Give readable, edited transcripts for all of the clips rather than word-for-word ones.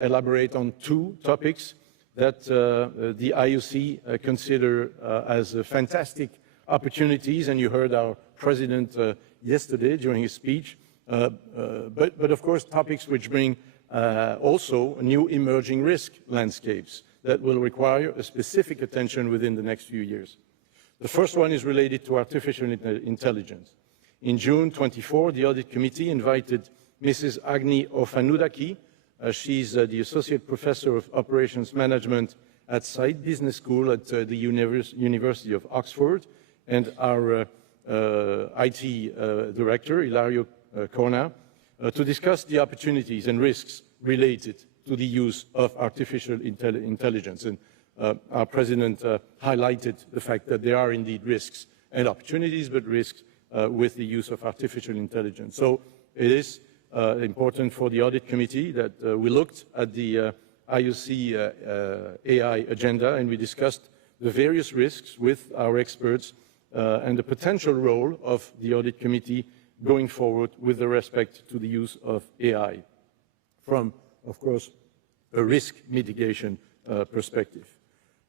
elaborate on two topics that the IOC consider as fantastic opportunities, and you heard our president yesterday during his speech, but of course topics which bring also new emerging risk landscapes that will require a specific attention within the next few years. The first one is related to artificial intelligence. In June 24, the Audit Committee invited Mrs. Agni Ofanudaki. She's the Associate Professor of Operations Management at Said Business School at the University of Oxford, and our IT Director, Ilario Corna, to discuss the opportunities and risks related to the use of artificial intelligence. And our President highlighted the fact that there are indeed risks and opportunities, but risks with the use of artificial intelligence. So it is important for the Audit Committee that we looked at the IOC AI agenda, and we discussed the various risks with our experts and the potential role of the Audit Committee going forward with respect to the use of AI from, of course, a risk mitigation perspective.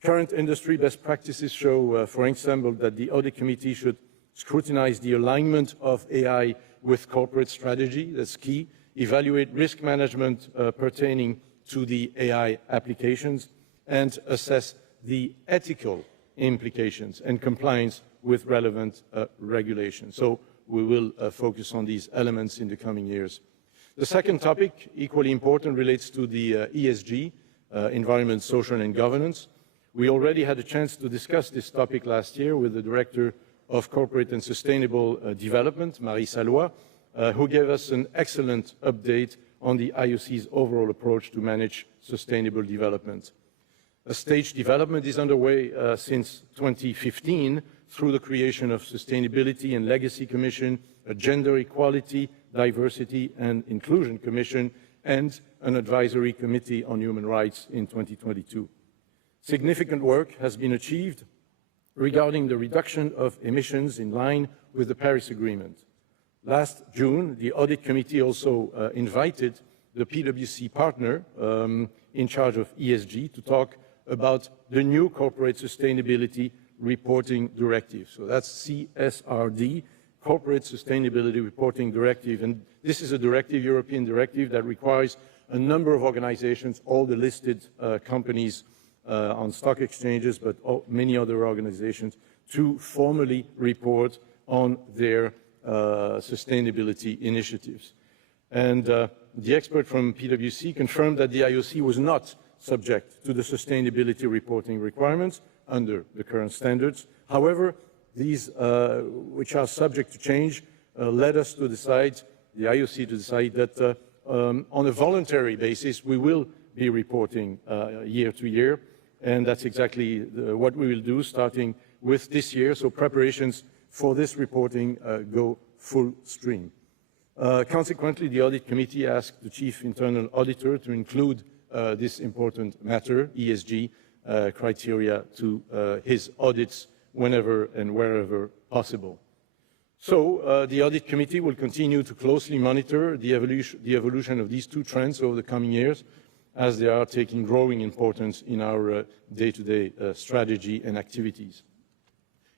Current industry best practices show, for example, that the Audit Committee should scrutinize the alignment of AI with corporate strategy, that's key, evaluate risk management pertaining to the AI applications, and assess the ethical implications and compliance with relevant regulations. So we will focus on these elements in the coming years. The second topic, equally important, relates to the ESG, environment, social and governance. We already had a chance to discuss this topic last year with the Director of Corporate and Sustainable Development, Marie Salois, who gave us an excellent update on the IOC's overall approach to manage sustainable development. A staged development is underway since 2015 through the creation of Sustainability and Legacy Commission, a Gender Equality, Diversity and Inclusion Commission, and an Advisory Committee on Human Rights in 2022. Significant work has been achieved regarding the reduction of emissions in line with the Paris Agreement. Last June, the Audit Committee also invited the PwC partner in charge of ESG to talk about the new Corporate Sustainability Reporting Directive. So that's CSRD, Corporate Sustainability Reporting Directive. And this is a directive, European directive, that requires a number of organizations, all the listed companies on stock exchanges, but many other organizations, to formally report on their sustainability initiatives. And the expert from PwC confirmed that the IOC was not subject to the sustainability reporting requirements under the current standards. However, these, which are subject to change, led us to decide, the IOC to decide that on a voluntary basis, we will be reporting year to year. And that's exactly what we will do starting with this year. So preparations for this reporting go full stream. Consequently, the Audit Committee asked the Chief Internal Auditor to include this important matter, ESG criteria, to his audits whenever and wherever possible. So the Audit Committee will continue to closely monitor the evolution of these two trends over the coming years, as they are taking growing importance in our day-to-day strategy and activities.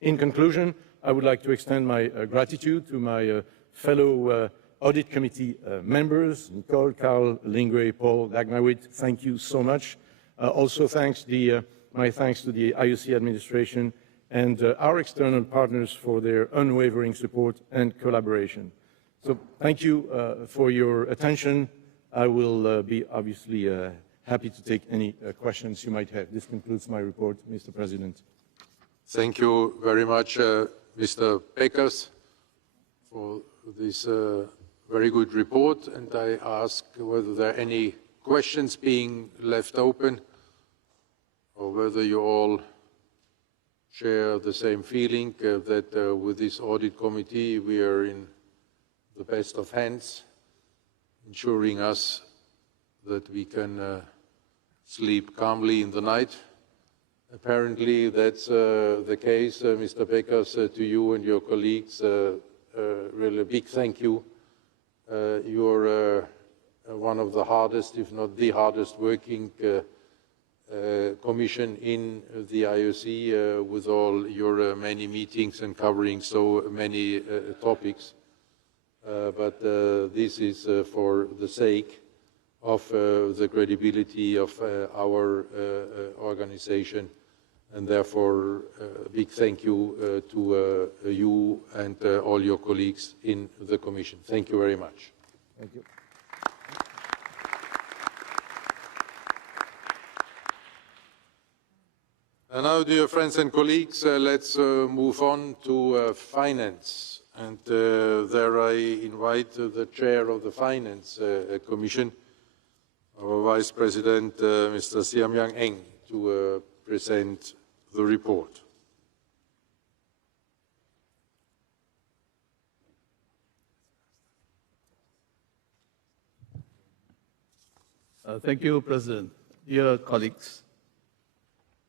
In conclusion, I would like to extend my gratitude to my fellow Audit Committee members, Nicole, Carl, Lingwe, Paul, Dagnawit. Thank you so much. Also my thanks to the IOC administration and our external partners for their unwavering support and collaboration. So thank you for your attention. I will be obviously happy to take any questions you might have. This concludes my report, Mr. President. Thank you very much, Mr. Beckers, for this very good report. And I ask whether there are any questions being left open, or whether you all share the same feeling that with this audit committee we are in the best of hands, ensuring us that we can sleep calmly in the night. Apparently that's the case. Mr. Beckers, to you and your colleagues, really a big thank you. Your one of the hardest, if not the hardest working commission in the IOC with all your many meetings and covering so many topics. But this is for the sake of the credibility of our organization, and therefore a big thank you to you and all your colleagues in the Commission. Thank you very much. Thank you. And now, dear friends and colleagues, let's move on to finance. And there I invite the chair of the Finance Commission, our Vice President, Mr. Siam Yang Eng, to present the report. Thank you, President. Dear colleagues,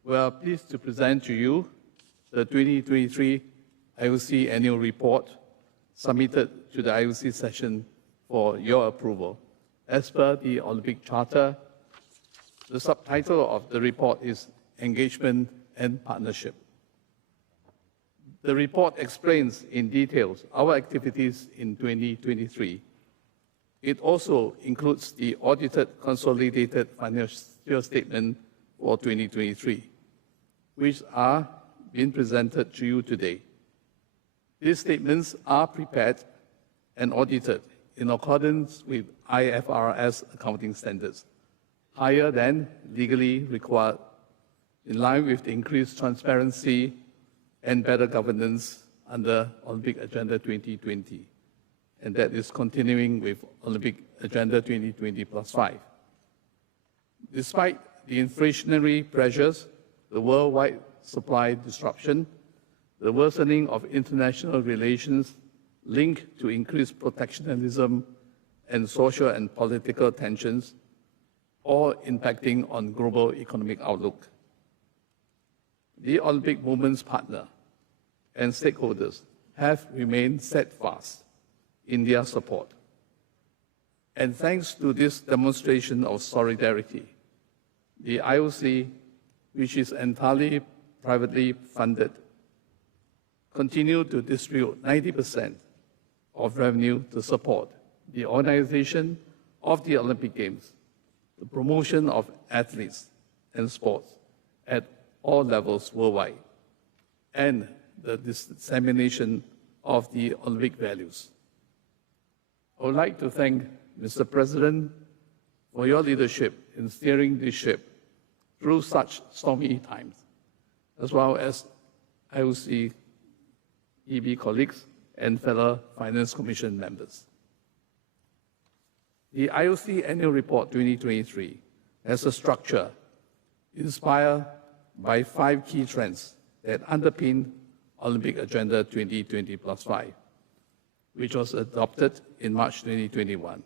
we are pleased to present to you the 2023 IOC Annual Report submitted to the IOC session for your approval. As per the Olympic Charter, the subtitle of the report is Engagement and Partnership. The report explains in details our activities in 2023. It also includes the audited consolidated financial statement for 2023, which are being presented to you today. These statements are prepared and audited in accordance with IFRS accounting standards, higher than legally required, in line with the increased transparency and better governance under Olympic Agenda 2020, and that is continuing with Olympic Agenda 2020+5. Despite the inflationary pressures, the worldwide supply disruption, the worsening of international relations linked to increased protectionism and social and political tensions, all impacting on global economic outlook. The Olympic movement's partner and stakeholders have remained steadfast in their support. And thanks to this demonstration of solidarity, the IOC, which is entirely privately funded, continue to distribute 90% of revenue to support the organization of the Olympic Games, the promotion of athletes and sports at all levels worldwide, and the dissemination of the Olympic values. I would like to thank Mr. President for your leadership in steering this ship through such stormy times, as well as IOC EB colleagues and fellow Finance Commission members. The IOC Annual Report 2023 has a structure inspired by 5 key trends that underpin Olympic Agenda 2020+5, which was adopted in March 2021.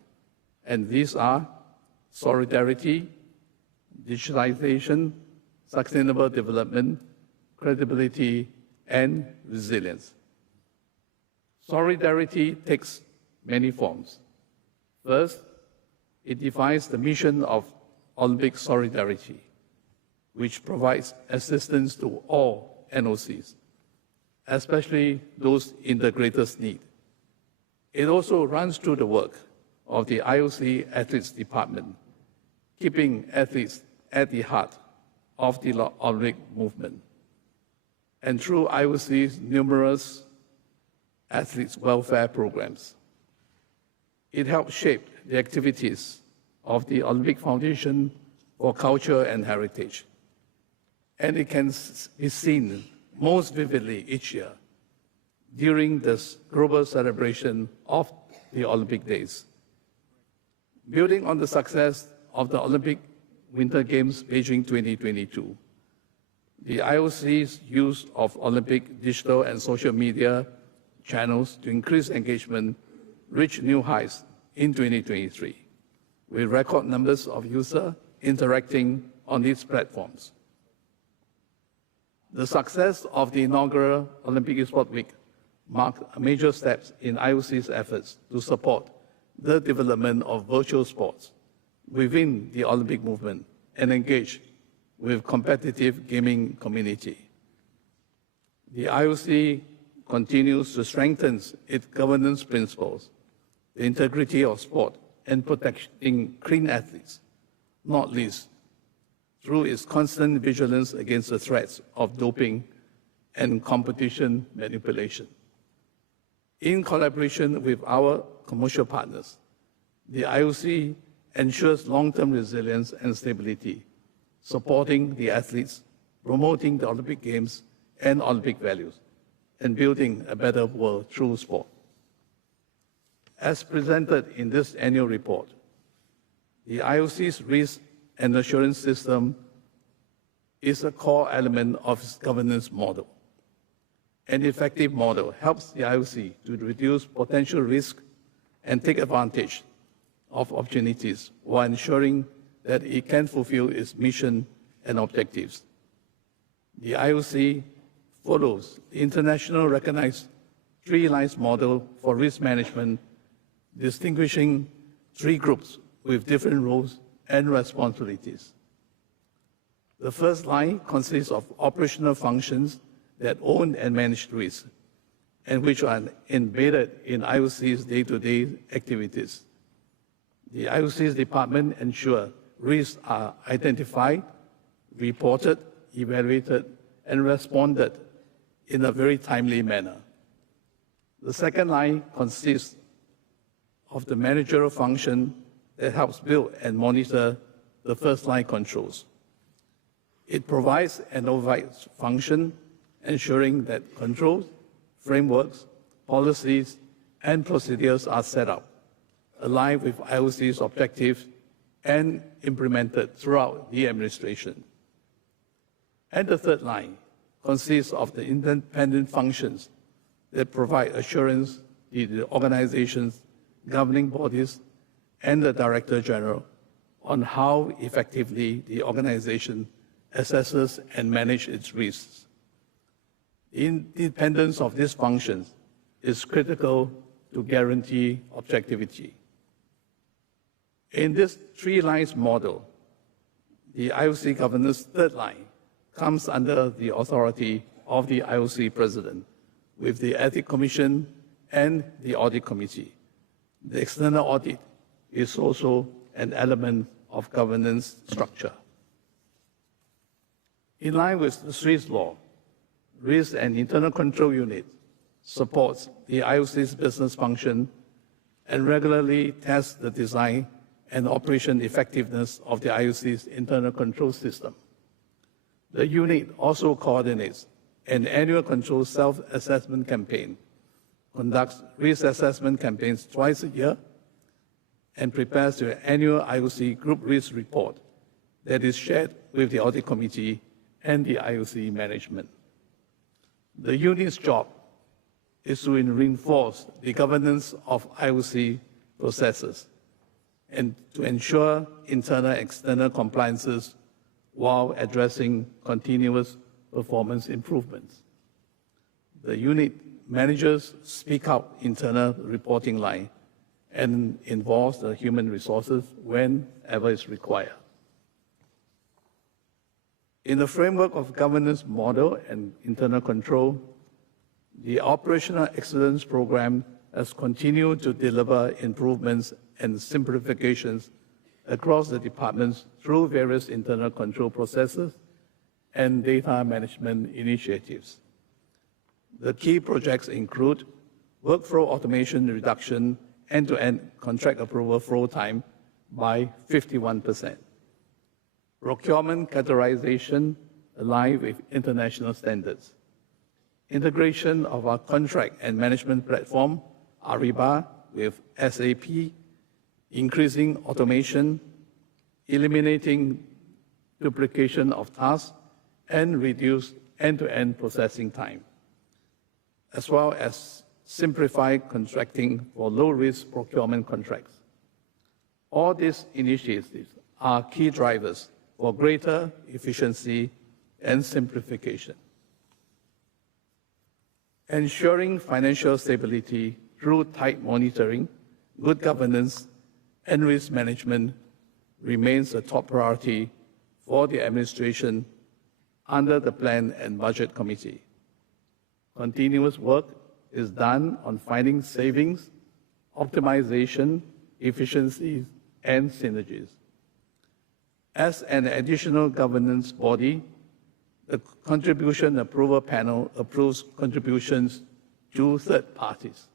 And these are solidarity, digitalization, sustainable development, credibility, and resilience. Solidarity takes many forms. First, it defines the mission of Olympic solidarity, which provides assistance to all NOCs, especially those in the greatest need. It also runs through the work of the IOC Athletes Department, keeping athletes at the heart of the Olympic movement. And through IOC's numerous athletes' welfare programs, it helps shape the activities of the Olympic Foundation for Culture and Heritage. And it can be seen most vividly each year during this global celebration of the Olympic Days. Building on the success of the Olympic Winter Games Beijing 2022, the IOC's use of Olympic digital and social media channels to increase engagement reached new heights in 2023, with record numbers of users interacting on these platforms. The success of the inaugural Olympic Esports Week marked major steps in IOC's efforts to support the development of virtual sports within the Olympic movement and engage with competitive gaming community. The IOC continues to strengthen its governance principles, the integrity of sport, and protecting clean athletes, not least through its constant vigilance against the threats of doping and competition manipulation. In collaboration with our commercial partners, the IOC ensures long-term resilience and stability, supporting the athletes, promoting the Olympic Games and Olympic values, and building a better world through sport. As presented in this annual report, the IOC's risk and assurance system is a core element of its governance model. An effective model helps the IOC to reduce potential risk and take advantage of opportunities while ensuring that it can fulfill its mission and objectives. The IOC follows the international recognized three lines model for risk management, distinguishing three groups with different roles and responsibilities. The first line consists of operational functions that own and manage risk, and which are embedded in IOC's day-to-day activities. The IOC's department ensure risks are identified, reported, evaluated, and responded in a very timely manner. The second line consists of the managerial function that helps build and monitor the first line controls. It provides an oversight function ensuring that controls, frameworks, policies, and procedures are set up, aligned with IOC's objectives, and implemented throughout the administration. And the third line consists of the independent functions that provide assurance to the organizations, governing bodies, and the Director General on how effectively the organization assesses and manages its risks. The independence of these functions is critical to guarantee objectivity. In this three lines model, the IOC governance third line comes under the authority of the IOC President, with the Ethics Commission and the Audit Committee. The external audit is also an element of governance structure. In line with the Swiss law, Risk and Internal Control Unit supports the IOC's business function and regularly tests the design and operation effectiveness of the IOC's internal control system. The unit also coordinates an annual control self-assessment campaign, conducts risk assessment campaigns twice a year, and prepares the annual IOC group risk report that is shared with the Audit Committee and the IOC management. The unit's job is to reinforce the governance of IOC processes and to ensure internal and external compliances while addressing continuous performance improvements. The unit manages speak out internal reporting line and involves the human resources whenever it's required. In the framework of governance model and internal control, the Operational Excellence Program has continued to deliver improvements and simplifications across the departments through various internal control processes and data management initiatives. The key projects include workflow automation reduction, end-to-end contract approval flow time by 51%, procurement categorization aligned with international standards, integration of our contract and management platform, Ariba, with SAP, increasing automation, eliminating duplication of tasks, and reduce end-to-end processing time, as well as simplify contracting for low-risk procurement contracts. All these initiatives are key drivers for greater efficiency and simplification. Ensuring financial stability through tight monitoring, good governance, and risk management remains a top priority for the administration under the Plan and Budget Committee. Continuous work is done on finding savings, optimization, efficiencies, and synergies. As an additional governance body, the Contribution Approval Panel approves contributions to third parties.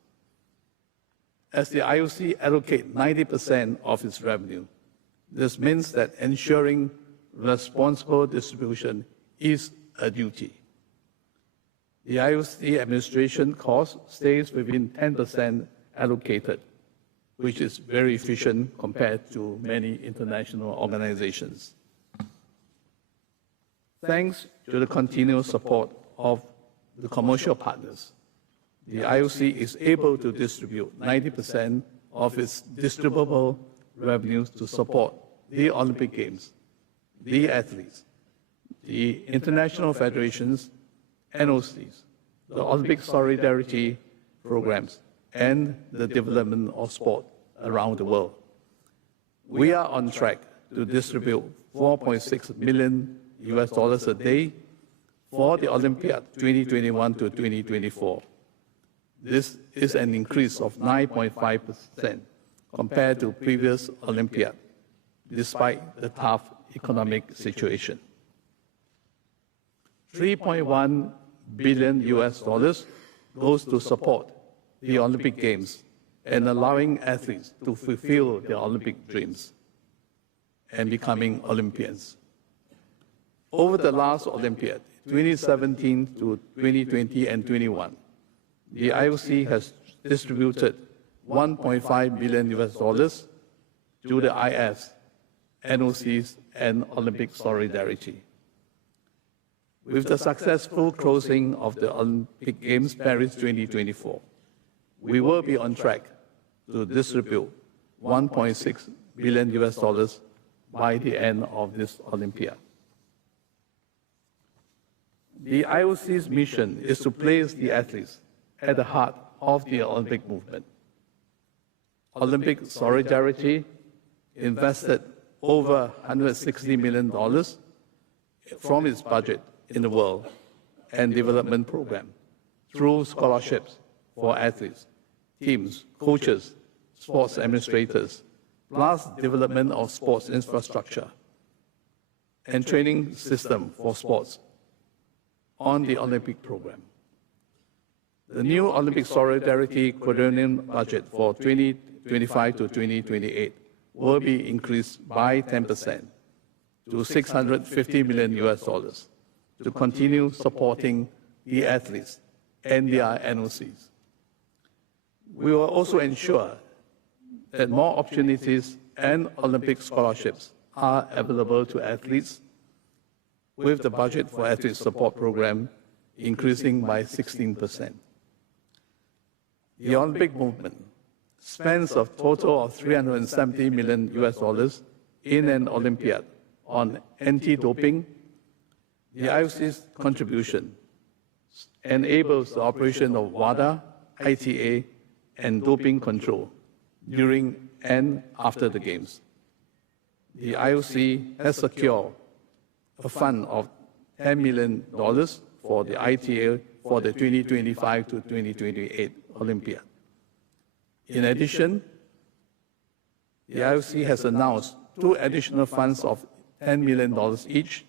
As the IOC allocates 90% of its revenue, this means that ensuring responsible distribution is a duty. The IOC administration cost stays within 10% allocated, which is very efficient compared to many international organizations. Thanks to the continuous support of the commercial partners, the IOC is able to distribute 90% of its distributable revenues to support the Olympic Games, the athletes, the international federations, NOCs, the Olympic solidarity programs, and the development of sport around the world. We are on track to distribute $4.6 million a day for the Olympiad 2021 to 2024. This is an increase of 9.5% compared to previous Olympiad, despite the tough economic situation. $3.1 billion goes to support the Olympic Games and allowing athletes to fulfill their Olympic dreams and becoming Olympians. Over the last Olympiad, 2017 to 2020 and 21, the IOC has distributed $1.5 billion to the IFs, NOCs, and Olympic Solidarity. With the successful closing of the Olympic Games Paris 2024, we will be on track to distribute $1.6 billion by the end of this Olympiad. The IOC's mission is to place the athletes at the heart of the Olympic movement. Olympic Solidarity invested over $160 million from its budget in the World and Development Program through scholarships for athletes, teams, coaches, sports administrators, plus development of sports infrastructure and training system for sports on the Olympic program. The new Olympic Solidarity quadrennial budget for 2025 to 2028 will be increased by 10% to $650 million to continue supporting the athletes and their NOCs. We will also ensure that more opportunities and Olympic scholarships are available to athletes, with the budget for athlete support program increasing by 16%. The Olympic movement spends a total of $370 million in an Olympiad on anti-doping. The IOC's contribution enables the operation of WADA, ITA, and doping control during and after the Games. The IOC has secured a fund of $10 million for the ITA for the 2025 to 2028 Olympiad. In addition, the IOC has announced 2 additional funds of $10 million each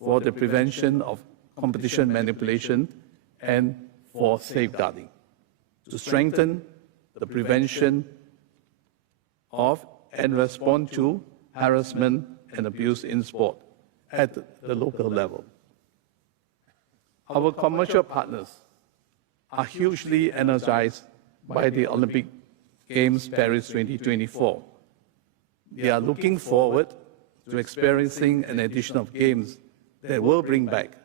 for the prevention of competition manipulation and for safeguarding, to strengthen the prevention of and respond to harassment and abuse in sport at the local level. Our commercial partners are hugely energized by the Olympic Games Paris 2024. They are looking forward to experiencing an edition of Games that will bring back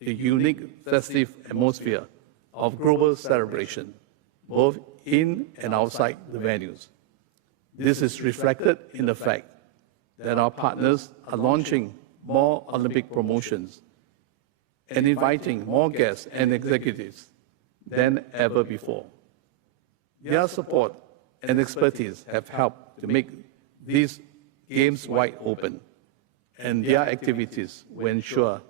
a unique festive atmosphere of global celebration, both in and outside the venues. This is reflected in the fact that our partners are launching more Olympic promotions and inviting more guests and executives than ever before. Their support and expertise have helped to make these games wide open, and their activities will ensure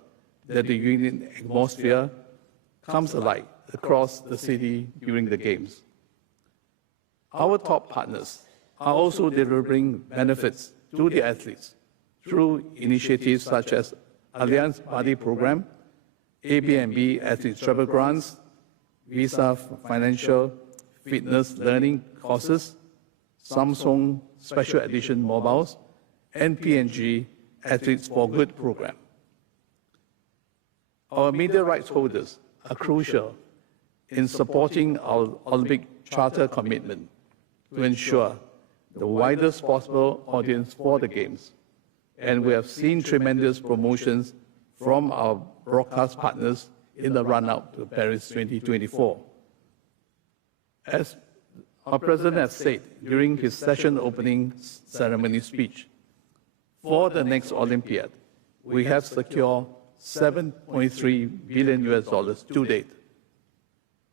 that the union atmosphere comes alive across the city during the Games. Our top partners are also delivering benefits to the athletes through initiatives such as Alliance Buddy Program, ABNB Athlete Travel Grants, Visa Financial Fitness Learning Courses, Samsung Special Edition Mobiles, and P&G Athletes for Good Program. Our media rights holders are crucial in supporting our Olympic Charter commitment to ensure the widest possible audience for the Games. And we have seen tremendous promotions from our broadcast partners in the run-up to Paris 2024. As our President has said during his session opening ceremony speech, for the next Olympiad, we have secured $7.3 billion to date.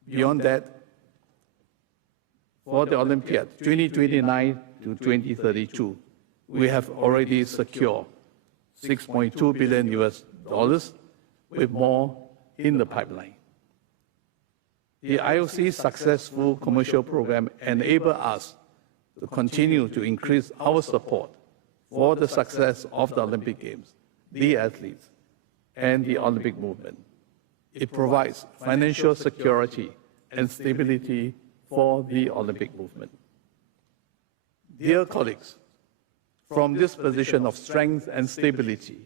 Beyond that, for the Olympiad 2029 to 2032, we have already secured $6.2 billion, with more in the pipeline. The IOC's successful commercial program enables us to continue to increase our support for the success of the Olympic Games, the athletes, and the Olympic movement. It provides financial security and stability for the Olympic movement. Dear colleagues, from this position of strength and stability,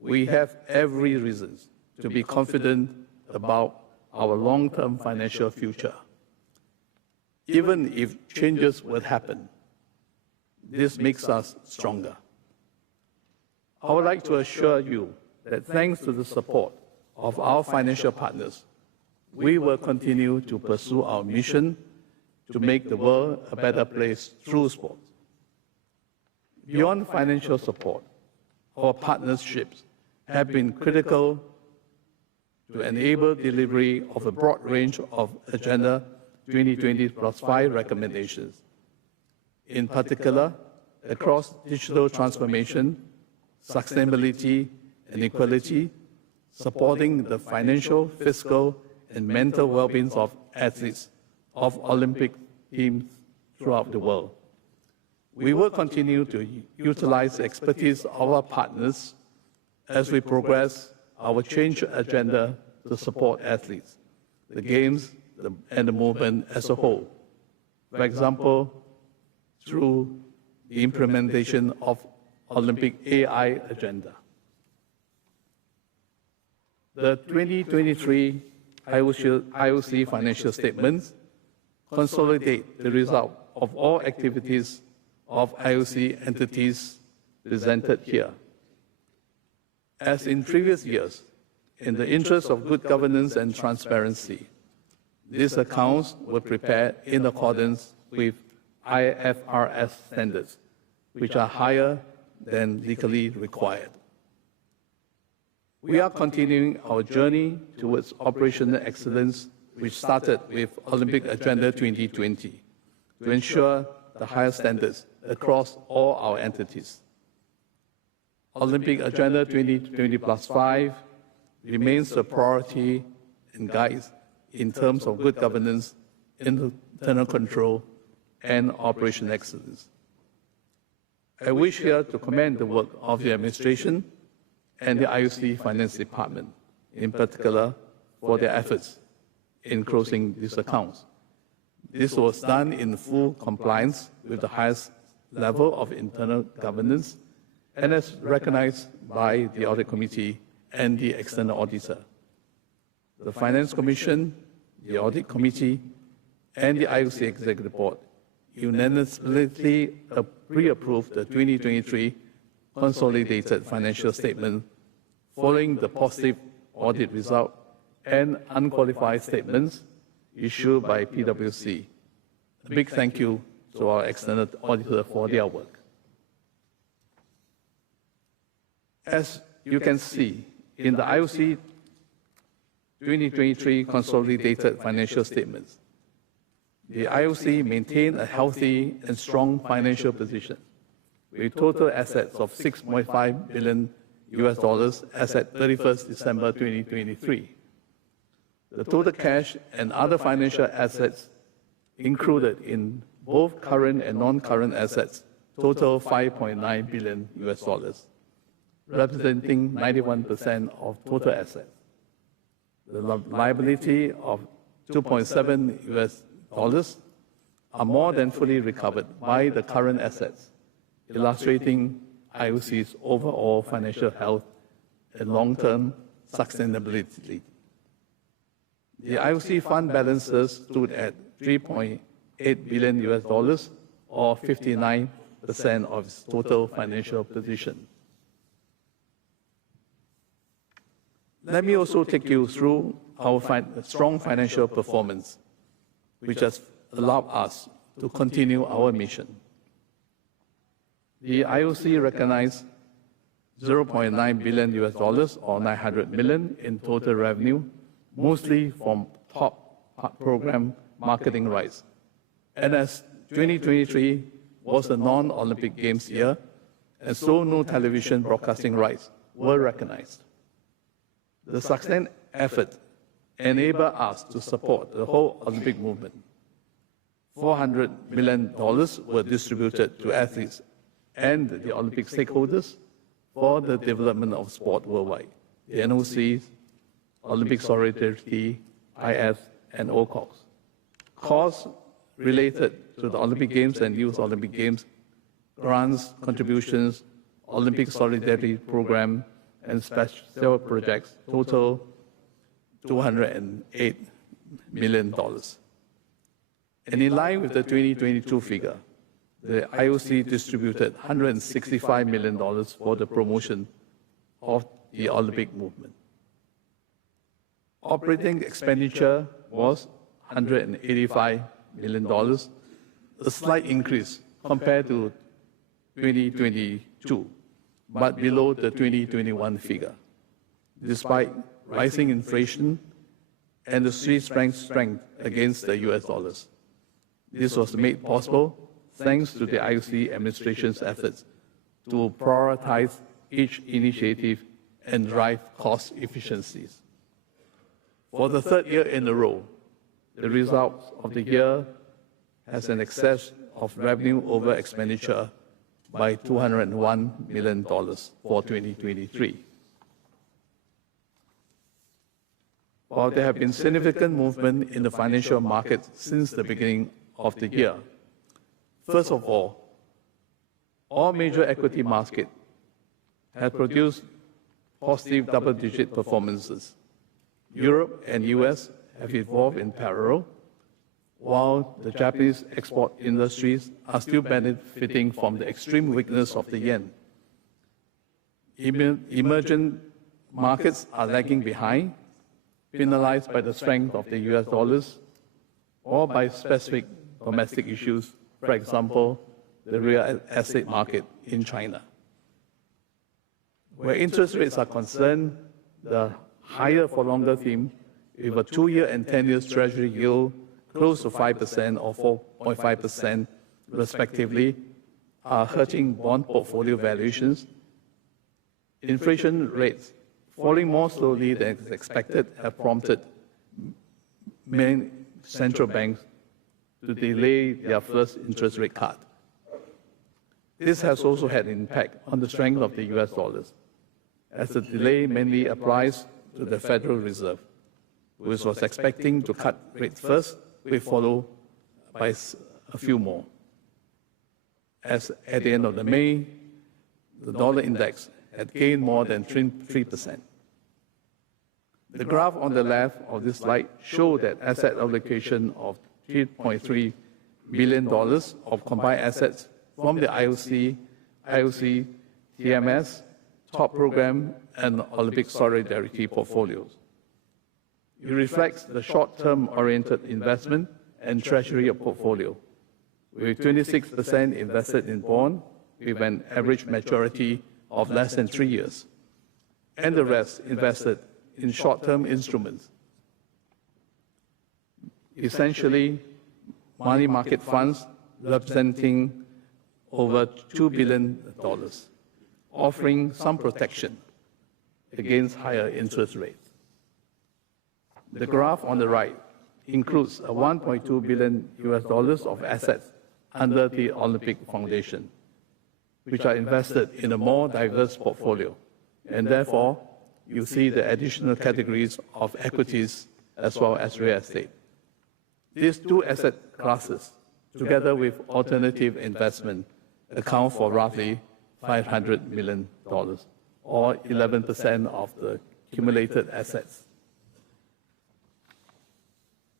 we have every reason to be confident about our long-term financial future. Even if changes would happen, this makes us stronger. I would like to assure you that thanks to the support of our financial partners, we will continue to pursue our mission to make the world a better place through sport. Beyond financial support, our partnerships have been critical to enable delivery of a broad range of Agenda 2020+5 recommendations. In particular, across digital transformation, sustainability, and equality, supporting the financial, fiscal, and mental well-being of athletes of Olympic teams throughout the world. We will continue to utilize the expertise of our partners as we progress our change agenda to support athletes, the Games, and the movement as a whole. For example, through the implementation of Olympic AI agenda. The 2023 IOC financial statements consolidate the result of all activities of IOC entities presented here. As in previous years, in the interest of good governance and transparency, these accounts were prepared in accordance with IFRS standards, which are higher than legally required. We are continuing our journey towards operational excellence, which started with Olympic Agenda 2020, to ensure the highest standards across all our entities. Olympic Agenda 2020+5 remains a priority and guides in terms of good governance, internal control, and operational excellence. I wish here to commend the work of the administration and the IOC Finance Department, in particular, for their efforts in closing these accounts. This was done in full compliance with the highest level of internal governance and as recognized by the Audit Committee and the External Auditor. The Finance Commission, the Audit Committee, and the IOC Executive Board unanimously pre-approved the 2023 consolidated financial statement following the positive audit result and unqualified statements issued by PwC. A big thank you to our external auditor for their work. As you can see in the IOC 2023 consolidated financial statements, the IOC maintained a healthy and strong financial position, with total assets of $6.5 billion as at 31st December 2023. The total cash and other financial assets included in both current and non-current assets total $5.9 billion, representing 91% of total assets. The liability of $2.7 are more than fully recovered by the current assets, illustrating IOC's overall financial health and long-term sustainability. The IOC fund balances stood at $3.8 billion, or 59% of its total financial position. Let me also take you through our strong financial performance, which has allowed us to continue our mission. The IOC recognized $0.9 billion, or 900 million, in total revenue, mostly from top program marketing rights. And as 2023 was a non-Olympic Games year, and so no television broadcasting rights were recognized. The sustained effort enabled us to support the whole Olympic movement. $400 million were distributed to athletes and the Olympic stakeholders for the development of sport worldwide, the NOC, Olympic Solidarity, IF, and OCOX. Costs related to the Olympic Games and Youth Olympic Games, grants, contributions, Olympic Solidarity Program, and special projects total $208 million. And in line with the 2022 figure, the IOC distributed $165 million for the promotion of the Olympic movement. Operating expenditure was $185 million, a slight increase compared to 2022, but below the 2021 figure, despite rising inflation and the Swiss franc's strength against the US dollars. This was made possible thanks to the IOC administration's efforts to prioritize each initiative and drive cost efficiencies. For the third year in a row, the results of the year has an excess of revenue over expenditure by $201 million for 2023. While there have been significant movement in the financial markets since the beginning of the year, first of all major equity markets have produced positive double-digit performances. Europe and US have evolved in parallel, while the Japanese export industries are still benefiting from the extreme weakness of the yen. Emerging markets are lagging behind, penalized by the strength of the US dollars or by specific domestic issues, for example, the real estate market in China. Where interest rates are concerned, the higher for longer theme, with a 2-year and 10-year Treasury yield close to 5% or 4.5% respectively, are hurting bond portfolio valuations. Inflation rates falling more slowly than expected have prompted many central banks to delay their first interest rate cut. This has also had an impact on the strength of the US dollars, as the delay mainly applies to the Federal Reserve, which was expecting to cut rates first, will follow by a few more. As at the end of May, the dollar index had gained more than 3%. The graph on the left of this slide shows that asset allocation of $3.3 billion of combined assets from the IOC, TMS, top program, and Olympic Solidarity portfolios. It reflects the short-term oriented investment and treasury portfolio, with 26% invested in bond with an average maturity of less than 3 years, and the rest invested in short-term instruments, essentially money market funds representing over $2 billion, offering some protection against higher interest rates. The graph on the right includes a $1.2 billion of assets under the Olympic Foundation, which are invested in a more diverse portfolio, and therefore you see the additional categories of equities as well as real estate. These two asset classes, together with alternative investment, account for roughly $500 million, or 11% of the accumulated assets.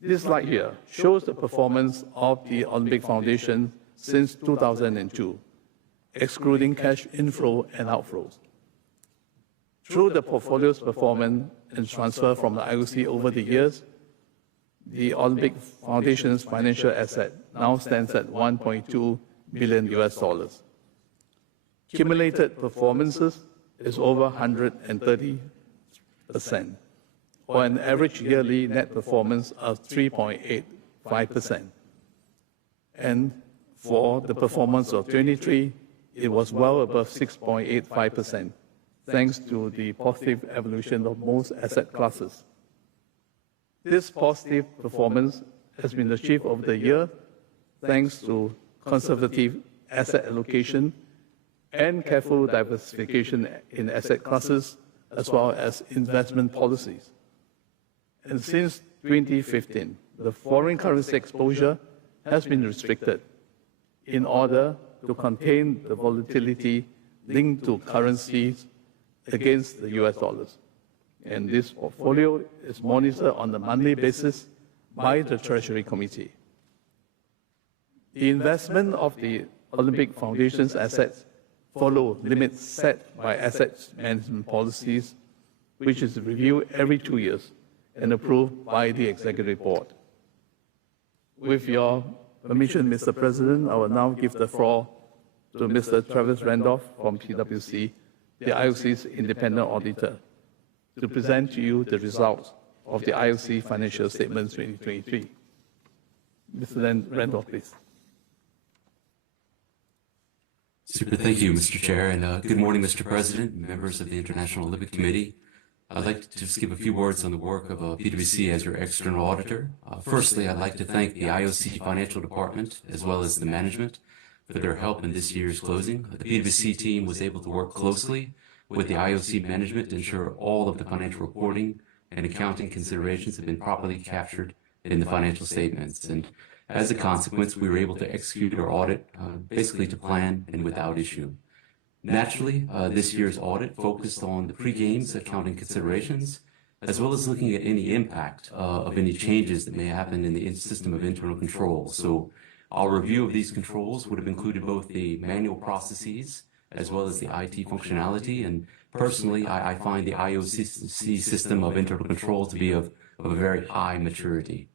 This slide here shows the performance of the Olympic Foundation since 2002, excluding cash inflow and outflows. Through the portfolio's performance and transfer from the IOC over the years, the Olympic Foundation's financial asset now stands at $1.2 billion. Cumulated performances is over 130%, or an average yearly net performance of 3.85%. And for the performance of 23, it was well above 6.85%, thanks to the positive evolution of most asset classes. This positive performance has been achieved over the year thanks to conservative asset allocation and careful diversification in asset classes, as well as investment policies. And since 2015, the foreign currency exposure has been restricted in order to contain the volatility linked to currencies against the US dollars. And this portfolio is monitored on a monthly basis by the Treasury Committee. The investment of the Olympic Foundation's assets follow limits set by asset management policies, which is reviewed every 2 years and approved by the Executive Board. With your permission, Mr. President, I will now give the floor to Mr. Travis Randolph from PwC, the IOC's independent auditor, to present to you the results of the IOC Financial Statements 2023. Mr. Randolph, please. Super. Thank you, Mr. Chair, and good morning, Mr. President, members of the International Olympic Committee. I'd like to just give a few words on the work of PwC as your external auditor. Firstly, I'd like to thank the IOC Financial Department, as well as the management, for their help in this year's closing. The PwC team was able to work closely with the IOC management to ensure all of the financial reporting and accounting considerations have been properly captured in the financial statements. And as a consequence, we were able to execute our audit basically to plan and without issue. Naturally, this year's audit focused on the pre-games accounting considerations, as well as looking at any impact of any changes that may happen in the system of internal control. So our review of these controls would have included both the manual processes as well as the IT functionality. And personally, I find the IOC system of internal control to be of a very high maturity.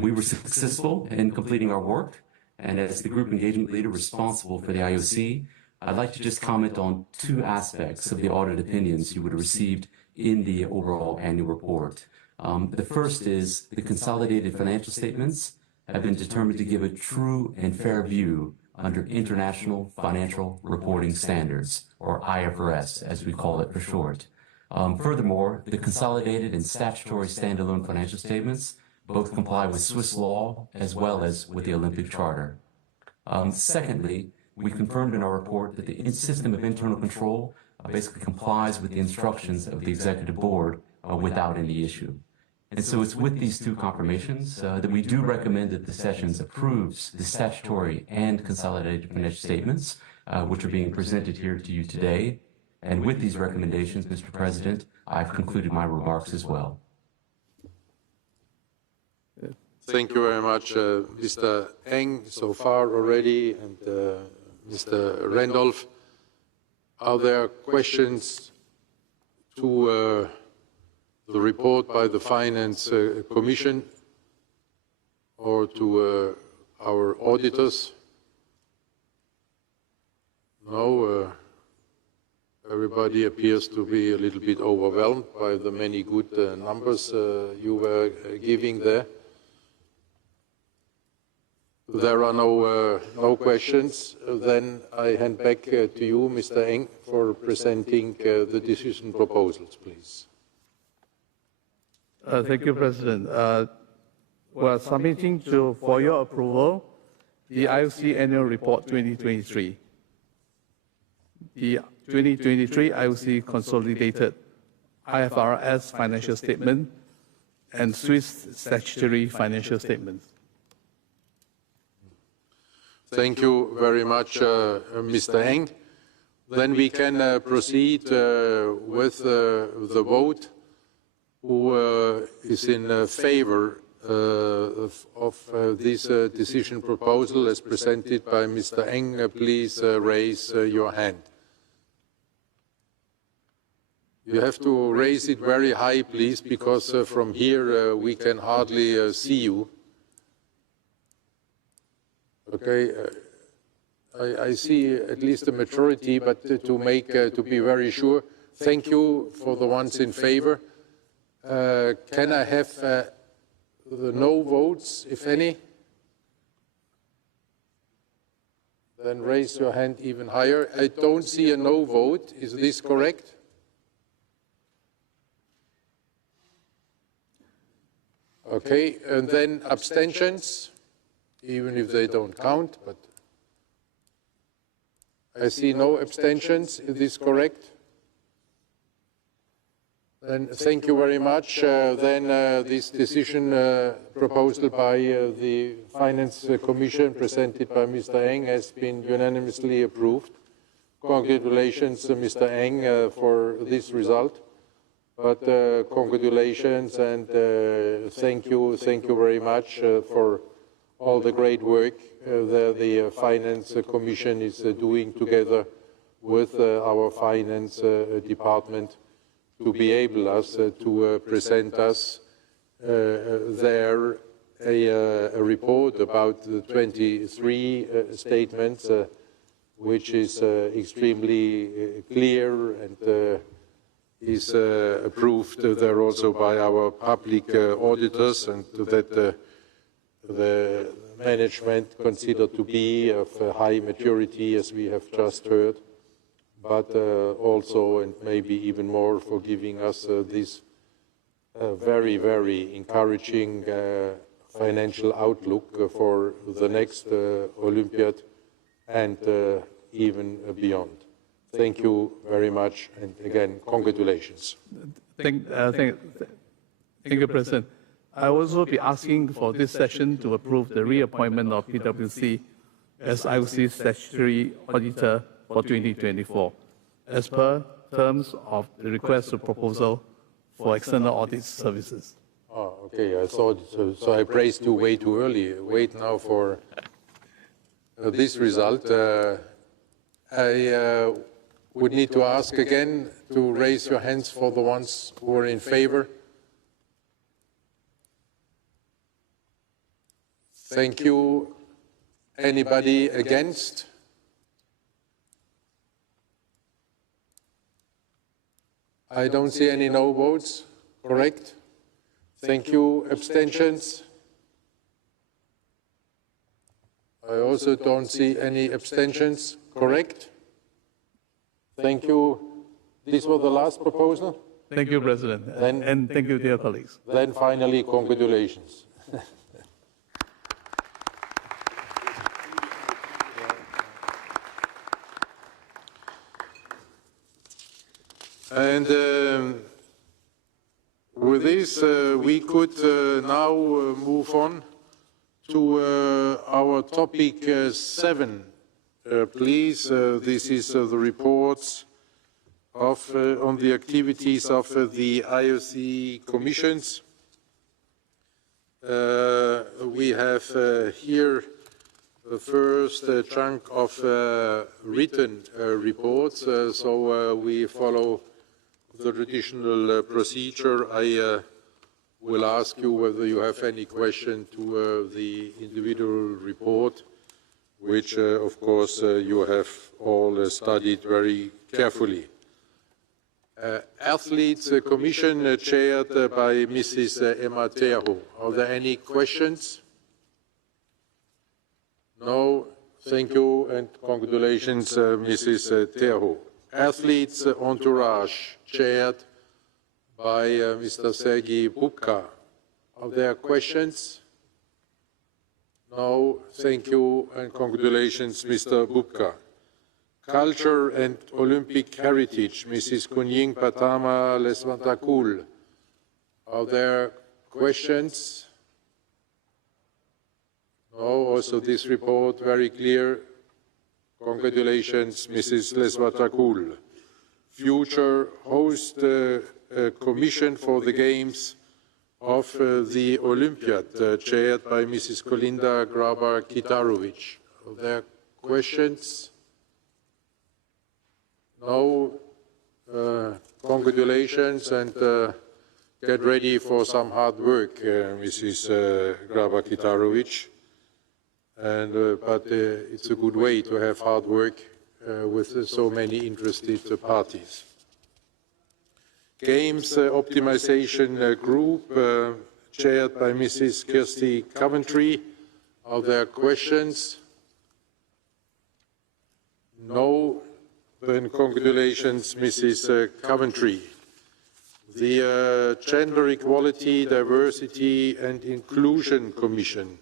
We were successful in completing our work, and as the group engagement leader responsible for the IOC, I'd like to just comment on two aspects of the audit opinions you would have received in the overall annual report. The first is the consolidated financial statements have been determined to give a true and fair view under International Financial Reporting Standards, or IFRS, as we call it for short. Furthermore, the consolidated and statutory standalone financial statements both comply with Swiss law as well as with the Olympic Charter. Secondly, we confirmed in our report that the system of internal control basically complies with the instructions of the Executive Board without any issue. And so it's with these two confirmations that we do recommend that the sessions approves the statutory and consolidated financial statements, which are being presented here to you today. And with these recommendations, Mr. President, I've concluded my remarks as well. Thank you very much, Mr. Eng, so far already, and Mr. Randolph. Are there questions to the report by the Finance Commission or to our auditors? No, everybody appears to be a little bit overwhelmed by the many good numbers you were giving there. There are no questions. Then I hand back to you, Mr. Eng, for presenting the decision proposals, please. Thank you, President. We are submitting for your approval the IOC Annual Report 2023, the 2023 IOC Consolidated IFRS Financial Statement, and Swiss Statutory Financial Statements. Thank you very much, Mr. Eng. Then we can proceed with the vote. Who is in favor of this decision proposal as presented by Mr. Eng? Please raise your hand. You have to raise it very high, please, because from here we can hardly see you. Okay, I see at least a majority, but to be very sure, thank you for the ones in favor. Can I have the no votes, if any? Then raise your hand even higher. I don't see a no vote. Is this correct? Okay, and then abstentions, even if they don't count, but I see no abstentions. Is this correct? Then thank you very much. Then this decision proposal by the Finance Commission presented by Mr. Eng has been unanimously approved. Congratulations, Mr. Eng, for this result. But congratulations and thank you very much for all the great work that the Finance Commission is doing together with our Finance Department to be able to present us a report about the 23 statements, which is extremely clear and is approved there also by our public auditors, and that the management considered to be of high maturity, as we have just heard, but also and maybe even more for giving us this very, very encouraging financial outlook for the next Olympiad and even beyond. Thank you very much, and again, congratulations. Thank you, President. I will also be asking for this session to approve the reappointment of PwC as IOC Statutory Auditor for 2024, as per terms of the request for proposal for external audit services. Oh, okay. I thought so. I praised you way too early. Wait now for this result. I would need to ask again to raise your hands for the ones who are in favor. Thank you. Anybody against? I don't see any no votes, correct? Thank you. Abstentions? I also don't see any abstentions, correct? Thank you. This was the last proposal? Thank you, President, and thank you, dear colleagues. Then finally, congratulations. And with this, we could now move on to our topic 7. Please, this is the reports on the activities of the IOC commissions. We have here the first chunk of written reports, so we follow the traditional procedure. I will ask you whether you have any question to the individual report, which of course you have all studied very carefully. Athletes Commission chaired by Mrs. Emma Terho. Are there any questions? No, thank you and congratulations, Mrs. Terho. Athletes entourage, chaired by Mr. Sergei Bubka. Are there questions? No, thank you and congratulations, Mr. Bubka. Culture and Olympic Heritage, Mrs. Kunying Patama Lesvantakul. Are there questions? No, also this report very clear. Congratulations, Mrs. Lesvatakul. Future host commission for the Games of the Olympiad, chaired by Mrs. Kolinda Grabar-Kitarovic. Are there questions? No. Congratulations and get ready for some hard work, Mrs. Grabar-Kitarovic. But it's a good way to have hard work with so many interested parties. Games Optimization Group, chaired by Mrs. Kirsty Coventry. Are there questions? No. Then congratulations, Mrs. Coventry. The Gender Equality, Diversity and Inclusion Commission,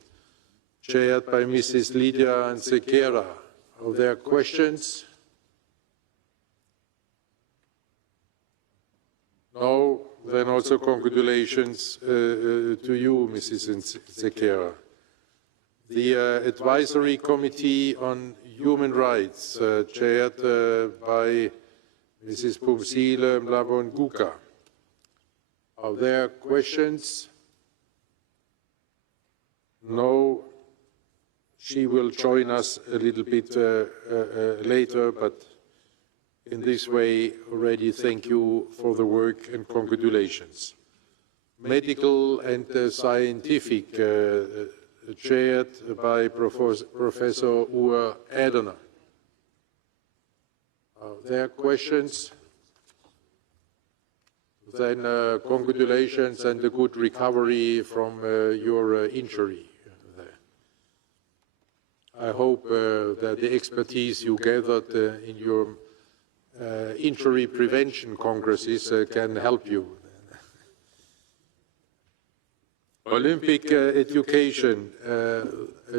chaired by Mrs. Lydia Ansekera. Are there questions? No. Then also congratulations to you, Mrs. Ansekera. The Advisory Committee on Human Rights, chaired by Mrs. Pumsile Mlavon-Guka. Are there questions? No. She will join us a little bit later, but in this way, already thank you for the work and congratulations. Medical and Scientific, chaired by Professor Uwe Adener. Are there questions? Then congratulations and a good recovery from your injury. I hope that the expertise you gathered in your injury prevention congresses can help you. Olympic Education,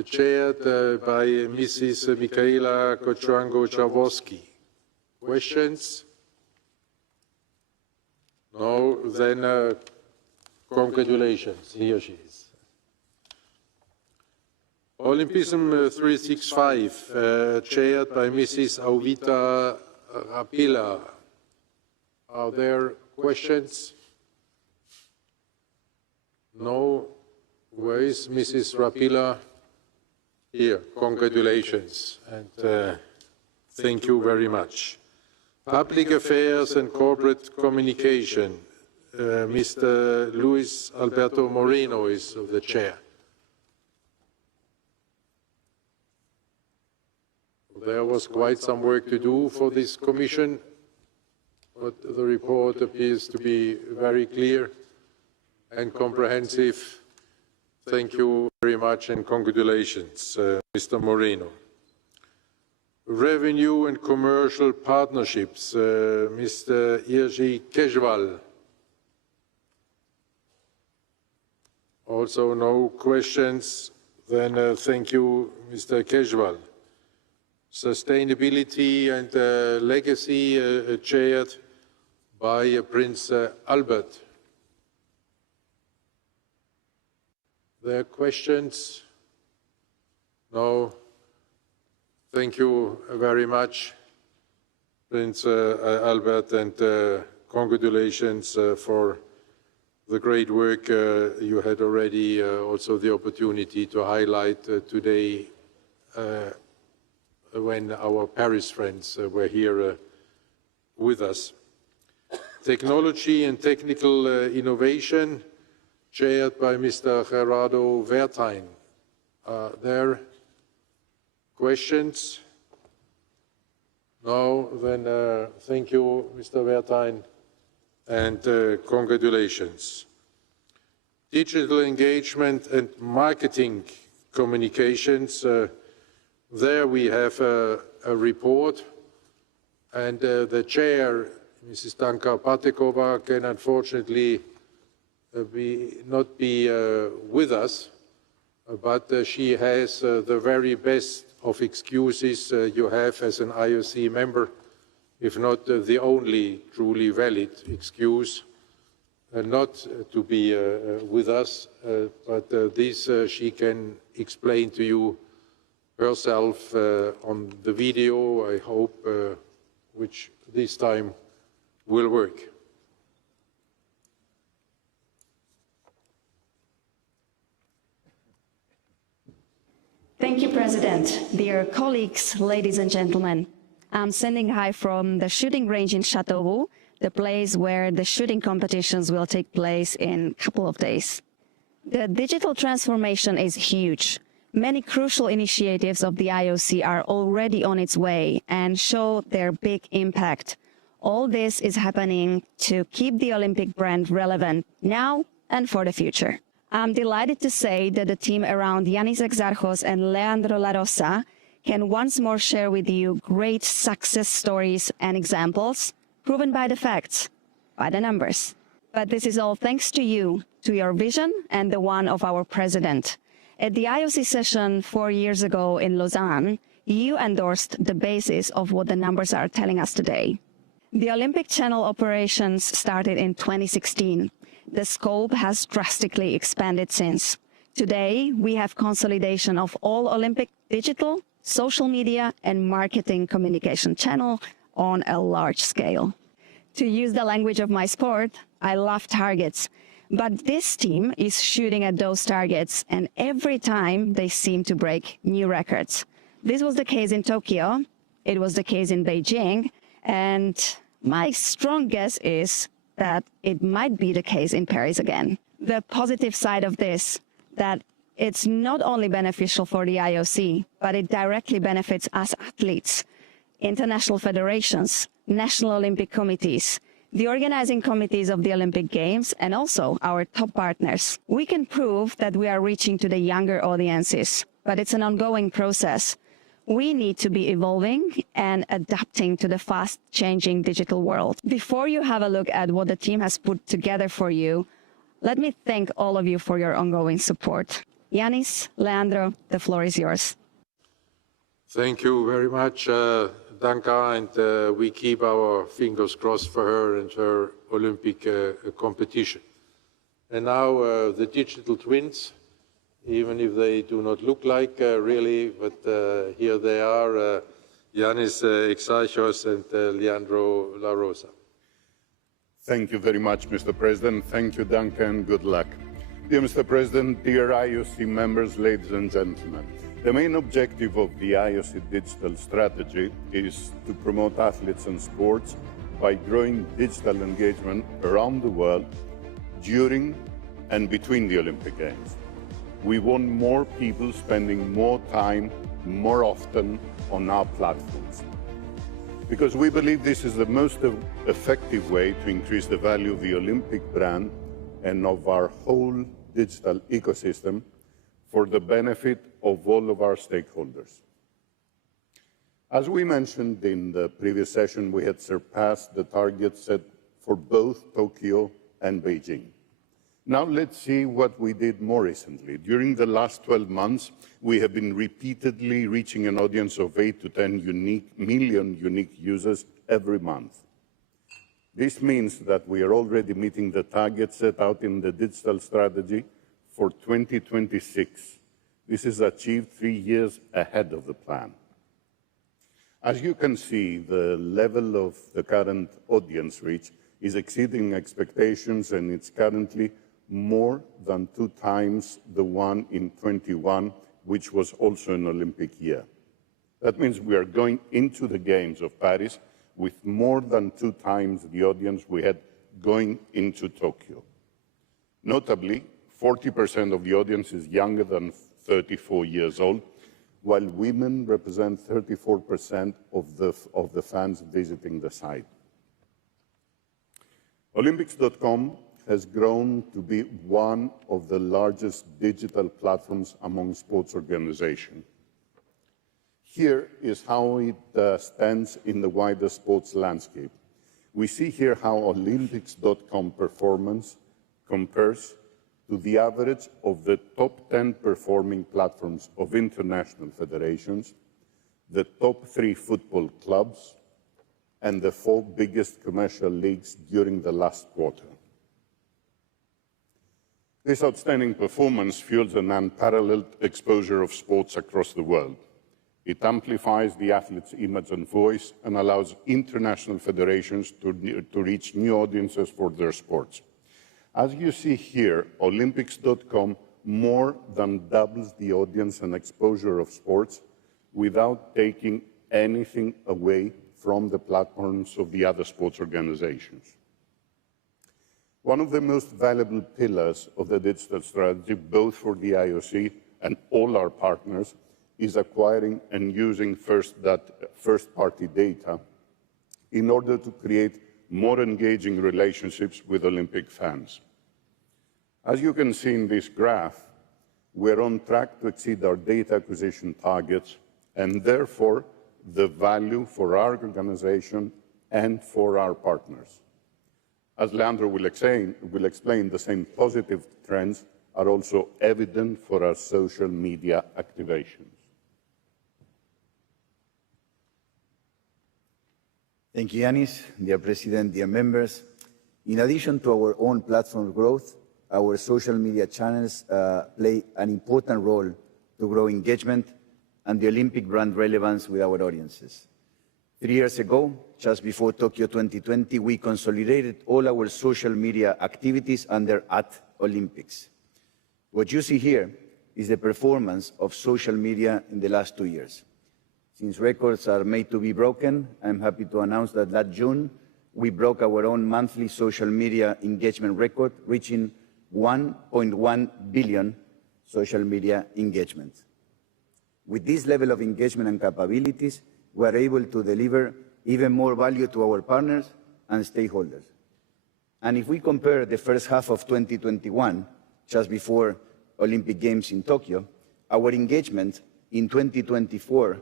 chaired by Mrs. Michaela Koczango-Czawowski. Questions? No, then congratulations, here she is. Olympism 365, chaired by Mrs. Auvita Rapila. Are there questions? No. Where is Mrs. Rapila? Here, congratulations, and thank you very much. Public Affairs and Corporate Communication, Mr. Luis Alberto Moreno is the chair. There was quite some work to do for this commission, but the report appears to be very clear and comprehensive. Thank you very much and congratulations, Mr. Moreno. Revenue and Commercial Partnerships, Mr. Jerzy Kejwal. Also no questions. Then thank you, Mr. Kejwal. Sustainability and Legacy, chaired by Prince Albert. There are questions? No. Thank you very much, Prince Albert, and congratulations for the great work you had already also the opportunity to highlight today when our Paris friends were here with us. Technology and Technical Innovation, chaired by Mr. Gerardo Wertheim. There questions? No, then thank you, Mr. Wertheim, and congratulations. Digital Engagement and Marketing Communications, There we have a report, and the chair, Mrs. Danka Patekova, can unfortunately not be with us, but she has the very best of excuses you have as an IOC member, if not the only truly valid excuse not to be with us, but this she can explain to you herself on the video, I hope, which this time will work. Thank you, President. Dear colleagues, ladies and gentlemen, I'm sending hi from the shooting range in Châteauroux, the place where the shooting competitions will take place in a couple of days. The digital transformation is huge. Many crucial initiatives of the IOC are already on its way and show their big impact. All this is happening to keep the Olympic brand relevant now and for the future. I'm delighted to say that the team around Yanis Exarchos and Leandro La Rosa can once more share with you great success stories and examples proven by the facts, by the numbers. But this is all thanks to you, to your vision and the one of our president. At the IOC session 4 years ago in Lausanne, you endorsed the basis of what the numbers are telling us today. The Olympic Channel operations started in 2016. The scope has drastically expanded since. Today, we have consolidation of all Olympic digital, social media, and marketing communication channel on a large scale. To use the language of my sport, I love targets. But this team is shooting at those targets, and every time they seem to break new records. This was the case in Tokyo, it was the case in Beijing, and my strong guess is that it might be the case in Paris again. The positive side of this, that it's not only beneficial for the IOC, but it directly benefits us athletes, international federations, national Olympic committees, the organizing committees of the Olympic Games, and also our top partners. We can prove that we are reaching to the younger audiences, but it's an ongoing process. We need to be evolving and adapting to the fast-changing digital world. Before you have a look at what the team has put together for you, let me thank all of you for your ongoing support. Yanis, Leandro, the floor is yours. Thank you very much, Danka, and we keep our fingers crossed for her and her Olympic competition. And now the digital twins, even if they do not look like really, but here they are, Yanis Exarchos and Leandro La Rosa. Thank you very much, Mr. President. Thank you, Duncan. Good luck. Dear Mr. President, dear IOC members, ladies and gentlemen, the main objective of the IOC digital strategy is to promote athletes and sports by growing digital engagement around the world during and between the Olympic Games. We want more people spending more time, more often on our platforms, because we believe this is the most effective way to increase the value of the Olympic brand and of our whole digital ecosystem for the benefit of all of our stakeholders. As we mentioned in the previous session, we had surpassed the target set for both Tokyo and Beijing. Now let's see what we did more recently. During the last 12 months, we have been repeatedly reaching an audience of 8 to 10 million unique users every month. This means that we are already meeting the target set out in the digital strategy for 2026. This is achieved 3 years ahead of the plan. As you can see, the level of the current audience reach is exceeding expectations, and it's currently more than 2 times the one in 21, which was also an Olympic year. That means we are going into the Games of Paris with more than 2 times the audience we had going into Tokyo. Notably, 40% of the audience is younger than 34 years old, while women represent 34% of the fans visiting the site. Olympics.com has grown to be one of the largest digital platforms among sports organizations. Here is how it stands in the wider sports landscape. We see here how Olympics.com performance compares to the average of the top 10 performing platforms of international federations, the top 3 football clubs, and the 4 biggest commercial leagues during the last quarter. This outstanding performance fuels an unparalleled exposure of sports across the world. It amplifies the athlete's image and voice and allows international federations to reach new audiences for their sports. As you see here, Olympics.com more than doubles the audience and exposure of sports without taking anything away from the platforms of the other sports organizations. One of the most valuable pillars of the digital strategy, both for the IOC and all our partners, is acquiring and using first-party data in order to create more engaging relationships with Olympic fans. As you can see in this graph, we're on track to exceed our data acquisition targets and therefore the value for our organization and for our partners. As Leandro will explain, the same positive trends are also evident for our social media activations. Thank you, Yanis. Dear President, dear members, in addition to our own platform growth, our social media channels play an important role to grow engagement and the Olympic brand relevance with our audiences. 3 years ago, just before Tokyo 2020, we consolidated all our social media activities under @Olympics. What you see here is the performance of social media in the last 2 years. Since records are made to be broken, I'm happy to announce that last June, we broke our own monthly social media engagement record, reaching 1.1 billion social media engagements. With this level of engagement and capabilities, we are able to deliver even more value to our partners and stakeholders. And if we compare the first half of 2021, just before Olympic Games in Tokyo, our engagement in 2024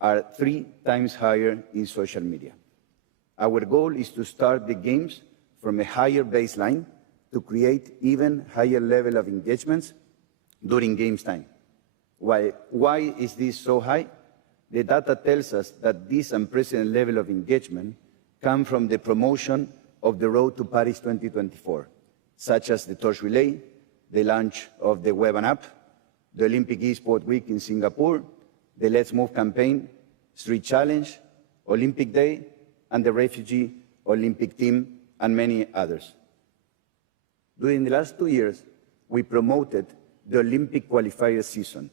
are 3 times higher in social media. Our goal is to start the Games from a higher baseline to create even higher level of engagements during Games time. Why is this so high? The data tells us that this unprecedented level of engagement comes from the promotion of the road to Paris 2024, such as the torch relay, the launch of the web and app, the Olympic Esports Week in Singapore, the Let's Move campaign, Street Challenge, Olympic Day, and the Refugee Olympic Team, and many others. During the last 2 years, we promoted the Olympic qualifier season,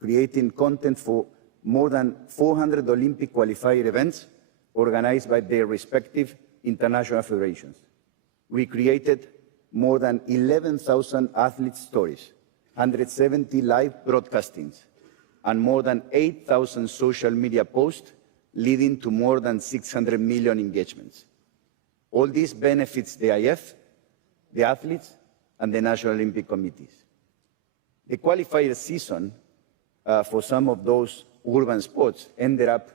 creating content for more than 400 Olympic qualifier events organized by their respective international federations. We created more than 11,000 athlete stories, 170 live broadcastings, and more than 8,000 social media posts, leading to more than 600 million engagements. All this benefits the IF, the athletes, and the National Olympic Committees. The qualifier season for some of those urban sports ended up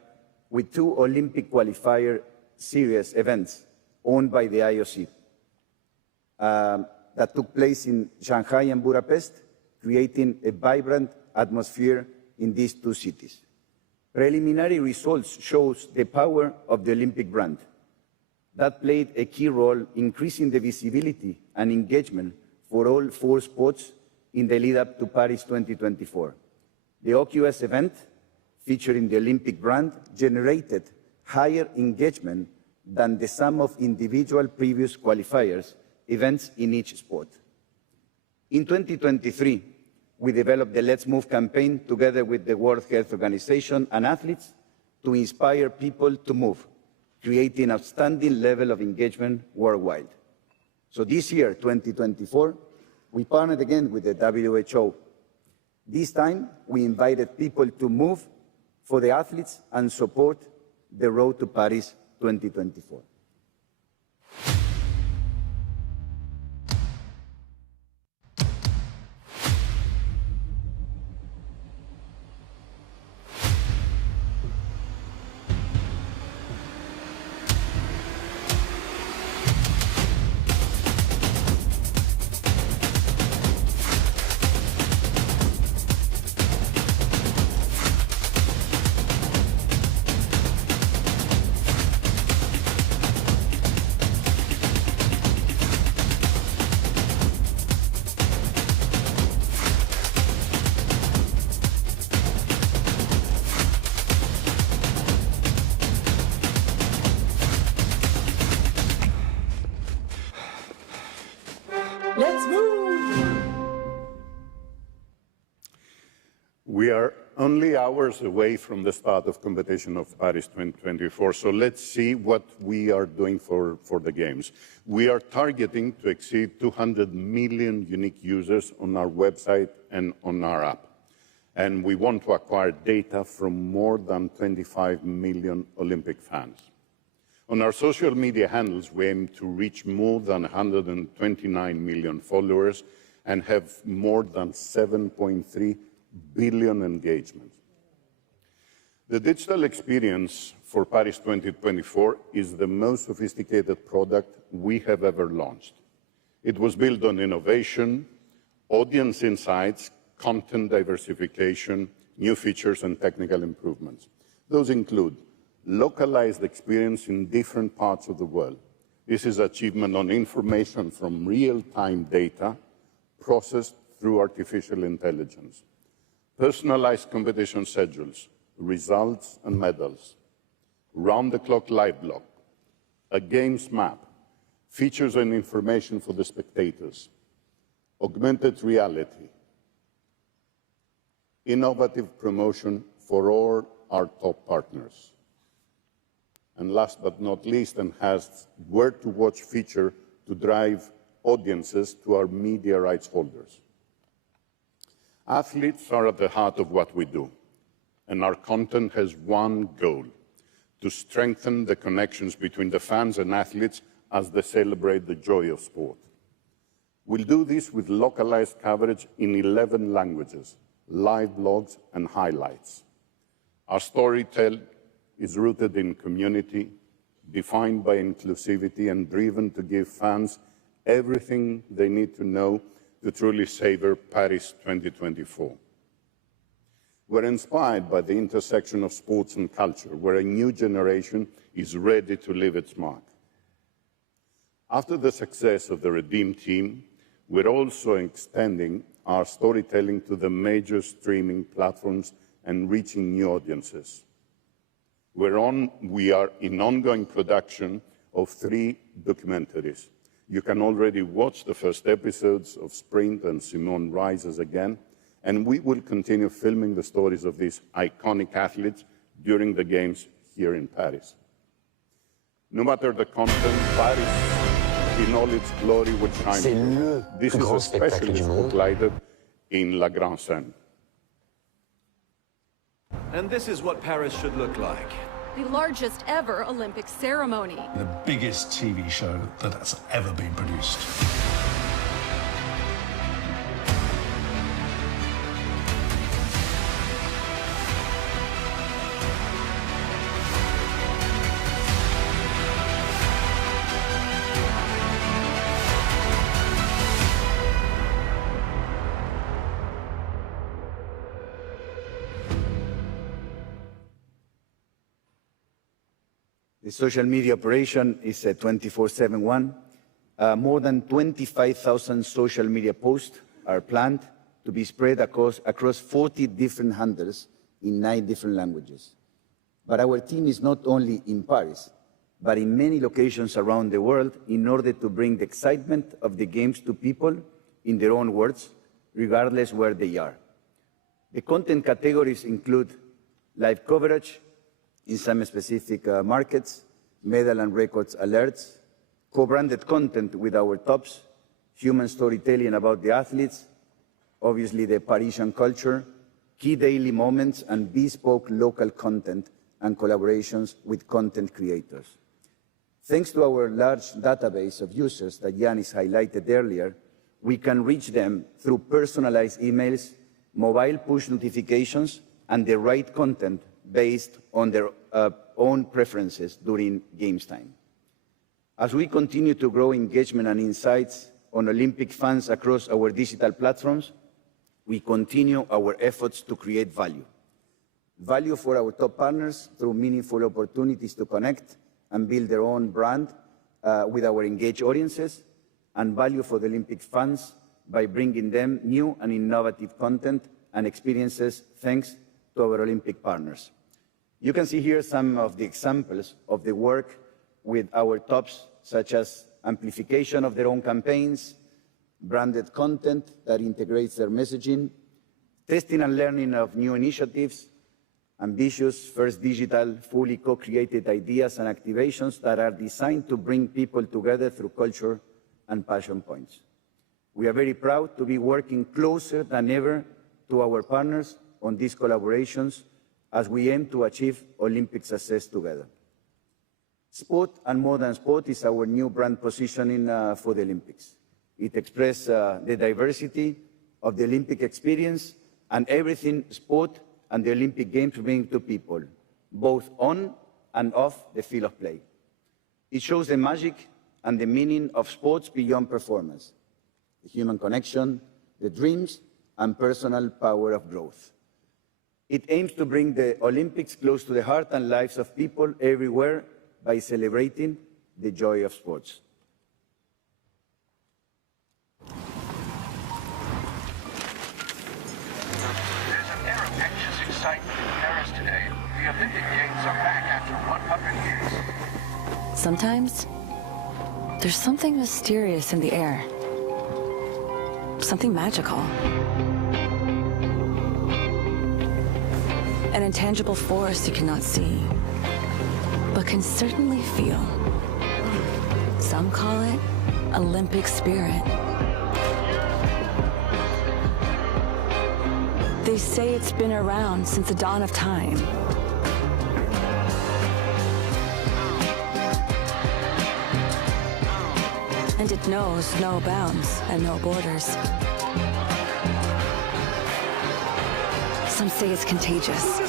with 2 Olympic qualifier series events owned by the IOC that took place in Shanghai and Budapest, creating a vibrant atmosphere in these 2 cities. Preliminary results shows the power of the Olympic brand. That played a key role increasing the visibility and engagement for all 4 sports in the lead-up to Paris 2024. The OQS event, featuring the Olympic brand, generated higher engagement than the sum of individual previous qualifiers events in each sport. In 2023, we developed the Let's Move campaign together with the World Health Organization and athletes to inspire people to move, creating outstanding level of engagement worldwide. So this year, 2024, we partnered again with the WHO. This time, we invited people to move for the athletes and support the road to Paris 2024. Let's move! We are only hours away from the start of competition of Paris 2024, so let's see what we are doing for the Games. We are targeting to exceed 200 million unique users on our website and on our app. And we want to acquire data from more than 25 million Olympic fans. On our social media handles, we aim to reach more than 129 million followers and have more than 7.3 billion engagements. The digital experience for Paris 2024 is the most sophisticated product we have ever launched. It was built on innovation, audience insights, content diversification, new features and technical improvements. Those include localized experience in different parts of the world. This is achievement on information from real-time data processed through artificial intelligence. Personalized competition schedules, results and medals, round-the-clock live blog, a games map, features and information for the spectators, augmented reality, innovative promotion for all our top partners. And last but not least, enhanced where-to-watch feature to drive audiences to our media rights holders. Athletes are at the heart of what we do, and our content has one goal: to strengthen the connections between the fans and athletes as they celebrate the joy of sport. We'll do this with localized coverage in 11 languages, live blogs and highlights. Our storytelling is rooted in community, defined by inclusivity and driven to give fans everything they need to know to truly savor Paris 2024. We're inspired by the intersection of sports and culture, where a new generation is ready to leave its mark. After the success of the Redeem team, we're also extending our storytelling to the major streaming platforms and reaching new audiences. We are in ongoing production of 3 documentaries. You can already watch the first episodes of Sprint and Simone Rises Again, and we will continue filming the stories of these iconic athletes during the Games here in Paris. No matter the content, Paris in all its glory will shine through. This is especially spotlighted in La Grande Seine. And this is what Paris should look like. The largest ever Olympic ceremony. The biggest TV show that has ever been produced. The social media operation is a 24/7 one. More than 25,000 social media posts are planned to be spread across 40 different handles in 9 different languages. But our team is not only in Paris, but in many locations around the world in order to bring the excitement of the Games to people in their own words, regardless where they are. The content categories include live coverage in some specific markets, medal and records alerts, co-branded content with our tops, human storytelling about the athletes, obviously the Parisian culture, key daily moments, and bespoke local content and collaborations with content creators. Thanks to our large database of users that Yanis highlighted earlier, we can reach them through personalized emails, mobile push notifications, and the right content based on their own preferences during Games time. As we continue to grow engagement and insights on Olympic fans across our digital platforms, we continue our efforts to create value. Value for our top partners through meaningful opportunities to connect and build their own brand with our engaged audiences, and value for the Olympic fans by bringing them new and innovative content and experiences thanks to our Olympic partners. You can see here some of the examples of the work with our tops, such as amplification of their own campaigns, branded content that integrates their messaging, testing and learning of new initiatives, ambitious, first digital, fully co-created ideas and activations that are designed to bring people together through culture and passion points. We are very proud to be working closer than ever to our partners on these collaborations as we aim to achieve Olympic success together. Sport and more than sport is our new brand positioning for the Olympics. It expresses the diversity of the Olympic experience and everything sport and the Olympic Games bring to people, both on and off the field of play. It shows the magic and the meaning of sports beyond performance, the human connection, the dreams, and personal power of growth. It aims to bring the Olympics close to the heart and lives of people everywhere by celebrating the joy of sports. There's an air of anxious excitement in Paris today. The Olympic Games are back after 100 years. Sometimes, there's something mysterious in the air. Something magical. An intangible force you cannot see, but can certainly feel. Some call it Olympic spirit. They say it's been around since the dawn of time. And it knows no bounds and no borders. Some say it's contagious.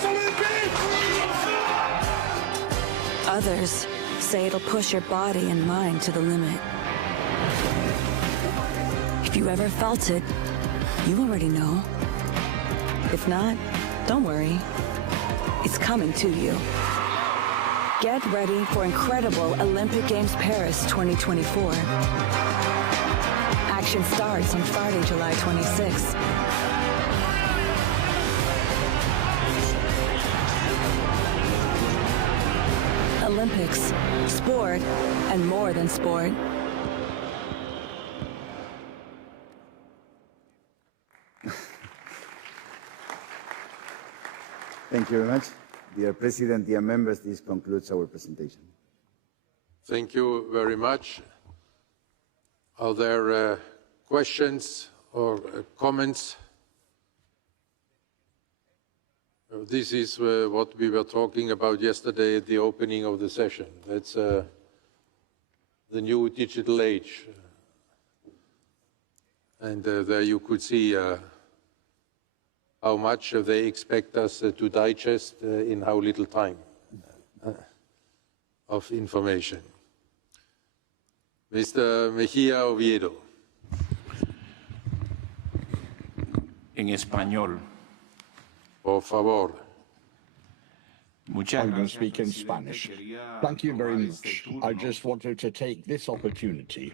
Others say it'll push your body and mind to the limit. If you ever felt it, you already know. If not, don't worry. It's coming to you. Get ready for incredible Olympic Games Paris 2024. Action starts on Friday, July 26th. Olympics, sport, and more than sport. Thank you very much. Dear President, dear members, this concludes our presentation. Thank you very much. Are there questions or comments? This is what we were talking about yesterday at the opening of the session. That's the new digital age. And there you could see how much they expect us to digest in how little time of information. Mr. Mejía Oviedo. En español. Por favor. I'm going to speak in Spanish. Thank you very much. I just wanted to take this opportunity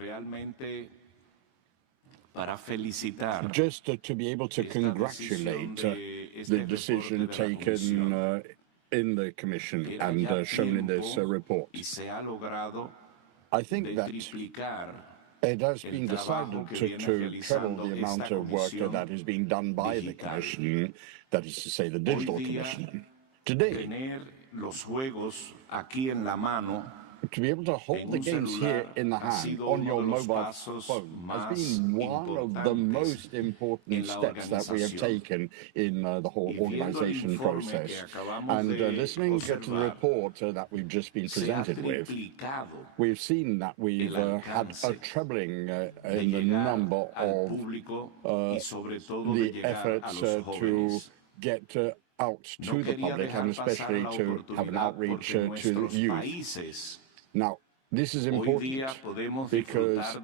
just to be able to congratulate the decision taken in the Commission and shown in this report. I think that it has been decided to treble the amount of work that is being done by the Commission, that is to say the Digital Commission. Today, to be able to hold the games here in the hand on your mobile phone has been one of the most important steps that we have taken in the whole organization process. And listening to the report that we've just been presented with, we've seen that we've had a trebling in the number of the efforts to get out to the public and especially to have an outreach to the youth. Now, this is important because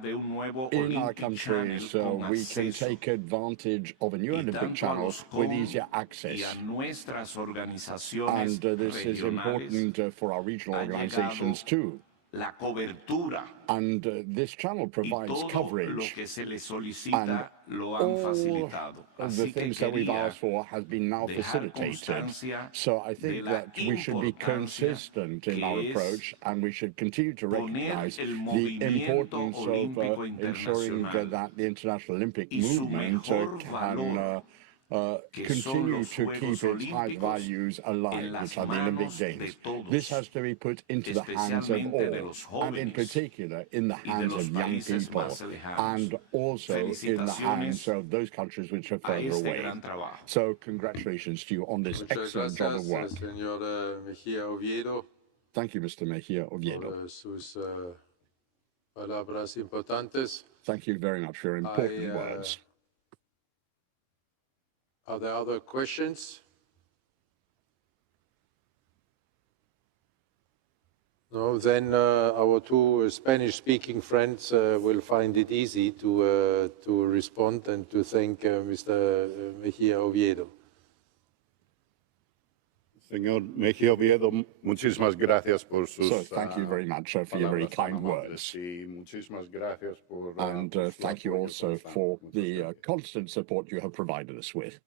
in our countries we can take advantage of a new Olympic channel with easier access. And this is important for our regional organizations too. And this channel provides coverage, and all of the things that we've asked for has been now facilitated. So I think that we should be consistent in our approach, and we should continue to recognize the importance of ensuring that the international Olympic movement can continue to keep its high values alive, which are the Olympic Games. This has to be put into the hands of all, and in particular in the hands of young people, and also in the hands of those countries which are further away. So congratulations to you on this excellent job of work. Thank you, Mr. Mejia Oviedo. Thank you very much for your important words. Are there other questions? No, then our two Spanish-speaking friends will find it easy to respond and to thank Mr. Mejia Oviedo. Señor Mejia Oviedo, muchísimas gracias por sus... So thank you very much for your very kind words. And thank you also for the constant support you have provided us with.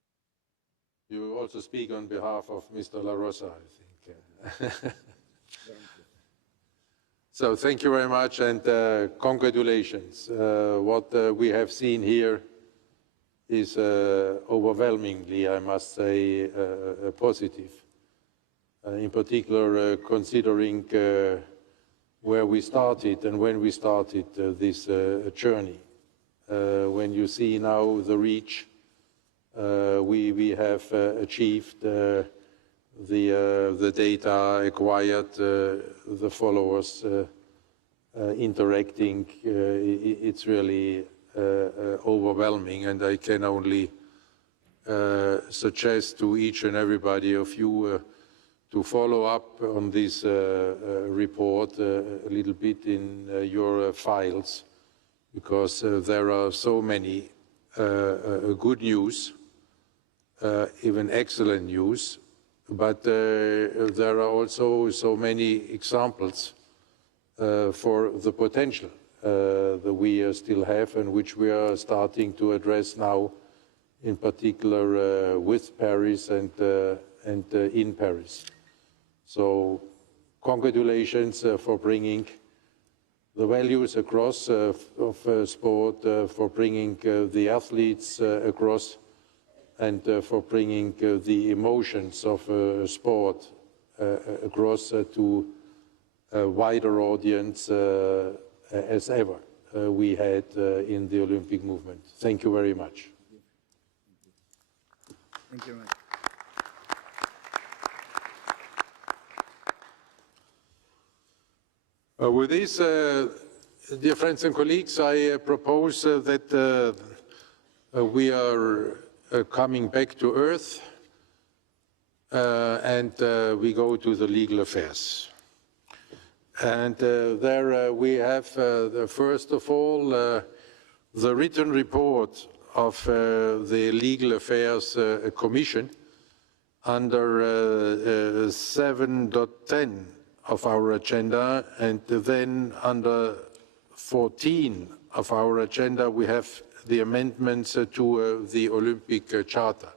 You also speak on behalf of Mr. La Rosa, I think. So thank you very much, and congratulations. What we have seen here is overwhelmingly, I must say, positive. In particular, considering where we started and when we started this journey. When you see now the reach we have achieved, the data acquired, the followers interacting, it's really overwhelming, and I can only suggest to each and everybody of you to follow up on this report a little bit in your files, because there are so many good news, even excellent news, but there are also so many examples for the potential that we still have and which we are starting to address now, in particular with Paris and in Paris. So congratulations for bringing the values across of sport, for bringing the athletes across, and for bringing the emotions of sport across to a wider audience as ever we had in the Olympic movement. Thank you very much. Thank you very much. With this, dear friends and colleagues, I propose that we are coming back to earth and we go to the legal affairs. And there we have, first of all, the written report of the Legal Affairs Commission under 7.10 of our agenda, and then under 14 of our agenda we have the amendments to the Olympic Charter.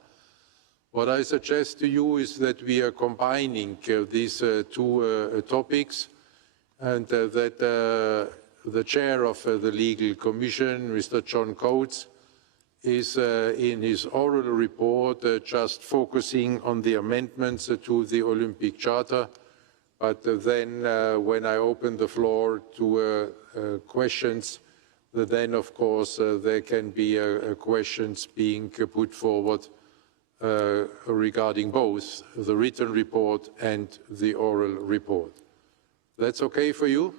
What I suggest to you is that we are combining these two topics, and that the chair of the Legal Commission, Mr. John Coates, is in his oral report just focusing on the amendments to the Olympic Charter. But then when I open the floor to questions, then of course there can be questions being put forward regarding both the written report and the oral report. That's okay for you?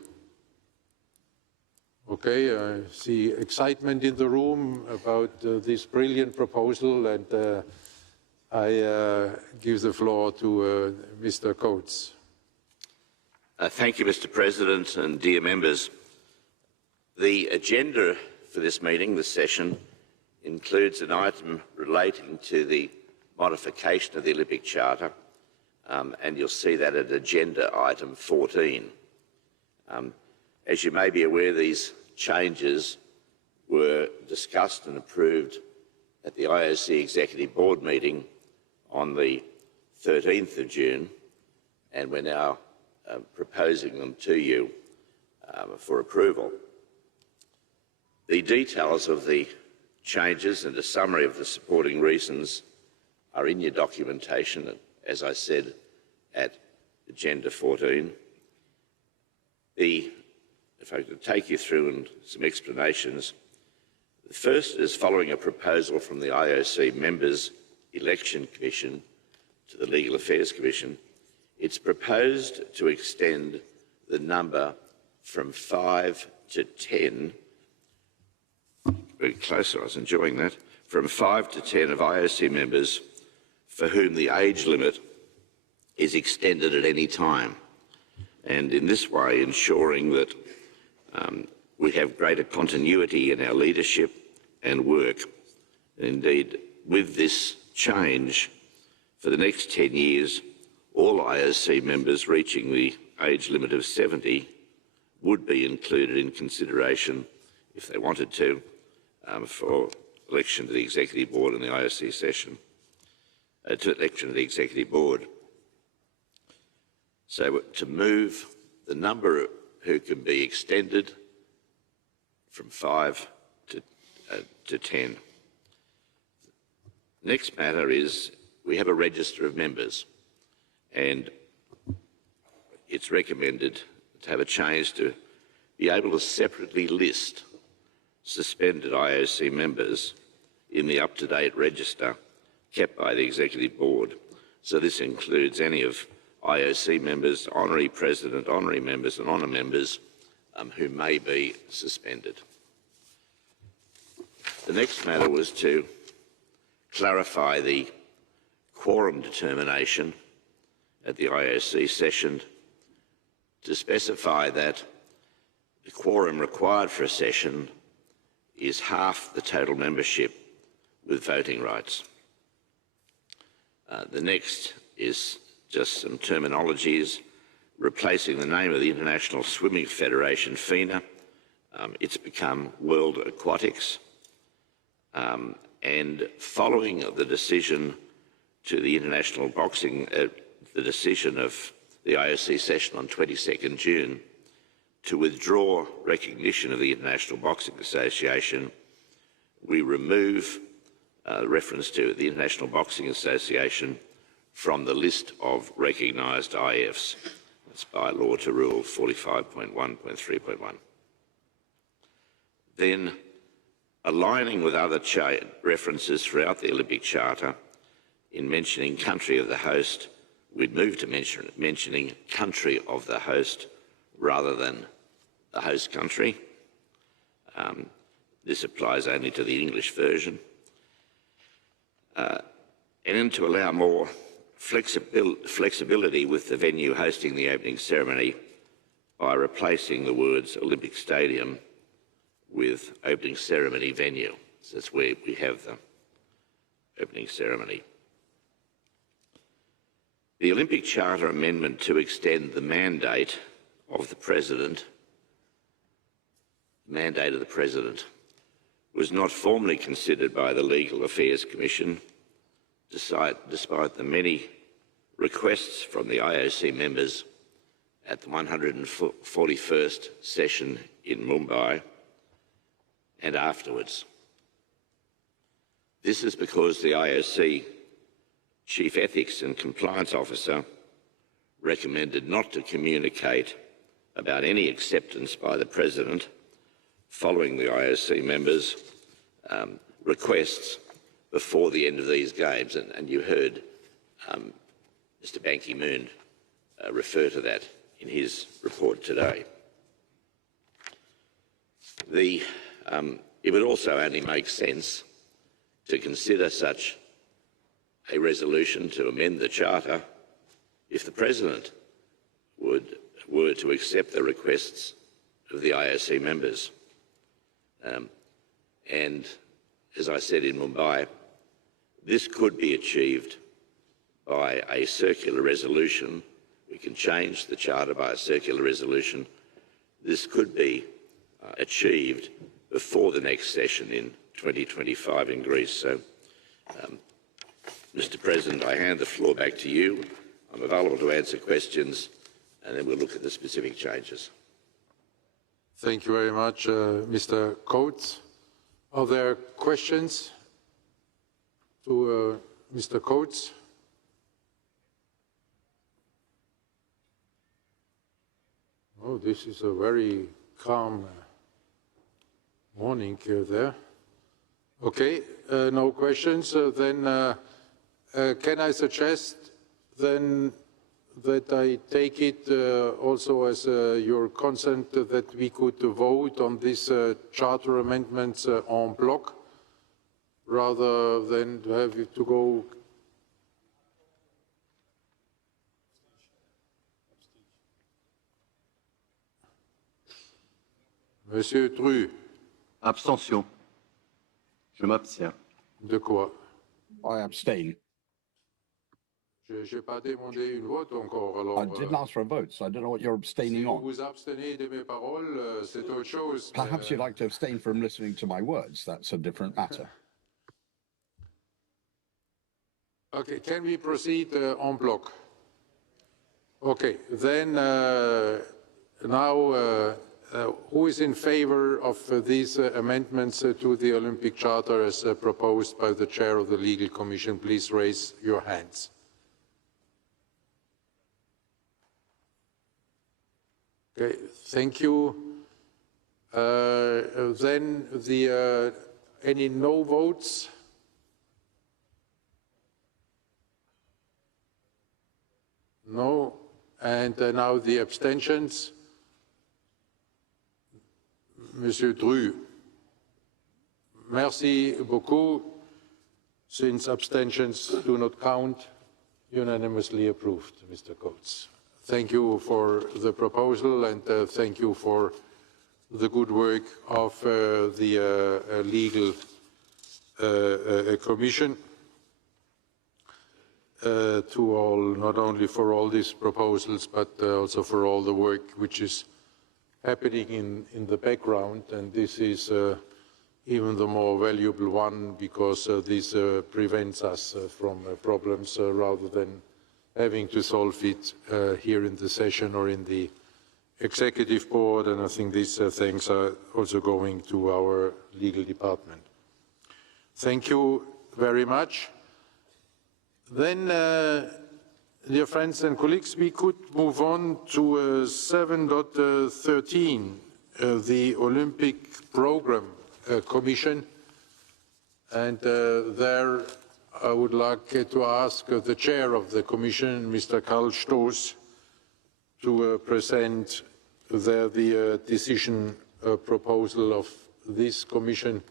Okay, I see excitement in the room about this brilliant proposal, and I give the floor to Mr. Coates. Thank you, Mr. President, and dear members. The agenda for this meeting, this session, includes an item relating to the modification of the Olympic Charter, and you'll see that at agenda item 14. As you may be aware, these changes were discussed and approved at the IOC Executive Board meeting on the 13th of June, and we're now proposing them to you for approval. The details of the changes and a summary of the supporting reasons are in your documentation, as I said, at Agenda 14. If I could take you through some explanations. The first is following a proposal from the IOC Members Election Commission to the Legal Affairs Commission. It's proposed to extend the number from 5 to 10, very close, I was enjoying that, from 5 to 10 of IOC members for whom the age limit is extended at any time, and in this way ensuring that we have greater continuity in our leadership and work. Indeed, with this change, for the next 10 years, all IOC members reaching the age limit of 70 would be included in consideration, if they wanted to, for election to the Executive Board in the IOC session, to election to the Executive Board. So to move the number who can be extended from 5 to 10. Next matter is we have a register of members, and it's recommended to have a change to be able to separately list suspended IOC members in the up-to-date register kept by the Executive Board. So this includes any of IOC members, honorary president, honorary members and honour members who may be suspended. The next matter was to clarify the quorum determination at the IOC session to specify that the quorum required for a session is half the total membership with voting rights. The next is just some terminologies, replacing the name of the International Swimming Federation, FINA. It's become World Aquatics. And following the decision to the international boxing, the decision of the IOC session on 22nd June to withdraw recognition of the International Boxing Association, we remove reference to the International Boxing Association from the list of recognised IFs. That's by law to Rule 45.1.3.1. Then, aligning with other references throughout the Olympic Charter, in mentioning country of the host, we'd move to mentioning country of the host rather than the host country. This applies only to the English version. And then to allow more flexibility with the venue hosting the opening ceremony by replacing the words Olympic Stadium with opening ceremony venue. So that's where we have the opening ceremony. The Olympic Charter amendment to extend the mandate of the President, was not formally considered by the Legal Affairs Commission, despite the many requests from the IOC members at the 141st session in Mumbai and afterwards. This is because the IOC Chief Ethics and Compliance Officer recommended not to communicate about any acceptance by the President following the IOC members' requests before the end of these games. And you heard Mr. Ban Ki-moon refer to that in his report today. It would also only make sense to consider such a resolution to amend the Charter if the President were to accept the requests of the IOC members. And as I said in Mumbai, this could be achieved by a circular resolution. We can change the Charter by a circular resolution this could be achieved before the next session in 2025 in Greece. So, Mr. President, I hand the floor back to you. I'm available to answer questions, and then we'll look at the specific changes. Thank you very much, Mr. Coates. Are there questions to Mr. Coates? Oh, this is a very calm morning there. Okay, no questions. Then can I suggest then that I take it also as your consent that we could vote on these charter amendments en bloc, rather than to have it to go. Monsieur Dru. Abstention. Je m'abstiens. De quoi? I abstain. Je n'ai pas demandé une vote encore. Alors, I didn't ask for a vote, so I don't know what you're abstaining on. vous abstenez de mes paroles, c'est autre chose. Perhaps you'd like to abstain from listening to my words. That's a different matter. Okay, can we proceed en bloc? Okay, then now who is in favor of these amendments to the Olympic Charter as proposed by the Chair of the Legal Commission? Please raise your hands. Okay, thank you. Then any no votes? No. And now the abstentions. Monsieur Dru. Merci beaucoup. Since abstentions do not count, unanimously approved, Mr. Coates. Thank you for the proposal, and thank you for the good work of the legal commission. To all, not only for all these proposals, but also for all the work which is happening in the background. And this is even the more valuable one, because this prevents us from problems rather than having to solve it here in the session or in the executive board. And I think these things are also going to our legal department. Thank you very much. Then, dear friends and colleagues, we could move on to 7.13, the Olympic Program Commission. And there I would like to ask the chair of the Commission, Mr. Karl Stoß, to present the decision proposal of this Commission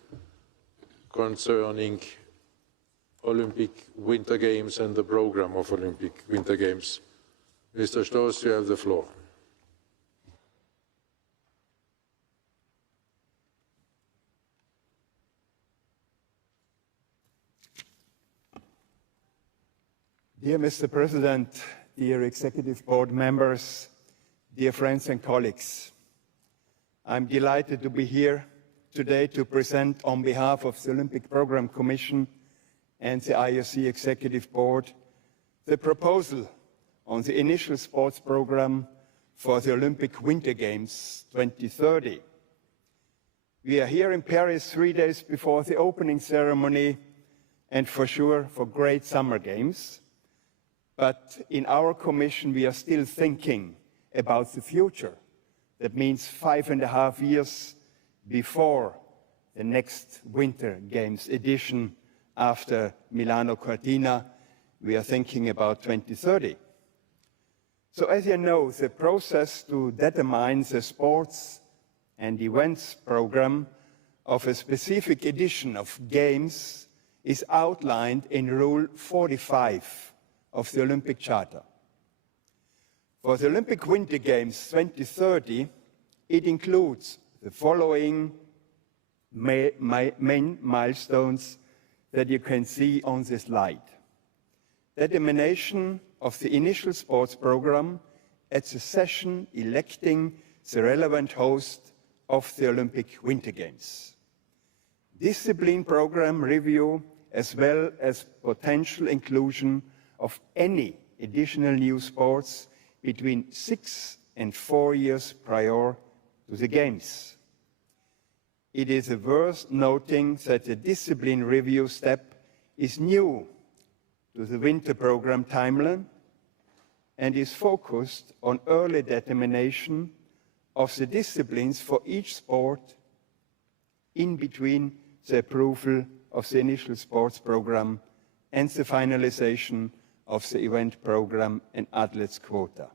concerning Olympic Winter Games and the program of Olympic Winter Games. Mr. Stoß, you have the floor. Dear Mr. President, dear Executive Board members, dear friends and colleagues, I'm delighted to be here today to present on behalf of the Olympic Program Commission and the IOC Executive Board the proposal on the initial sports program for the Olympic Winter Games 2030. We are here in Paris 3 days before the opening ceremony and for sure for great summer games. But in our Commission, we are still thinking about the future. That means 5.5 years before the next Winter Games edition after Milano Cortina. We are thinking about 2030. So as you know, the process to determine the sports and events program of a specific edition of Games is outlined in Rule 45 of the Olympic Charter. For the Olympic Winter Games 2030, it includes the following main milestones that you can see on this slide. Determination of the initial sports program at the session electing the relevant host of the Olympic Winter Games. Discipline program review, as well as potential inclusion of any additional new sports between 6 and 4 years prior to the Games. It is worth noting that the discipline review step is new to the winter program timeline and is focused on early determination of the disciplines for each sport in between the approval of the initial sports program and the finalization of the event program and athletes quota.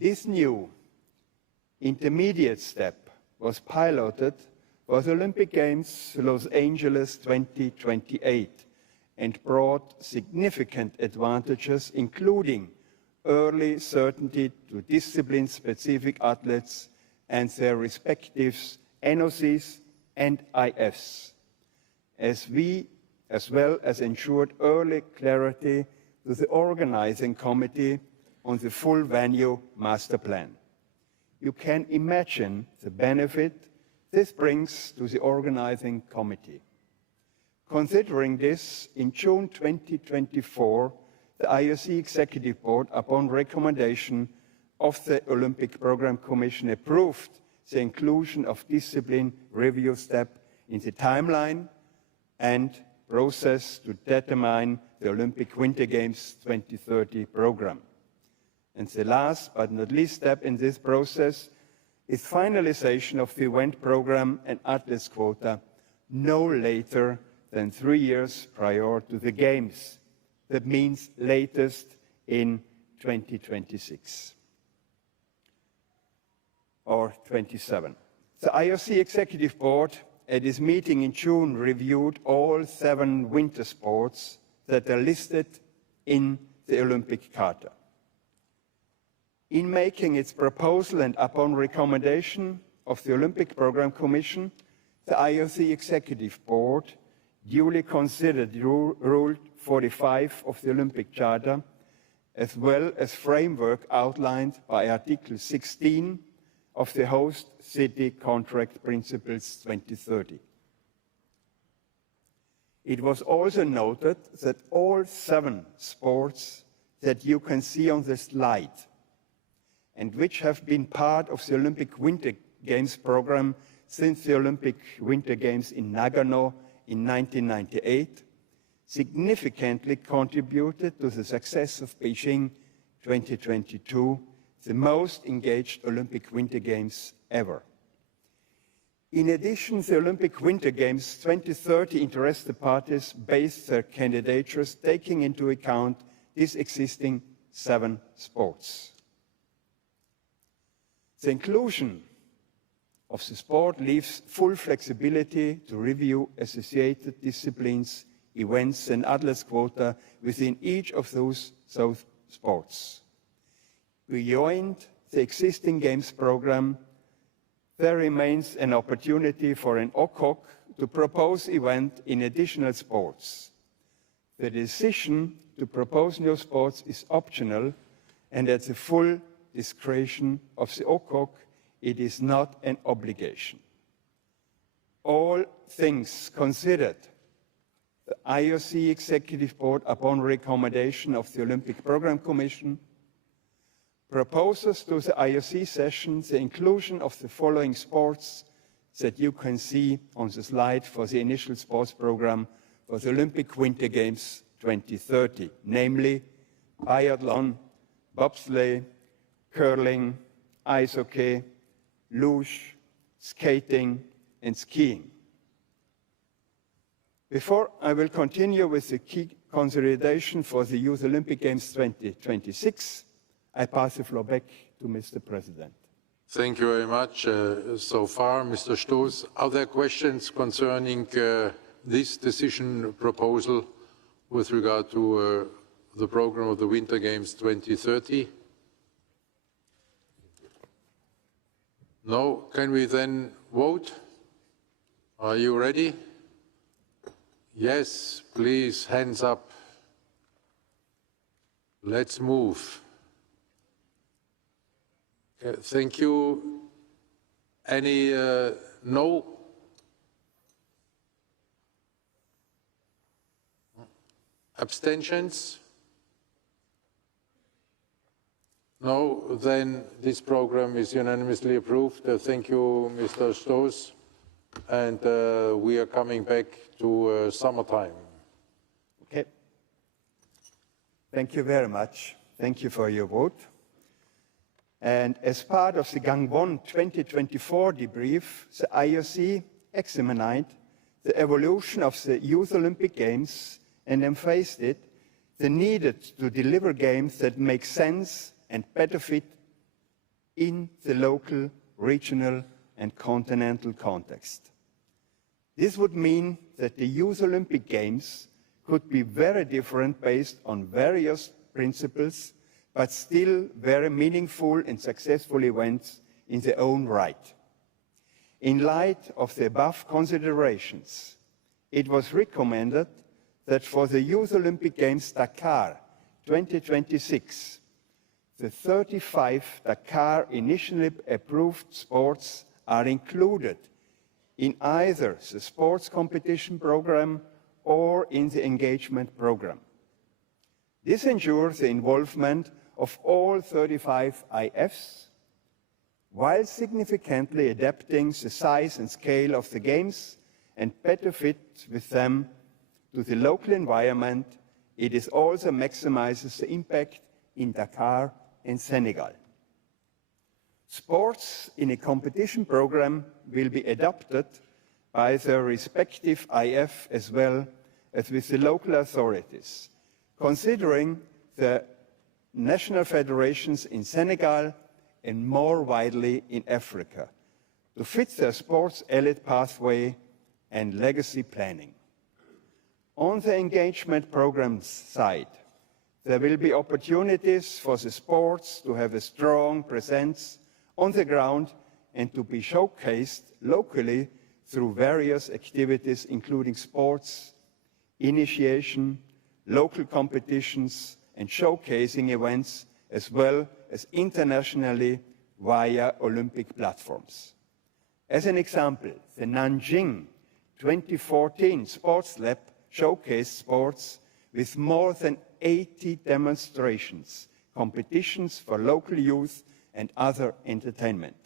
This new intermediate step was piloted for the Olympic Games Los Angeles 2028 and brought significant advantages, including early certainty to discipline-specific athletes and their respective NOCs and IFs, as well as ensured early clarity to the organizing committee on the full venue master plan. You can imagine the benefit this brings to the organizing committee. Considering this, in June 2024, the IOC Executive Board, upon recommendation of the Olympic Program Commission, approved the inclusion of discipline review step in the timeline and process to determine the Olympic Winter Games 2030 program. And the last but not least step in this process is finalization of the event program and athletes quota no later than 3 years prior to the Games. That means latest in 2026 or 27. The IOC Executive Board at its meeting in June reviewed all 7 winter sports that are listed in the Olympic Charter. In making its proposal and upon recommendation of the Olympic Program Commission, the IOC Executive Board duly considered Rule 45 of the Olympic Charter, as well as framework outlined by Article 16 of the Host City Contract Principles 2030. It was also noted that all 7 sports that you can see on the slide and which have been part of the Olympic Winter Games program since the Olympic Winter Games in Nagano in 1998, significantly contributed to the success of Beijing 2022, the most engaged Olympic Winter Games ever. In addition, the Olympic Winter Games 2030 interested parties based their candidatures taking into account these existing 7 sports. The inclusion of the sport leaves full flexibility to review associated disciplines, events, and athletes quota within each of those sports. Beyond the existing Games program, there remains an opportunity for an OCOC to propose events in additional sports. The decision to propose new sports is optional and at the full discretion of the OCOC. It is not an obligation. All things considered, the IOC Executive Board, upon recommendation of the Olympic Program Commission, proposes to the IOC session the inclusion of the following sports that you can see on the slide for the initial sports program for the Olympic Winter Games 2030, namely biathlon, bobsleigh, curling, ice hockey, luge, skating, and skiing. Before I will continue with the key consideration for the Youth Olympic Games 2026, I pass the floor back to Mr. President. Thank you very much so far, Mr. Stoß. Are there questions concerning this decision proposal with regard to the program of the Winter Games 2030? No? Can we then vote? Are you ready? Yes, please, hands up. Let's move. Thank you. Any no? Abstentions? No, then this program is unanimously approved. Thank you, Mr. Stoß. And we are coming back to summertime. Okay. Thank you very much. Thank you for your vote. And as part of the Gangwon 2024 debrief, the IOC examined the evolution of the Youth Olympic Games and emphasized the need to deliver games that make sense and better fit in the local, regional, and continental context. This would mean that the Youth Olympic Games could be very different based on various principles, but still very meaningful and successful events in their own right. In light of the above considerations, it was recommended that for the Youth Olympic Games Dakar 2026, the 35 Dakar initially approved sports are included in either the sports competition program or in the engagement program. This ensures the involvement of all 35 IFs, while significantly adapting the size and scale of the games and better fit with them to the local environment. It also maximizes the impact in Dakar and Senegal. Sports in a competition program will be adopted by their respective IF as well as with the local authorities, considering the national federations in Senegal and more widely in Africa, to fit their sports elite pathway and legacy planning. On the engagement programs side, there will be opportunities for the sports to have a strong presence on the ground and to be showcased locally through various activities, including sports, initiation, local competitions, and showcasing events, as well as internationally via Olympic platforms. As an example, the Nanjing 2014 Sports Lab showcased sports with more than 80 demonstrations, competitions for local youth, and other entertainment.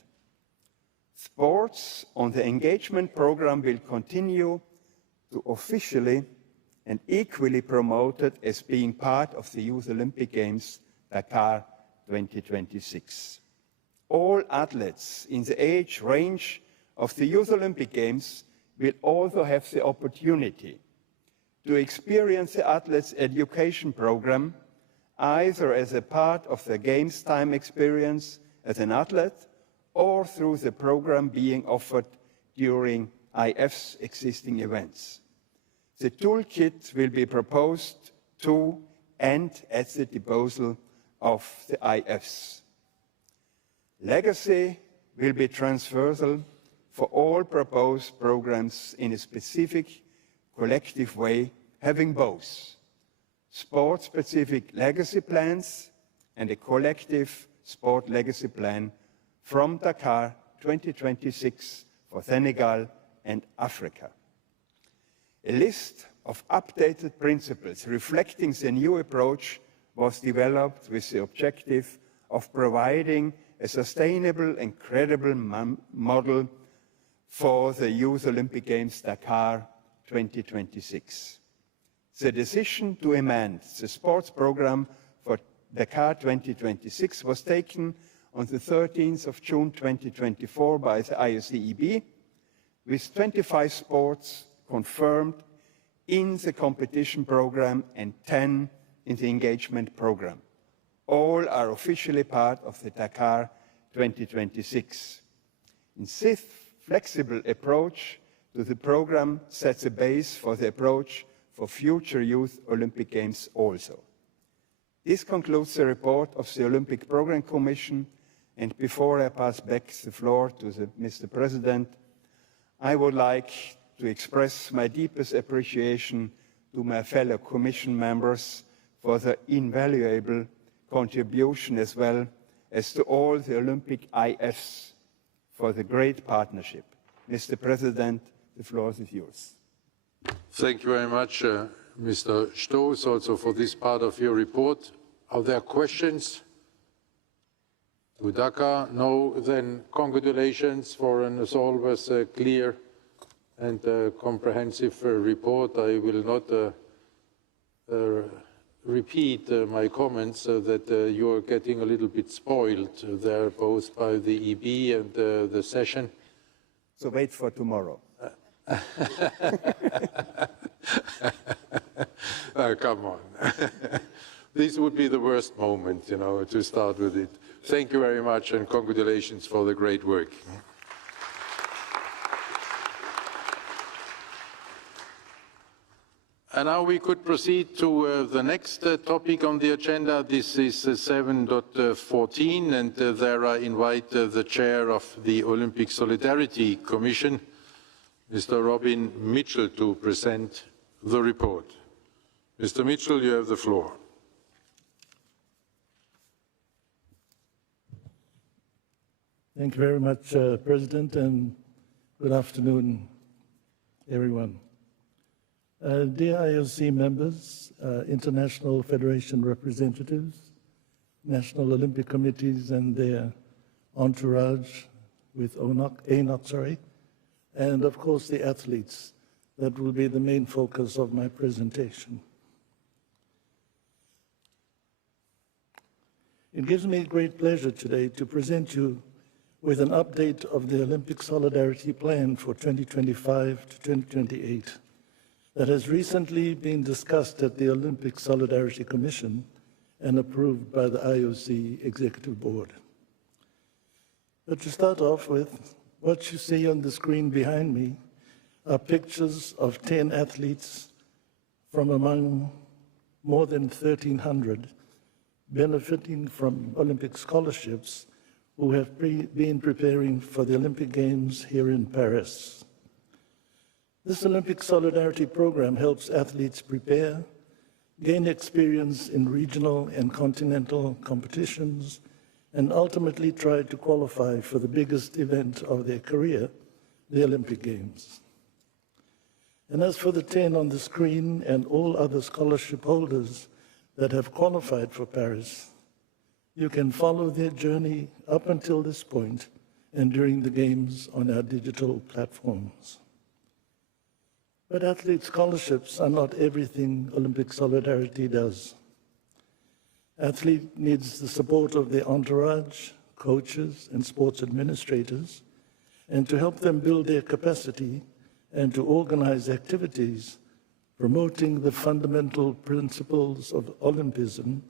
Sports on the engagement program will continue to officially and equally promoted as being part of the Youth Olympic Games Dakar 2026. All athletes in the age range of the Youth Olympic Games will also have the opportunity to experience the athletes' education program either as a part of the Games time experience as an athlete or through the program being offered during IF's existing events. The toolkit will be proposed to and at the disposal of the IFs. Legacy will be transversal for all proposed programs in a specific collective way, having both sport-specific legacy plans and a collective sport legacy plan from Dakar 2026 for Senegal and Africa. A list of updated principles reflecting the new approach was developed with the objective of providing a sustainable and credible model for the Youth Olympic Games Dakar 2026. The decision to amend the sports program for Dakar 2026 was taken on the 13th of June 2024 by the IOC-EB, with 25 sports confirmed in the competition program and 10 in the engagement program. All are officially part of the Dakar 2026. This flexible approach to the program sets a base for the approach for future Youth Olympic Games also. This concludes the report of the Olympic Program Commission, and before I pass back the floor to Mr. President, I would like to express my deepest appreciation to my fellow Commission members for their invaluable contribution as well as to all the Olympic IS for the great partnership. Mr. President, the floor is yours. Thank you very much, Mr. Stoß, also for this part of your report. Are there questions to Dhaka? No, then congratulations for an as always clear and comprehensive report. I will not repeat my comments that you are getting a little bit spoiled there, both by the EB and the session. So wait for tomorrow. Come on. This would be the worst moment, you know, to start with it. Thank you very much and congratulations for the great work. And now we could proceed to the next topic on the agenda. This is 7.14, and there I invite the chair of the Olympic Solidarity Commission, Mr. Robin Mitchell, to present the report. Mr. Mitchell, you have the floor. Thank you very much, President, and good afternoon, everyone. Dear IOC members, International Federation representatives, National Olympic Committees and their entourage with ANOC, and of course the athletes, that will be the main focus of my presentation. It gives me great pleasure today to present you with an update of the Olympic Solidarity Plan for 2025 to 2028 that has recently been discussed at the Olympic Solidarity Commission and approved by the IOC Executive Board. But to start off with, what you see on the screen behind me are pictures of 10 athletes from among more than 1,300 benefiting from Olympic scholarships who have been preparing for the Olympic Games here in Paris. This Olympic Solidarity Program helps athletes prepare, gain experience in regional and continental competitions, and ultimately try to qualify for the biggest event of their career, the Olympic Games. And as for the 10 on the screen and all other scholarship holders that have qualified for Paris, you can follow their journey up until this point and during the Games on our digital platforms. But athlete scholarships are not everything Olympic Solidarity does. Athlete needs the support of their entourage, coaches, and sports administrators, and to help them build their capacity and to organize activities promoting the fundamental principles of Olympism,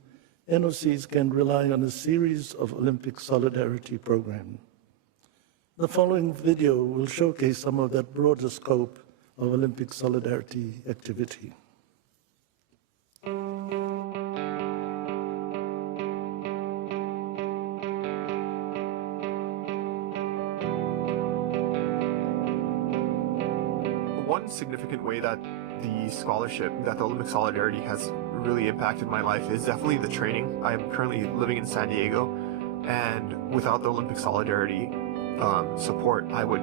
NOCs can rely on a series of Olympic Solidarity programs. The following video will showcase some of that broader scope of Olympic Solidarity activity. One significant way that the scholarship, that the Olympic Solidarity has really impacted my life is definitely the training. I am currently living in San Diego, and without the Olympic Solidarity support, I would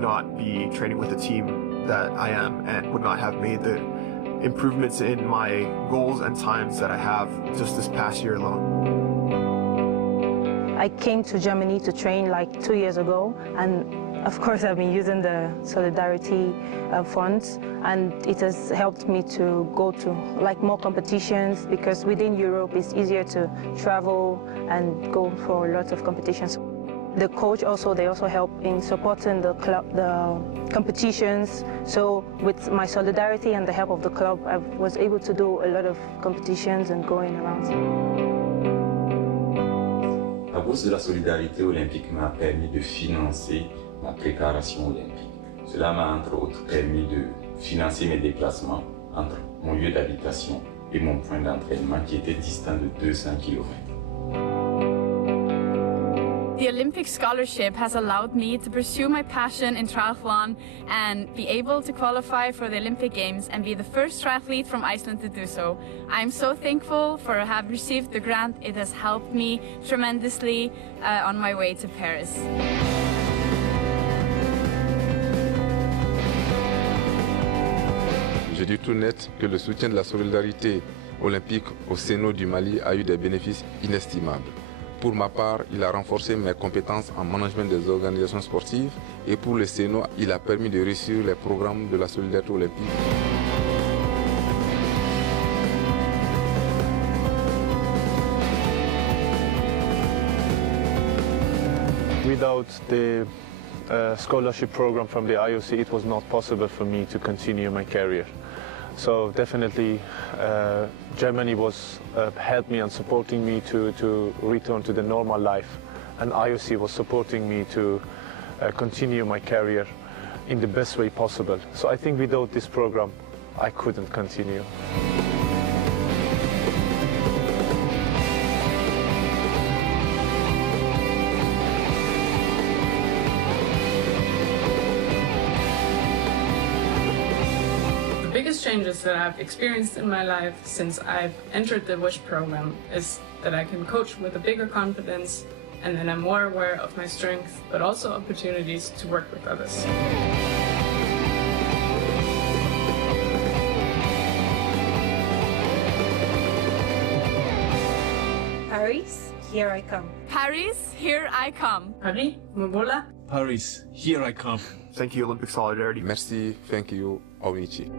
not be training with the team that I am and would not have made the improvements in my goals and times that I have just this past year alone. I came to Germany to train like 2 years ago, and of course I've been using the Solidarity funds, and it has helped me to go to like more competitions, because within Europe it's easier to travel and go for lots of competitions. The coach also, they also help in supporting the club, the competitions. So with my solidarity and the help of the club, I was able to do a lot of competitions and going around. La bourse de la solidarité olympique m'a permis de financer ma préparation olympique. Cela m'a entre autres permis de financer mes déplacements entre mon lieu d'habitation et mon point d'entraînement qui était distant de 200 km. The Olympic scholarship has allowed me to pursue my passion in triathlon and be able to qualify for the Olympic Games and be the first triathlete from Iceland to do so. I'm so thankful for having received the grant. It has helped me tremendously on my way to Paris. Je dis tout net que le soutien de la solidarité olympique au Sénat du Mali a eu des bénéfices inestimables. Pour ma part, il a renforcé mes compétences en management des organisations sportives et pour le Sénat, il a permis de réussir les programmes de la solidarité olympique. Without the scholarship program from the IOC, it was not possible for me to continue my career. So definitely Germany was helped me and supporting me to return to the normal life, and IOC was supporting me to continue my career in the best way possible. So I think without this program I couldn't continue. Changes that I've experienced in my life since I've entered the WISH program is that I can coach with a bigger confidence and that I'm more aware of my strengths, but also opportunities to work with others. Paris, here I come. Paris, here I come. Paris, Mobola. Paris, here I come. Thank you, Olympic Solidarity. Merci, thank you, Omichi.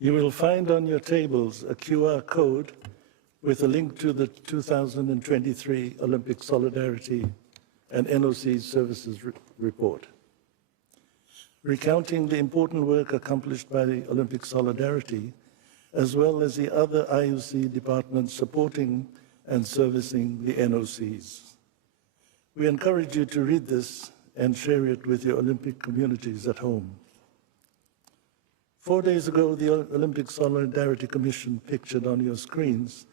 You will find on your tables a QR code with a link to the 2023 Olympic Solidarity and NOC Services Report, recounting the important work accomplished by the Olympic Solidarity, as well as the other IOC departments supporting and servicing the NOCs. We encourage you to read this and share it with your Olympic communities at home. 4 days ago, the Olympic Solidarity Commission, pictured on your screens,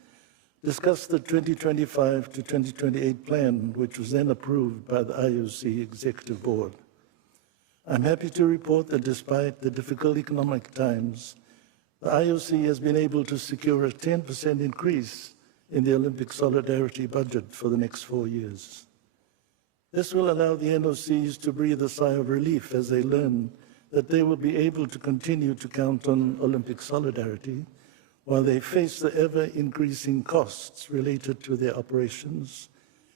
discussed the 2025 to 2028 plan, which was then approved by the IOC Executive Board. I'm happy to report that despite the difficult economic times, the IOC has been able to secure a 10% increase in the Olympic Solidarity budget for the next 4 years. This will allow the NOCs to breathe a sigh of relief as they learn that they will be able to continue to count on Olympic solidarity while they face the ever-increasing costs related to their operations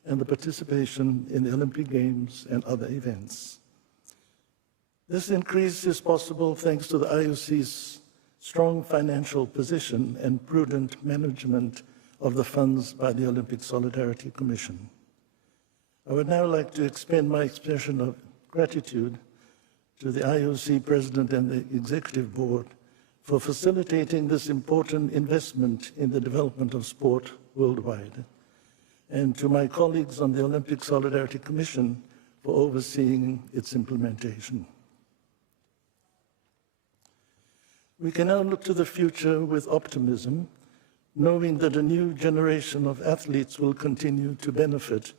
and the participation in the Olympic Games and other events. This increase is possible thanks to the IOC's strong financial position and prudent management of the funds by the Olympic Solidarity Commission. I would now like to extend my expression of gratitude to the IOC President and the Executive Board for facilitating this important investment in the development of sport worldwide, and to my colleagues on the Olympic Solidarity Commission for overseeing its implementation. We can now look to the future with optimism, knowing that a new generation of athletes will continue to benefit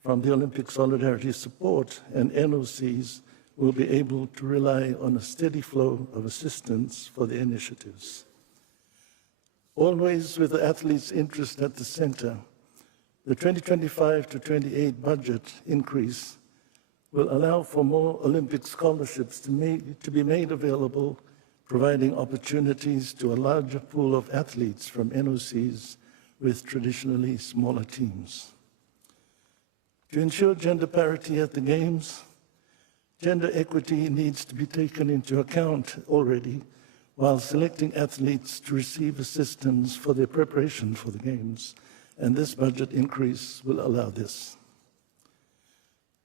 from the Olympic Solidarity support, and NOCs will be able to rely on a steady flow of assistance for the initiatives. Always with the athletes' interest at the center, the 2025 to 28 budget increase will allow for more Olympic scholarships to be made available, providing opportunities to a larger pool of athletes from NOCs with traditionally smaller teams. To ensure gender parity at the Games, gender equity needs to be taken into account already while selecting athletes to receive assistance for their preparation for the Games, and this budget increase will allow this.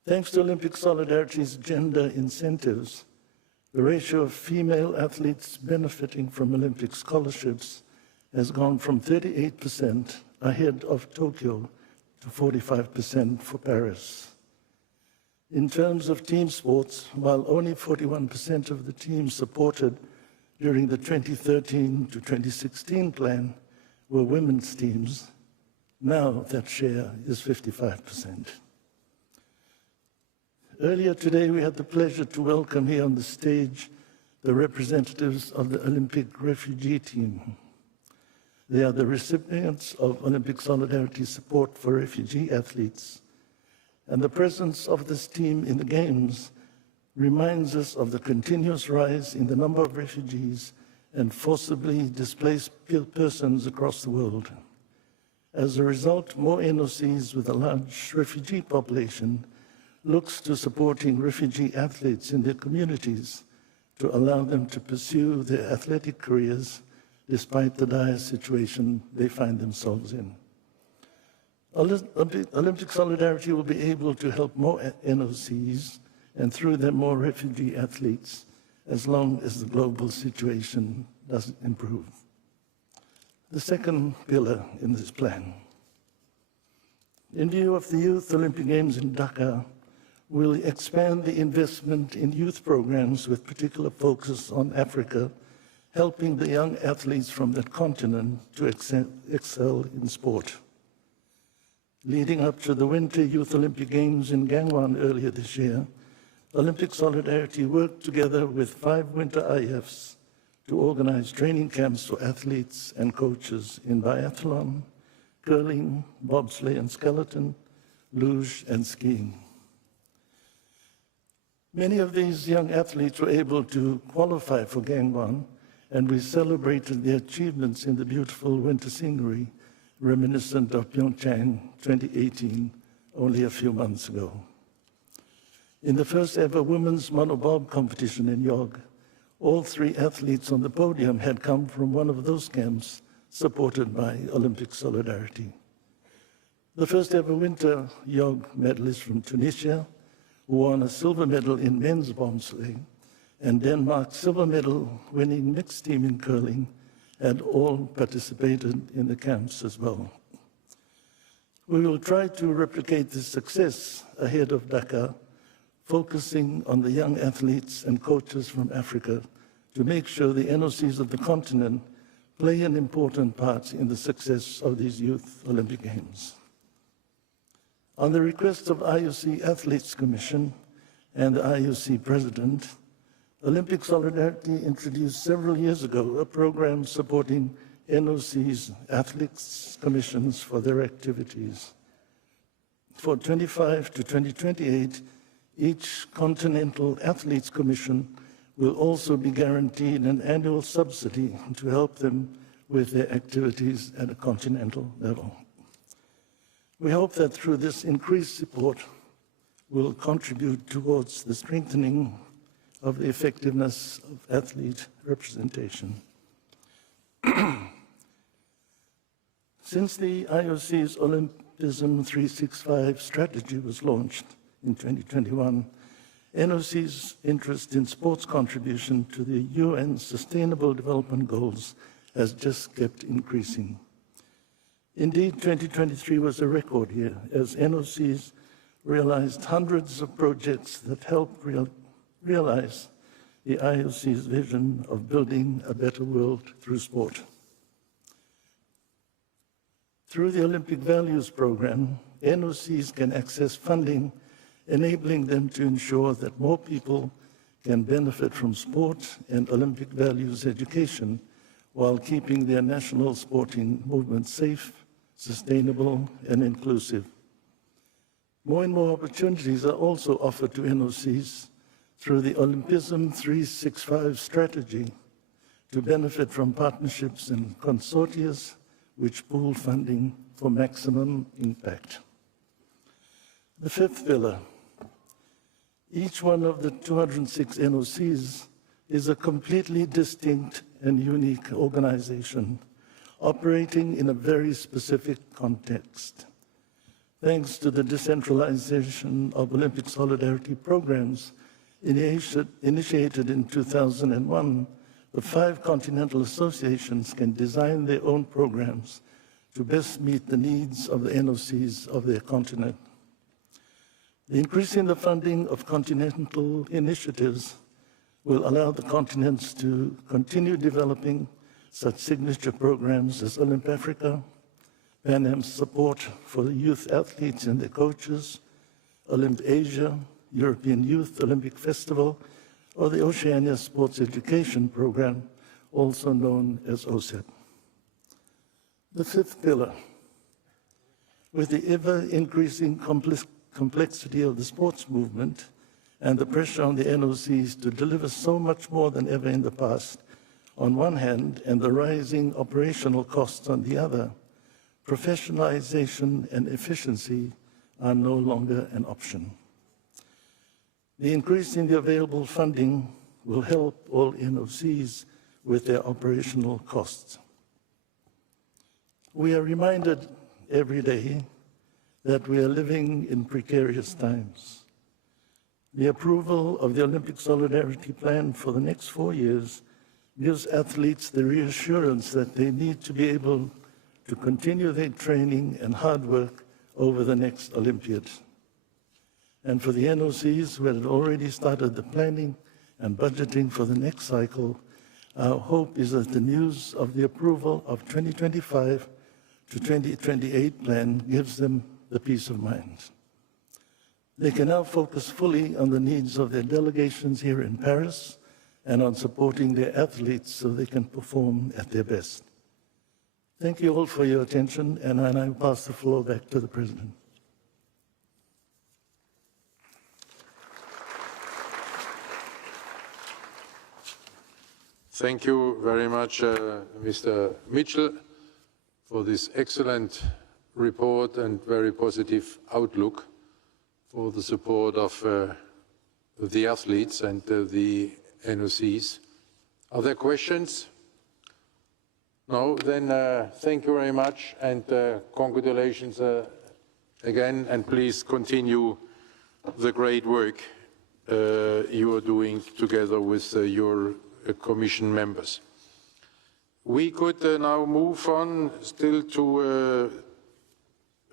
Thanks to Olympic Solidarity's gender incentives, the ratio of female athletes benefiting from Olympic scholarships has gone from 38% ahead of Tokyo to 45% for Paris. In terms of team sports, while only 41% of the teams supported during the 2013 to 2016 plan were women's teams, now that share is 55%. Earlier today, we had the pleasure to welcome here on the stage the representatives of the Olympic refugee team. They are the recipients of Olympic Solidarity support for refugee athletes, and the presence of this team in the Games reminds us of the continuous rise in the number of refugees and forcibly displaced persons across the world. As a result, more NOCs with a large refugee population looks to supporting refugee athletes in their communities to allow them to pursue their athletic careers despite the dire situation they find themselves in. Olympic Solidarity will be able to help more NOCs and through them more refugee athletes as long as the global situation doesn't improve. The second pillar in this plan. In view of the Youth Olympic Games in Dhaka, we'll expand the investment in youth programs with particular focus on Africa, helping the young athletes from that continent to excel in sport. Leading up to the Winter Youth Olympic Games in Gangwon earlier this year, Olympic Solidarity worked together with 5 winter IFs to organize training camps for athletes and coaches in biathlon, curling, bobsleigh and skeleton, luge and skiing. Many of these young athletes were able to qualify for Gangwon, and we celebrated their achievements in the beautiful winter scenery reminiscent of Pyeongchang 2018 only a few months ago. In the first ever women's monobob competition in Yog, all 3 athletes on the podium had come from one of those camps supported by Olympic Solidarity. The first ever winter Yog medalist from Tunisia, who won a silver medal in men's bobsleigh, and Denmark's silver medal winning mixed team in curling, had all participated in the camps as well. We will try to replicate this success ahead of Dhaka, focusing on the young athletes and coaches from Africa to make sure the NOCs of the continent play an important part in the success of these Youth Olympic Games. On the request of IOC Athletes Commission and the IOC President, Olympic Solidarity introduced several years ago a program supporting NOC's athletes commissions for their activities. For 25 to 2028, each Continental Athletes Commission will also be guaranteed an annual subsidy to help them with their activities at a continental level. We hope that through this increased support, we'll contribute towards the strengthening of the effectiveness of athlete representation. Since the IOC's Olympism 365 strategy was launched in 2021, NOC's interest in sports contribution to the UN Sustainable Development Goals has just kept increasing. Indeed, 2023 was a record year as NOCs realized hundreds of projects that helped realize the IOC's vision of building a better world through sport. Through the Olympic Values Program, NOCs can access funding, enabling them to ensure that more people can benefit from sport and Olympic values education while keeping their national sporting movement safe, sustainable, and inclusive. More and more opportunities are also offered to NOCs through the Olympism 365 strategy to benefit from partnerships and consortia which pool funding for maximum impact. The fifth pillar. Each one of the 206 NOCs is a completely distinct and unique organization operating in a very specific context. Thanks to the decentralization of Olympic Solidarity programs initiated in 2001, The 5 continental associations can design their own programs to best meet the needs of the NOCs of their continent. The increase in the funding of continental initiatives will allow the continents to continue developing such signature programs as Olymp Africa, Pan Am's support for the youth athletes and their coaches, Olymp Asia, European Youth Olympic Festival, or the Oceania Sports Education Program, also known as OSEP. The 5th pillar, with the ever-increasing complexity of the sports movement and the pressure on the NOCs to deliver so much more than ever in the past, on one hand, and the rising operational costs on the other, professionalization and efficiency are no longer an option. The increase in the available funding will help all NOCs with their operational costs. We are reminded every day that we are living in precarious times. The approval of the Olympic Solidarity Plan for the next 4 years gives athletes the reassurance that they need to be able to continue their training and hard work over the next Olympiads. And for the NOCs who had already started the planning and budgeting for the next cycle, our hope is that the news of the approval of 2025 to 2028 plan gives them the peace of mind. They can now focus fully on the needs of their delegations here in Paris and on supporting their athletes so they can perform at their best. Thank you all for your attention, and I now pass the floor back to the President. Thank you very much, Mr. Mitchell, for this excellent report and very positive outlook for the support of the athletes and the NOCs. Are there questions? No? Then thank you very much, and congratulations again, and please continue the great work you are doing together with your Commission members. We could now move on still to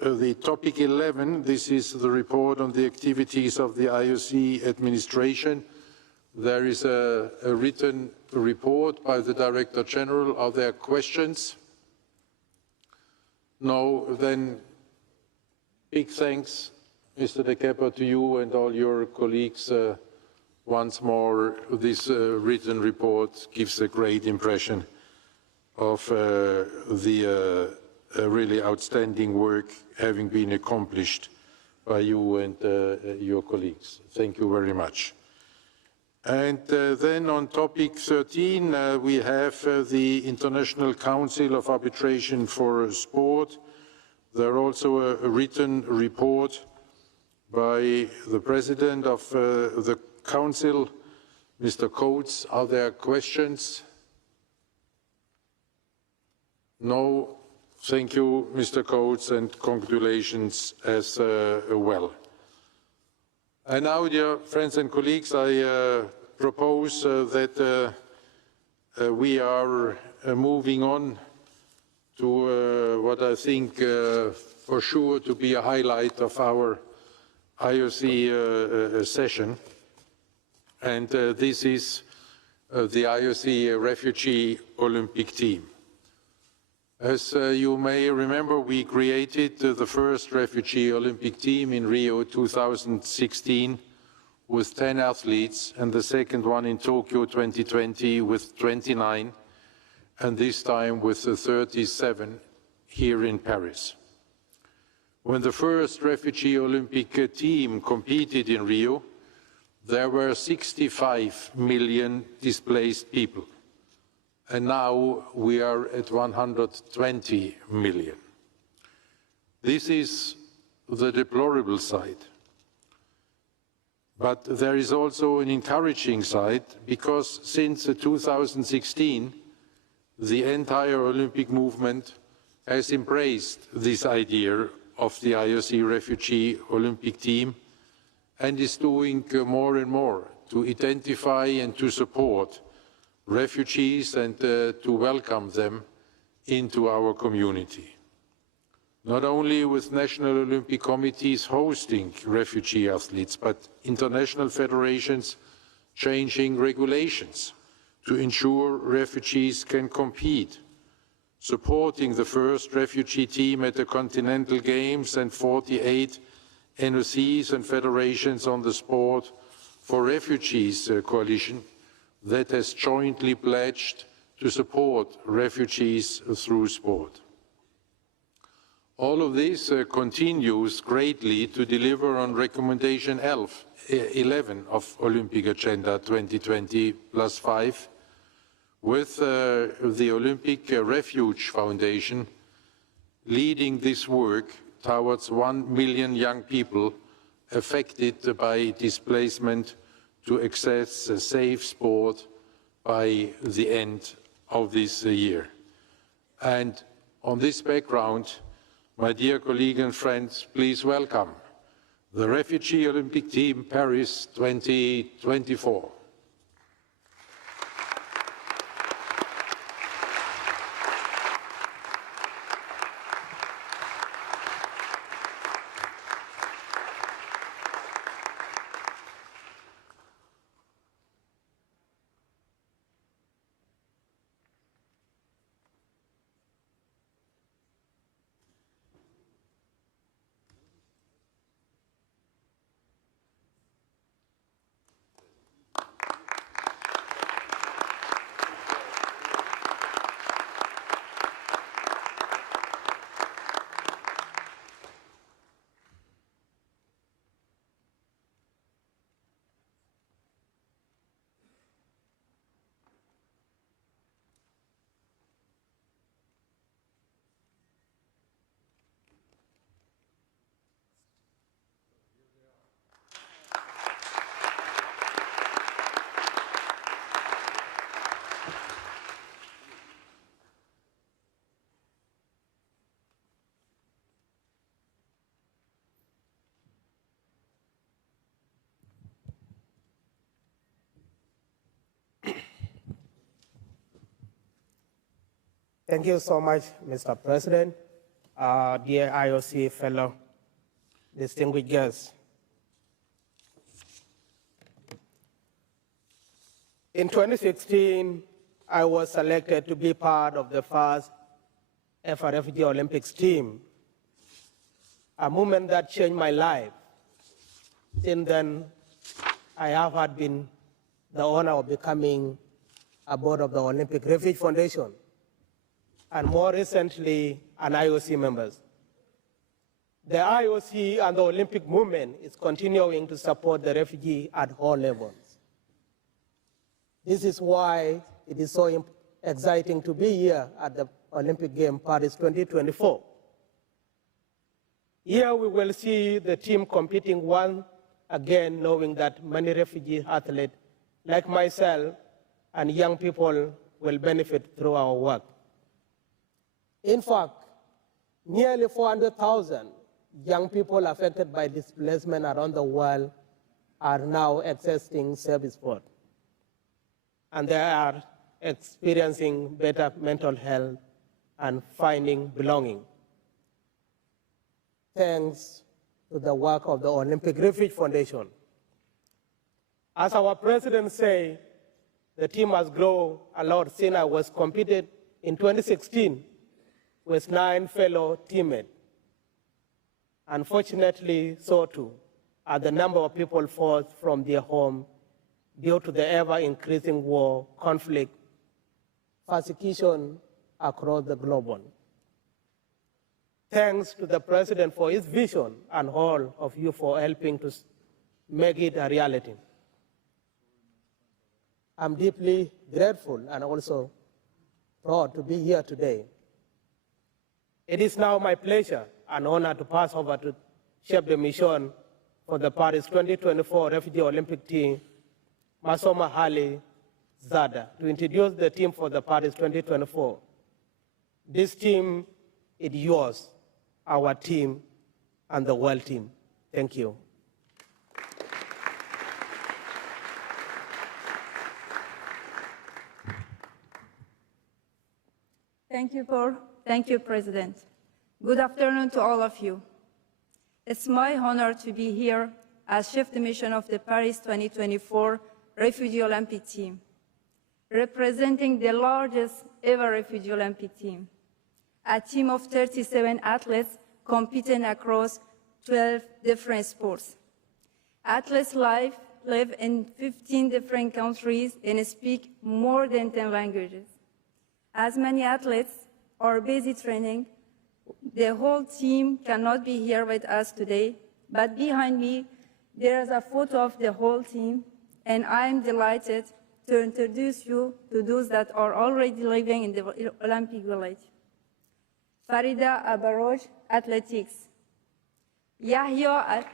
the topic 11. This is the report on the activities of the IOC administration. There is a written report by the Director General. Are there questions? No, then big thanks, Mr. De Kepper, to you and all your colleagues. Once more, this written report gives a great impression of the really outstanding work having been accomplished by you and your colleagues. Thank you very much. And then on topic 13, we have the International Council of Arbitration for Sport. There also a written report by the President of the Council, Mr. Coates. Are there questions? No. Thank you, Mr. Coates, and congratulations as well. And now, dear friends and colleagues, I propose that we are moving on to what I think for sure to be a highlight of our IOC session. And this is the IOC Refugee Olympic Team. As you may remember, we created the first Refugee Olympic Team in Rio 2016 with 10 athletes, and the second one in Tokyo 2020 with 29, and this time with 37 here in Paris. When the first Refugee Olympic Team competed in Rio, there were 65 million displaced people, and now we are at 120 million. This is the deplorable side. But there is also an encouraging side, because since 2016, the entire Olympic movement has embraced this idea of the IOC Refugee Olympic Team and is doing more and more to identify and to support refugees and to welcome them into our community. Not only with national Olympic committees hosting refugee athletes, but international federations changing regulations to ensure refugees can compete, supporting the first refugee team at the Continental Games and 48 NOCs and federations on the Sport for Refugees coalition that has jointly pledged to support refugees through sport. All of this continues greatly to deliver on Recommendation 11 of Olympic Agenda 2020+5, with the Olympic Refuge Foundation leading this work towards 1 million young people affected by displacement to access a safe sport by the end of this year. And on this background, my dear colleagues and friends, please welcome the Refugee Olympic Team Paris 2024. Thank you so much, Mr. President, dear IOC fellow distinguished guests. In 2016, I was selected to be part of the first ever Refugee Olympics team, a moment that changed my life. Since then, I have been the honor of becoming a board of the Olympic Refuge Foundation, and more recently, an IOC member. The IOC and the Olympic movement is continuing to support the refugee at all levels. This is why it is so exciting to be here at the Olympic Games Paris 2024. Here we will see the team competing once again, knowing that many refugee athletes like myself and young people will benefit through our work. In fact, nearly 400,000 young people affected by displacement around the world are now accessing safe sport, and they are experiencing better mental health and finding belonging, thanks to the work of the Olympic Refuge Foundation. As our president said, the team has grown a lot since I was competed in 2016 with 9 fellow teammates. Unfortunately, so too are the number of people forced from their home due to the ever-increasing war, conflict, persecution across the globe. Thanks to the President for his vision and all of you for helping to make it a reality. I'm deeply grateful and also proud to be here today. It is now my pleasure and honor to pass over to Chef de Mission for the Paris 2024 Refugee Olympic team, Masoma Hali Zada, to introduce the team for the Paris 2024. This team is yours, our team, and the world team. Thank you. Thank you, President. Good afternoon to all of you. It's my honor to be here as Chef de Mission of the Paris 2024 Refugee Olympic Team, representing the largest ever Refugee Olympic team, a team of 37 athletes competing across 12 different sports. Athletes live in 15 different countries and speak more than 10 languages. As many athletes are busy training, the whole team cannot be here with us today, but behind me there is a photo of the whole team, and I am delighted to introduce you to those that are already living in the Olympic Village. Farida Abaroj, Athletics. Yahya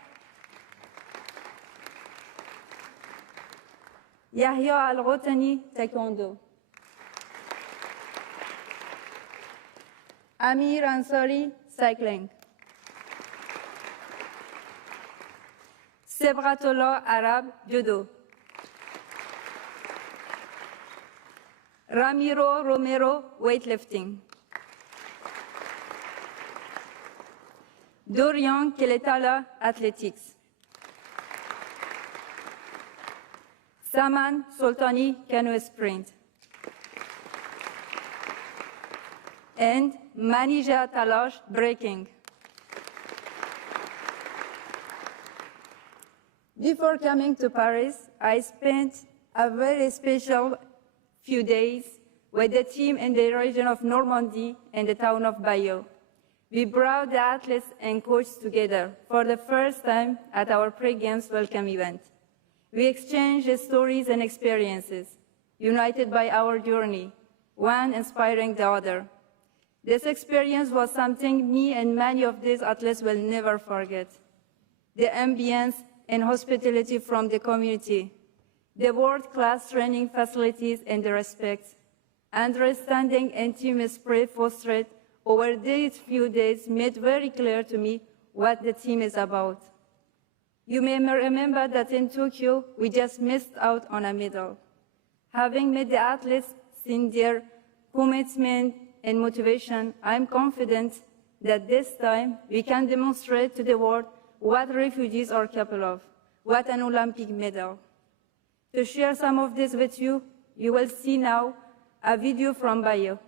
Al-Ghotani, Taekwondo. Amir Ansari, Cycling. Sebratollah Arab, Judo. Ramiro Romero, Weightlifting. Dorian Keletala, Athletics. Saman Soltani, Canoe Sprint. And Manija Talash, Breaking. Before coming to Paris, I spent a very special few days with the team in the region of Normandy and the town of Bayeux. We brought the athletes and coaches together for the first time at our pre-games welcome event. We exchanged stories and experiences, united by our journey, one inspiring the other. This experience was something me and many of these athletes will never forget. The ambience and hospitality from the community, the world-class training facilities and the respect, understanding and team spirit fostered over these few days made very clear to me what the team is about. You may remember that in Tokyo, we just missed out on a medal. Having met the athletes, seen their commitment and motivation, I'm confident that this time we can demonstrate to the world what refugees are capable of, what an Olympic medal. To share some of this with you, you will see now a video from Bayeux.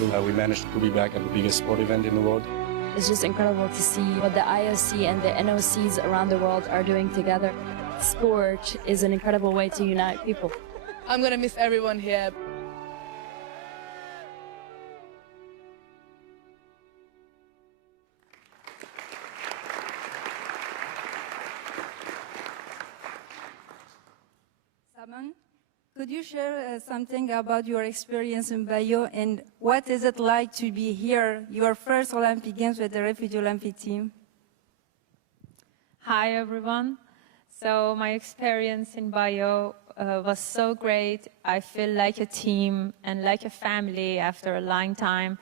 We managed to be back at the biggest sport event in the world. It's just incredible to see what the IOC and the NOCs around the world are doing together. Sport is an incredible way to unite people. I'm going to miss everyone here. Saman, could you share something about your experience in Bayeux and what is it like to be here, your first Olympic Games with the Refugee Olympic team? Hi, everyone. So my experience in Bayeux was so great. I feel like a team and like a family after a long time.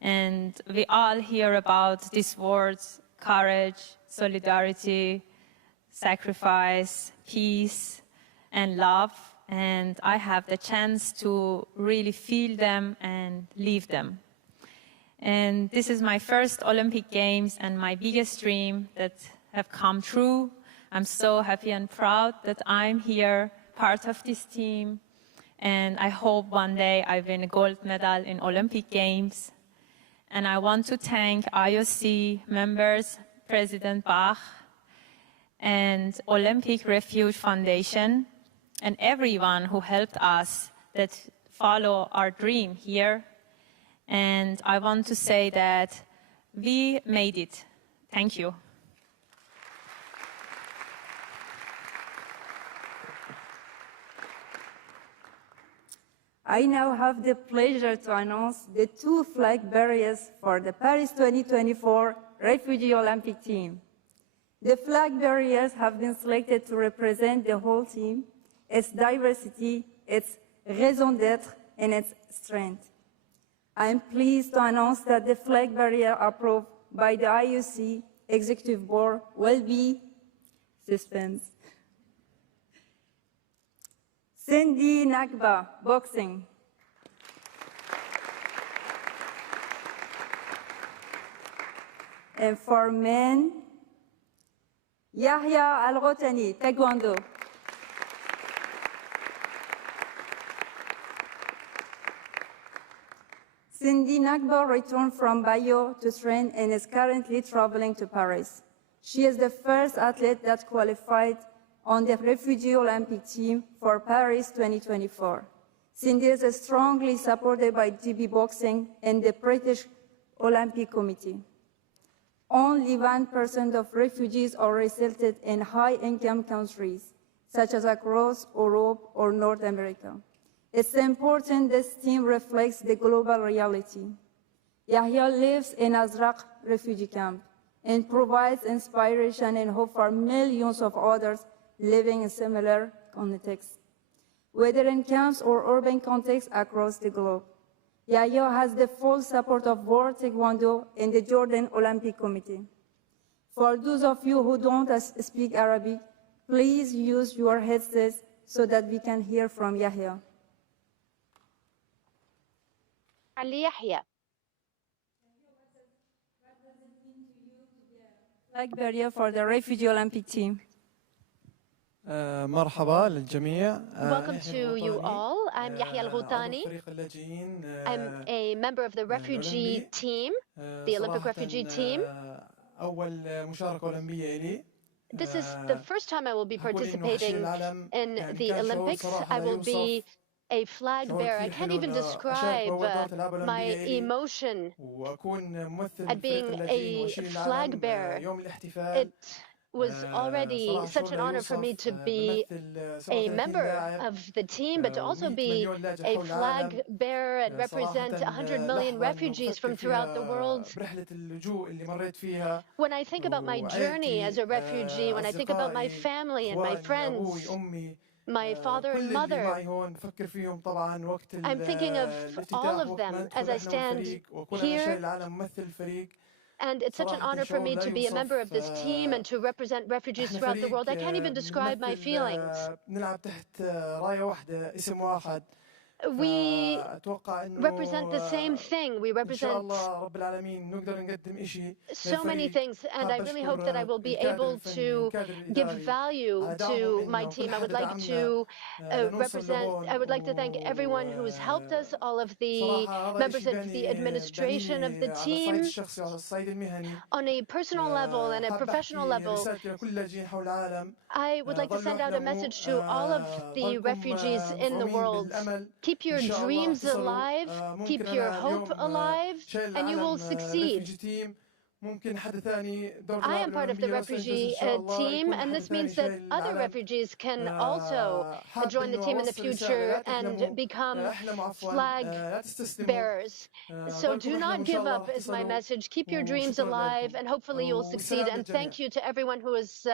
And we all hear about these words: courage, solidarity, sacrifice, peace, and love. And I have the chance to really feel them and live them. And this is my first Olympic Games and my biggest dream that have come true. I'm so happy and proud that I'm here, part of this team. And I hope one day I win a gold medal in Olympic Games. And I want to thank IOC members, President Bach, and Olympic Refuge Foundation, and everyone who helped us that follow our dream here. And I want to say that we made it. Thank you. I now have the pleasure to announce the 2 flag bearers for the Paris 2024 Refugee Olympic team. The flag bearers have been selected to represent the whole team, its diversity, its raison d'être, and its strength. I am pleased to announce that the flag bearer approved by the IOC Executive Board will be suspended. Cindy Nagba, boxing. And for men, Yahya Al-Rotani, taekwondo. Cindy Nagba returned from Bayo to train and is currently traveling to Paris. She is the first athlete that qualified on the Refugee Olympic team for Paris 2024. Cindy is strongly supported by GB Boxing and the British Olympic Committee. Only 1% of refugees are resettled in high-income countries, such as across Europe or North America. It's important this team reflects the global reality. Yahya lives in Azraq refugee camp and provides inspiration and hope for millions of others living in similar contexts, whether in camps or urban contexts across the globe. Yahya has the full support of World Taekwondo and the Jordan Olympic Committee. For those of you who don't speak Arabic, please use your headsets so that we can hear from Yahya. Ali Yahya. Flag bearer for the Refugee Olympic team. مرحبا للجميع. Welcome to you all. I'm Yahya Al-Ghutani. I'm a member of the refugee team, the Olympic refugee team. أول مشاركة أولمبية لي. This is the first time I will be participating in the Olympics. I will be a flag bearer. I can't even describe my emotion at being a flag bearer. It was already such an honor for me to be a member of the team, but to also be a flag bearer and represent 100 million refugees from throughout the world. When I think about my journey as a refugee, when I think about my family and my friends, my father and mother, I'm thinking of all of them as I stand here. And it's such an honor for me to be a member of this team and to represent refugees throughout the world. I can't even describe my feelings. We represent the same thing. We represent so many things, and I really hope that I will be able to give value to my team. I would like to I would like to thank everyone who has helped us, all of the members of the administration of the team. On a personal level and a professional level, I would like to send out a message to all of the refugees in the world. Keep your dreams alive, keep your hope alive, and you will succeed. I am part of the refugee team, and this means that other refugees can also join the team in the future and become flag bearers. So do not give up is my message. Keep your dreams alive, and hopefully you'll succeed. And thank you to everyone who has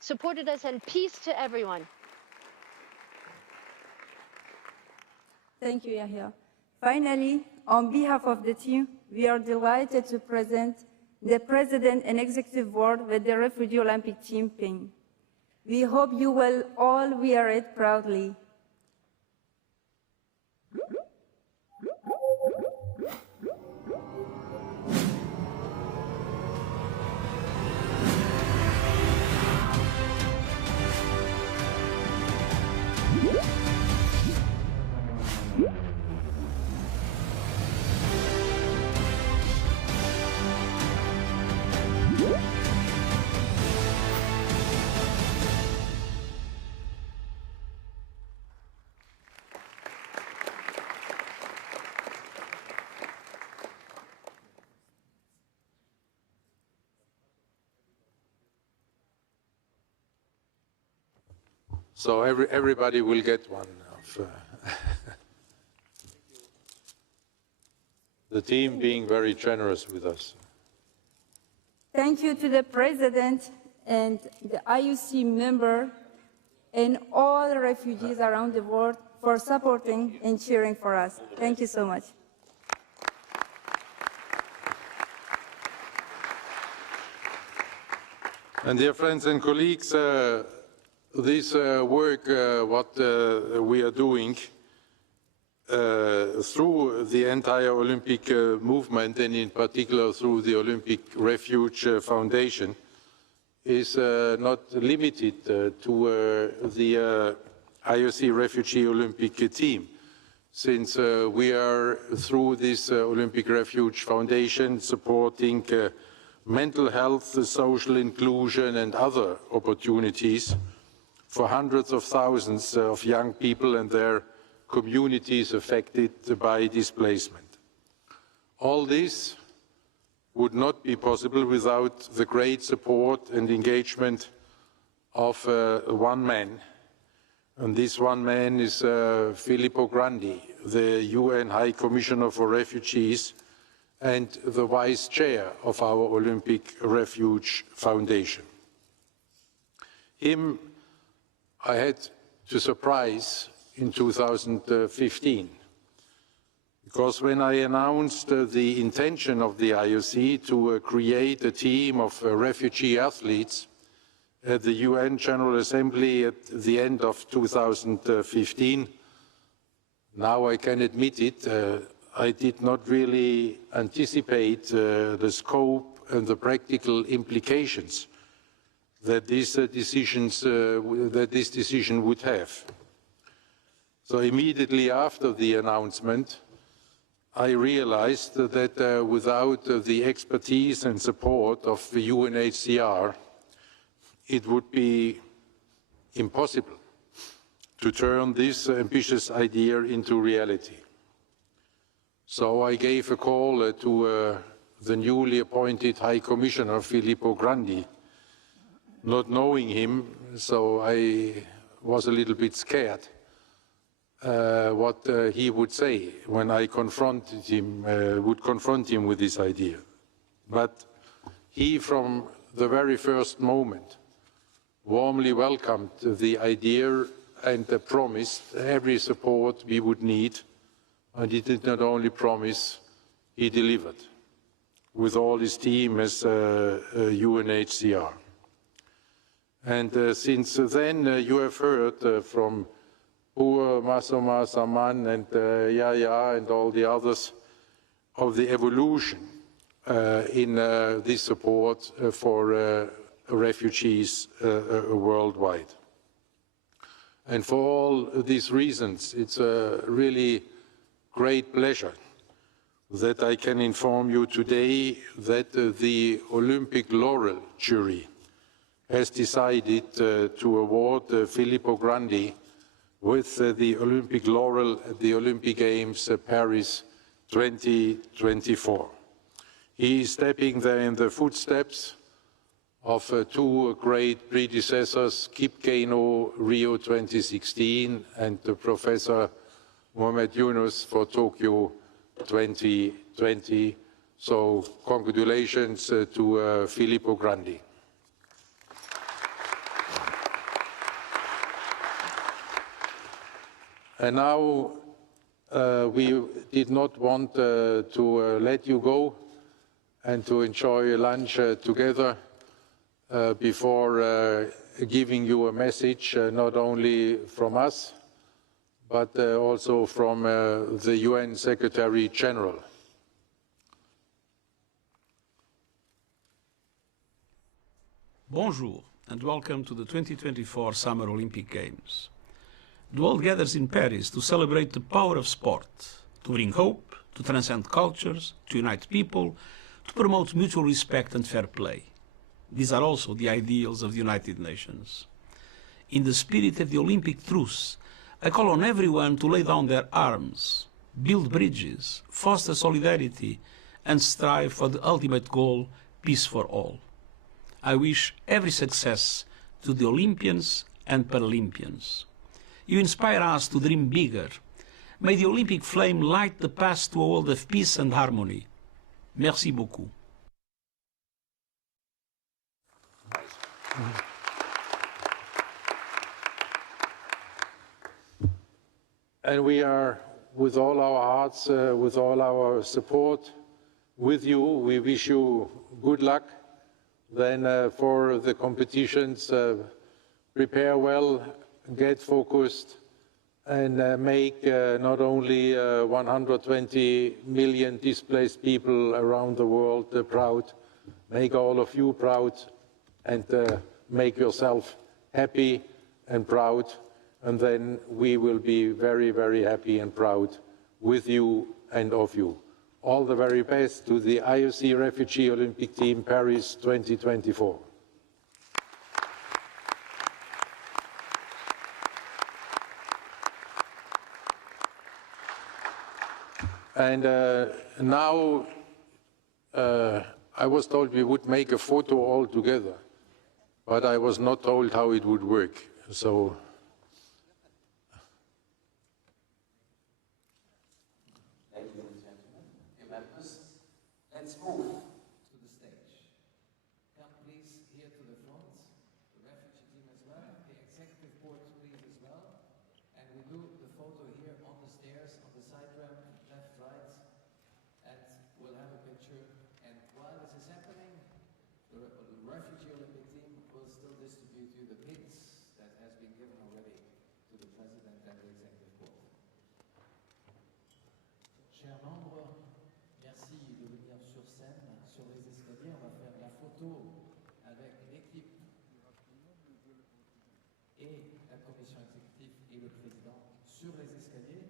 supported us, and peace to everyone. Thank you, Yahya. Finally, on behalf of the team, we are delighted to present the President and Executive Board with the Refugee Olympic Team pin. We hope you will all wear it proudly. So everybody will get one. The team being very generous with us. Thank you to the President and the IOC member and all the refugees around the world for supporting and cheering for us. Thank you so much. And dear friends and colleagues, this work, what we are doing through the entire Olympic movement, and in particular through the Olympic Refuge Foundation, is not limited to the IOC Refugee Olympic Team. Since we are, through this Olympic Refuge Foundation, supporting mental health, social inclusion and other opportunities for hundreds of thousands of young people and their communities affected by displacement. All this would not be possible without the great support and engagement of one man. And this one man is Filippo Grandi, the UN High Commissioner for Refugees and the Vice Chair of our Olympic Refuge Foundation. Him I had to surprise in 2015, because when I announced the intention of the IOC to create a team of refugee athletes at the UN General Assembly at the end of 2015, now I can admit it, I did not really anticipate the scope and the practical implications that this decision would have. So immediately after the announcement, I realized that without the expertise and support of the UNHCR, it would be impossible to turn this ambitious idea into reality. So I gave a call to the newly appointed High Commissioner, Filippo Grandi, not knowing him, so I was a little bit scared what he would say when I would confront him with this idea. But he, from the very first moment, warmly welcomed the idea and promised every support we would need, and he did not only promise, he delivered, with all his team as UNHCR. And since then, you have heard from Pur, Masoma, Saman, and Yaya, and all the others of the evolution in this support for refugees worldwide. And for all these reasons, it's a really great pleasure that I can inform you today that the Olympic Laurel jury has decided to award Filippo Grandi with the Olympic Laurel at the Olympic Games Paris 2024. He is stepping there in the footsteps of two great predecessors, Kip Keino, Rio 2016, and Professor Mohamed Yunus for Tokyo 2020. So congratulations to Filippo Grandi. And now we did not want to let you go and to enjoy lunch together before giving you a message, not only from us, but also from the UN Secretary General. Bonjour and welcome to the 2024 Summer Olympic Games. The world gathers in Paris to celebrate the power of sport, to bring hope, to transcend cultures, to unite people, to promote mutual respect and fair play. These are also the ideals of the United Nations. In the spirit of the Olympic truce, I call on everyone to lay down their arms, build bridges, foster solidarity, and strive for the ultimate goal, peace for all. I wish every success to the Olympians and Paralympians. You inspire us to dream bigger. May the Olympic flame light the path to a world of peace and harmony. Merci beaucoup. And we are, with all our hearts, with all our support, with you. We wish you good luck. Then for the competitions, prepare well, get focused, and make not only 120 million displaced people around the world proud, make all of you proud, and make yourself happy and proud, and then we will be very, very happy and proud with you and of you. All the very best to the IOC Refugee Olympic Team Paris 2024. And now I was told we would make a photo all together, but I was not told how it would work. So. Let's move to the stage. Come please here to the front, the refugee team as well, the executive board please as well. And we do the photo here on the stairs, on the side ramp, left, right, and we'll have a picture. And while this is happening, the refugee Olympic team will still distribute you the pins that has been given already to the president and the executive board. Chers membres, merci de venir sur scène, sur les escaliers. On va faire la photo avec l'équipe et la commission exécutive et le président sur les escaliers.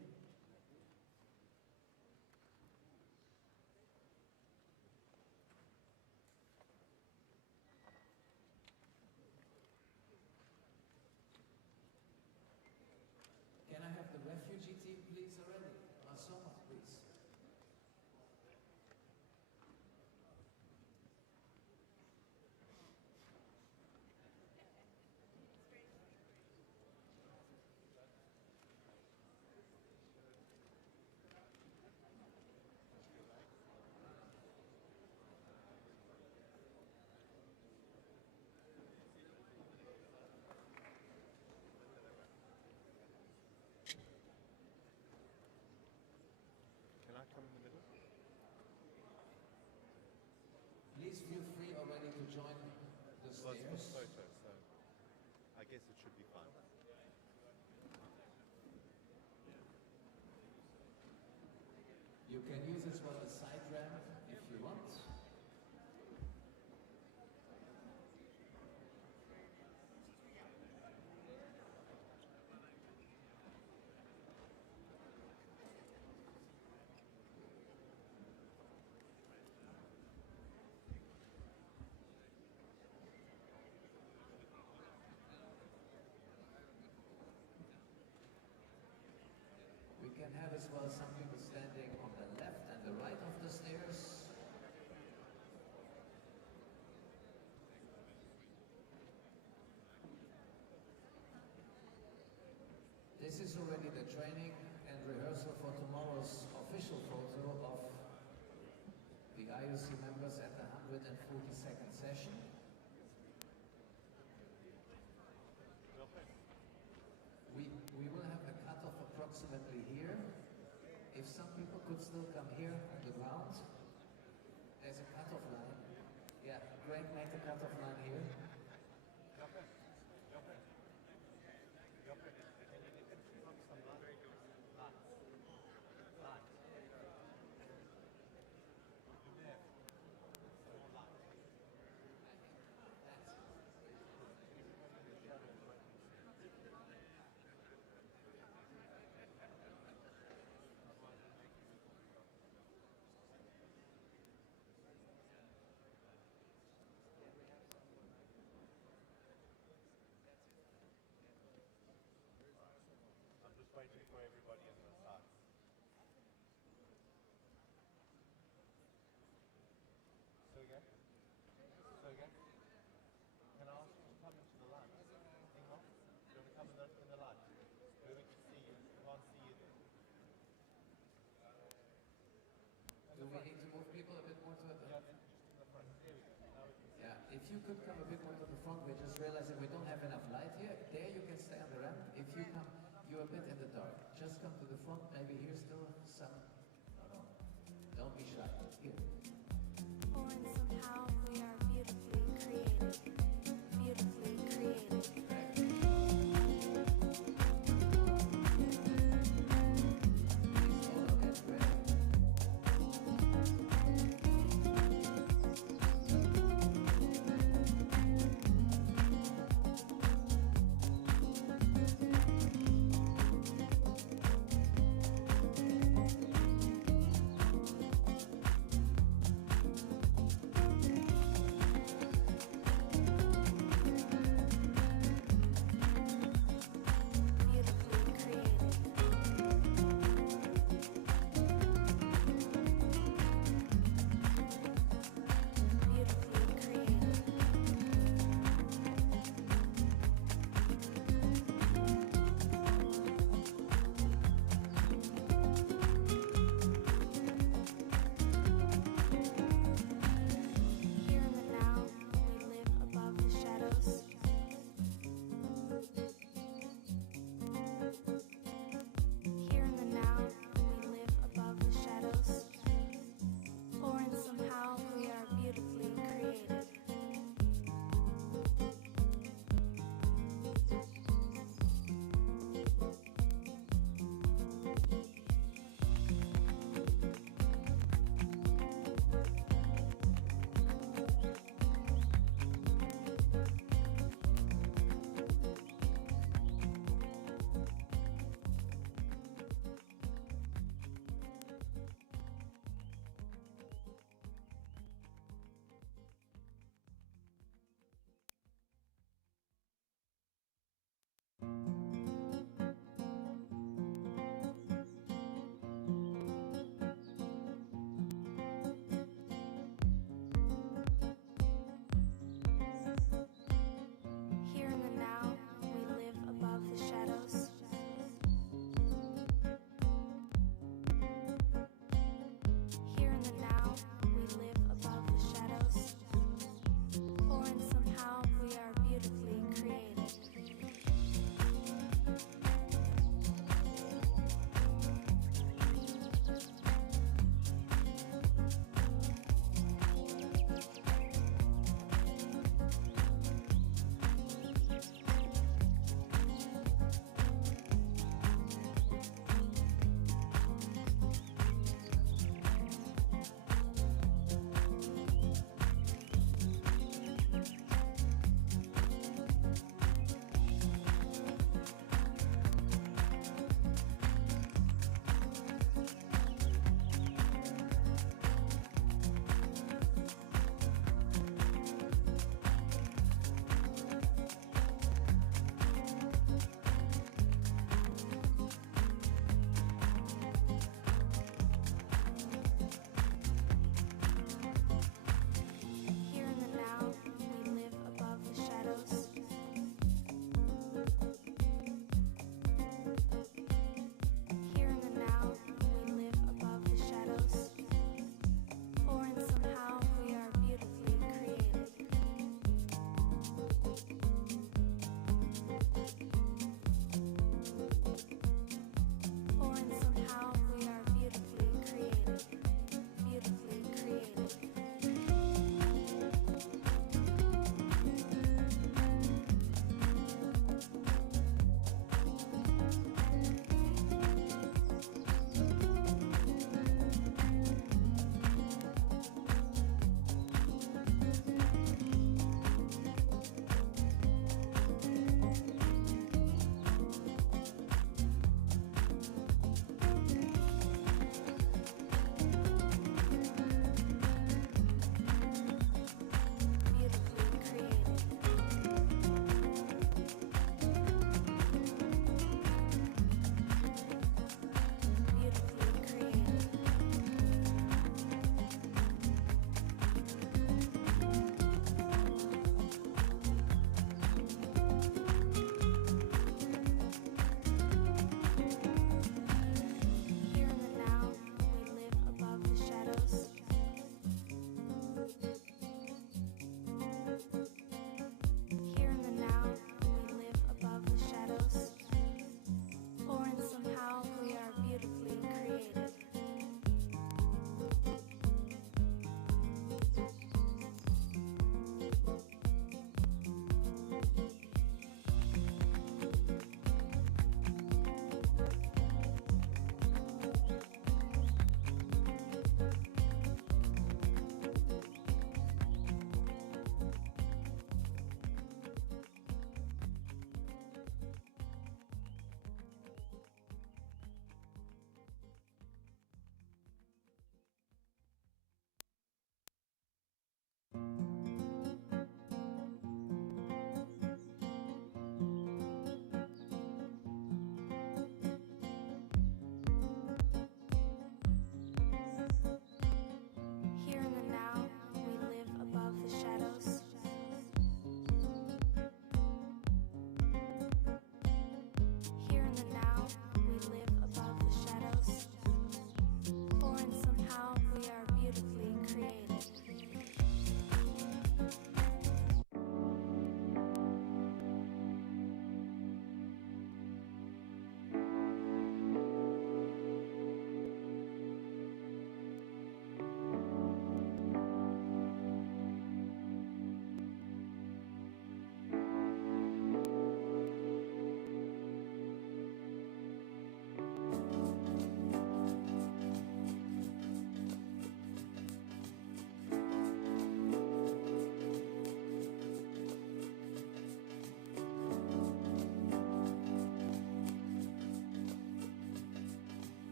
Can I have the refugee team please already? Asoma, please. Please feel free already to join the stairs. I guess it should be fine. You can use as well the side ramp if you want. We can have as well some people standing on the left and the right of the stairs. This is already the training and rehearsal for tomorrow's official photo of the IOC members at the 142nd session. We will have the cutoff approximately here. people could still come here on the ground. There's a cutoff line. Yeah, Greg made the cutoff line here. Waiting for everybody in the start. So again? Can I ask you to come into the line? Ingo? Do you want to come in the line? Where we can see you. We can't see you there. Do we need to move people a bit more to the front? Yeah, if you could come a bit more to the front, we just realized that we don't have enough light here. There you can stay on the ramp. If you come, you're a bit in the dark. Just come to the front. Maybe here's still some. No. Don't be shy. Here. Born somehow, we are beautifully created. Beautifully created.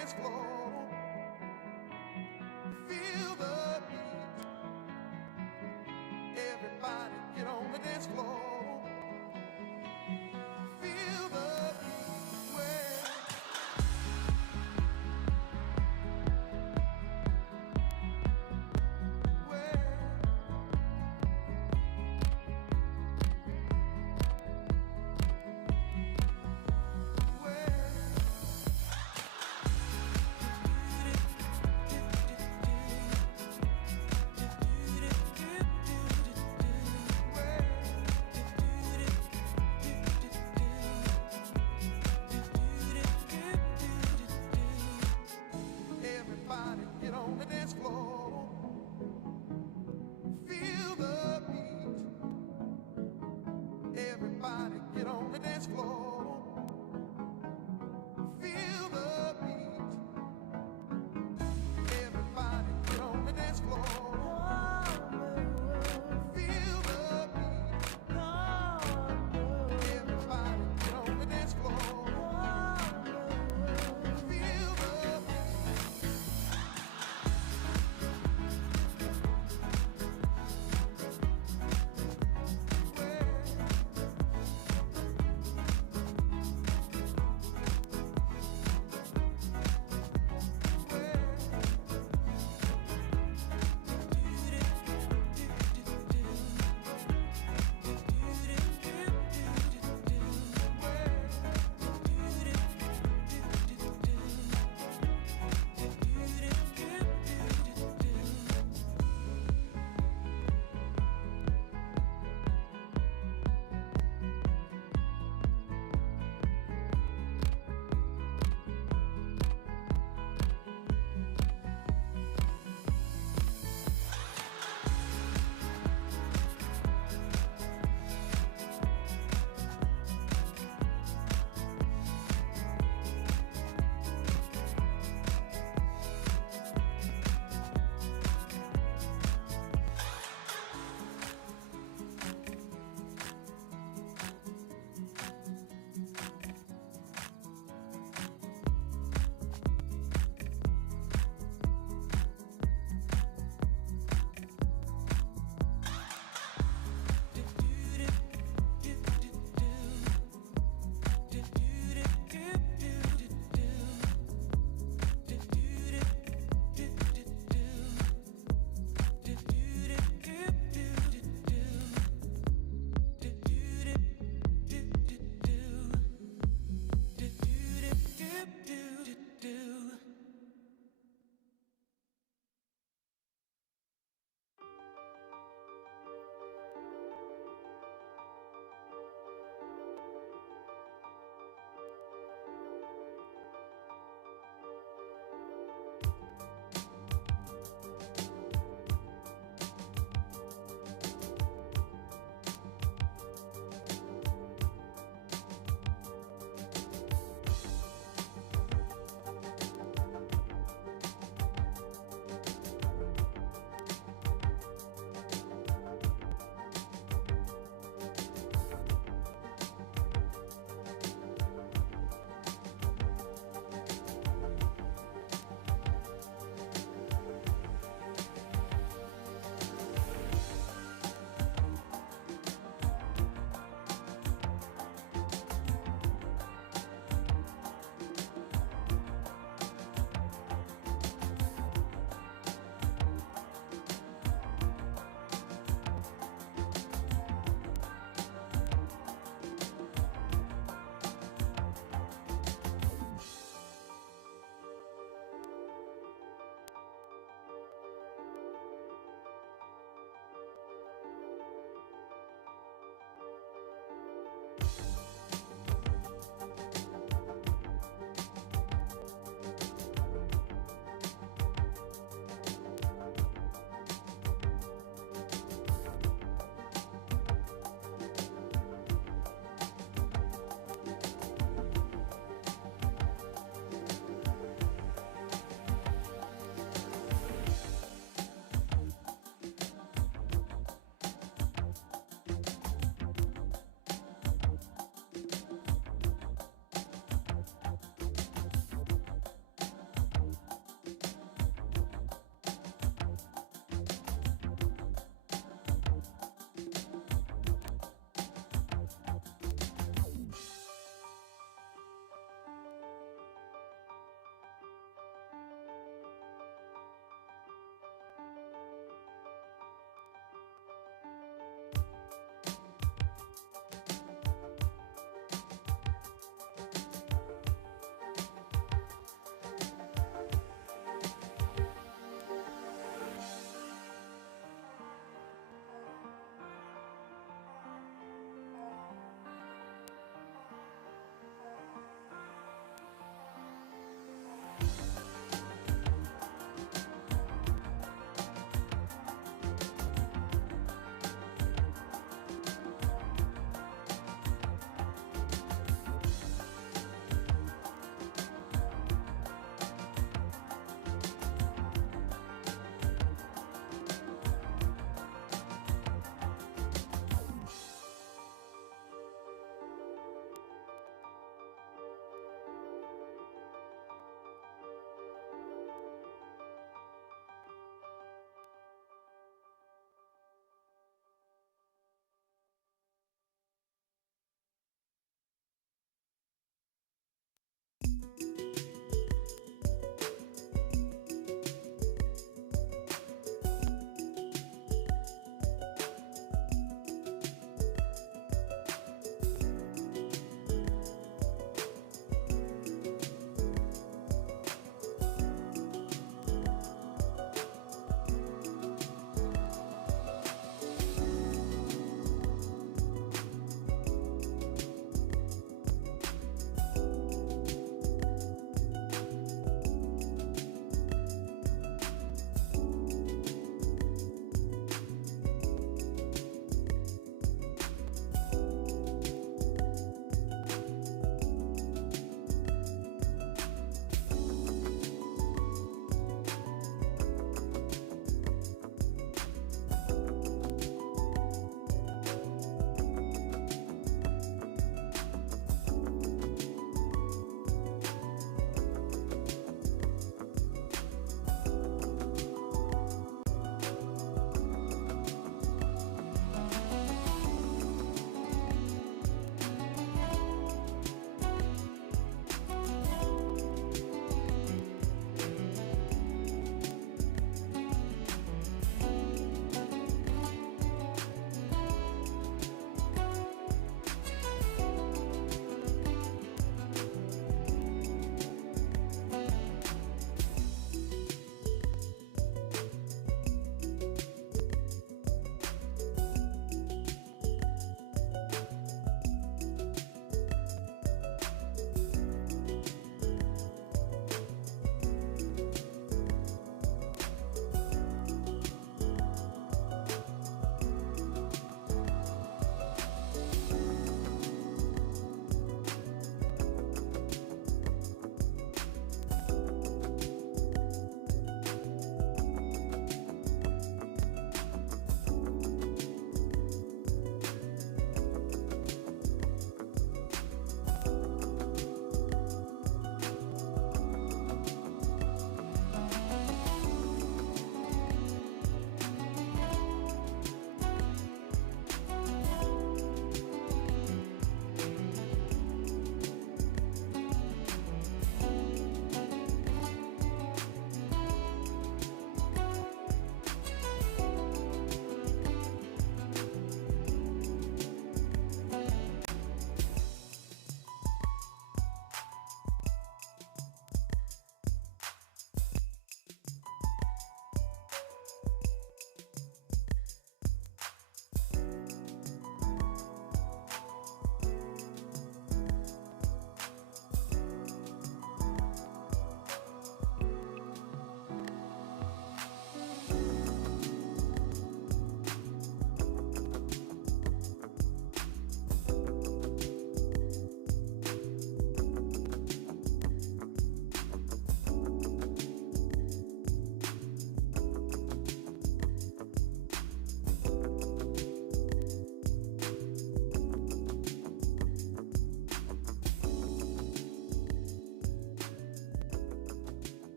dance floor. Feel the beat. Everybody get on the dance floor. Feel the beat. Well, everybody get on the dance floor. Feel the beat. Everybody get on the dance floor. Feel the beat. Everybody get on the dance floor. Feel the beat. Everybody get on the dance floor. Feel the beat.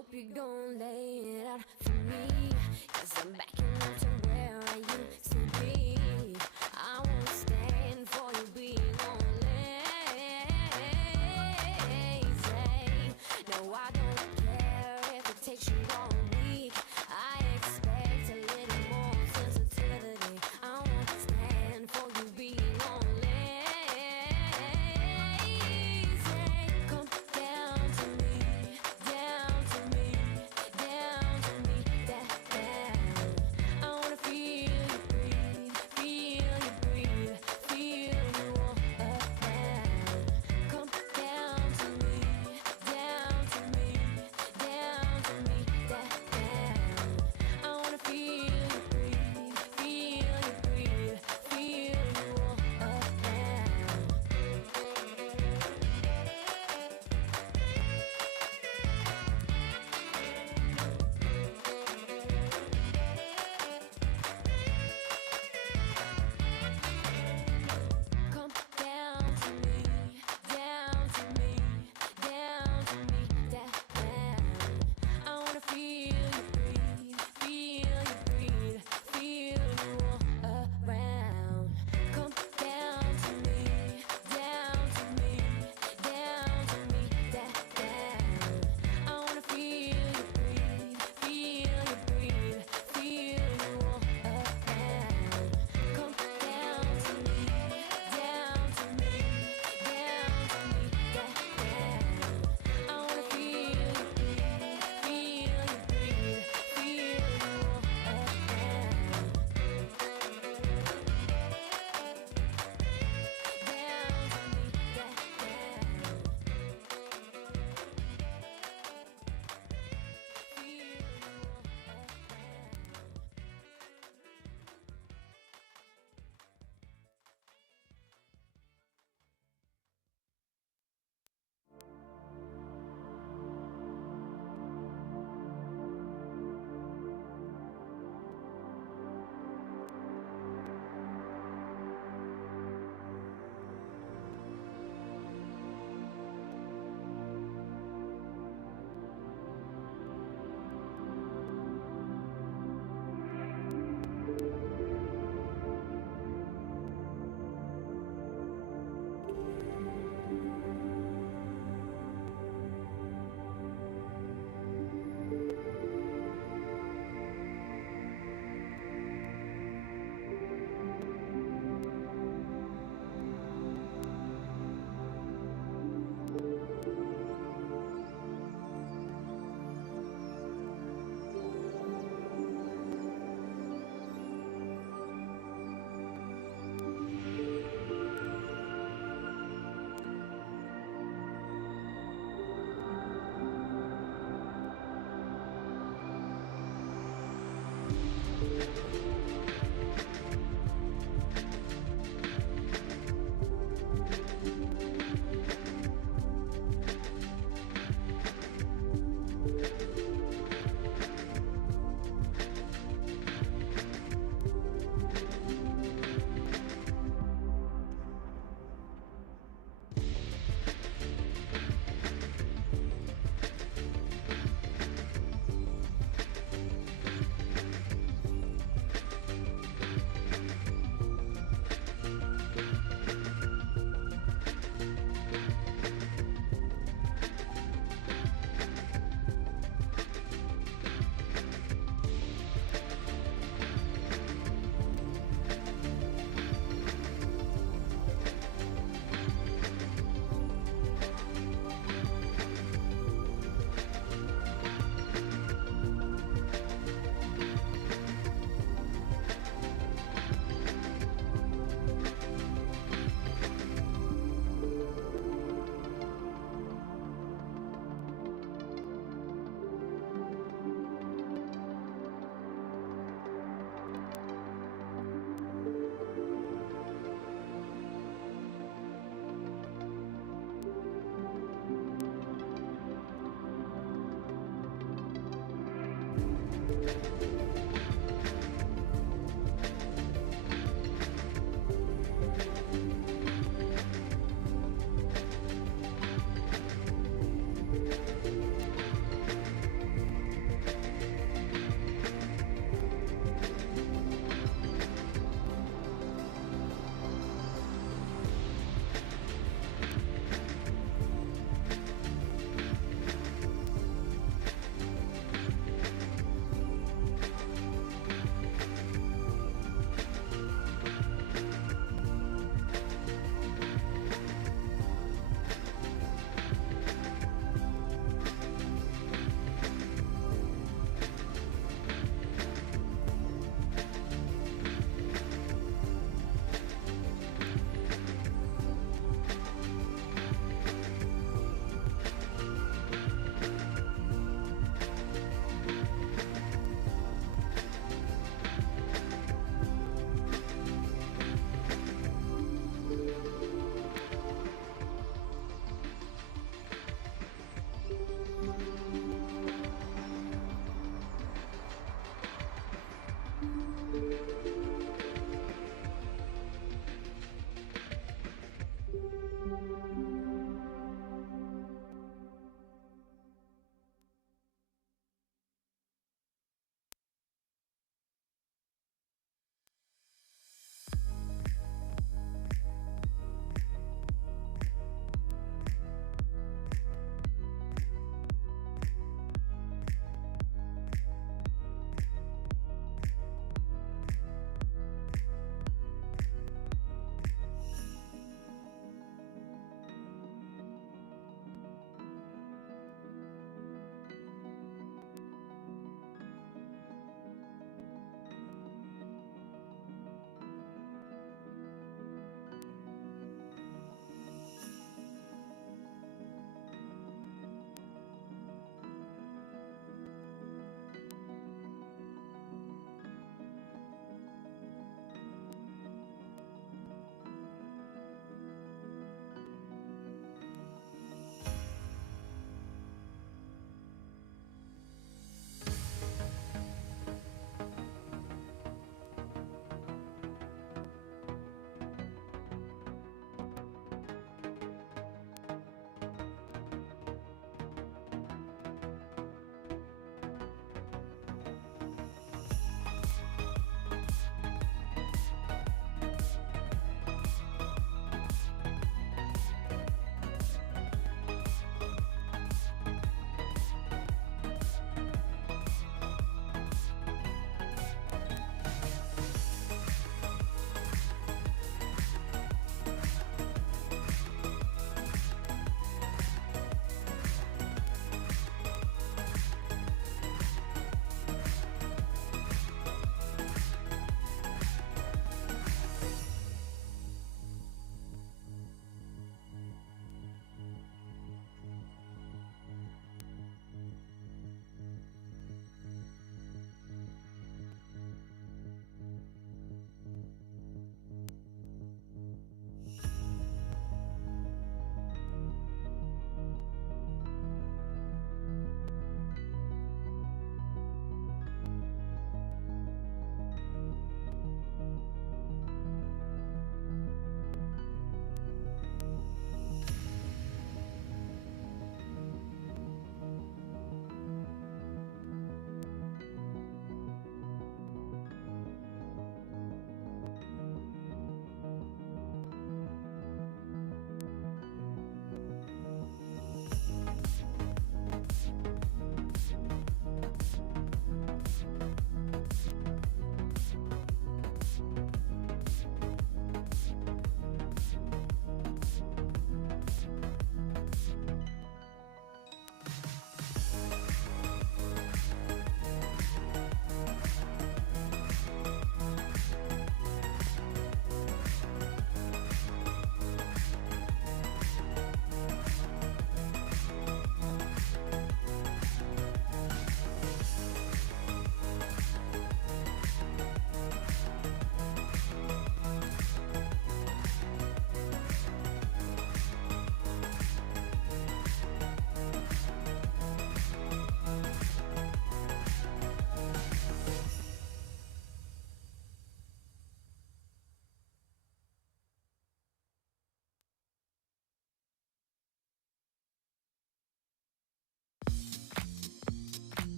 hope you're gonna lay it out for me, 'cause I'm backing up to where I used to be. I won't stand for you being on lazy. No, I don't care if it takes you all week. I expect a little more sensitivity. I won't stand for you being on lazy. Come down to me, down to me, down to me, down.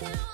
No,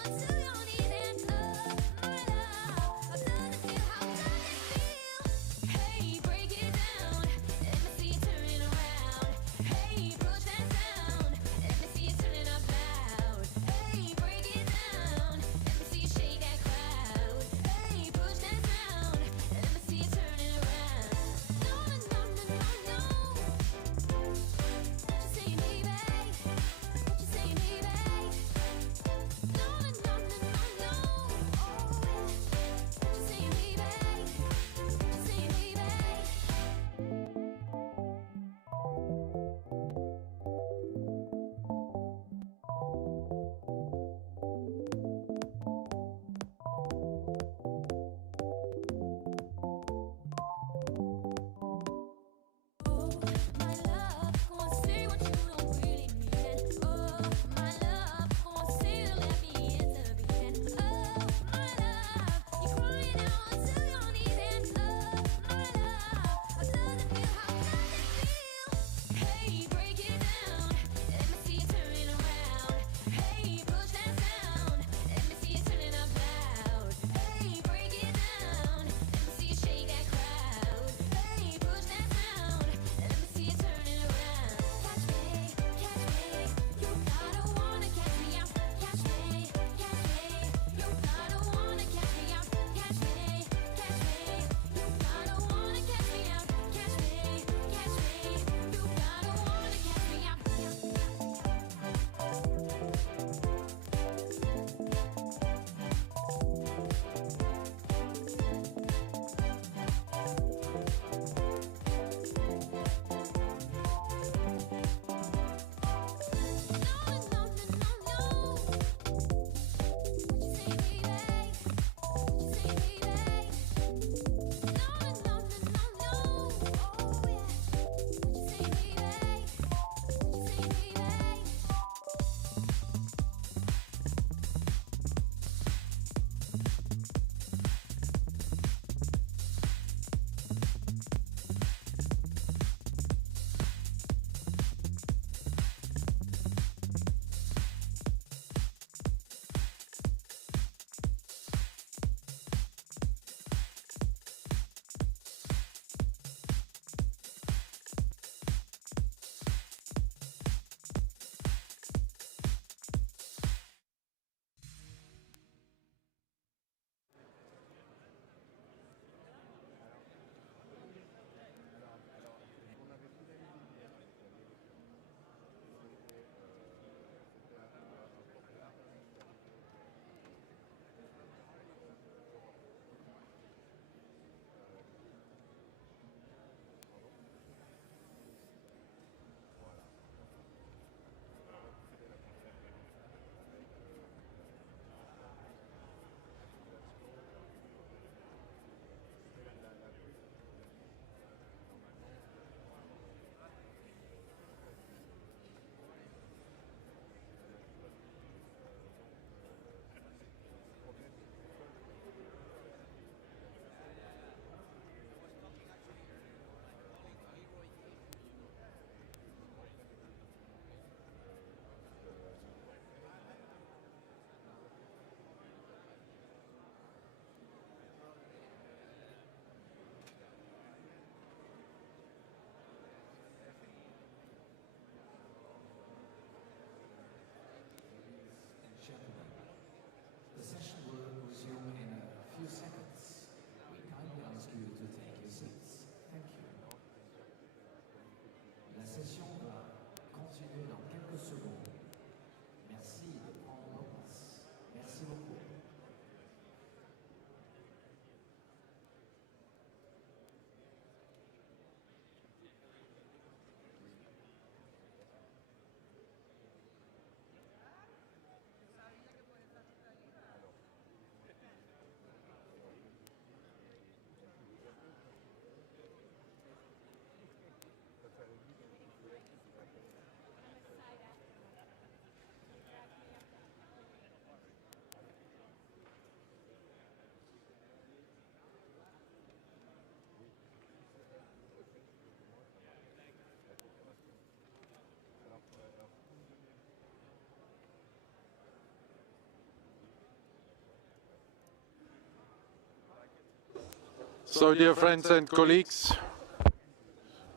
So, dear friends and colleagues,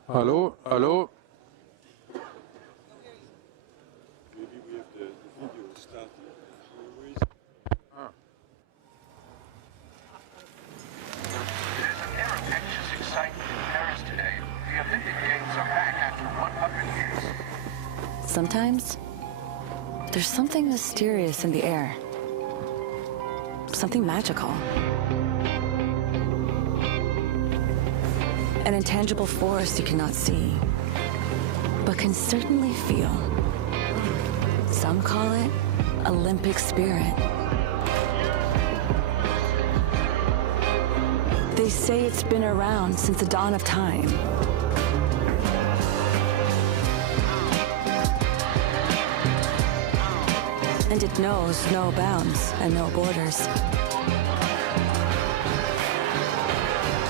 hello, hello. Sometimes, there's something mysterious in the air. Something magical. An intangible force you cannot see, but can certainly feel. Some call it Olympic spirit. They say it's been around since the dawn of time. And it knows no bounds and no borders.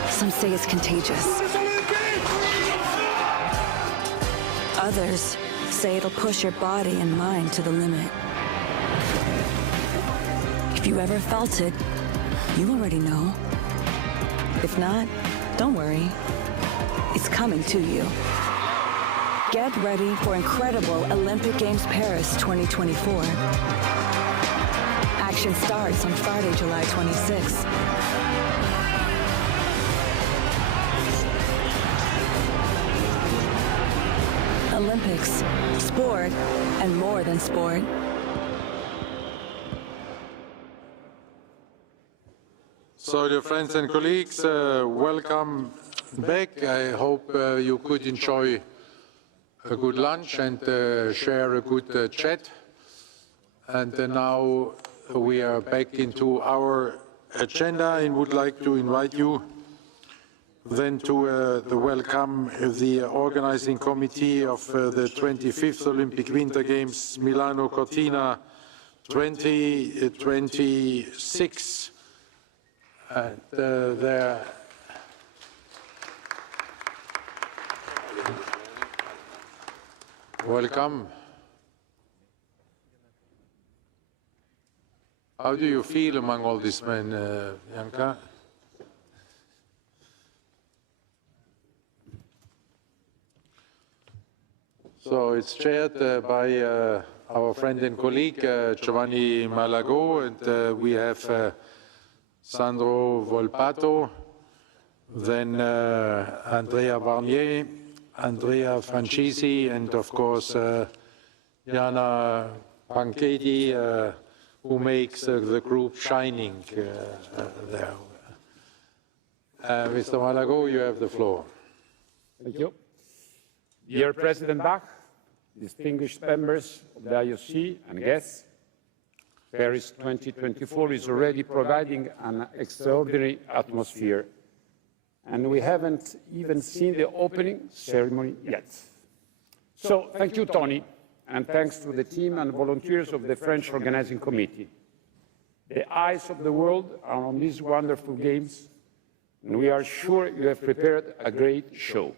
Some say it's contagious. Others say it'll push your body and mind to the limit. If you ever felt it, you already know. If not, don't worry. It's coming to you. Get ready for incredible Olympic Games Paris 2024. Action starts on Friday, July 26th. Olympics, sport, and more than sport. So, dear friends and colleagues, welcome back. I hope you could enjoy a good lunch and share a good chat. And now we are back into our agenda and would like to invite you then to welcome the organizing committee of the 25th Olympic Winter Games Milano Cortina 2026. And there welcome. How do you feel among all these men, Bianca? So it's chaired by our friend and colleague Giovanni Malago, and we have Sandro Volpato, then Andrea Barnier, Andrea Francisi, and of course Jana Pankedi, who makes the group shining there. Mr. Malago, you have the floor. Thank you. Dear President Bach, distinguished members of the IOC and guests, Paris 2024 is already providing an extraordinary atmosphere, and we haven't even seen the opening ceremony yet. So thank you, Tony, and thanks to the team and volunteers of the French Organizing Committee. The eyes of the world are on these wonderful games, and we are sure you have prepared a great show.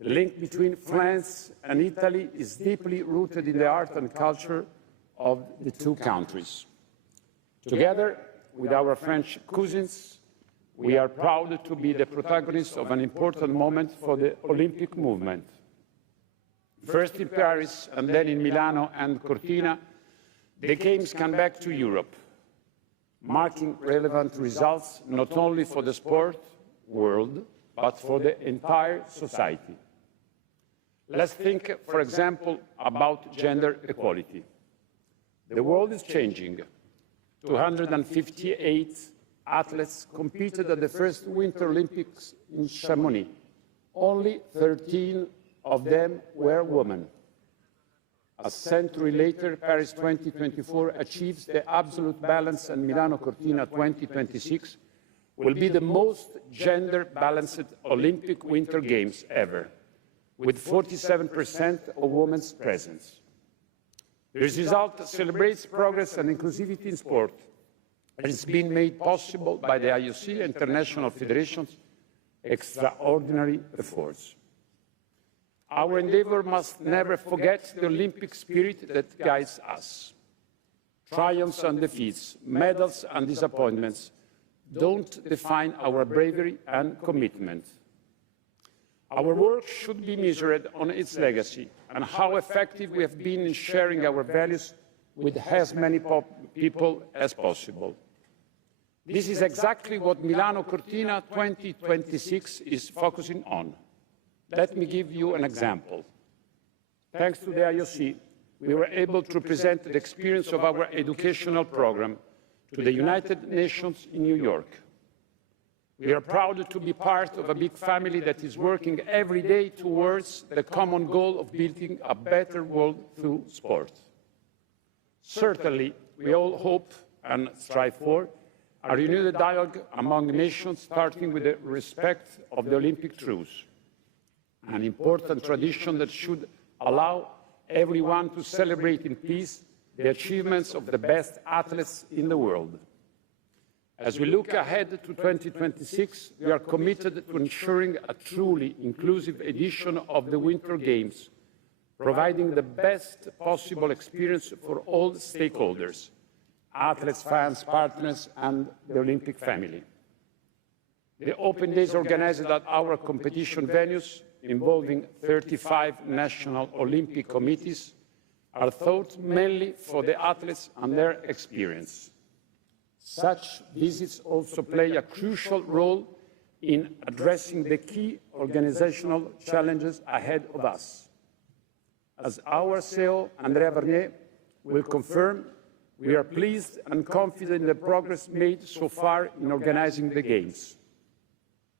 The link between France and Italy is deeply rooted in the art and culture of the two countries. Together with our French cousins, we are proud to be the protagonists of an important moment for the Olympic movement. First in Paris and then in Milano and Cortina, the Games come back to Europe, marking relevant results not only for the sport world, but for the entire society. Let's think, for example, about gender equality. The world is changing. 258 athletes competed at the first Winter Olympics in Chamonix. Only 13 of them were women. A century later, Paris 2024 achieves the absolute balance, and Milano Cortina 2026 will be the most gender-balanced Olympic Winter Games ever, with 47% of women's presence. The result celebrates progress and inclusivity in sport, and it's been made possible by the IOC and international federations' extraordinary efforts. Our endeavor must never forget the Olympic spirit that guides us. Triumphs and defeats, medals and disappointments, don't define our bravery and commitment. Our work should be measured on its legacy and how effective we have been in sharing our values with as many people as possible. This is exactly what Milano Cortina 2026 is focusing on. Let me give you an example. Thanks to the IOC, we were able to present the experience of our educational program to the United Nations in New York. We are proud to be part of a big family that is working every day towards the common goal of building a better world through sport. Certainly, we all hope and strive for a renewed dialogue among nations, starting with the respect of the Olympic truce, an important tradition that should allow everyone to celebrate in peace the achievements of the best athletes in the world. As we look ahead to 2026, we are committed to ensuring a truly inclusive edition of the Winter Games, providing the best possible experience for all stakeholders, athletes, fans, partners, and the Olympic family. The Open Days organized at our competition venues, involving 35 national Olympic committees, are thought mainly for the athletes and their experience. Such visits also play a crucial role in addressing the key organizational challenges ahead of us. As our CEO, Andrea Vernier, will confirm, we are pleased and confident in the progress made so far in organizing the Games.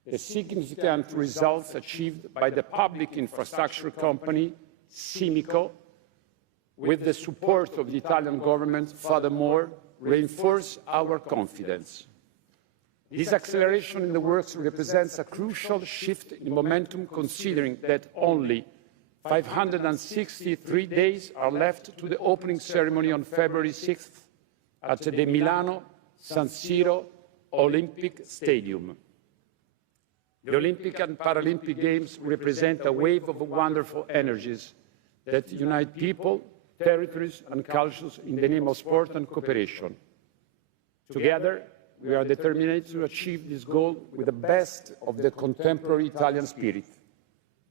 The significant results achieved by the public infrastructure company, Simico, with the support of the Italian government, furthermore, reinforce our confidence. This acceleration in the works represents a crucial shift in momentum, considering that only 563 days are left to the opening ceremony on February 6th at the Milano San Siro Olympic Stadium. The Olympic and Paralympic Games represent a wave of wonderful energies that unite people, territories and cultures in the name of sport and cooperation. Together, we are determined to achieve this goal with the best of the contemporary Italian spirit,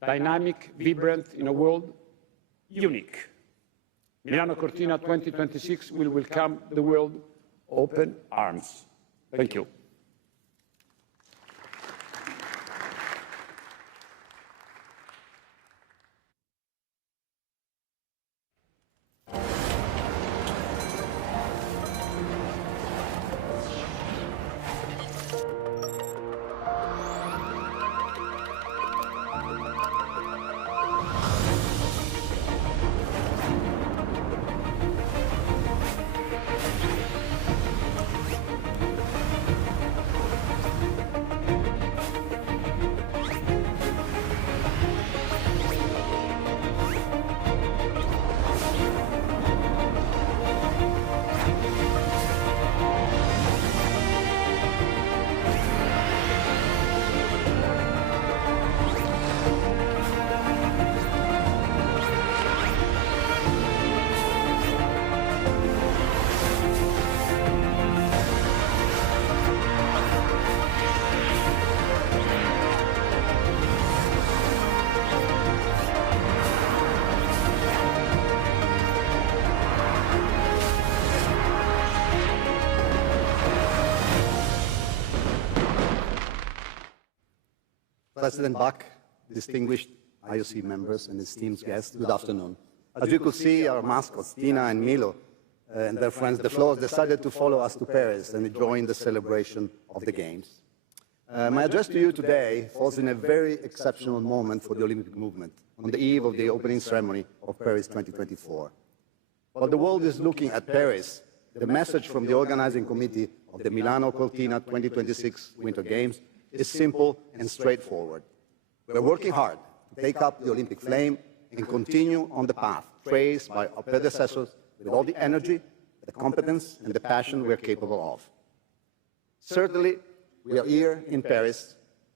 dynamic, vibrant in a world unique. Milano Cortina 2026 will welcome the world open arms. Thank you. President Bach, distinguished IOC members and esteemed guests, good afternoon. As you could see, our mascots, Tina and Milo, and their friends, the Floors, decided to follow us to Paris and join the celebration of the Games. My address to you today falls in a very exceptional moment for the Olympic movement, on the eve of the opening ceremony of Paris 2024. While the world is looking at Paris, the message from the organizing committee of the Milano Cortina 2026 Winter Games is simple and straightforward. We're working hard to take up the Olympic flame and continue on the path traced by our predecessors with all the energy, the competence, and the passion we're capable of. Certainly, we are here in Paris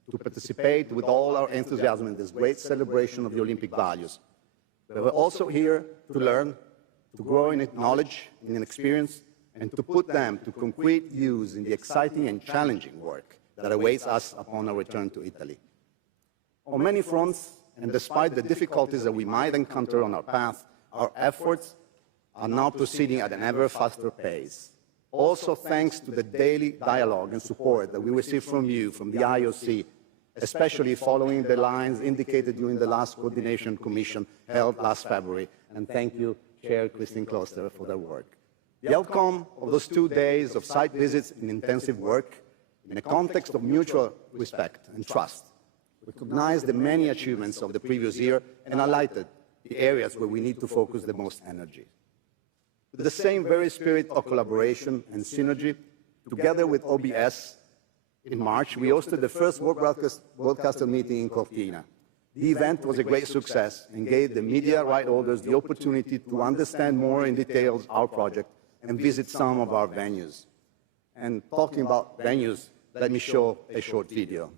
to participate with all our enthusiasm in this great celebration of the Olympic values. But we're also here to learn, to grow in knowledge, in experience, and to put them to concrete use in the exciting and challenging work that awaits us upon our return to Italy. On many fronts, and despite the difficulties that we might encounter on our path, our efforts are now proceeding at an ever faster pace. Also thanks to the daily dialogue and support that we receive from you, from the IOC, especially following the lines indicated during the last coordination commission held last February. And thank you, Chair Christine Kloster, for their work. The outcome of those 2 days of site visits and intensive work, in a context of mutual respect and trust, recognized the many achievements of the previous year and highlighted the areas where we need to focus the most energy. With the same very spirit of collaboration and synergy, together with OBS, in March, we hosted the first broadcaster meeting in Cortina. The event was a great success and gave the media right holders the opportunity to understand more in detail our project and visit some of our venues. And talking about venues, let me show a short video.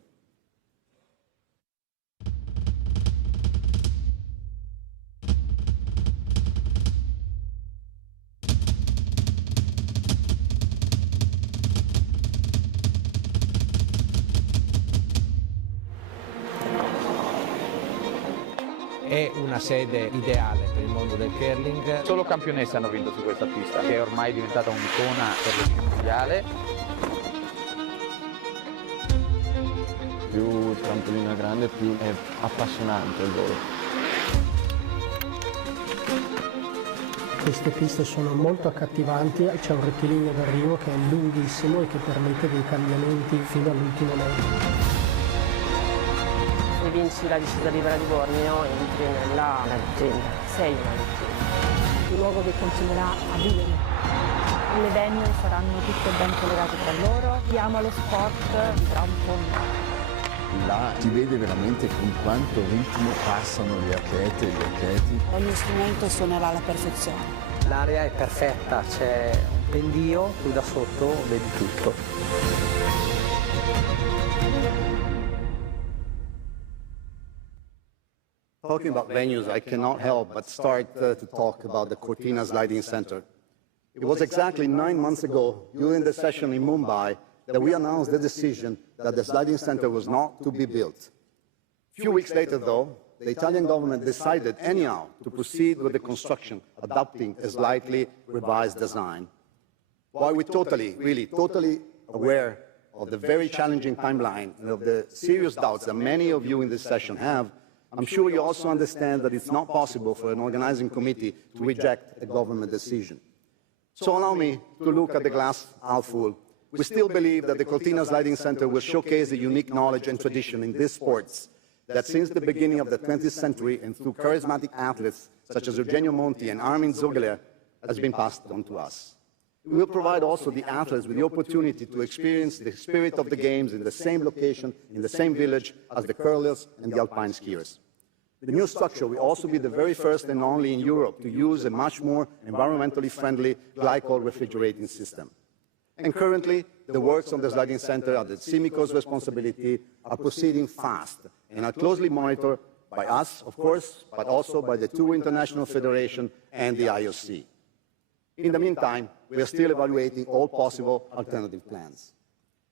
È una sede ideale per il mondo del curling. Solo campionesse hanno vinto su questa pista, che è ormai diventata un'icona per lo sci mondiale. Più il trampolino è grande, più è appassionante il volo. Queste piste sono molto accattivanti, c'è un rettilineo d'arrivo che è lunghissimo e che permette dei cambiamenti fino all'ultimo metro. Se vinci la discesa libera di Bormio entri nella leggenda, sei una leggenda. Il luogo che continuerà a vivere. Le venue saranno tutte ben collegate tra loro. Chi ama lo sport vivrà un po'. Là si vede veramente con quanto ritmo passano gli atlete e gli atleti. Ogni strumento suonerà alla perfezione. L'area è perfetta, c'è un pendio, tu da sotto vedi tutto. Talking about venues, I cannot help but start to talk about the Cortina Sliding Center. It was exactly 9 months ago, during the session in Mumbai, that we announced the decision that the sliding center was not to be built. A few weeks later, though, the Italian government decided anyhow to proceed with the construction, adopting a slightly revised design. While we're really totally aware of the very challenging timeline and of the serious doubts that many of you in this session have, I'm sure you also understand that it's not possible for an organizing committee to reject a government decision. So allow me to look at the glass half full. We still believe that the Cortina Sliding Center will showcase the unique knowledge and tradition in these sports that since the beginning of the 20th century and through charismatic athletes such as Eugenio Monti and Armin Zogeler has been passed on to us. We will provide also the athletes with the opportunity to experience the spirit of the games in the same location, in the same village as the curlers and the alpine skiers. The new structure will also be the very first and only in Europe to use a much more environmentally friendly glycol refrigerating system. And currently, the works on the sliding center at the CIMICO's responsibility are proceeding fast and are closely monitored by us, of course, but also by the two international federations and the IOC. In the meantime, we are still evaluating all possible alternative plans.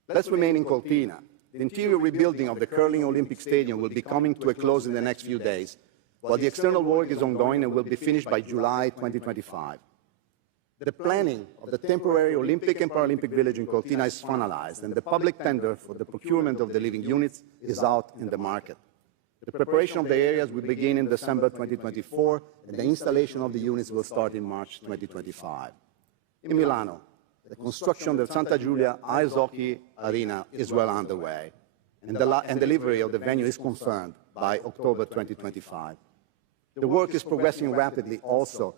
Let's remain in Cortina. The interior rebuilding of the curling Olympic Stadium will be coming to a close in the next few days, while the external work is ongoing and will be finished by July 2025. The planning of the temporary Olympic and Paralympic village in Cortina is finalized, and the public tender for the procurement of the living units is out in the market. The preparation of the areas will begin in December 2024, and the installation of the units will start in March 2025. In Milano, the construction of the Santa Giulia Ice Hockey Arena is well underway, and delivery of the venue is confirmed by October 2025. The work is progressing rapidly also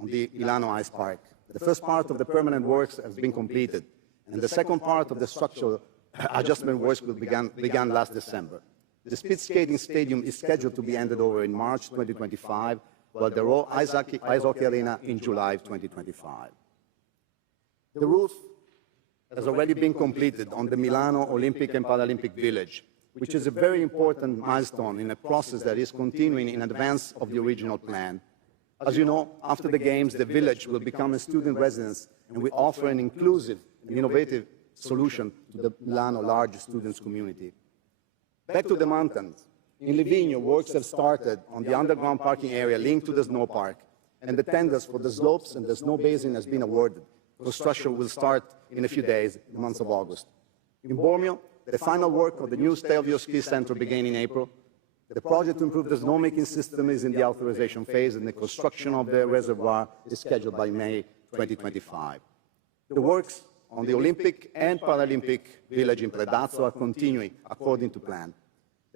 on the Milano Ice Park. The first part of the permanent works has been completed, and the second part of the structural adjustment works will began last December. The speed skating stadium is scheduled to be handed over in March 2025, while the Raw Ice Hockey Arena in July 2025. The roof has already been completed on the Milano Olympic and Paralympic Village, which is a very important milestone in a process that is continuing in advance of the original plan. As you know, after the Games, the village will become a student residence, and we offer an inclusive and innovative solution to the Milano large students community. Back to the mountains. In Livigno, works have started on the underground parking area linked to the snow park, and the tenders for the slopes and the snow basin has been awarded. Construction will start in a few days, in the month of August. In Bormio, the final work of the new Stelvio ski center began in April. The project to improve the snowmaking system is in the authorization phase, and the construction of the reservoir is scheduled by May 2025. The works on the Olympic and Paralympic village in Predazzo are continuing according to plan.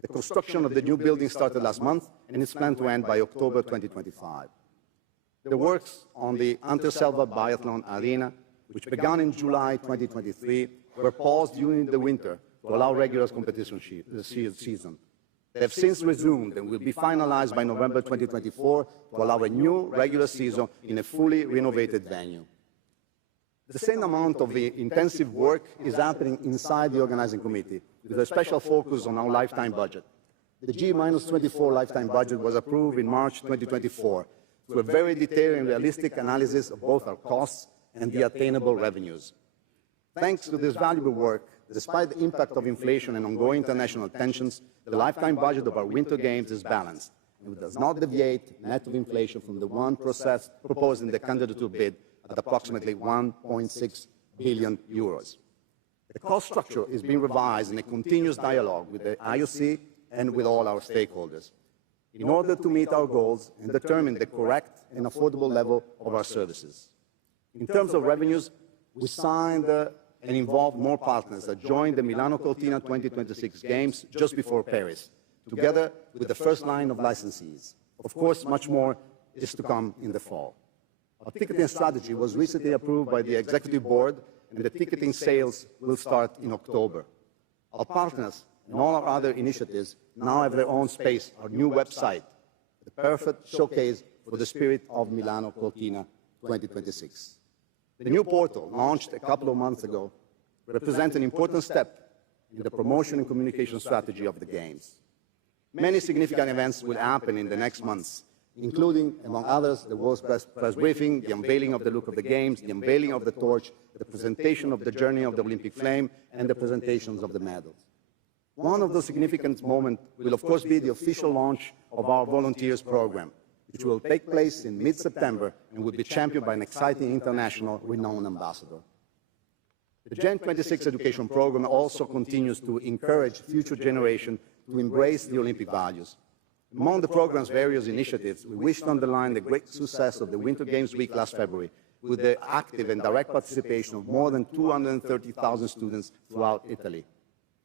The construction of the new building started last month, and is planned to end by October 2025. The works on the Anterselva Biathlon Arena, which began in July 2023, were paused during the winter to allow regular competition season. They have since resumed and will be finalized by November 2024 to allow a new regular season in a fully renovated venue. The same amount of intensive work is happening inside the organizing committee, with a special focus on our lifetime budget. The G-24 lifetime budget was approved in March 2024 through a very detailed and realistic analysis of both our costs and the attainable revenues. Thanks to this valuable work, despite the impact of inflation and ongoing international tensions, the lifetime budget of our Winter Games is balanced, and it does not deviate net of inflation from the one proposed in the candidature bid at approximately 1.6 billion euros. The cost structure is being revised in a continuous dialogue with the IOC and with all our stakeholders, in order to meet our goals and determine the correct and affordable level of our services. In terms of revenues, we signed and involved more partners that joined the Milano Cortina 2026 Games just before Paris, together with the first line of licensees. Of course, much more is to come in the fall. Our ticketing strategy was recently approved by the Executive Board, and the ticketing sales will start in October. Our partners and all our other initiatives now have their own space, our new website, the perfect showcase for the spirit of Milano Cortina 2026. The new portal, launched a couple of months ago, represents an important step in the promotion and communication strategy of the Games. Many significant events will happen in the next months, including, among others, the World Press Briefing, the unveiling of the look of the Games, the unveiling of the torch, the presentation of the journey of the Olympic flame, and the presentations of the medals. One of those significant moments will, of course, be the official launch of our volunteers program, which will take place in mid-September and will be championed by an exciting international renowned ambassador. The Gen 26 education program also continues to encourage future generations to embrace the Olympic values. Among the program's various initiatives, we wish to underline the great success of the Winter Games Week last February, with the active and direct participation of more than 230,000 students throughout Italy.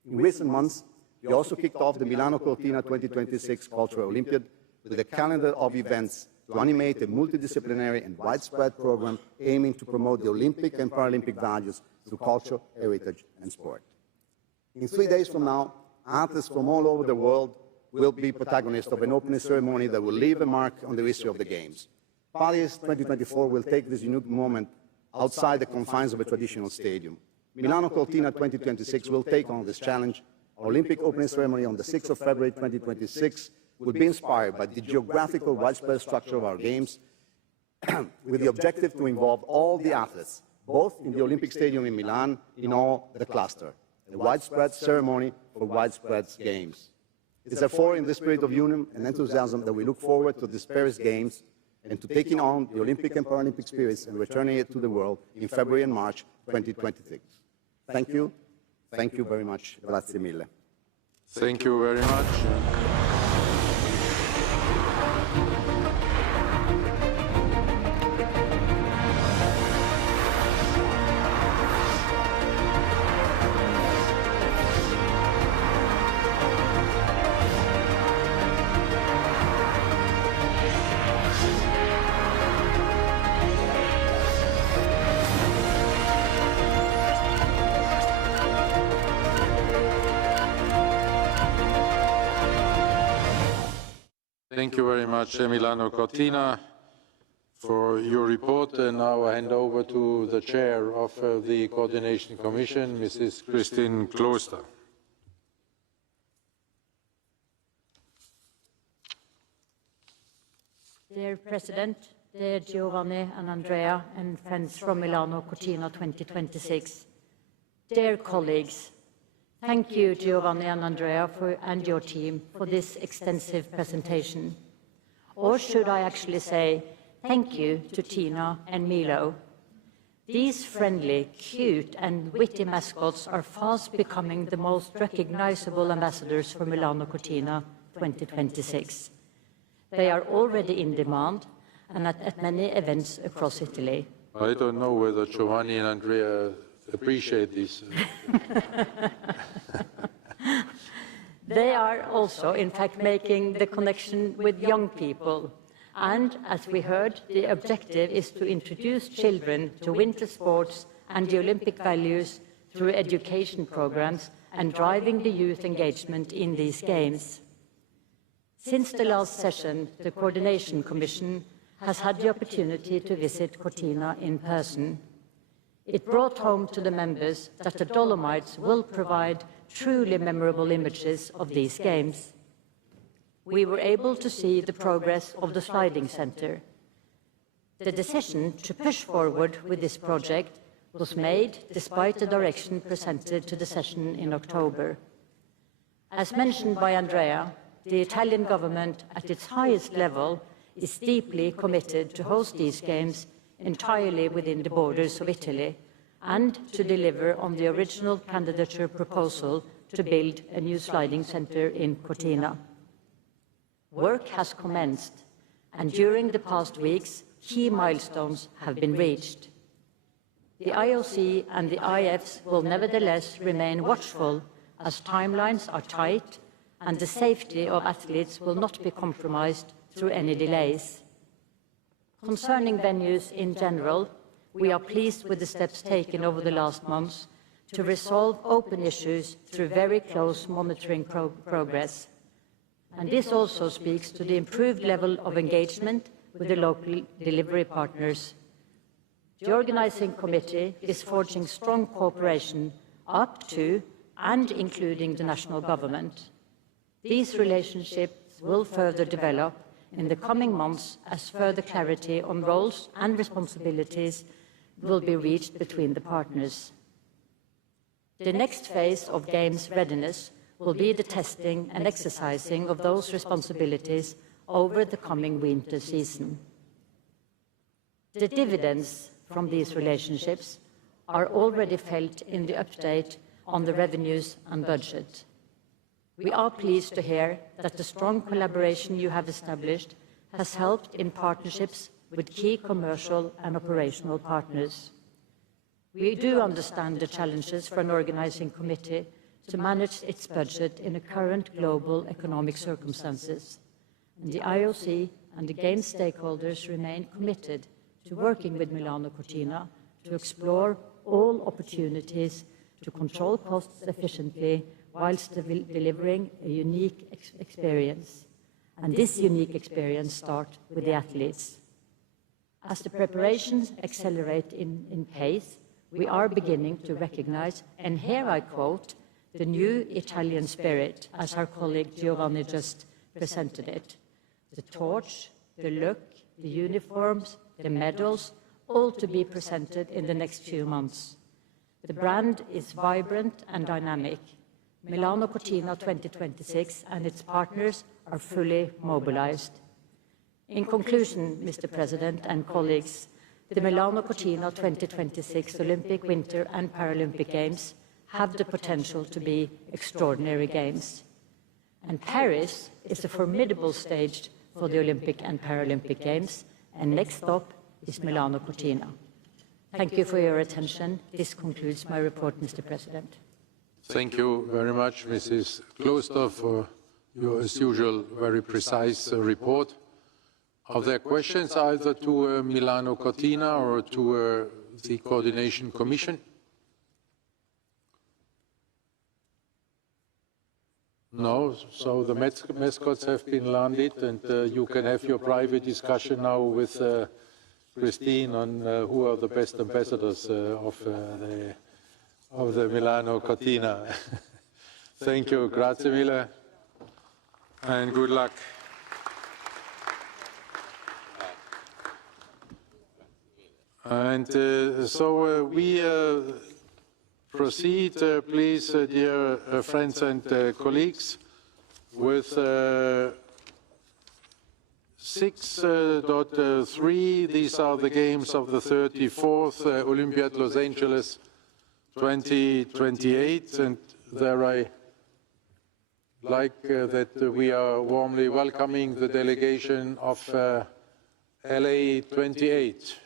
In recent months, we also kicked off the Milano Cortina 2026 Cultural Olympiad with a calendar of events to animate a multidisciplinary and widespread program aiming to promote the Olympic and Paralympic values through culture, heritage, and sport. In 3 days from now, athletes from all over the world will be protagonists of an opening ceremony that will leave a mark on the history of the Games. Paris 2024 will take this unique moment outside the confines of a traditional stadium. Milano Cortina 2026 will take on this challenge. Our Olympic opening ceremony on the 6th of February 2026 will be inspired by the geographical widespread structure of our Games, with the objective to involve all the athletes, both in the Olympic Stadium in Milan, in all the cluster, a widespread ceremony for widespread Games. It is therefore in the spirit of union and enthusiasm that we look forward to this Paris Games and to taking on the Olympic and Paralympic spirits and returning it to the world in February and March 2026. Thank you. Thank you very much. Grazie mille. Thank you very much. Thank you very much, Milano Cortina, for your report. And now I hand over to the chair of the Coordination Commission, Mrs. Christine Kloster. Dear President, dear Giovanni and Andrea and friends from Milano Cortina 2026, dear colleagues, thank you Giovanni and Andrea and your team for this extensive presentation. Or should I actually say, thank you to Tina and Milo. These friendly, cute and witty mascots are fast becoming the most recognizable ambassadors for Milano Cortina 2026. They are already in demand and at many events across Italy. I don't know whether Giovanni and Andrea appreciate this. They are also, in fact, making the connection with young people. And, as we heard, the objective is to introduce children to winter sports and the Olympic values through education programs and driving the youth engagement in these games. Since the last session, the Coordination Commission has had the opportunity to visit Cortina in person. It brought home to the members that the Dolomites will provide truly memorable images of these games. We were able to see the progress of the sliding center. The decision to push forward with this project was made despite the direction presented to the session in October. As mentioned by Andrea, the Italian government at its highest level is deeply committed to host these games entirely within the borders of Italy and to deliver on the original candidature proposal to build a new sliding center in Cortina. Work has commenced, and during the past weeks, key milestones have been reached. The IOC and the IFs will nevertheless remain watchful as timelines are tight and the safety of athletes will not be compromised through any delays. Concerning venues in general, we are pleased with the steps taken over the last months to resolve open issues through very close monitoring progress. And this also speaks to the improved level of engagement with the local delivery partners. The organizing committee is forging strong cooperation up to and including the national government. These relationships will further develop in the coming months as further clarity on roles and responsibilities will be reached between the partners. The next phase of Games readiness will be the testing and exercising of those responsibilities over the coming winter season. The dividends from these relationships are already felt in the update on the revenues and budget. We are pleased to hear that the strong collaboration you have established has helped in partnerships with key commercial and operational partners. We do understand the challenges for an organizing committee to manage its budget in the current global economic circumstances. And the IOC and the Games stakeholders remain committed to working with Milano Cortina to explore all opportunities to control costs efficiently whilst delivering a unique experience. And this unique experience starts with the athletes. As the preparations accelerate in pace, we are beginning to recognize, and here I quote, the new Italian spirit, as our colleague Giovanni just presented it. The torch, the look, the uniforms, the medals, all to be presented in the next few months. The brand is vibrant and dynamic. Milano Cortina 2026 and its partners are fully mobilized. In conclusion, Mr. President and colleagues, the Milano Cortina 2026 Olympic Winter and Paralympic Games have the potential to be extraordinary games. And Paris is a formidable stage for the Olympic and Paralympic Games, and next stop is Milano Cortina. Thank you for your attention. This concludes my report, Mr. President. Thank you very much, Mrs. Kloster, for your, as usual, very precise report. Are there questions either to Milano Cortina or to the Coordination Commission? No, so the mascots have been landed, and you can have your private discussion now with Christine on who are the best ambassadors of the Milano Cortina. Thank you, grazie mille, and good luck. And so we proceed, please, dear friends and colleagues, with 6.3. These are the games of the 34th Olympiad Los Angeles 2028, and there I like that we are warmly welcoming the delegation of LA 28.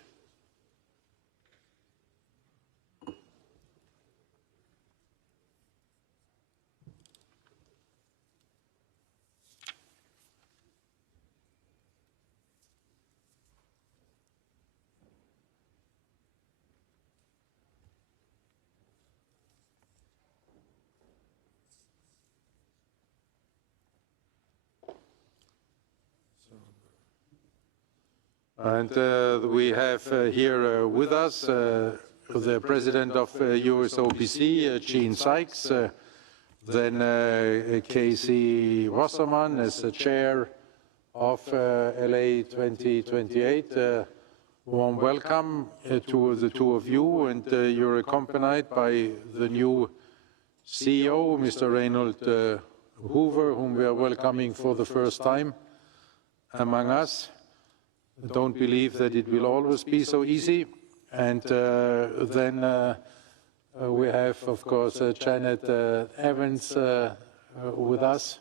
And we have here with us the president of USOPC, Gene Sykes, then Casey Wasserman as the chair of LA 2028. Warm welcome to the two of you, and you're accompanied by the new CEO, Mr. Reynold Hoover, whom we are welcoming for the first time among us. Don't believe that it will always be so easy. And then we have, of course, Janet Evans with us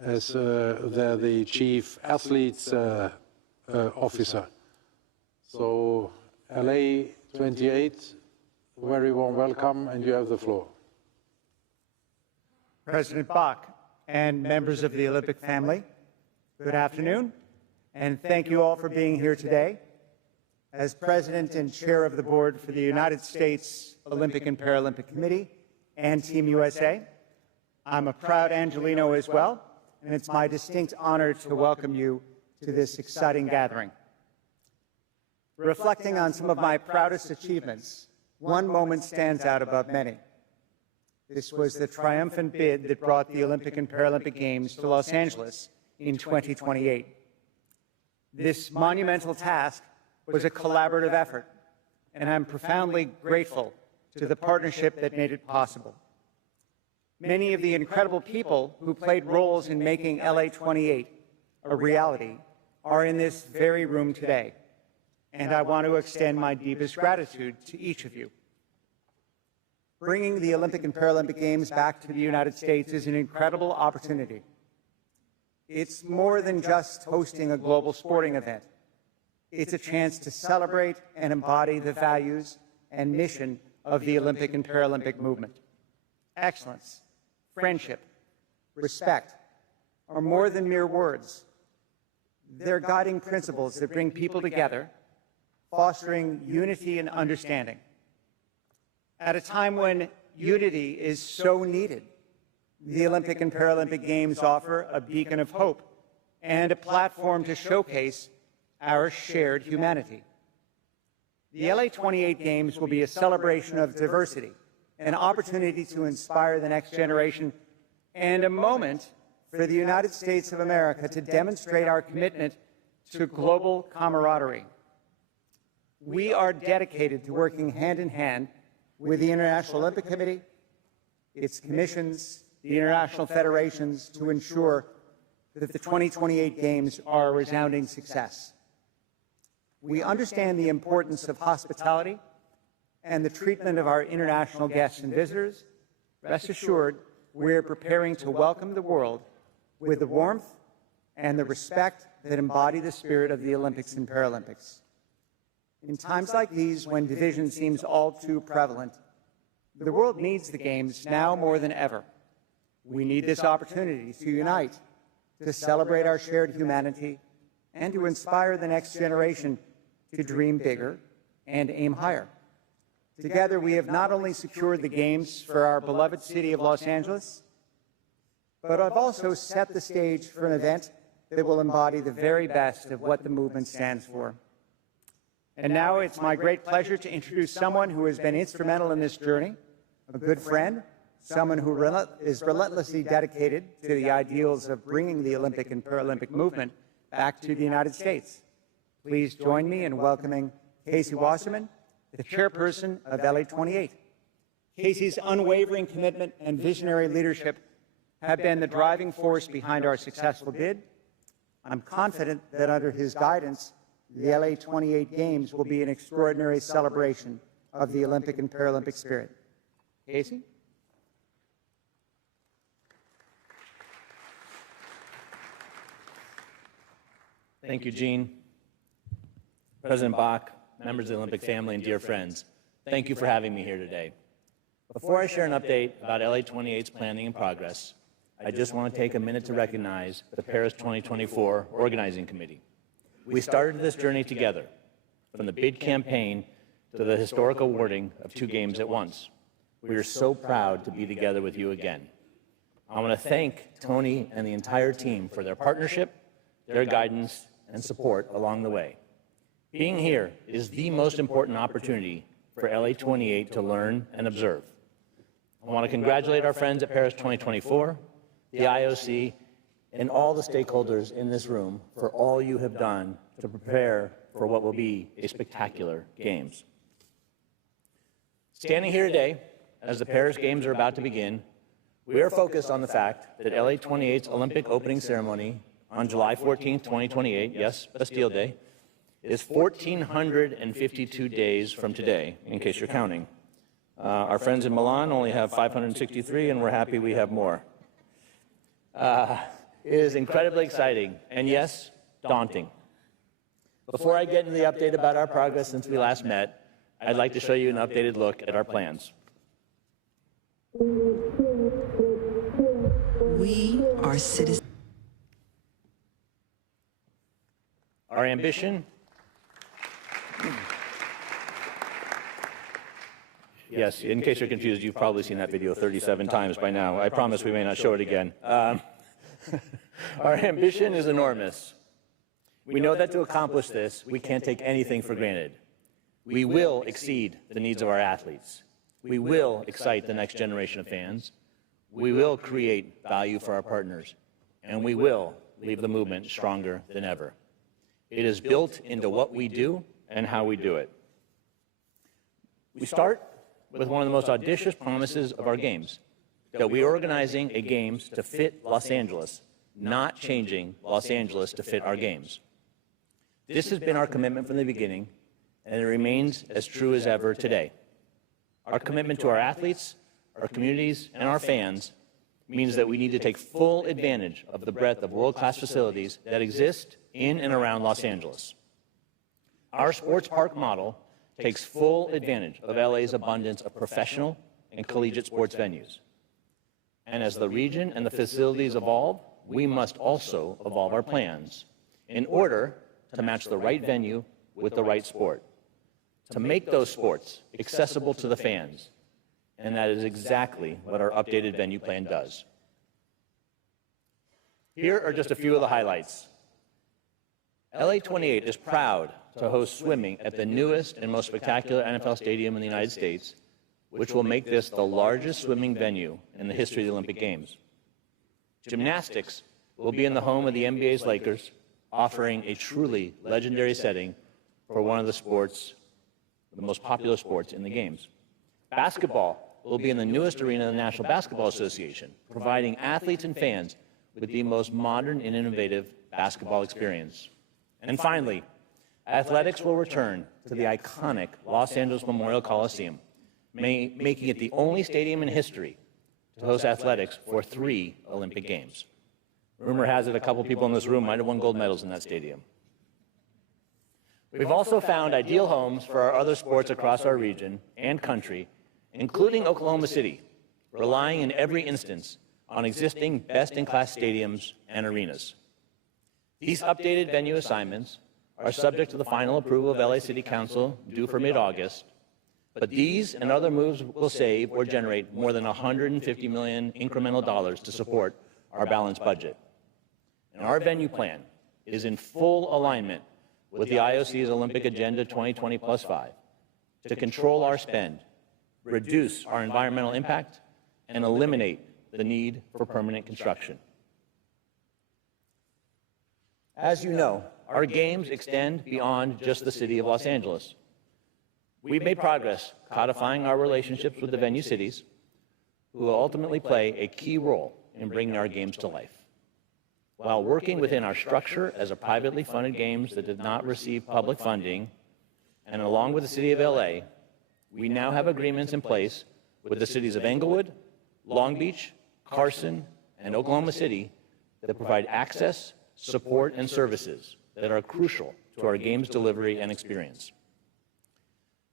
as they're the Chief Athletes Officer. So LA 28, very warm welcome, and you have the floor. President Bach and members of the Olympic family, good afternoon. And thank you all for being here today. As President and Chair of the Board for the United States Olympic and Paralympic Committee and Team USA, I'm a proud Angelino as well, and it's my distinct honor to welcome you to this exciting gathering. Reflecting on some of my proudest achievements, one moment stands out above many. This was the triumphant bid that brought the Olympic and Paralympic Games to Los Angeles in 2028. This monumental task was a collaborative effort, and I'm profoundly grateful to the partnership that made it possible. Many of the incredible people who played roles in making LA 28 a reality are in this very room today, and I want to extend my deepest gratitude to each of you. Bringing the Olympic and Paralympic Games back to the United States is an incredible opportunity. It's more than just hosting a global sporting event. It's a chance to celebrate and embody the values and mission of the Olympic and Paralympic movement. Excellence, friendship, respect are more than mere words. They're guiding principles that bring people together, fostering unity and understanding. At a time when unity is so needed, the Olympic and Paralympic Games offer a beacon of hope and a platform to showcase our shared humanity. The LA 28 Games will be a celebration of diversity, an opportunity to inspire the next generation, and a moment for the United States of America to demonstrate our commitment to global camaraderie. We are dedicated to working hand in hand with the International Olympic Committee, its commissions, the international federations, to ensure that the 2028 Games are a resounding success. We understand the importance of hospitality and the treatment of our international guests and visitors. Rest assured, we're preparing to welcome the world with the warmth and the respect that embody the spirit of the Olympics and Paralympics. In times like these, when division seems all too prevalent, the world needs the Games now more than ever. We need this opportunity to unite, to celebrate our shared humanity, and to inspire the next generation to dream bigger and aim higher. Together, we have not only secured the Games for our beloved city of Los Angeles, but have also set the stage for an event that will embody the very best of what the movement stands for. And now it's my great pleasure to introduce someone who has been instrumental in this journey, a good friend, someone who is relentlessly dedicated to the ideals of bringing the Olympic and Paralympic movement back to the United States. Please join me in welcoming Casey Wasserman, the chairperson of LA28. Casey's unwavering commitment and visionary leadership have been the driving force behind our successful bid. I'm confident that under his guidance, the LA28 Games will be an extraordinary celebration of the Olympic and Paralympic spirit. Casey? Thank you, Gene. President Bach, members of the Olympic family, and dear friends, thank you for having me here today. Before I share an update about LA28's planning and progress, I just want to take a minute to recognize the Paris 2024 Organizing Committee. We started this journey together, from the bid campaign to the historic awarding of 2 games at once. We are so proud to be together with you again. I want to thank Tony and the entire team for their partnership, their guidance, and support along the way. Being here is the most important opportunity for LA28 to learn and observe. I want to congratulate our friends at Paris 2024, the IOC, and all the stakeholders in this room for all you have done to prepare for what will be a spectacular Games. Standing here today, as the Paris Games are about to begin, we are focused on the fact that LA28's Olympic opening ceremony on July 14, 2028, yes, Bastille Day, is 1,452 days from today, in case you're counting. Our friends in Milan only have 563, and we're happy we have more. It is incredibly exciting, and yes, daunting. Before I get into the update about our progress since we last met, I'd like to show you an updated look at our plans. We are citizens. Our ambition, yes, in case you're confused, you've probably seen that video 37 times by now. I promise we may not show it again. Our ambition is enormous. We know that to accomplish this, we can't take anything for granted. We will exceed the needs of our athletes. We will excite the next generation of fans. We will create value for our partners. And we will leave the movement stronger than ever. It is built into what we do and how we do it. We start with one of the most audacious promises of our Games, that we are organizing a Games to fit Los Angeles, not changing Los Angeles to fit our Games. This has been our commitment from the beginning, and it remains as true as ever today. Our commitment to our athletes, our communities, and our fans means that we need to take full advantage of the breadth of world-class facilities that exist in and around Los Angeles. Our sports park model takes full advantage of LA's abundance of professional and collegiate sports venues. And as the region and the facilities evolve, we must also evolve our plans in order to match the right venue with the right sport, to make those sports accessible to the fans. And that is exactly what our updated venue plan does. Here are just a few of the highlights. LA28 is proud to host swimming at the newest and most spectacular NFL stadium in the United States, which will make this the largest swimming venue in the history of the Olympic Games. Gymnastics will be in the home of the NBA's Lakers, offering a truly legendary setting for one of the sports, the most popular sports in the Games. Basketball will be in the newest arena of the National Basketball Association, providing athletes and fans with the most modern and innovative basketball experience. And finally, athletics will return to the iconic Los Angeles Memorial Coliseum, making it the only stadium in history to host athletics for 3 Olympic Games. Rumor has it a couple people in this room might have won gold medals in that stadium. We've also found ideal homes for our other sports across our region and country, including Oklahoma City, relying in every instance on existing best-in-class stadiums and arenas. These updated venue assignments are subject to the final approval of LA City Council due for mid-August, but these and other moves will save or generate more than $150 million incremental dollars to support our balanced budget. And our venue plan is in full alignment with the IOC's Olympic Agenda 2020+5 to control our spend, reduce our environmental impact, and eliminate the need for permanent construction. As you know, our Games extend beyond just the city of Los Angeles. We've made progress codifying our relationships with the venue cities, who will ultimately play a key role in bringing our games to life. While working within our structure as a privately funded games that did not receive public funding, and along with the City of LA, we now have agreements in place with the cities of Englewood, Long Beach, Carson, and Oklahoma City that provide access, support, and services that are crucial to our games delivery and experience.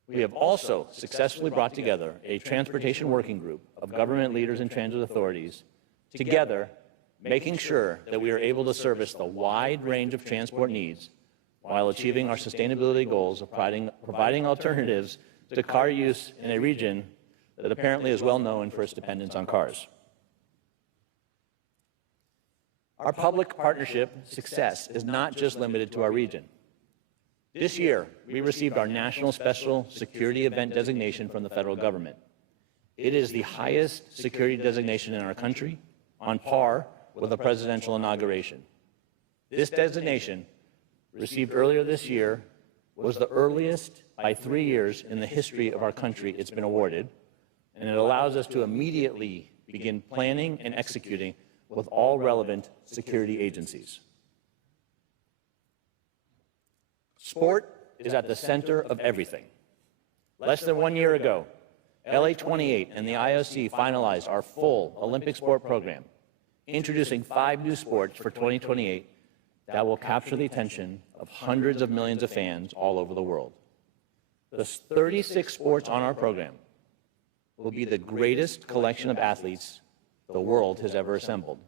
We have also successfully brought together a transportation working group of government leaders and transit authorities, together making sure that we are able to service the wide range of transport needs while achieving our sustainability goals of providing alternatives to car use in a region that apparently is well known for its dependence on cars. Our public partnership success is not just limited to our region. This year, we received our National Special Security Event designation from the federal government. It is the highest security designation in our country, on par with a presidential inauguration. This designation, received earlier this year, was the earliest by 3 years in the history of our country it's been awarded, and it allows us to immediately begin planning and executing with all relevant security agencies. Sport is at the center of everything. Less than 1 year ago, LA 28 and the IOC finalized our full Olympic sport program, introducing 5 new sports for 2028 that will capture the attention of hundreds of millions of fans all over the world. The 36 sports on our program will be the greatest collection of athletes the world has ever assembled.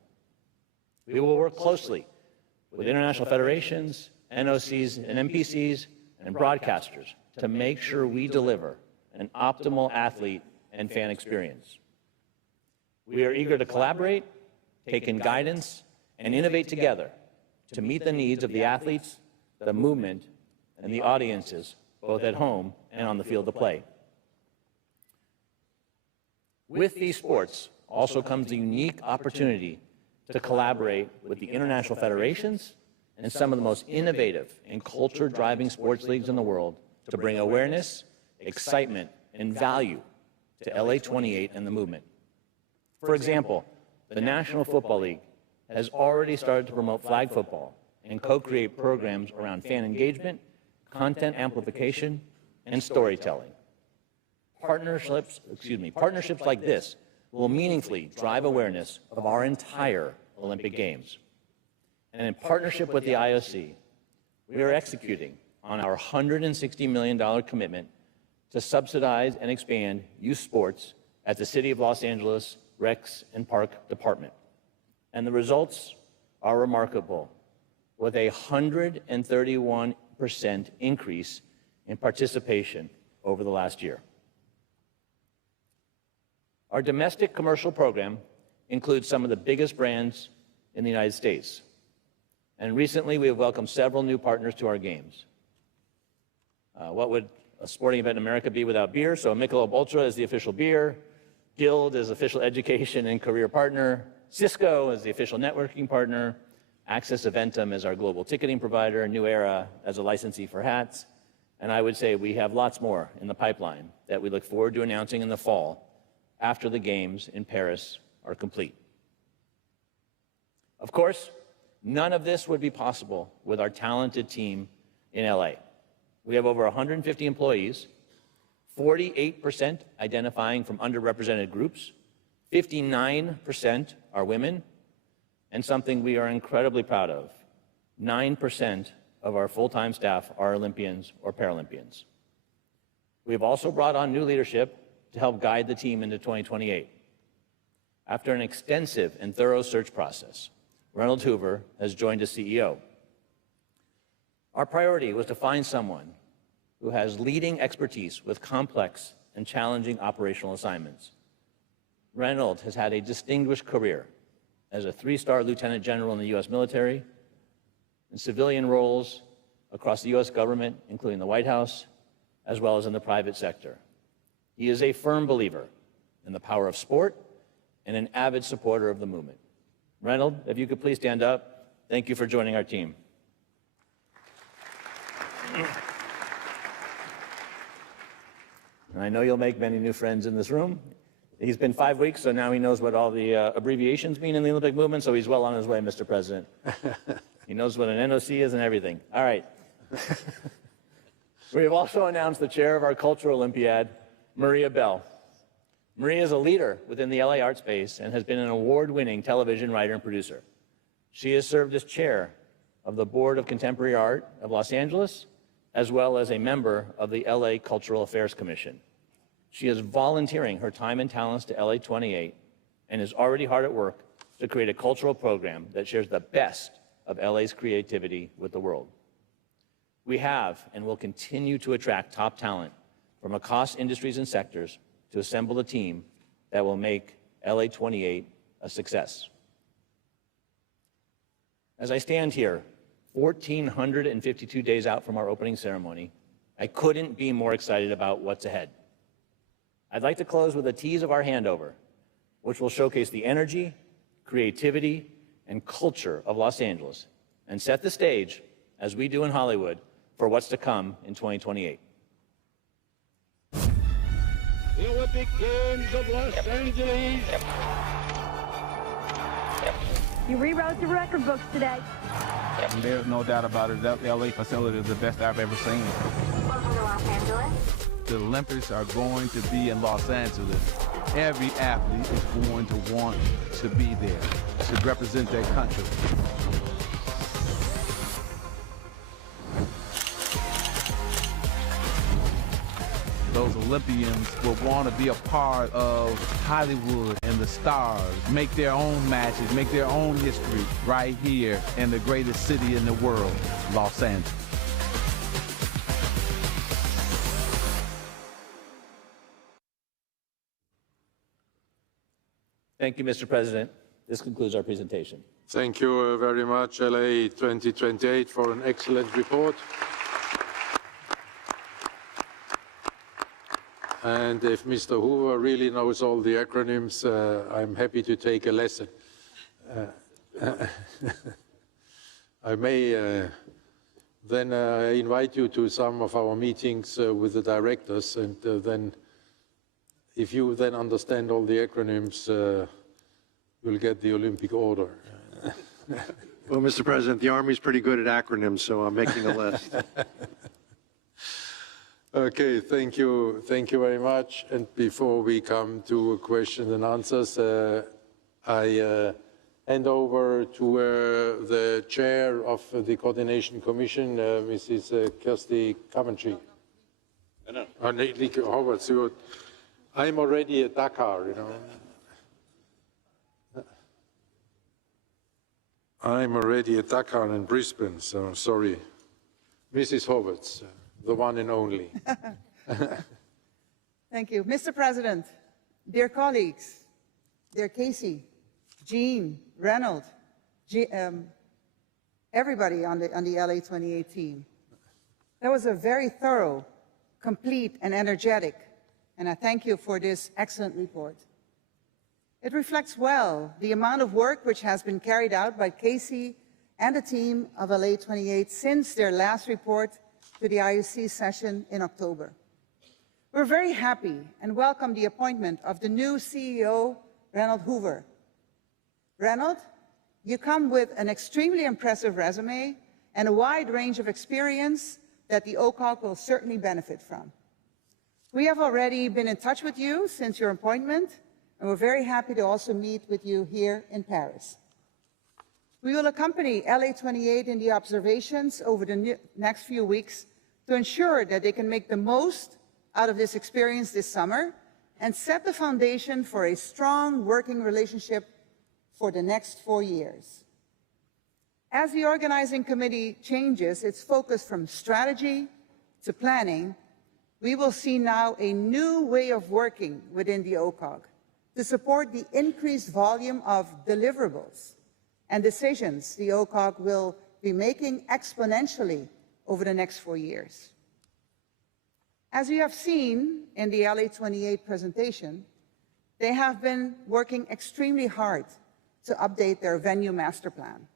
We will work closely with international federations, NOCs and NPCs, and broadcasters to make sure we deliver an optimal athlete and fan experience. We are eager to collaborate, take in guidance, and innovate together to meet the needs of the athletes, the movement, and the audiences, both at home and on the field of play. With these sports also comes the unique opportunity to collaborate with the international federations and some of the most innovative and culture-driving sports leagues in the world to bring awareness, excitement, and value to LA 28 and the movement. For example, the National Football League has already started to promote flag football and co-create programs around fan engagement, content amplification, and storytelling. Partnerships like this will meaningfully drive awareness of our entire Olympic Games. And in partnership with the IOC, we are executing on our $160 million commitment to subsidize and expand youth sports at the City of Los Angeles Recs and Park Department. And the results are remarkable, with a 131% increase in participation over the last year. Our domestic commercial program includes some of the biggest brands in the United States. And recently, we have welcomed several new partners to our games. What would a sporting event in America be without beer? So Michelob Ultra is the official beer. Guild is official education and career partner. Cisco is the official networking partner. Access Eventum is our global ticketing provider. New Era as a licensee for hats. And I would say we have lots more in the pipeline that we look forward to announcing in the fall after the games in Paris are complete. Of course, none of this would be possible with our talented team in LA. We have over 150 employees, 48% identifying from underrepresented groups, 59% are women, and something we are incredibly proud of, 9% of our full-time staff are Olympians or Paralympians. We have also brought on new leadership to help guide the team into 2028. After an extensive and thorough search process, Reynolds Hoover has joined as CEO. Our priority was to find someone who has leading expertise with complex and challenging operational assignments. Reynolds has had a distinguished career as a 3-star lieutenant general in the U.S. military, in civilian roles across the U.S. government, including the White House, as well as in the private sector. He is a firm believer in the power of sport and an avid supporter of the movement. Reynolds, if you could please stand up. Thank you for joining our team. And I know you'll make many new friends in this room. He's been 5 weeks, so now he knows what all the abbreviations mean in the Olympic movement, so he's well on his way, Mr. President. He knows what an NOC is and everything. All right. We have also announced the chair of our Cultural Olympiad, Maria Bell. Maria is a leader within the LA art space and has been an award-winning television writer and producer. She has served as chair of the Board of Contemporary Art of Los Angeles, as well as a member of the LA Cultural Affairs Commission. She is volunteering her time and talents to LA 28 and is already hard at work to create a cultural program that shares the best of LA's creativity with the world. We have and will continue to attract top talent from across industries and sectors to assemble a team that will make LA 28 a success. As I stand here, 1,452 days out from our opening ceremony, I couldn't be more excited about what's ahead. I'd like to close with a tease of our handover, which will showcase the energy, creativity, and culture of Los Angeles and set the stage, as we do in Hollywood, for what's to come in 2028. The Olympic Games of Los Angeles. You rewrote the record books today. There's no doubt about it. That LA facility is the best I've ever seen. Welcome to Los Angeles. The Olympics are going to be in Los Angeles. Every athlete is going to want to be there to represent their country. Those Olympians will want to be a part of Hollywood and the stars, make their own matches, make their own history right here in the greatest city in the world, Los Angeles. Thank you, Mr. President. This concludes our presentation. Thank you very much, LA 2028, for an excellent report. And if Mr. Hoover really knows all the acronyms, I'm happy to take a lesson. I may then invite you to some of our meetings with the directors, and then if you then understand all the acronyms, you'll get the Olympic order. Well, Mr. President, the Army's pretty good at acronyms, so I'm making a list. Okay, thank you very much. And before we come to questions and answers, I hand over to the chair of the Coordination Commission, Mrs. Kirsty Coventry. I'm already at Dakar, you know. I'm already at Dakar and Brisbane, so sorry. Mrs. Horvitz. The one and only. Thank you. Mr. President, dear colleagues, dear Casey, Jean, Reynold, everybody on the LA 28 team. That was a very thorough, complete, and energetic, and I thank you for this excellent report. It reflects well the amount of work which has been carried out by Casey and the team of LA 28 since their last report to the IOC session in October. We're very happy and welcome the appointment of the new CEO, Reynold Hoover. Reynold, you come with an extremely impressive resume and a wide range of experience that the OCOG will certainly benefit from. We have already been in touch with you since your appointment, and we're very happy to also meet with you here in Paris. We will accompany LA 28 in the observations over the next few weeks to ensure that they can make the most out of this experience this summer and set the foundation for a strong working relationship for the next 4 years. As the organizing committee changes its focus from strategy to planning, we will see now a new way of working within the OCOG to support the increased volume of deliverables and decisions the OCOG will be making exponentially over the next 4 years. As you have seen in the LA 28 presentation, they have been working extremely hard to update their venue master plan.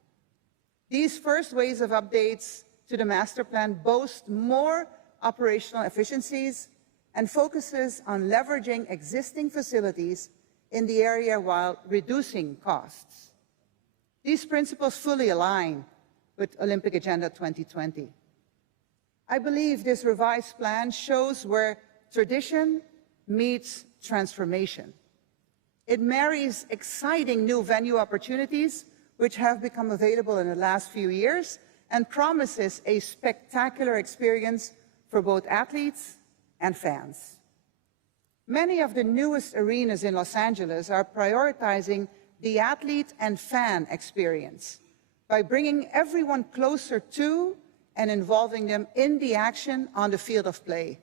These first waves of updates to the master plan boast more operational efficiencies and focuses on leveraging existing facilities in the area while reducing costs. These principles fully align with Olympic Agenda 2020. I believe this revised plan shows where tradition meets transformation. It marries exciting new venue opportunities which have become available in the last few years and promises a spectacular experience for both athletes and fans. Many of the newest arenas in Los Angeles are prioritizing the athlete and fan experience by bringing everyone closer to and involving them in the action on the field of play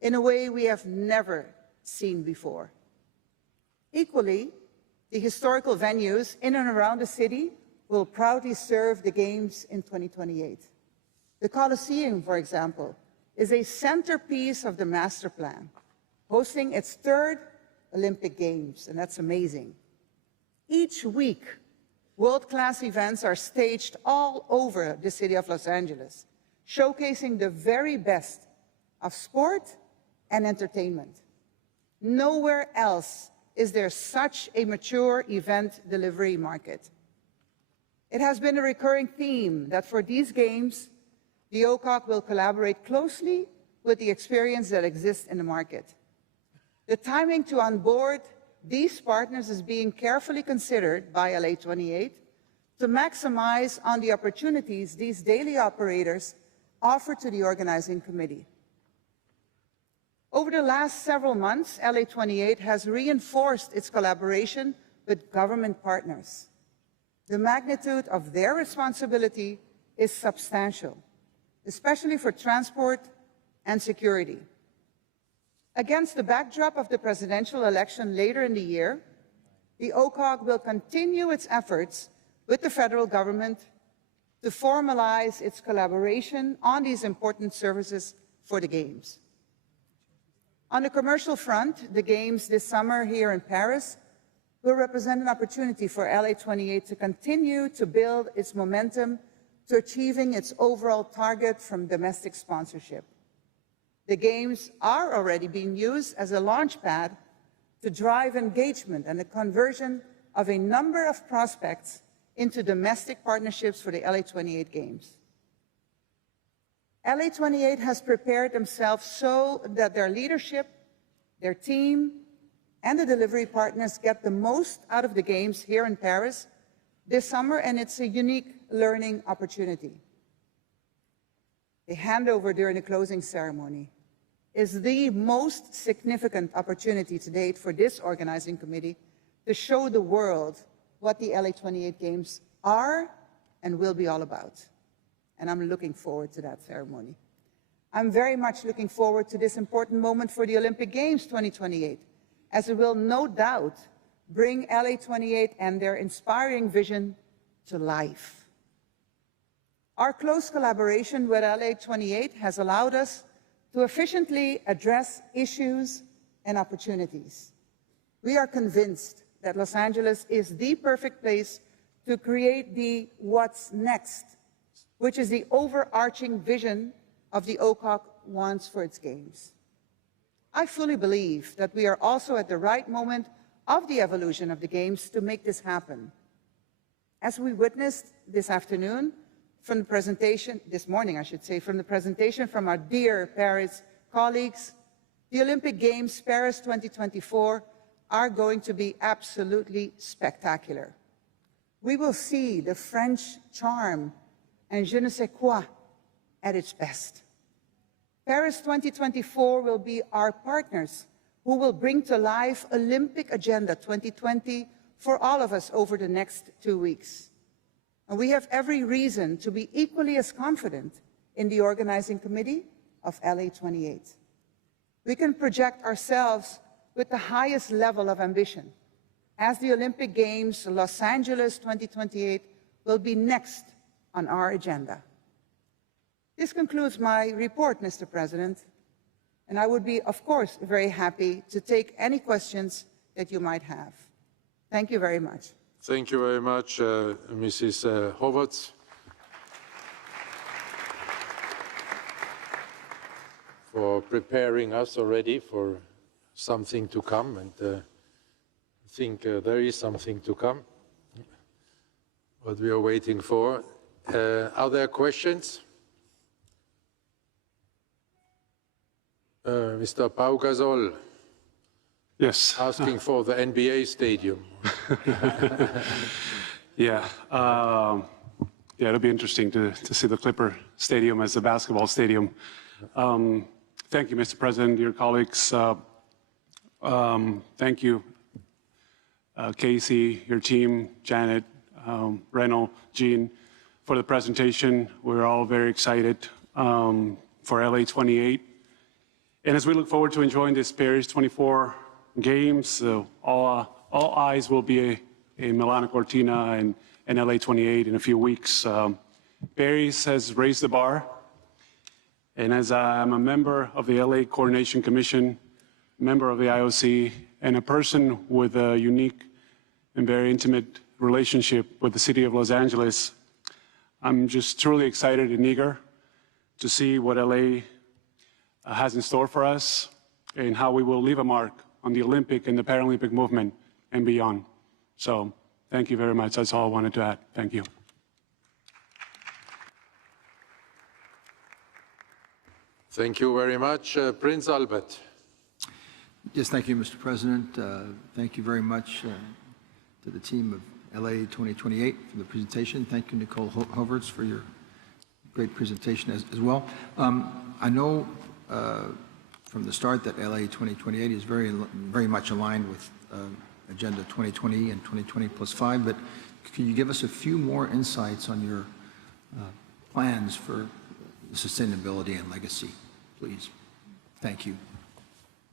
in a way we have never seen before. Equally, the historical venues in and around the city will proudly serve the Games in 2028. The Coliseum, for example, is a centerpiece of the master plan, hosting its third Olympic Games, and that's amazing. Each week, world-class events are staged all over the city of Los Angeles, showcasing the very best of sport and entertainment. Nowhere else is there such a mature event delivery market. It has been a recurring theme that for these games, the OCOC will collaborate closely with the experience that exists in the market. The timing to onboard these partners is being carefully considered by LA28 to maximize on the opportunities these daily operators offer to the organizing committee. Over the last several months, LA28 has reinforced its collaboration with government partners. The magnitude of their responsibility is substantial, especially for transport and security. Against the backdrop of the presidential election later in the year, the OCOG will continue its efforts with the federal government to formalize its collaboration on these important services for the Games. On the commercial front, the Games this summer here in Paris will represent an opportunity for LA28 to continue to build its momentum to achieving its overall target from domestic sponsorship. The Games are already being used as a launchpad to drive engagement and the conversion of a number of prospects into domestic partnerships for the LA28 Games. LA28 has prepared themselves so that their leadership, their team, and the delivery partners get the most out of the Games here in Paris this summer, and it's a unique learning opportunity. The handover during the closing ceremony is the most significant opportunity to date for this organizing committee to show the world what the LA28 Games are and will be all about. And I'm looking forward to that ceremony. I'm very much looking forward to this important moment for the Olympic Games 2028, as it will no doubt bring LA28 and their inspiring vision to life. Our close collaboration with LA28 has allowed us to efficiently address issues and opportunities. We are convinced that Los Angeles is the perfect place to create the what's next, which is the overarching vision of the OCOC wants for its Games. I fully believe that we are also at the right moment of the evolution of the Games to make this happen. As we witnessed this afternoon, from the presentation, this morning I should say, from the presentation from our dear Paris colleagues, the Olympic Games Paris 2024 are going to be absolutely spectacular. We will see the French charm and je ne sais quoi at its best. Paris 2024 will be our partners who will bring to life Olympic Agenda 2020 for all of us over the next 2 weeks. And we have every reason to be equally as confident in the organizing committee of LA28. We can project ourselves with the highest level of ambition, as the Olympic Games Los Angeles 2028 will be next on our agenda. This concludes my report, Mr. President, and I would be, of course, very happy to take any questions that you might have. Thank you very much. Thank you very much, Mrs. Horvath. for preparing us already for something to come, and I think there is something to come, what we are waiting for. Are there questions? Mr. Pau Gasol. Yes. Asking for the NBA stadium. Yeah. Yeah, it'll be interesting to see the Clipper Stadium as a basketball stadium. Thank you, Mr. President, your colleagues. Thank you, Casey, your team, Janet, Reno, Jean, for the presentation. We're all very excited for LA 28. And as we look forward to enjoying this Paris 24 games, all eyes will be in Milano Cortina and LA 28 in a few weeks. Paris has raised the bar. And as I'm a member of the LA Coordination Commission, member of the IOC, and a person with a unique and very intimate relationship with the city of Los Angeles, I'm just truly excited and eager to see what LA has in store for us and how we will leave a mark on the Olympic and the Paralympic movement and beyond. So thank you very much. That's all I wanted to add. Thank you. Thank you very much. Prince Albert. Yes, thank you, Mr. President. Thank you very much to the team of LA 2028 for the presentation. Thank you, Nicole Hoverts, for your great presentation as well. I know from the start that LA 2028 is very much aligned with Agenda 2020 and 2020 plus 5, but can you give us a few more insights on your plans for sustainability and legacy, please? Thank you.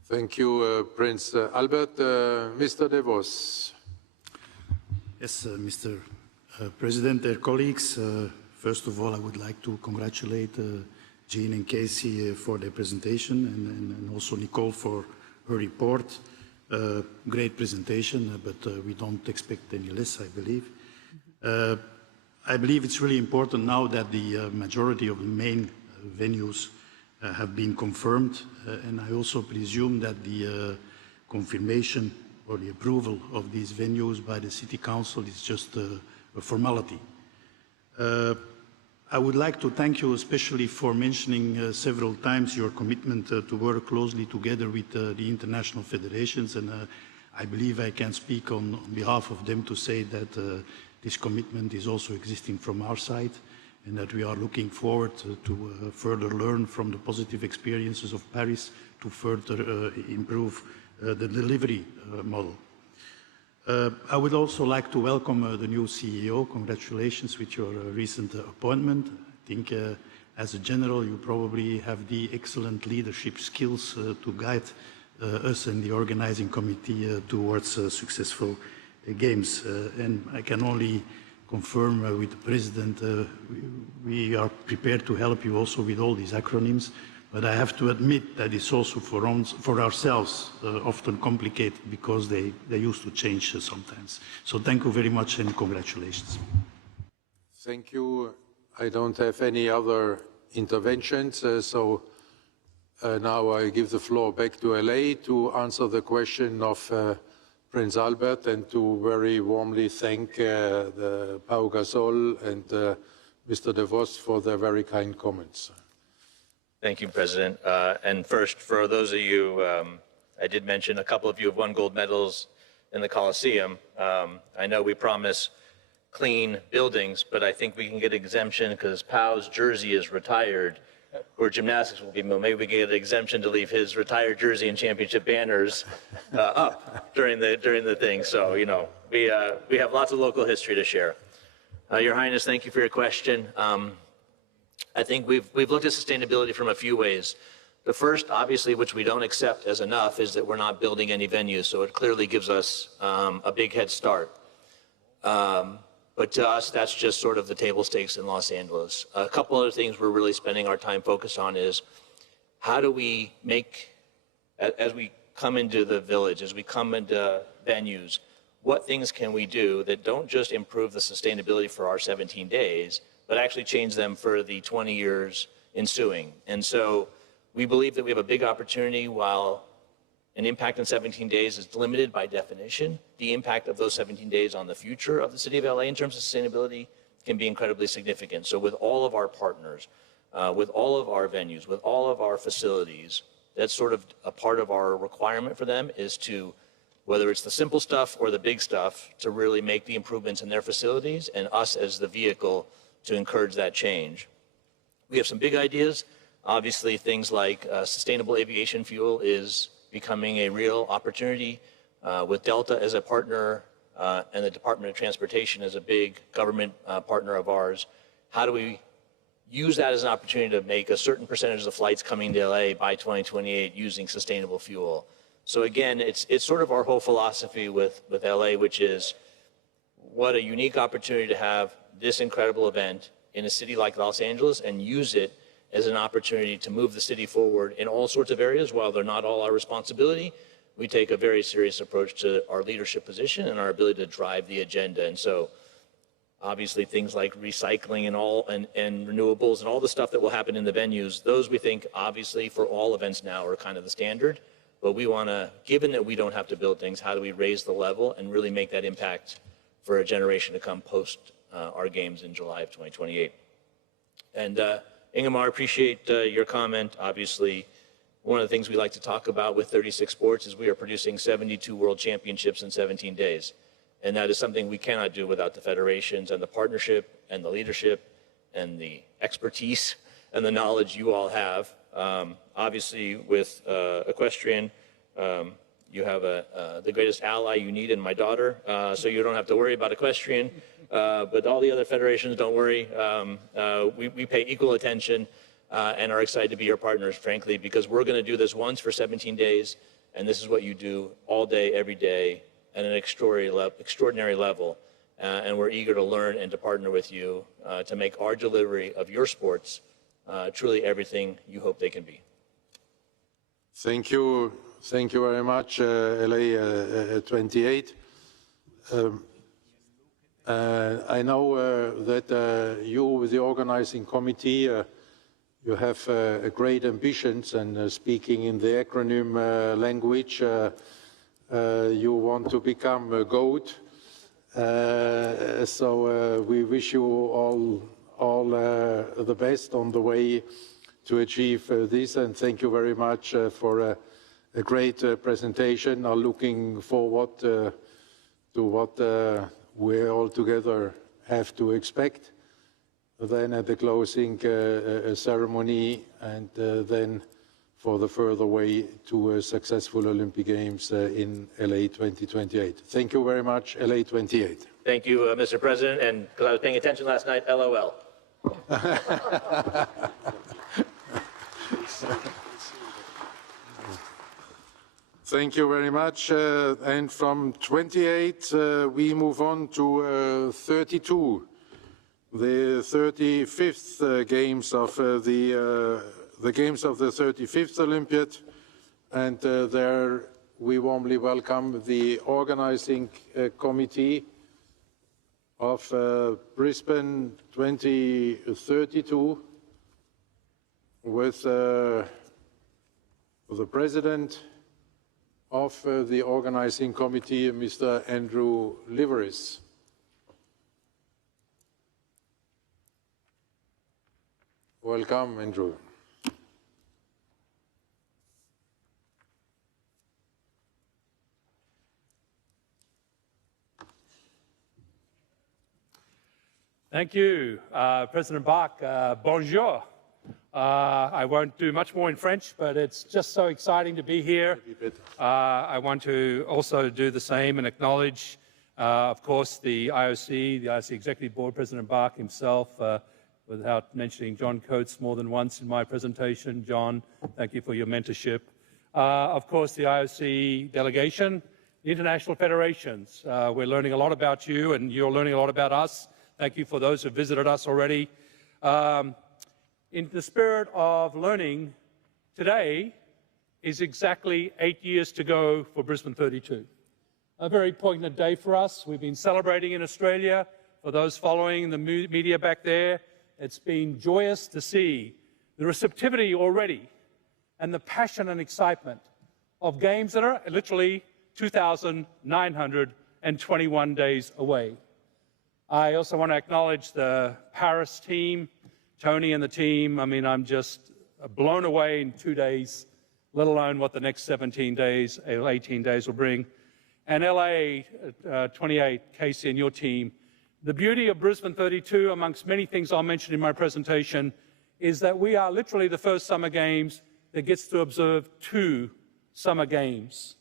Thank you, Prince Albert. Mr. De Vos. Yes, Mr. President, dear colleagues, first of all, I would like to congratulate Jean and Casey for their presentation, and also Nicole for her report. Great presentation, but we don't expect any less, I believe. I believe it's really important now that the majority of the main venues have been confirmed, and I also presume that the confirmation or the approval of these venues by the City Council is just a formality. I would like to thank you especially for mentioning several times your commitment to work closely together with the international federations, and I believe I can speak on behalf of them to say that this commitment is also existing from our side, and that we are looking forward to further learn from the positive experiences of Paris to further improve the delivery model. I would also like to welcome the new CEO. Congratulations with your recent appointment. I think as a general, you probably have the excellent leadership skills to guide us and the organizing committee towards successful games. And I can only confirm with the President, we are prepared to help you also with all these acronyms. But I have to admit that it's also for ourselves often complicated because they used to change sometimes. So thank you very much and congratulations. Thank you. I don't have any other interventions, so now I give the floor back to LA to answer the question of Prince Albert and to very warmly thank the Pau Gasol and Mr. De Vos for their very kind comments. Thank you, President. And first, for those of you, I did mention a couple of you have won gold medals in the Coliseum. I know we promise clean buildings, but I think we can get exemption because Pau's jersey is retired, where gymnastics will be moved. Maybe we can get an exemption to leave his retired jersey and championship banners up during the thing. So, you know, we have lots of local history to share. Your Highness, thank you for your question. I think we've looked at sustainability from a few ways. The first, obviously, which we don't accept as enough, is that we're not building any venues, so it clearly gives us a big head start. But to us, that's just sort of the table stakes in Los Angeles. A couple other things we're really spending our time focused on is how do we make, as we come into the village, as we come into venues, what things can we do that don't just improve the sustainability for our 17 days, but actually change them for the 20 years ensuing. And so We believe that we have a big opportunity. While an impact in 17 days is limited by definition, the impact of those 17 days on the future of the city of LA in terms of sustainability can be incredibly significant. So with all of our partners, with all of our venues, with all of our facilities, that's sort of a part of our requirement for them, is to, whether it's the simple stuff or the big stuff, to really make the improvements in their facilities, and us as the vehicle to encourage that change. We have some big ideas. Obviously, things like sustainable aviation fuel is becoming a real opportunity, with Delta as a partner and the Department of Transportation as a big government partner of ours. How do we use that as an opportunity to make a certain percentage of the flights coming to LA by 2028 using sustainable fuel? So again, it's sort of our whole philosophy with LA, which is what a unique opportunity to have this incredible event in a city like Los Angeles and use it as an opportunity to move the city forward in all sorts of areas. While they're not all our responsibility, we take a very serious approach to our leadership position and our ability to drive the agenda. And so obviously things like recycling and renewables and all the stuff that will happen in the venues, those we think obviously for all events now are kind of the standard. But we want to, given that we don't have to build things, how do we raise the level and really make that impact for a generation to come post our games in July of 2028. And Ingemar, appreciate your comment. Obviously, one of the things we like to talk about with 36 Sports is we are producing 72 world championships in 17 days. And that is something we cannot do without the federations and the partnership and the leadership and the expertise and the knowledge you all have. Obviously, with equestrian, you have the greatest ally you need in my daughter, so you don't have to worry about equestrian. But all the other federations, don't worry. We pay equal attention and are excited to be your partners, frankly, because we're going to do this once for 17 days, and this is what you do all day, every day, at an extraordinary level. And we're eager to learn and to partner with you to make our delivery of your sports truly everything you hope they can be. Thank you very much, LA 28. I know that you, with the organizing committee, you have great ambitions, and speaking in the acronym language, you want to become a GOAT. So we wish you all the best on the way to achieve this, and thank you very much for a great presentation. I'm looking forward to what we all together have to expect then at the closing ceremony, and then for the further way to a successful Olympic Games in LA 2028. Thank you very much, LA 28. Thank you, Mr. President, and because I was paying attention last night, LOL. Thank you very much. And from 28, we move on to 32, the 35th games of the games of the 35th Olympiad, and there we warmly welcome the organizing committee of Brisbane 2032 with the president of the organizing committee, Mr. Andrew Liveris. Welcome, Andrew. Thank you, President Bach. Bonjour. I won't do much more in French, but it's just so exciting to be here. I want to also do the same and acknowledge, of course, the IOC Executive Board, President Bach himself, without mentioning John Coates more than once in my presentation. John, thank you for your mentorship. Of course, the IOC delegation, the international federations. We're learning a lot about you, and you're learning a lot about us. Thank you for those who visited us already. In the spirit of learning, today is exactly 8 years to go for Brisbane 32. A very poignant day for us. We've been celebrating in Australia. For those following the media back there, it's been joyous to see the receptivity already and the passion and excitement of games that are literally 2,921 days away. I also want to acknowledge the Paris team, Tony and the team. I mean, I'm just blown away in 2 days, let alone what the next 17 days, 18 days will bring. And LA 28, Casey and your team. The beauty of Brisbane 32, amongst many things I'll mention in my presentation, is that we are literally the first Summer Games that gets to observe 2 Summer Games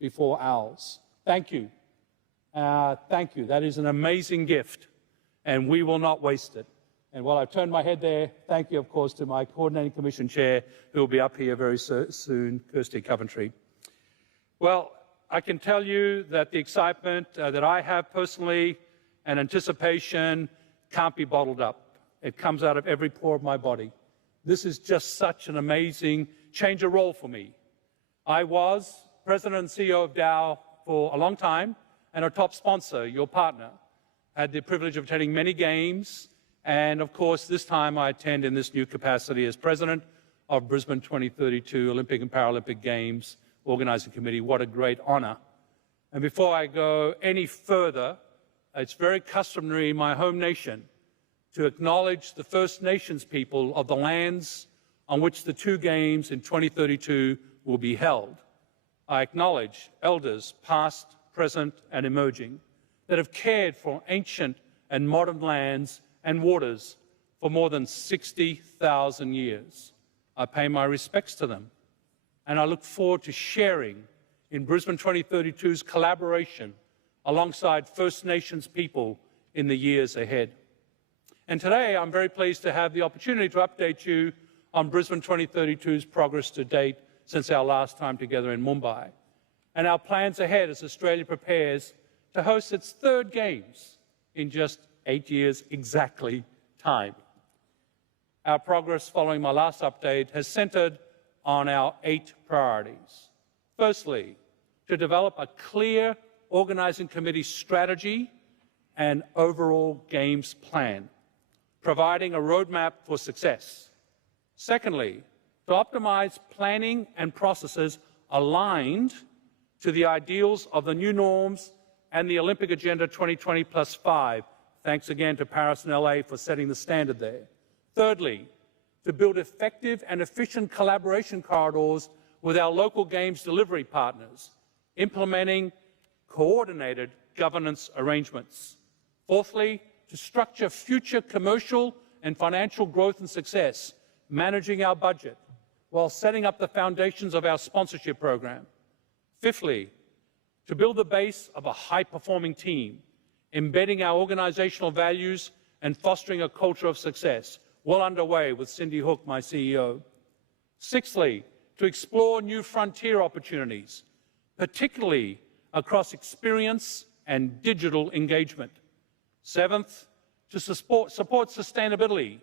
before ours. Thank you. Thank you. That is an amazing gift, and we will not waste it. And while I've turned my head there, thank you, of course, to my Coordinating Commission Chair, who will be up here very soon, Kirsty Coventry. Well, I can tell you that the excitement that I have personally and anticipation can't be bottled up. It comes out of every pore of my body. This is just such an amazing change of role for me. I was President and CEO of Dow for a long time, and our top sponsor, your partner. I had the privilege of attending many games, and of course, this time I attend in this new capacity as President of Brisbane 2032 Olympic and Paralympic Games Organizing Committee. What a great honor. And before I go any further, it's very customary in my home nation to acknowledge the First Nations people of the lands on which the 2 games in 2032 will be held. I acknowledge elders past, present and emerging that have cared for ancient and modern lands and waters for more than 60,000 years. I pay my respects to them, and I look forward to sharing in Brisbane 2032's collaboration alongside First Nations people in the years ahead. And today I'm very pleased to have the opportunity to update you on Brisbane 2032's progress to date since our last time together in Mumbai, and our plans ahead as Australia prepares to host its 3rd Games in just 8 years exactly time. Our progress following my last update has centered on our 8 priorities. Firstly, to develop a clear organizing committee strategy and overall games plan, providing a roadmap for success. Secondly, to optimize planning and processes aligned to the ideals of the new norms and the Olympic Agenda 2020+5. Thanks again to Paris and LA for setting the standard there. Thirdly, to build effective and efficient collaboration corridors with our local games delivery partners, implementing coordinated governance arrangements. Fourthly, to structure future commercial and financial growth and success, managing our budget while setting up the foundations of our sponsorship program. Fifthly, to build the base of a high-performing team, embedding our organizational values and fostering a culture of success, well underway with Cindy Hook, my CEO. Sixthly, to explore new frontier opportunities, particularly across experience and digital engagement. Seventh, to support sustainability,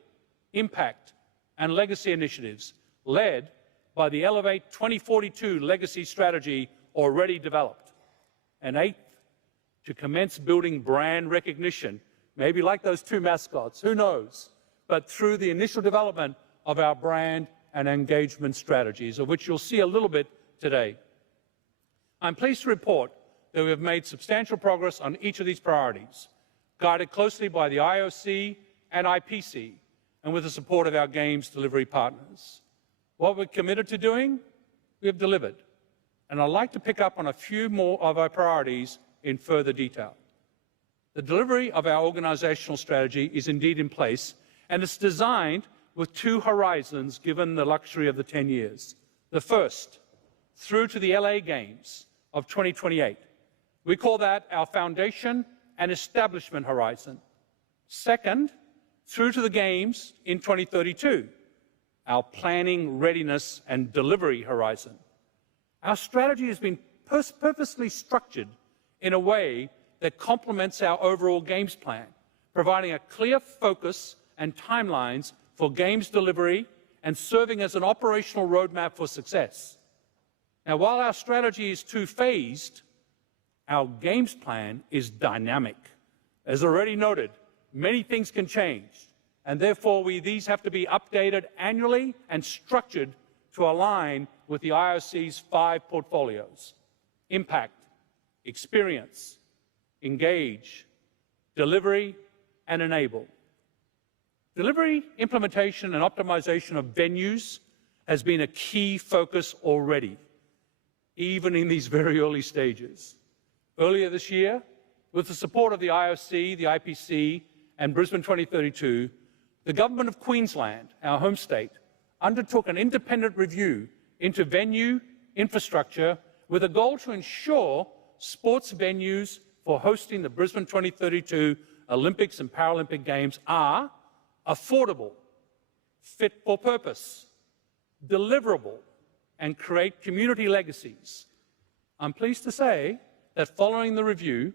impact, and legacy initiatives led by the Elevate 2042 legacy strategy already developed. And eighth, to commence building brand recognition, maybe like those 2 mascots, who knows, but through the initial development of our brand and engagement strategies, of which you'll see a little bit today. I'm pleased to report that we have made substantial progress on each of these priorities, guided closely by the IOC and IPC, and with the support of our games delivery partners. What we're committed to doing, we have delivered. And I'd like to pick up on a few more of our priorities in further detail. The delivery of our organizational strategy is indeed in place, and it's designed with 2 horizons given the luxury of the 10 years. The first, through to the LA Games of 2028. We call that our foundation and establishment horizon. Second, through to the Games in 2032, our planning, readiness, and delivery horizon. Our strategy has been purposely structured in a way that complements our overall Games plan, providing a clear focus and timelines for Games delivery and serving as an operational roadmap for success. Now, while our strategy is 2-phased, our Games plan is dynamic. As already noted, many things can change, and therefore these have to be updated annually and structured to align with the IOC's 5 portfolios: impact, experience, engage, delivery, and enable. Delivery, implementation, and optimization of venues has been a key focus already, even in these very early stages. Earlier this year, with the support of the IOC, the IPC, and Brisbane 2032, the Government of Queensland, our home state, undertook an independent review into venue infrastructure with a goal to ensure sports venues for hosting the Brisbane 2032 Olympics and Paralympic Games are affordable, fit for purpose, deliverable, and create community legacies. I'm pleased to say that following the review,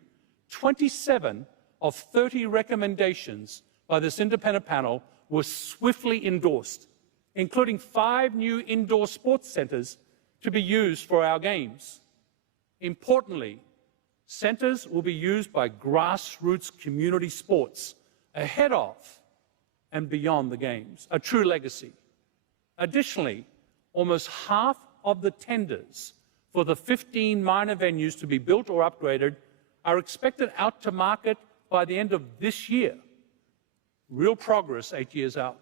27 of 30 recommendations by this independent panel were swiftly endorsed, including 5 new indoor sports centres to be used for our games. Importantly, centres will be used by grassroots community sports ahead of and beyond the games, a true legacy. Additionally, almost half of the tenders for the 15 minor venues to be built or upgraded are expected out to market by the end of this year. Real progress 8 years out.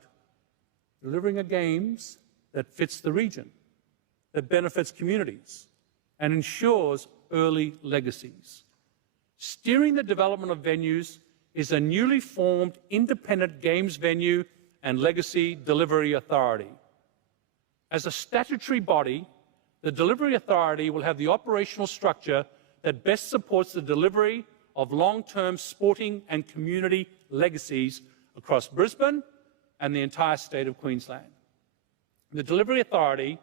Delivering a games that fits the region, that benefits communities, and ensures early legacies. Steering the development of venues is a newly formed independent games venue and legacy delivery authority. As a statutory body, the Delivery Authority will have the operational structure that best supports the delivery of long-term sporting and community legacies across Brisbane and the entire state of Queensland. The Delivery Authority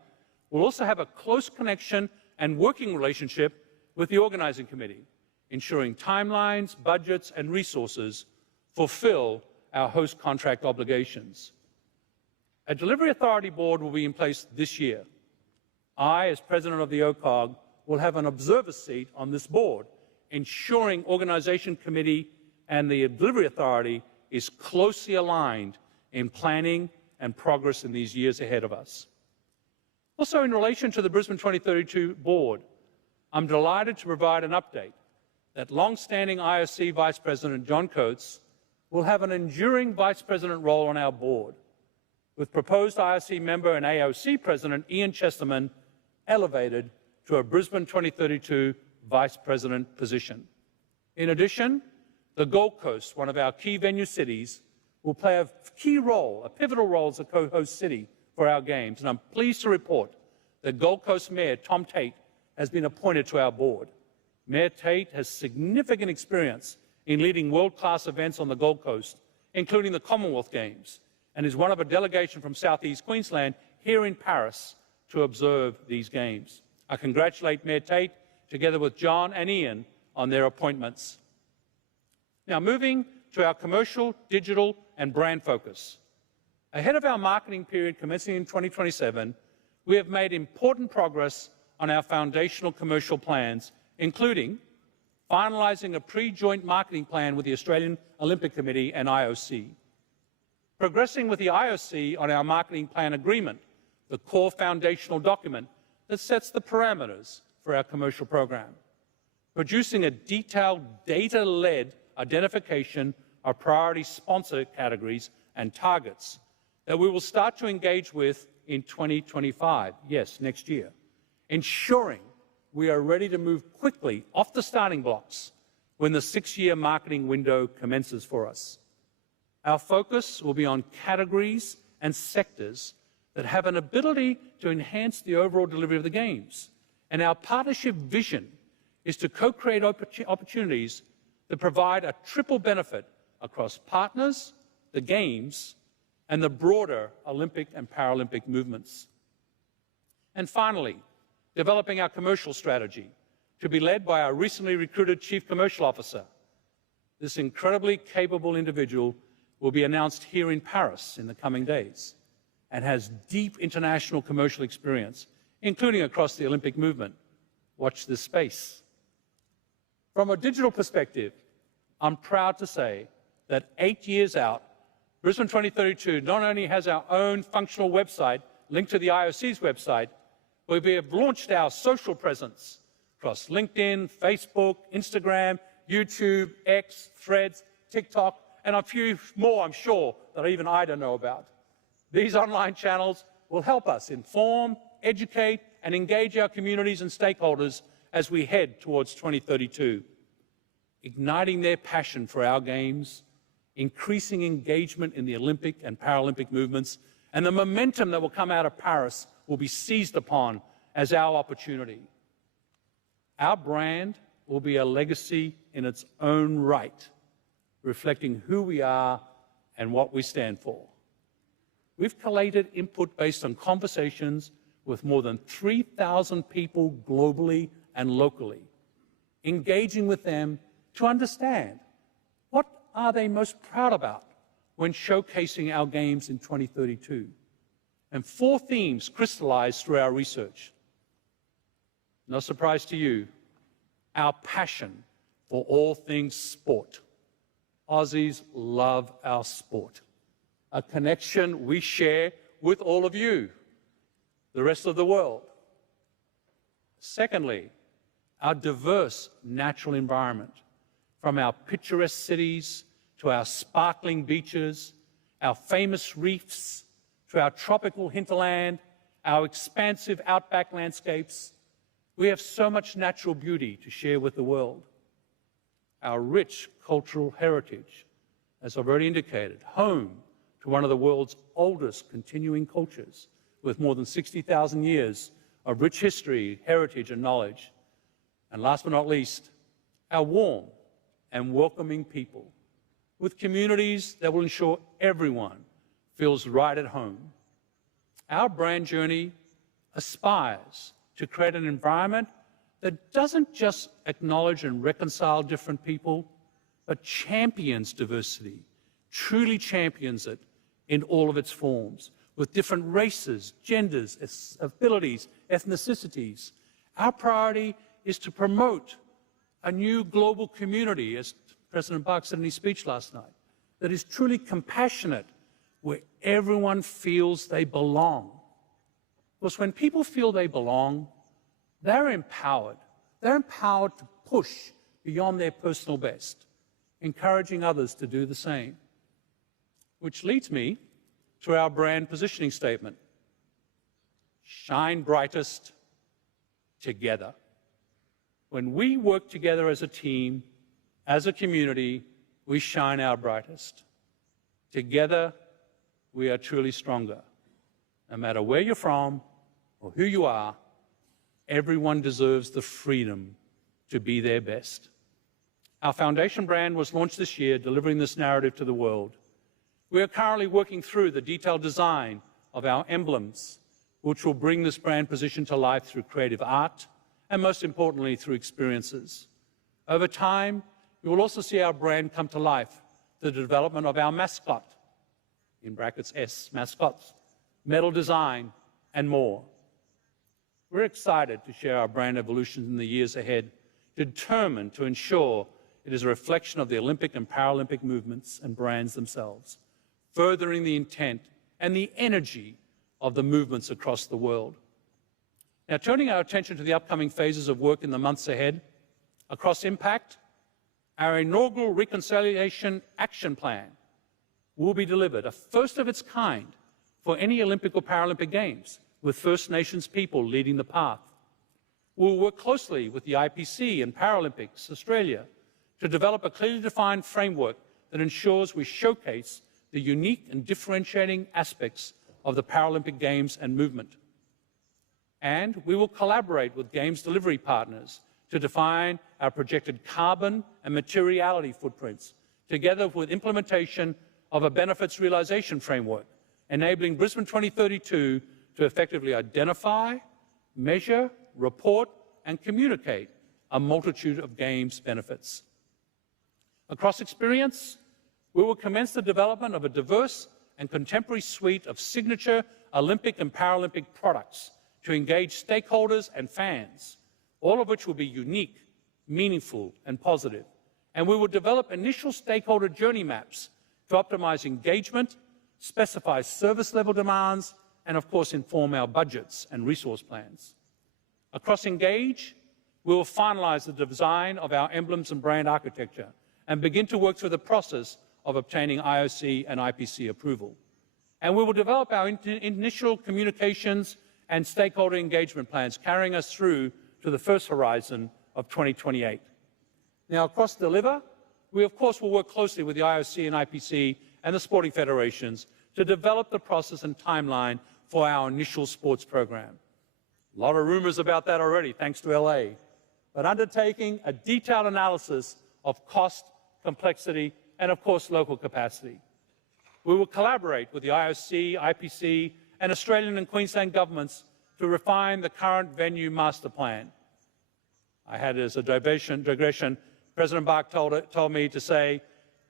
will also have a close connection and working relationship with the Organising Committee, ensuring timelines, budgets and resources fulfil our host contract obligations. A Delivery Authority board will be in place this year. I, as President of the OCOG, will have an observer seat on this board, ensuring Organisation Committee and the Delivery Authority is closely aligned in planning and progress in these years ahead of us. Also, in relation to the Brisbane 2032 board, I'm delighted to provide an update that long-standing IOC Vice President John Coates will have an enduring Vice President role on our board, with proposed IOC member and AOC President Ian Chesterman elevated to a Brisbane 2032 Vice President position. In addition, the Gold Coast, one of our key venue cities, will play a key role, a pivotal role as a co-host city for our games, and I'm pleased to report that Gold Coast Mayor Tom Tate has been appointed to our board. Mayor Tate has significant experience in leading world-class events on the Gold Coast, including the Commonwealth Games, and is one of a delegation from Southeast Queensland here in Paris to observe these games. I congratulate Mayor Tate, together with John and Ian, on their appointments. Now, moving to our commercial, digital, and brand focus. Ahead of our marketing period commencing in 2027, we have made important progress on our foundational commercial plans, including finalising a pre-joint marketing plan with the Australian Olympic Committee and IOC, progressing with the IOC on our marketing plan agreement, the core foundational document that sets the parameters for our commercial program, producing a detailed data-led identification of priority sponsor categories and targets that we will start to engage with in 2025, yes, next year, ensuring we are ready to move quickly off the starting blocks when the 6-year marketing window commences for us. Our focus will be on categories and sectors that have an ability to enhance the overall delivery of the Games. And our partnership vision is to co-create opportunities that provide a triple benefit across partners, the Games, and the broader Olympic and Paralympic movements. And finally, developing our commercial strategy to be led by our recently recruited Chief Commercial Officer. This incredibly capable individual will be announced here in Paris in the coming days and has deep international commercial experience, including across the Olympic movement. Watch this space. From a digital perspective, I'm proud to say that 8 years out, Brisbane 2032 not only has our own functional website link to the IOC's website, where we have launched our social presence across LinkedIn, Facebook, Instagram, YouTube, X, Threads, TikTok, and a few more, I'm sure, that even I don't know about. These online channels will help us inform, educate, and engage our communities and stakeholders as we head towards 2032, igniting their passion for our games, increasing engagement in the Olympic and Paralympic movements, and the momentum that will come out of Paris will be seized upon as our opportunity. Our brand will be a legacy in its own right, reflecting who we are and what we stand for. We've collated input based on conversations with more than 3,000 people globally and locally, engaging with them to understand what are they most proud about when showcasing our games in 2032. And 4 themes crystallized through our research. No surprise to you, our passion for all things sport. Aussies love our sport, a connection we share with all of you, the rest of the world. Secondly, our diverse natural environment, from our picturesque cities to our sparkling beaches, our famous reefs, to our tropical hinterland, our expansive outback landscapes. We have so much natural beauty to share with the world. Our rich cultural heritage, as I've already indicated, home to one of the world's oldest continuing cultures, with more than 60,000 years of rich history, heritage, and knowledge. And last but not least, our warm and welcoming people, with communities that will ensure everyone feels right at home. Our brand journey aspires to create an environment that doesn't just acknowledge and reconcile different people, but champions diversity, truly champions it in all of its forms, with different races, genders, abilities, ethnicities. Our priority is to promote a new global community, as President Bach said in his speech last night, that is truly compassionate, where everyone feels they belong. Because when people feel they belong, they're empowered. They're empowered to push beyond their personal best, encouraging others to do the same. Which leads me to our brand positioning statement. Shine brightest together. When we work together as a team, as a community, we shine our brightest. Together, we are truly stronger. No matter where you're from or who you are, everyone deserves the freedom to be their best. Our foundation brand was launched this year, delivering this narrative to the world. We are currently working through the detailed design of our emblems, which will bring this brand position to life through creative art and, most importantly, through experiences. Over time, you will also see our brand come to life through the development of our mascot, in brackets S, mascots, medal design, and more. We're excited to share our brand evolution in the years ahead, determined to ensure it is a reflection of the Olympic and Paralympic movements and brands themselves, furthering the intent and the energy of the movements across the world. Now, turning our attention to the upcoming phases of work in the months ahead, across Impact, our inaugural Reconciliation Action Plan will be delivered, a first of its kind for any Olympic or Paralympic Games, with First Nations people leading the path. We'll work closely with the IPC and Paralympics Australia to develop a clearly defined framework that ensures we showcase the unique and differentiating aspects of the Paralympic Games and movement. And we will collaborate with Games delivery partners to define our projected carbon and materiality footprints, together with implementation of a benefits realization framework, enabling Brisbane 2032 to effectively identify, measure, report, and communicate a multitude of Games benefits. Across experience, we will commence the development of a diverse and contemporary suite of signature Olympic and Paralympic products to engage stakeholders and fans, all of which will be unique, meaningful, and positive. And we will develop initial stakeholder journey maps to optimize engagement, specify service level demands, and of course inform our budgets and resource plans. Across Engage, we will finalise the design of our emblems and brand architecture and begin to work through the process of obtaining IOC and IPC approval. And we will develop our initial communications and stakeholder engagement plans, carrying us through to the first horizon of 2028. Now, across Deliver, we of course will work closely with the IOC and IPC and the sporting federations to develop the process and timeline for our initial sports program. A lot of rumors about that already, thanks to LA, but undertaking a detailed analysis of cost, complexity, and of course local capacity. We will collaborate with the IOC, IPC, and Australian and Queensland governments to refine the current venue master plan. I had as a digression, President Bach told me to say,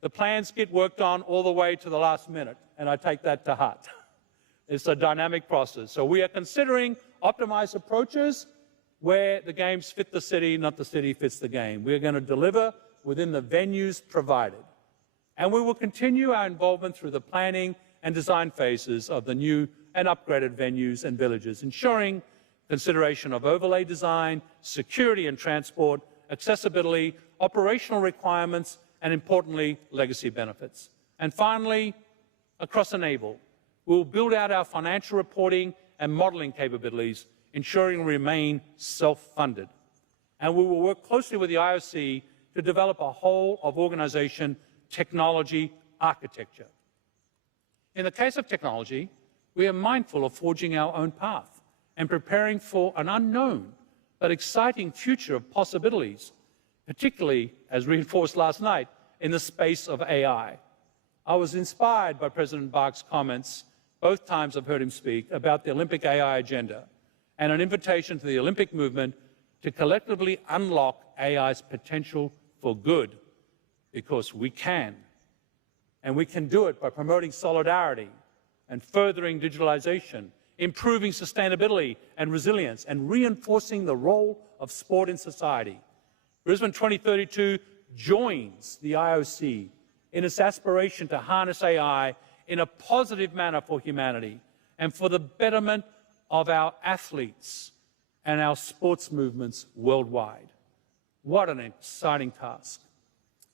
the plans get worked on all the way to the last minute, and I take that to heart. It's a dynamic process. So we are considering optimized approaches where the games fit the city, not the city fits the game. We are going to deliver within the venues provided. And we will continue our involvement through the planning and design phases of the new and upgraded venues and villages, ensuring consideration of overlay design, security and transport, accessibility, operational requirements, and importantly, legacy benefits. And finally, across Enable, we will build out our financial reporting and modelling capabilities, ensuring we remain self-funded. And we will work closely with the IOC to develop a whole-of-organisation technology architecture. In the case of technology, we are mindful of forging our own path and preparing for an unknown but exciting future of possibilities, particularly, as reinforced last night, in the space of AI. I was inspired by President Bach's comments, both times I've heard him speak, about the Olympic AI agenda and an invitation to the Olympic movement to collectively unlock AI's potential for good, because we can. And we can do it by promoting solidarity and furthering digitalization, improving sustainability and resilience, and reinforcing the role of sport in society. Brisbane 2032 joins the IOC in its aspiration to harness AI in a positive manner for humanity and for the betterment of our athletes and our sports movements worldwide. What an exciting task.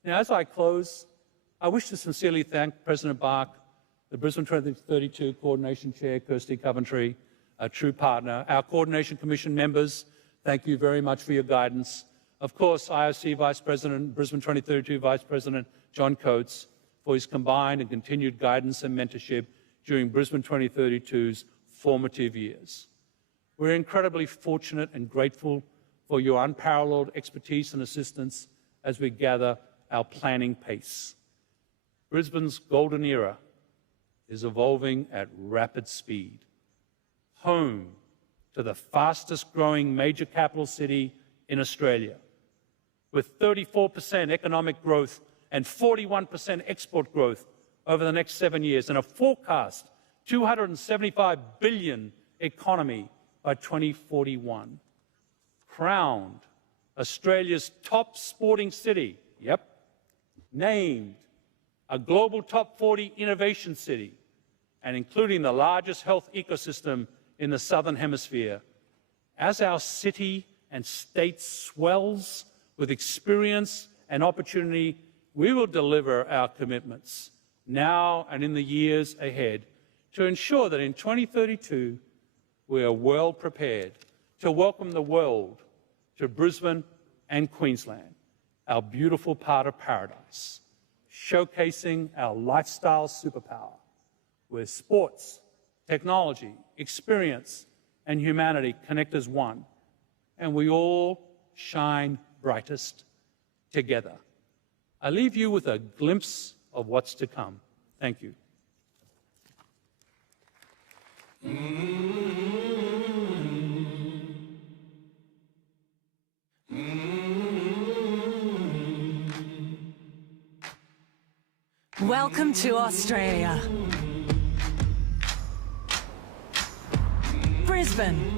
Now, as I close, I wish to sincerely thank President Bach, the Brisbane 2032 Coordination Chair, Kirsty Coventry, a true partner, our Coordination Commission members, thank you very much for your guidance. Of course, IOC Vice President, Brisbane 2032 Vice President John Coates, for his combined and continued guidance and mentorship during Brisbane 2032's formative years. We're incredibly fortunate and grateful for your unparalleled expertise and assistance as we gather our planning pace. Brisbane's golden era is evolving at rapid speed. Home to the fastest growing major capital city in Australia, with 34% economic growth and 41% export growth over the next 7 years, and a forecast $275 billion economy by 2041. Crowned Australia's top sporting city, named a global top 40 innovation city, and including the largest health ecosystem in the Southern Hemisphere. As our city and state swells with experience and opportunity, we will deliver our commitments now and in the years ahead to ensure that in 2032 we are well prepared to welcome the world to Brisbane and Queensland, our beautiful part of paradise, showcasing our lifestyle superpower, where sports, technology, experience, and humanity connect as one, and we all shine brightest together. I leave you with a glimpse of what's to come. Thank you. Welcome to Australia. Brisbane.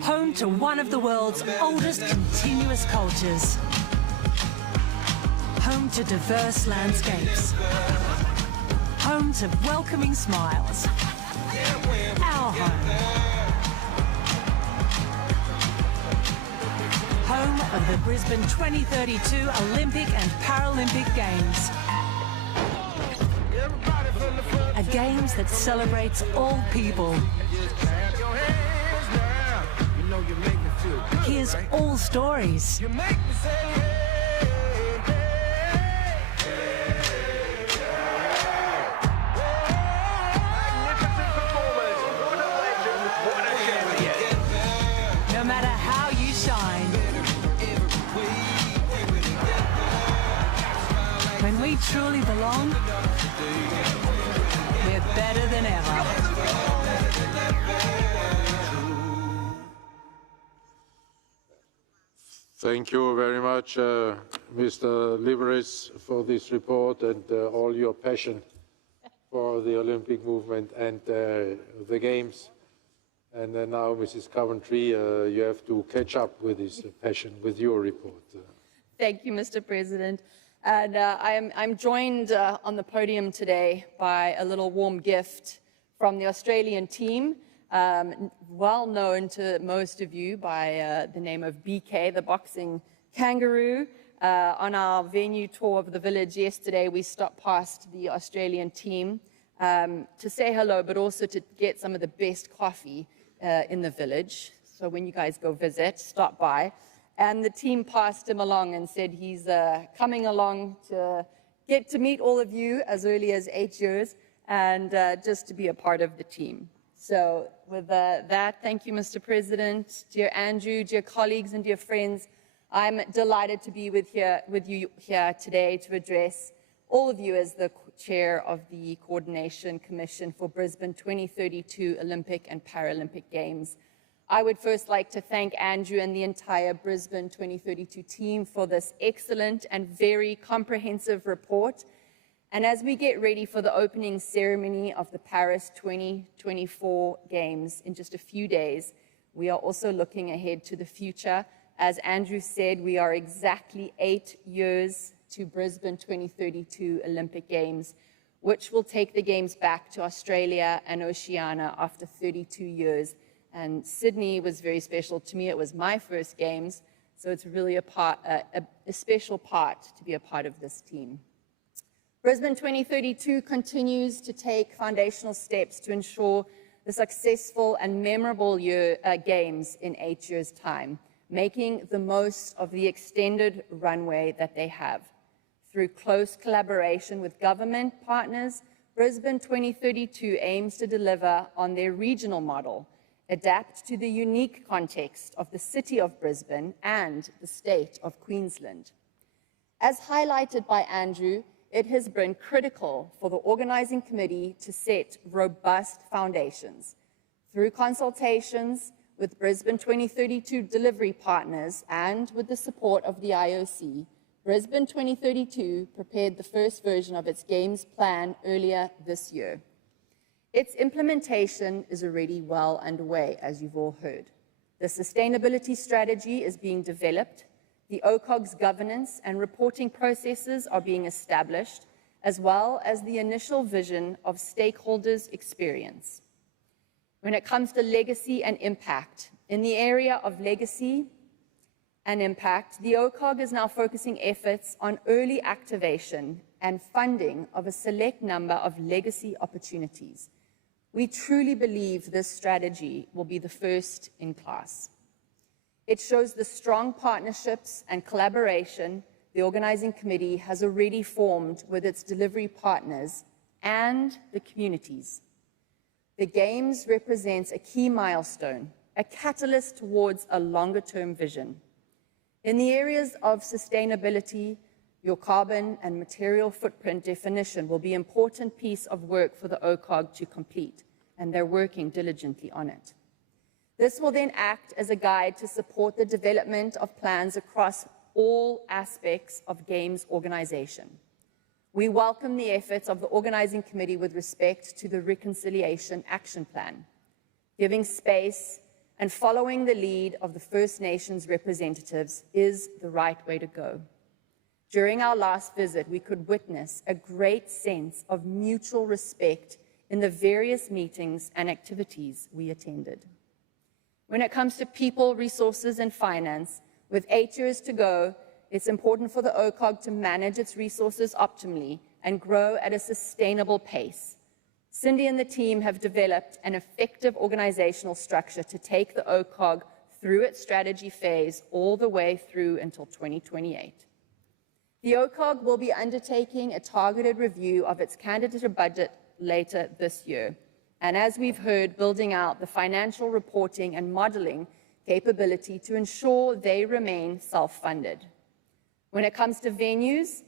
Home to one of the world's oldest continuous cultures. Home to diverse landscapes. home to welcoming smiles. Our home. Home of the Brisbane 2032 Olympic and Paralympic Games. A Games that celebrates all people. Here's all stories. No matter how you shine. When we truly belong, we're better than ever. Thank you very much, Mr. Liveris, for this report and all your passion for the Olympic movement and the Games. And now, Mrs. Coventry, you have to catch up with this passion with your report. Thank you, Mr. President. And I'm joined on the podium today by a little warm gift from the Australian team, well known to most of you by the name of BK, the boxing kangaroo. On our venue tour of the village yesterday, we stopped past the Australian team to say hello, but also to get some of the best coffee in the village. So when you guys go visit, stop by. And the team passed him along and said he's coming along to get to meet all of you as early as 8 years and just to be a part of the team. So with that, thank you, Mr. President, dear Andrew, dear colleagues and dear friends. I'm delighted to be with you here today to address all of you as the chair of the Coordination Commission for Brisbane 2032 Olympic and Paralympic Games. I would first like to thank Andrew and the entire Brisbane 2032 team for this excellent and very comprehensive report. And as we get ready for the opening ceremony of the Paris 2024 Games in just a few days, we are also looking ahead to the future. As Andrew said, we are exactly 8 years to Brisbane 2032 Olympic Games, which will take the Games back to Australia and Oceania after 32 years. And Sydney was very special to me. It was my first Games, so it's really a special part to be a part of this team. Brisbane 2032 continues to take foundational steps to ensure the successful and memorable Games in 8 years' time, making the most of the extended runway that they have. Through close collaboration with government partners, Brisbane 2032 aims to deliver on their regional model, adapt to the unique context of the city of Brisbane and the state of Queensland. As highlighted by Andrew, it has been critical for the organising committee to set robust foundations. Through consultations with Brisbane 2032 delivery partners and with the support of the IOC, Brisbane 2032 prepared the first version of its Games plan earlier this year. Its implementation is already well underway, as you've all heard. The sustainability strategy is being developed, the OCOG's governance and reporting processes are being established, as well as the initial vision of stakeholders' experience. When it comes to legacy and impact, in the area of legacy and impact, the OCOG is now focusing efforts on early activation and funding of a select number of legacy opportunities. We truly believe this strategy will be the first in class. It shows the strong partnerships and collaboration the organising committee has already formed with its delivery partners and the communities. The Games represents a key milestone, a catalyst towards a longer-term vision. In the areas of sustainability, your carbon and material footprint definition will be an important piece of work for the OCOG to complete, and they're working diligently on it. This will then act as a guide to support the development of plans across all aspects of Games organisation. We welcome the efforts of the organising committee with respect to the Reconciliation Action Plan. Giving space and following the lead of the First Nations representatives is the right way to go. During our last visit, we could witness a great sense of mutual respect in the various meetings and activities we attended. When it comes to people, resources, and finance, with 8 years to go, it's important for the OCOG to manage its resources optimally and grow at a sustainable pace. Cindy and the team have developed an effective organizational structure to take the OCOG through its strategy phase all the way through until 2028. The OCOG will be undertaking a targeted review of its candidate budget later this year, and as we've heard, building out the financial reporting and modeling capability to ensure they remain self-funded. When it comes to venues,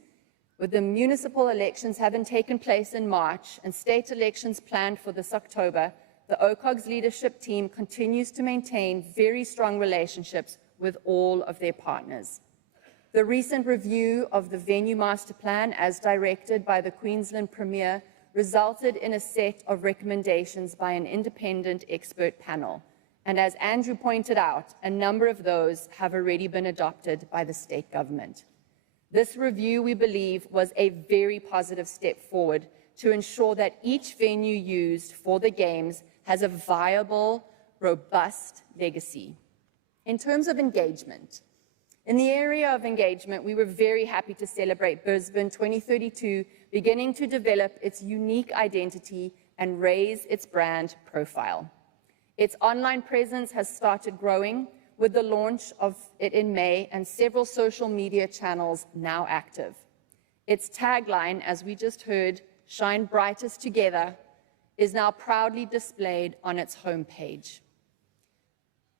with the municipal elections having taken place in March and state elections planned for this October, the OCOG's leadership team continues to maintain very strong relationships with all of their partners. The recent review of the venue master plan, as directed by the Queensland Premier, resulted in a set of recommendations by an independent expert panel. And as Andrew pointed out, a number of those have already been adopted by the state government. This review, we believe, was a very positive step forward to ensure that each venue used for the Games has a viable, robust legacy. In terms of engagement, in the area of engagement, we were very happy to celebrate Brisbane 2032 beginning to develop its unique identity and raise its brand profile. Its online presence has started growing with the launch of it in May and several social media channels now active. Its tagline, as we just heard, "Shine brightest together," is now proudly displayed on its homepage.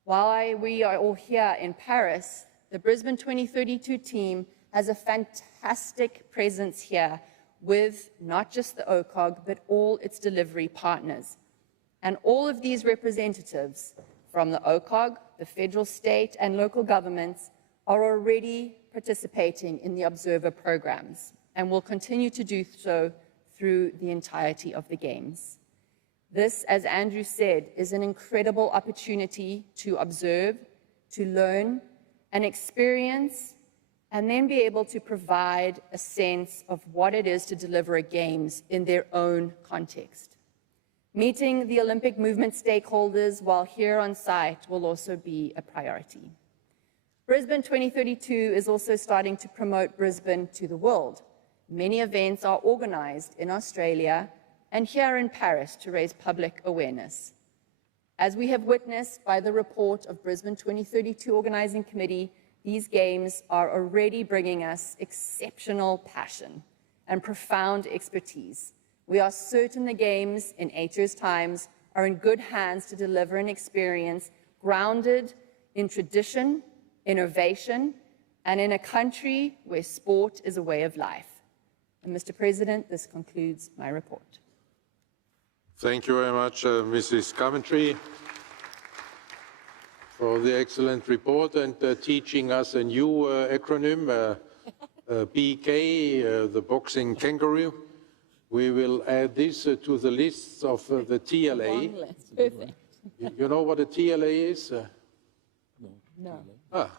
While we are all here in Paris, the Brisbane 2032 team has a fantastic presence here with not just the OCOG, but all its delivery partners. And all of these representatives from the OCOG, the federal, state, and local governments are already participating in the Observer programs and will continue to do so through the entirety of the Games. This, as Andrew said, is an incredible opportunity to observe, to learn, and experience, and then be able to provide a sense of what it is to deliver a Games in their own context. Meeting the Olympic movement stakeholders while here on site will also be a priority. Brisbane 2032 is also starting to promote Brisbane to the world. Many events are organized in Australia and here in Paris to raise public awareness. As we have witnessed by the report of Brisbane 2032 Organizing Committee, these Games are already bringing us exceptional passion and profound expertise. We are certain the Games in 8 years' time are in good hands to deliver an experience grounded in tradition, innovation, and in a country where sport is a way of life. And Mr. President, this concludes my report. Thank you very much, Mrs. Coventry, for the excellent report and teaching us a new acronym, BK, the boxing kangaroo. We will add this to the list of the TLA. Long list. Perfect. You know what a TLA is? No. Ah,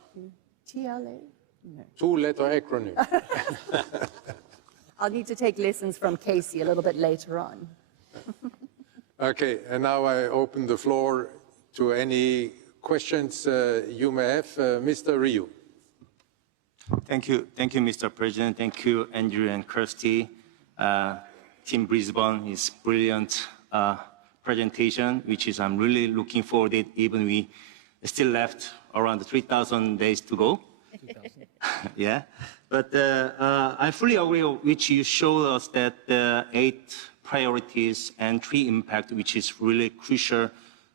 TLA? No. two-letter acronym. I'll need to take lessons from Casey a little bit later on. Okay, and now I open the floor to any questions you may have. Mr. Ryu. Thank you, Mr. President. Thank you, Andrew and Kirsty. Team Brisbane is brilliant presentation, which is I'm really looking forward to it, even we still left around 3,000 days to go. Yeah, but I fully agree with which you showed us that the 8 priorities and 3 impact, which is really crucial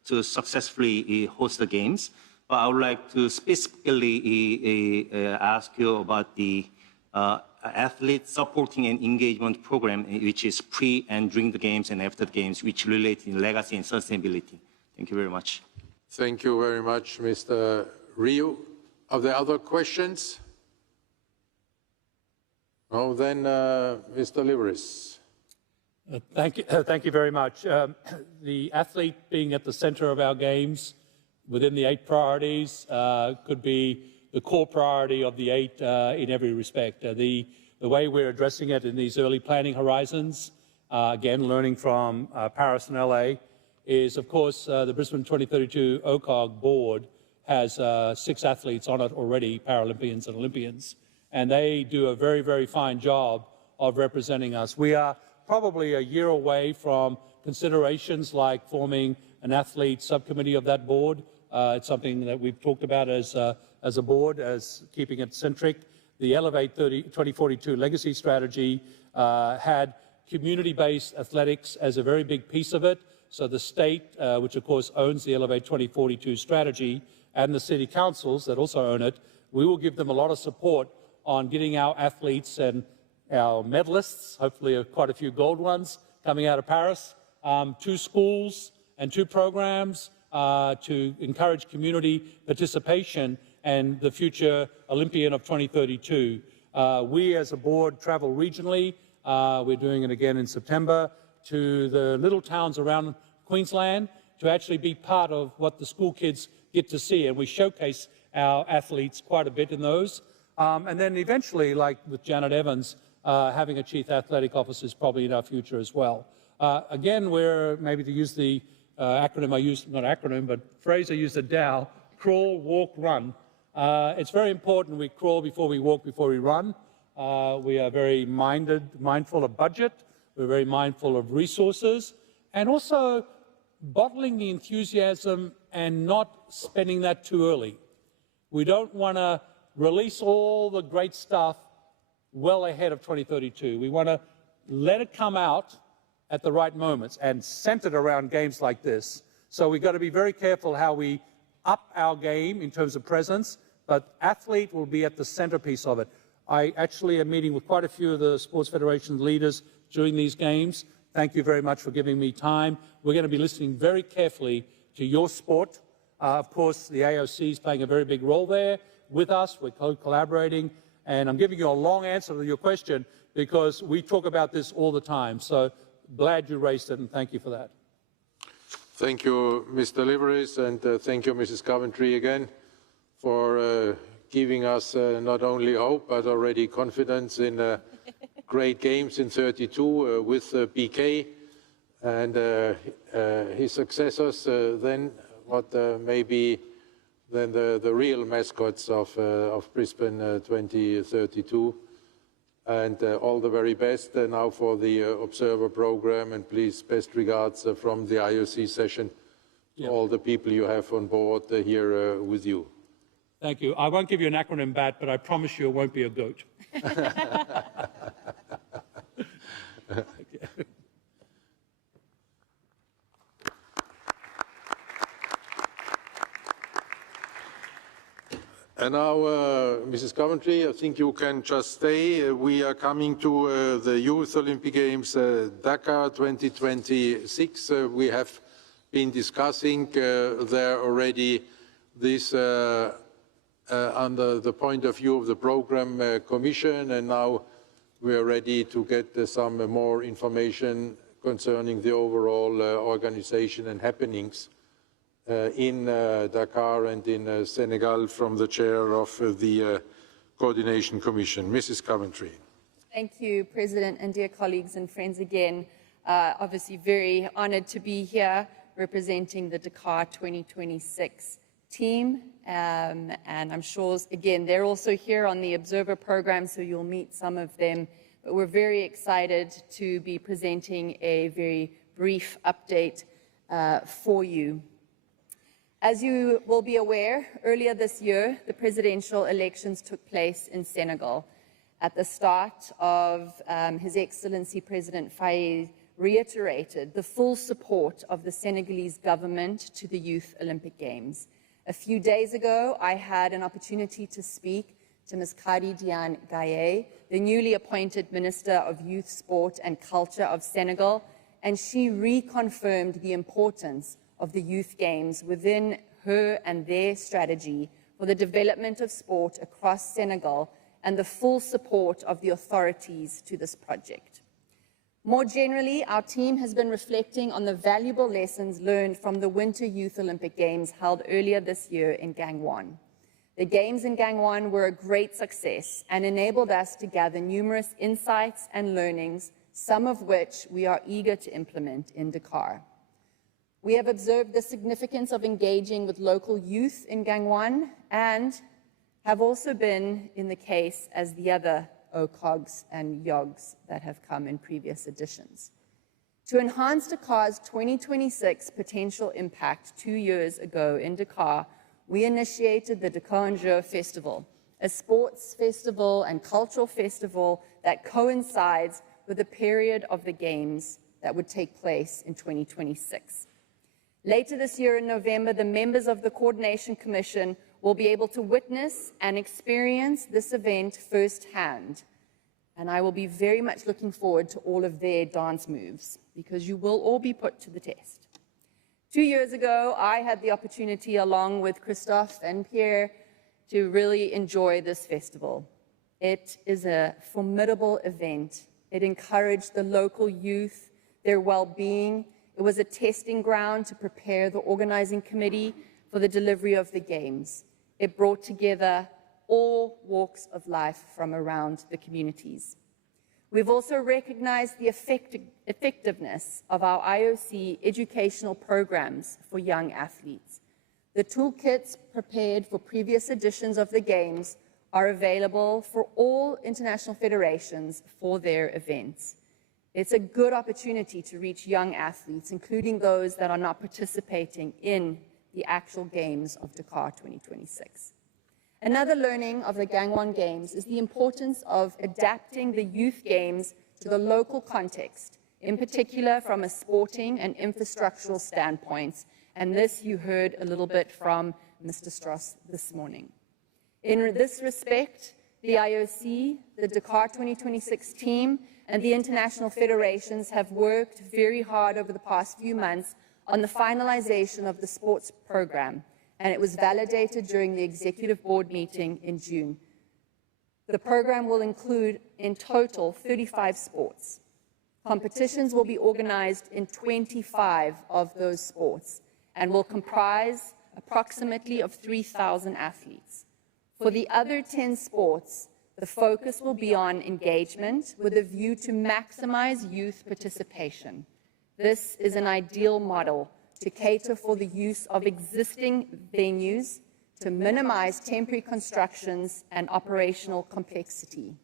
to successfully host the Games. But I would like to specifically ask you about the athlete supporting and engagement program, which is pre and during the Games and after the Games, which relate in legacy and sustainability. Thank you very much. Thank you very much, Mr. Ryu. Are there other questions? No, then Mr. Liveris. Thank you very much. The athlete being at the center of our Games within the 8 priorities could be core priority of the 8 in every respect. The way we're addressing it in these early planning horizons, again, learning from Paris and LA, is, of course, the Brisbane 2032 OCOG board has 6 athletes on it already, Paralympians and Olympians, and they do a very, very fine job of representing us. We are probably a year away from considerations like forming an athlete subcommittee of that board. It's something that we've talked about as a board, as keeping it centric. The Elevate 2042 legacy strategy had community-based athletics as a very big piece of it. So the state, which of course owns the Elevate 2042 strategy, and the city councils that also own it, we will give them a lot of support on getting our athletes and our medalists, hopefully quite a few gold ones coming out of Paris, to schools and to programs to encourage community participation and the future Olympian of 2032. We as a board travel regionally. We're doing it again in September to the little towns around Queensland to actually be part of what the school kids get to see, and we showcase our athletes quite a bit in those. And then eventually, like with Janet Evans, having a chief athletic officer is probably in our future as well. Again, we're, maybe to use the acronym I used, not acronym, but phrase I used at Dow, crawl, walk, run. It's very important we crawl before we walk, before we run. We are very mindful of budget. We're very mindful of resources, and also bottling the enthusiasm and not spending that too early. We don't want to release all the great stuff well ahead of 2032. We want to let it come out at the right moments and centered around games like this. So we've got to be very careful how we up our game in terms of presence, but athlete will be at the centerpiece of it. I actually am meeting with quite a few of the Sports Federation leaders during these games. Thank you very much for giving me time. We're going to be listening very carefully to your sport. Of course, the AOC is playing a very big role there with us. We're collaborating. And I'm giving you a long answer to your question because we talk about this all the time. So glad you raised it, and thank you for that. Thank you, Mr. Liveris, and thank you, Mrs. Coventry, again, for giving us not only hope, but already confidence in great games in 32 with BK and his successors, then what may be then the real mascots of Brisbane 2032. And all the very best now for the Observer program, and please, best regards from the IOC session to all the people you have on board here with you. Thank you. I won't give you an acronym bat, but I promise you it won't be a goat. And now, Mrs. Coventry, I think you can just stay. We are coming to the Youth Olympic Games, Dakar 2026. We have been discussing there already this under the point of view of the Program Commission, and now we are ready to get some more information concerning the overall organization and happenings in Dakar and in Senegal from the chair of the Coordination Commission. Mrs. Coventry. Thank you, President, and dear colleagues and friends again. Obviously very honored to be here representing the Dakar 2026 team. And I'm sure, again, they're also here on the Observer program, so you'll meet some of them. But we're very excited to be presenting a very brief update for you. As you will be aware, earlier this year, the presidential elections took place in Senegal. At the start of His Excellency President Faye reiterated the full support of the Senegalese government to the Youth Olympic Games. A few days ago, I had an opportunity to speak to Ms. Khady Diane Gaye, the newly appointed Minister of Youth, Sport and Culture of Senegal, and she reconfirmed the importance of the Youth Games within her and their strategy for the development of sport across Senegal and the full support of the authorities to this project. More generally, our team has been reflecting on the valuable lessons learned from the Winter Youth Olympic Games held earlier this year in Gangwon. The Games in Gangwon were a great success and enabled us to gather numerous insights and learnings, some of which we are eager to implement in Dakar. We have observed the significance of engaging with local youth in Gangwon and have also been in the case as the other OCOGs and YOGs that have come in previous editions. To enhance Dakar's 2026 potential impact 2 years ago in Dakar, we initiated the Dakar en Jeux Festival, a sports festival and cultural festival that coincides with the period of the Games that would take place in 2026. Later this year in November, the members of the Coordination Commission will be able to witness and experience this event firsthand. And I will be very much looking forward to all of their dance moves, because you will all be put to the test. 2 years ago, I had the opportunity, along with Christophe and Pierre, to really enjoy this festival. It is a formidable event. It encouraged the local youth, their well-being. It was a testing ground to prepare the organizing committee for the delivery of the Games. It brought together all walks of life from around the communities. We've also recognized the effectiveness of our IOC educational programs for young athletes. The toolkits prepared for previous editions of the Games are available for all international federations for their events. It's a good opportunity to reach young athletes, including those that are not participating in the actual Games of Dakar 2026. Another learning of the Gangwon Games is the importance of adapting the youth games to the local context, in particular from a sporting and infrastructural standpoint. And this you heard a little bit from Mr. Strauss this morning. In this respect, the IOC, the Dakar 2026 team, and the international federations have worked very hard over the past few months on the finalization of the sports program, and it was validated during the executive board meeting in June. The program will include, in total, 35 sports. Competitions will be organized in 25 of those sports and will comprise approximately of 3,000 athletes. For the other 10 sports, the focus will be on engagement with a view to maximize youth participation. This is an ideal model to cater for the use of existing venues, to minimize temporary constructions and operational complexity.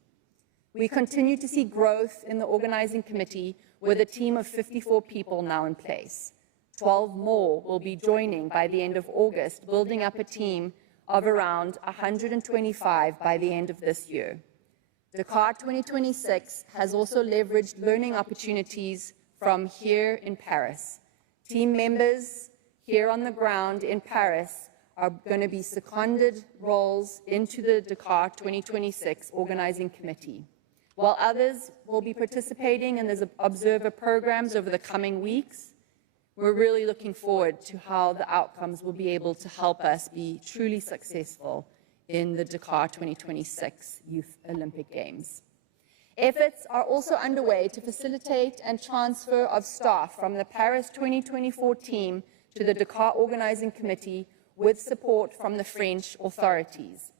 We continue to see growth in the organizing committee with a team of 54 people now in place. 12 more will be joining by the end of August, building up a team of around 125 by the end of this year. Dakar 2026 has also leveraged learning opportunities from here in Paris. Team members here on the ground in Paris are going to be seconded roles into the Dakar 2026 organizing committee, while others will be participating in the observer programs over the coming weeks. We're really looking forward to how the outcomes will be able to help us be truly successful in the Dakar 2026 Youth Olympic Games. Efforts are also underway to facilitate and transfer of staff from the Paris 2024 team to the Dakar Organizing Committee with support from the French authorities.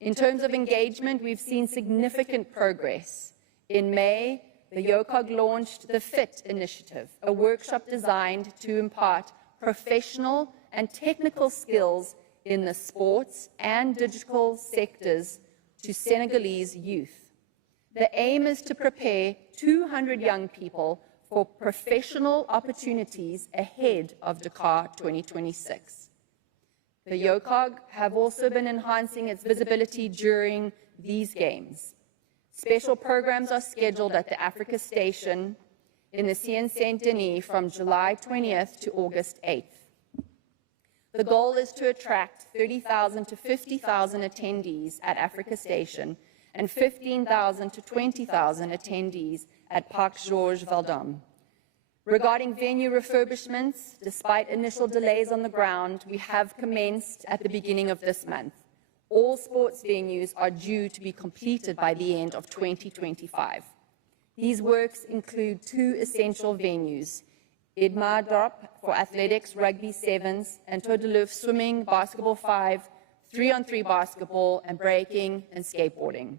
In terms of engagement, we've seen significant progress. In May, the YOCOG launched the FIT initiative, a workshop designed to impart professional and technical skills in the sports and digital sectors to Senegalese youth. The aim is to prepare 200 young people for professional opportunities ahead of Dakar 2026. The YOCOG have also been enhancing its visibility during these games. Special programs are scheduled at the Africa Station in the Cien Saint-Denis from July 20th to August 8th. The goal is to attract 30,000 to 50,000 attendees at Africa Station and 15,000 to 20,000 attendees at Parc Georges Valdôme. Regarding venue refurbishments, despite initial delays on the ground, we have commenced at the beginning of this month. All sports venues are due to be completed by the end of 2025. These works include 2 essential venues, Idmar Dorp for athletics, rugby sevens, and Tour de Louvre swimming, basketball 5, 3-on-3 basketball, and breaking and skateboarding.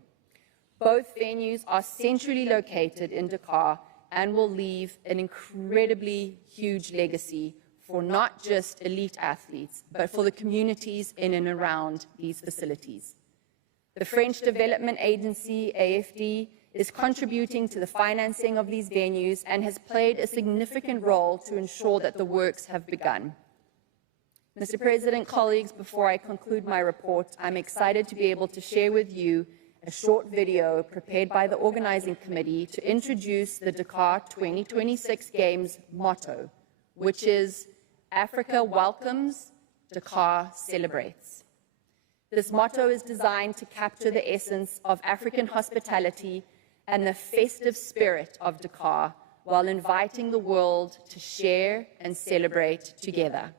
Both venues are centrally located in Dakar and will leave an incredibly huge legacy for not just elite athletes, but for the communities in and around these facilities. The French Development Agency, AFD, is contributing to the financing of these venues and has played a significant role to ensure that the works have begun. Mr. President, colleagues, before I conclude my report, I'm excited to be able to share with you a short video prepared by the organizing committee to introduce the Dakar 2026 Games motto, which is Africa welcomes, Dakar celebrates. This motto is designed to capture the essence of African hospitality and the festive spirit of Dakar while inviting the world to share and celebrate together.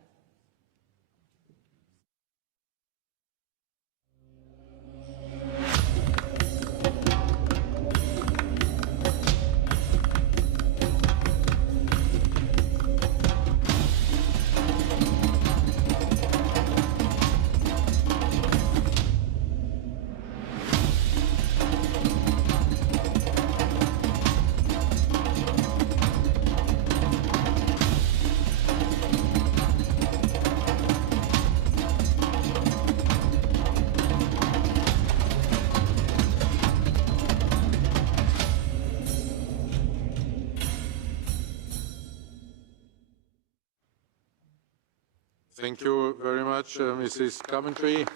Thank you very much, Mrs. Coventry,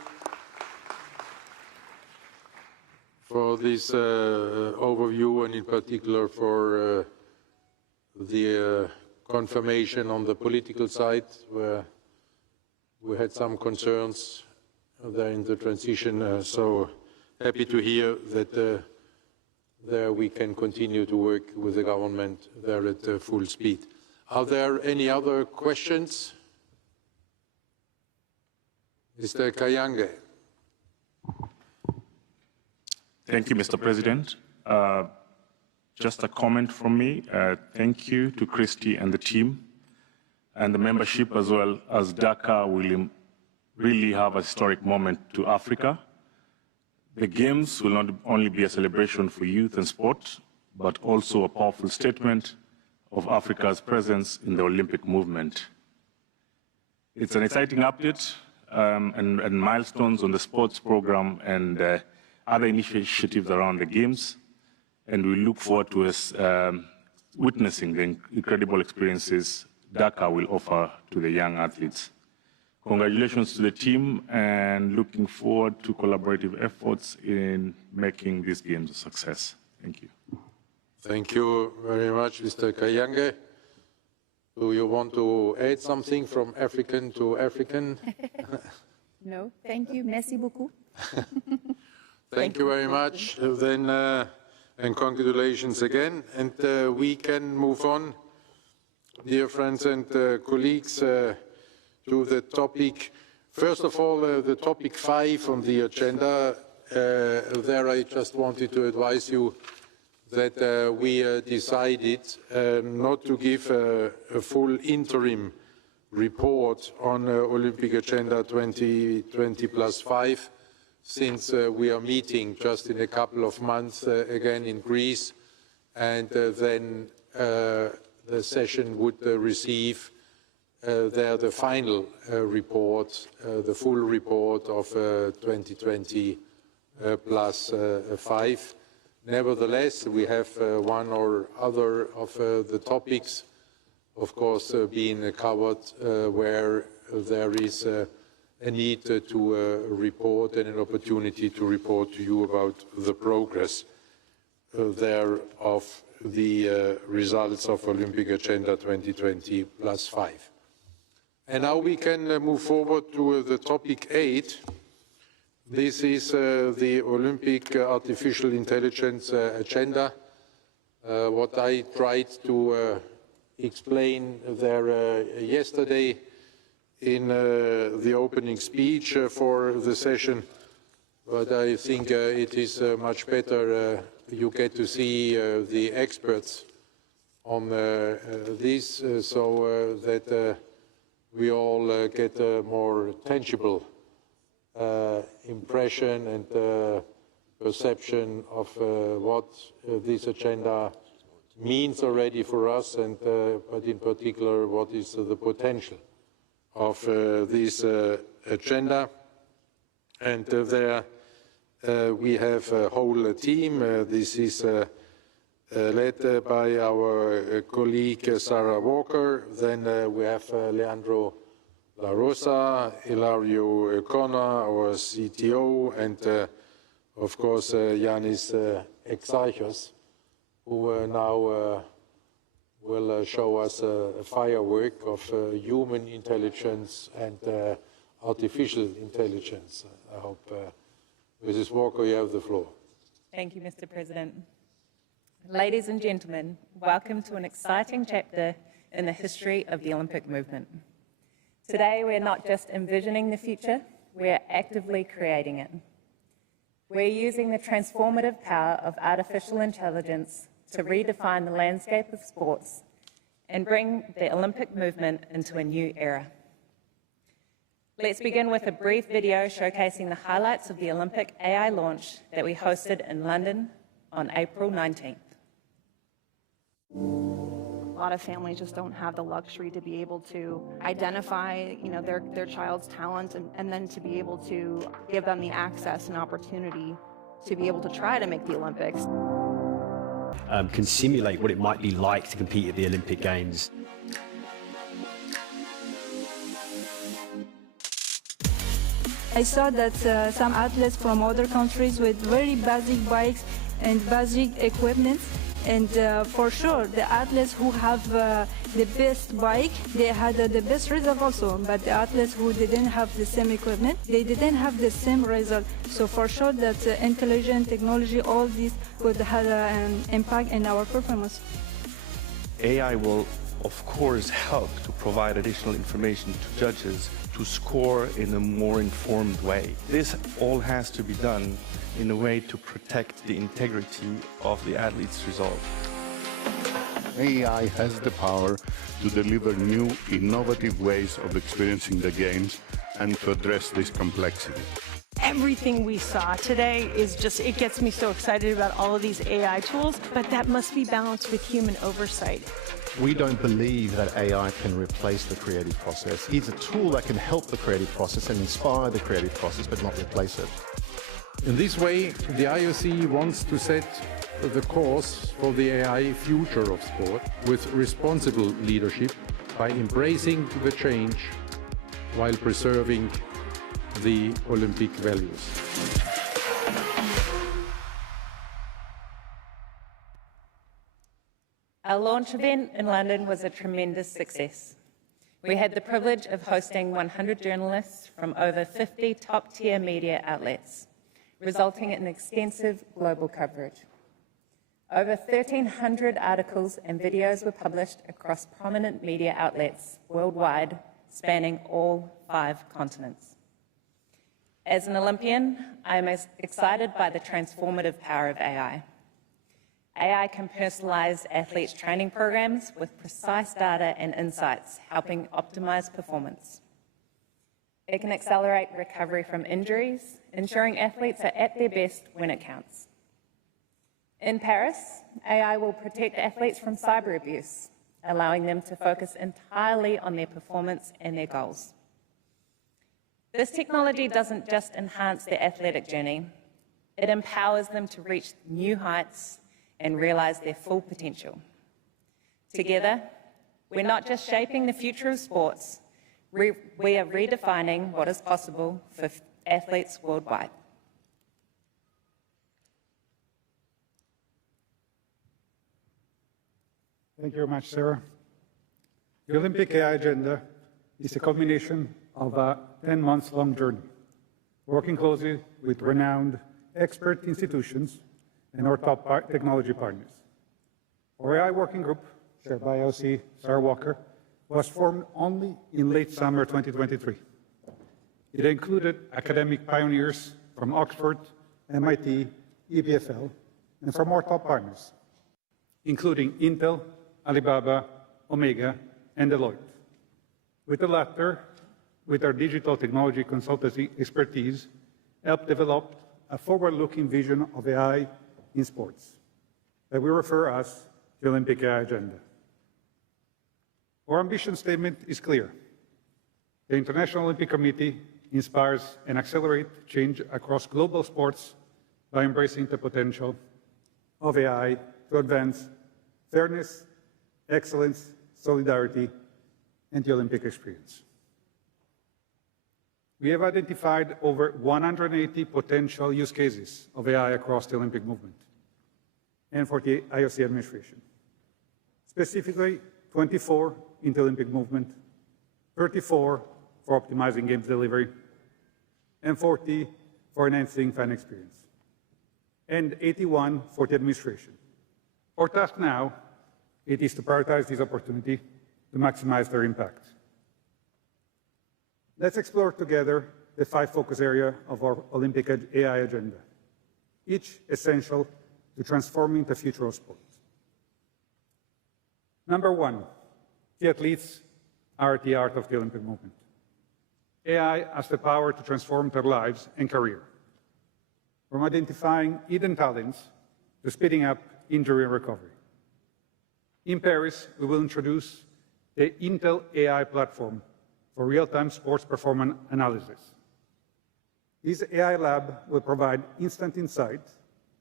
for this overview, and in particular for the confirmation on the political side, where we had some concerns there in the transition. So happy to hear that there we can continue to work with the government there at full speed. Are there any other questions? Mr. Kayange. Thank you, Mr. President. Just a comment from me. Thank you to Christy and the team and the membership, as well as Dakar will really have a historic moment to Africa. The Games will not only be a celebration for youth and sport, but also a powerful statement of Africa's presence in the Olympic movement. It's an exciting update and milestones on the sports program and other initiatives around the Games, and we look forward to witnessing the incredible experiences Dakar will offer to the young athletes. Congratulations to the team, and looking forward to collaborative efforts in making these Games a success. Thank you. Thank you very much, Mr. Kayange. Do you want to add something from African to African? No, thank you. Merci beaucoup. Thank you very much. Then, and congratulations again. And we can move on, dear friends and colleagues, to the topic. First of all, the topic 5 on the agenda. There I just wanted to advise you that we decided not to give a full interim report on Olympic Agenda 2020+5, since we are meeting just in a couple of months again in Greece, and then the session would receive there the final report, the full report of 2020+5. Nevertheless, we have one or other of the topics, of course, being covered where there is a need to report and an opportunity to report to you about the progress there of the results of Olympic Agenda 2020+5. And now we can move forward to the topic 8. This is the Olympic Artificial Intelligence Agenda. What I tried to explain there yesterday in the opening speech for the session, but I think it is much better you get to see the experts on this so that we all get a more tangible impression and perception of what this agenda means already for us, and but in particular, what is the potential of this agenda. And there we have a whole team. This is led by our colleague Sarah Walker. Then we have Leandro La Rosa, Ilario Connor, our CTO, and of course Yanis Exarchos, who now will show us a firework of human intelligence and artificial intelligence. I hope, Mrs. Walker, you have the floor. Thank you, Mr. President. Ladies and gentlemen, welcome to an exciting chapter in the history of the Olympic movement. Today, we're not just envisioning the future, we're actively creating it. We're using the transformative power of artificial intelligence to redefine the landscape of sports and bring the Olympic movement into a new era. Let's begin with a brief video showcasing the highlights of the Olympic AI launch that we hosted in London on April 19th. A lot of families just don't have the luxury to be able to identify, their child's talent and then to be able to give them the access and opportunity to be able to try to make the Olympics. Can simulate what it might be like to compete at the Olympic Games. I saw that some athletes from other countries with very basic bikes and basic equipment, and for sure the athletes who have the best bike, they had the best result also, but the athletes who didn't have the same equipment, they didn't have the same result. So for sure that intelligent technology, all these could have an impact in our performance. AI will of course help to provide additional information to judges to score in a more informed way. This all has to be done in a way to protect the integrity of the athlete's result. AI has the power to deliver new, innovative ways of experiencing the games and to address this complexity. Everything we saw today is just, it gets me so excited about all of these AI tools, but that must be balanced with human oversight. We don't believe that AI can replace the creative process. It's a tool that can help the creative process and inspire the creative process, but not replace it. In this way, the IOC wants to set the course for the AI future of sport with responsible leadership by embracing the change while preserving the Olympic values. Our launch event in London was a tremendous success. We had the privilege of hosting 100 journalists from over 50 top-tier media outlets, resulting in extensive global coverage. Over 1,300 articles and videos were published across prominent media outlets worldwide, spanning all 5 continents. As an Olympian, I am excited by the transformative power of AI. AI can personalize athletes' training programs with precise data and insights, helping optimize performance. It can accelerate recovery from injuries, ensuring athletes are at their best when it counts. In Paris, AI will protect athletes from cyber abuse, allowing them to focus entirely on their performance and their goals. This technology doesn't just enhance their athletic journey, it empowers them to reach new heights and realize their full potential. Together, we're not just shaping the future of sports, we are redefining what is possible for athletes worldwide. Thank you very much, Sarah. The Olympic AI agenda is a culmination of a 10-month-long journey, working closely with renowned expert institutions and our top technology partners. Our AI working group, chaired by IOC Sarah Walker, was formed only in late summer 2023. It included academic pioneers from Oxford, MIT, EPFL, and from our top partners, including Intel, Alibaba, Omega, and Deloitte. With the latter, with our digital technology consultancy expertise, helped develop a forward-looking vision of AI in sports that we refer as the Olympic AI Agenda. Our ambition statement is clear. The International Olympic Committee inspires and accelerates change across global sports by embracing the potential of AI to advance fairness, excellence, solidarity, and the Olympic experience. We have identified over 180 potential use cases of AI across the Olympic movement and for the IOC administration. Specifically, 24 in the Olympic movement, 34 for optimizing games delivery, and 40 for enhancing fan experience, and 81 for the administration. Our task now, it is to prioritize this opportunity to maximize their impact. Let's explore together the 5 focus areas of our Olympic AI agenda, each essential to transforming the future of sport. Number 1, the athletes are at the heart of the Olympic movement. AI has the power to transform their lives and career, from identifying hidden talents to speeding up injury and recovery. In Paris, we will introduce the Intel AI platform for real-time sports performance analysis. This AI lab will provide instant insight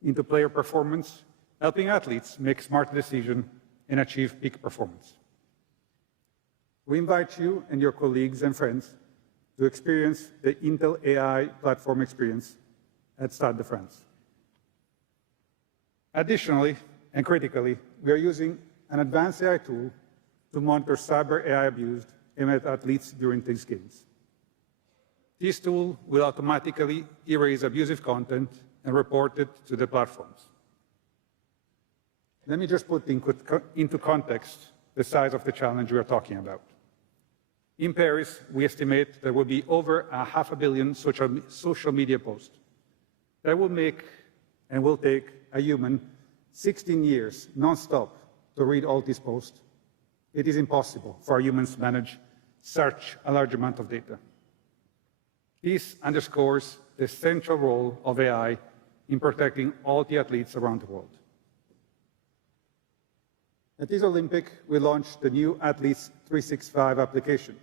into player performance, helping athletes make smart decisions and achieve peak performance. We invite you and your colleagues and friends to experience the Intel AI platform experience at Stade de France. Additionally, and critically, we are using an advanced AI tool to monitor cyber AI abuse aimed at athletes during these games. This tool will automatically erase abusive content and report it to the platforms. Let me just put into context the size of the challenge we are talking about. In Paris, we estimate there will be over 500 million social media posts. That will make and will take a human 16 years non-stop to read all these posts. It is impossible for humans to manage such a large amount of data. This underscores the central role of AI in protecting all the athletes around the world. At this Olympic, we launched the new Athletes 365 application.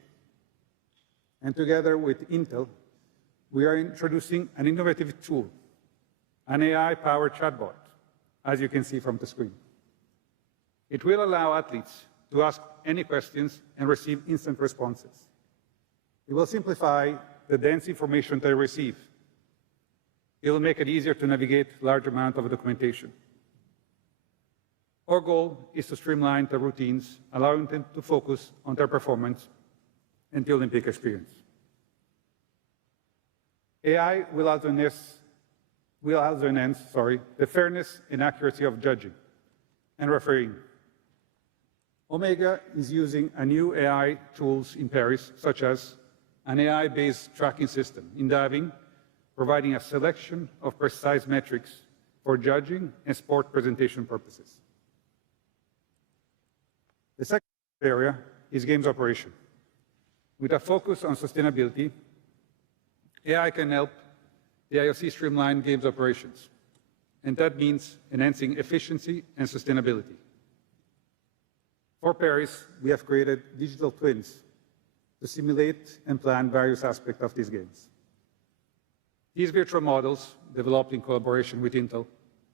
And together with Intel, we are introducing an innovative tool, an AI-powered chatbot, as you can see from the screen. It will allow athletes to ask any questions and receive instant responses. It will simplify the dense information they receive. It will make it easier to navigate large amounts of documentation. Our goal is to streamline the routines, allowing them to focus on their performance and the Olympic experience. AI will also enhance the fairness and accuracy of judging and refereeing. Omega is using a new AI tools in Paris, such as an AI-based tracking system in diving, providing a selection of precise metrics for judging and sport presentation purposes. The second area is games operation. With a focus on sustainability, AI can help the IOC streamline games operations, and that means enhancing efficiency and sustainability. For Paris, we have created digital twins to simulate and plan various aspects of these games. These virtual models, developed in collaboration with Intel,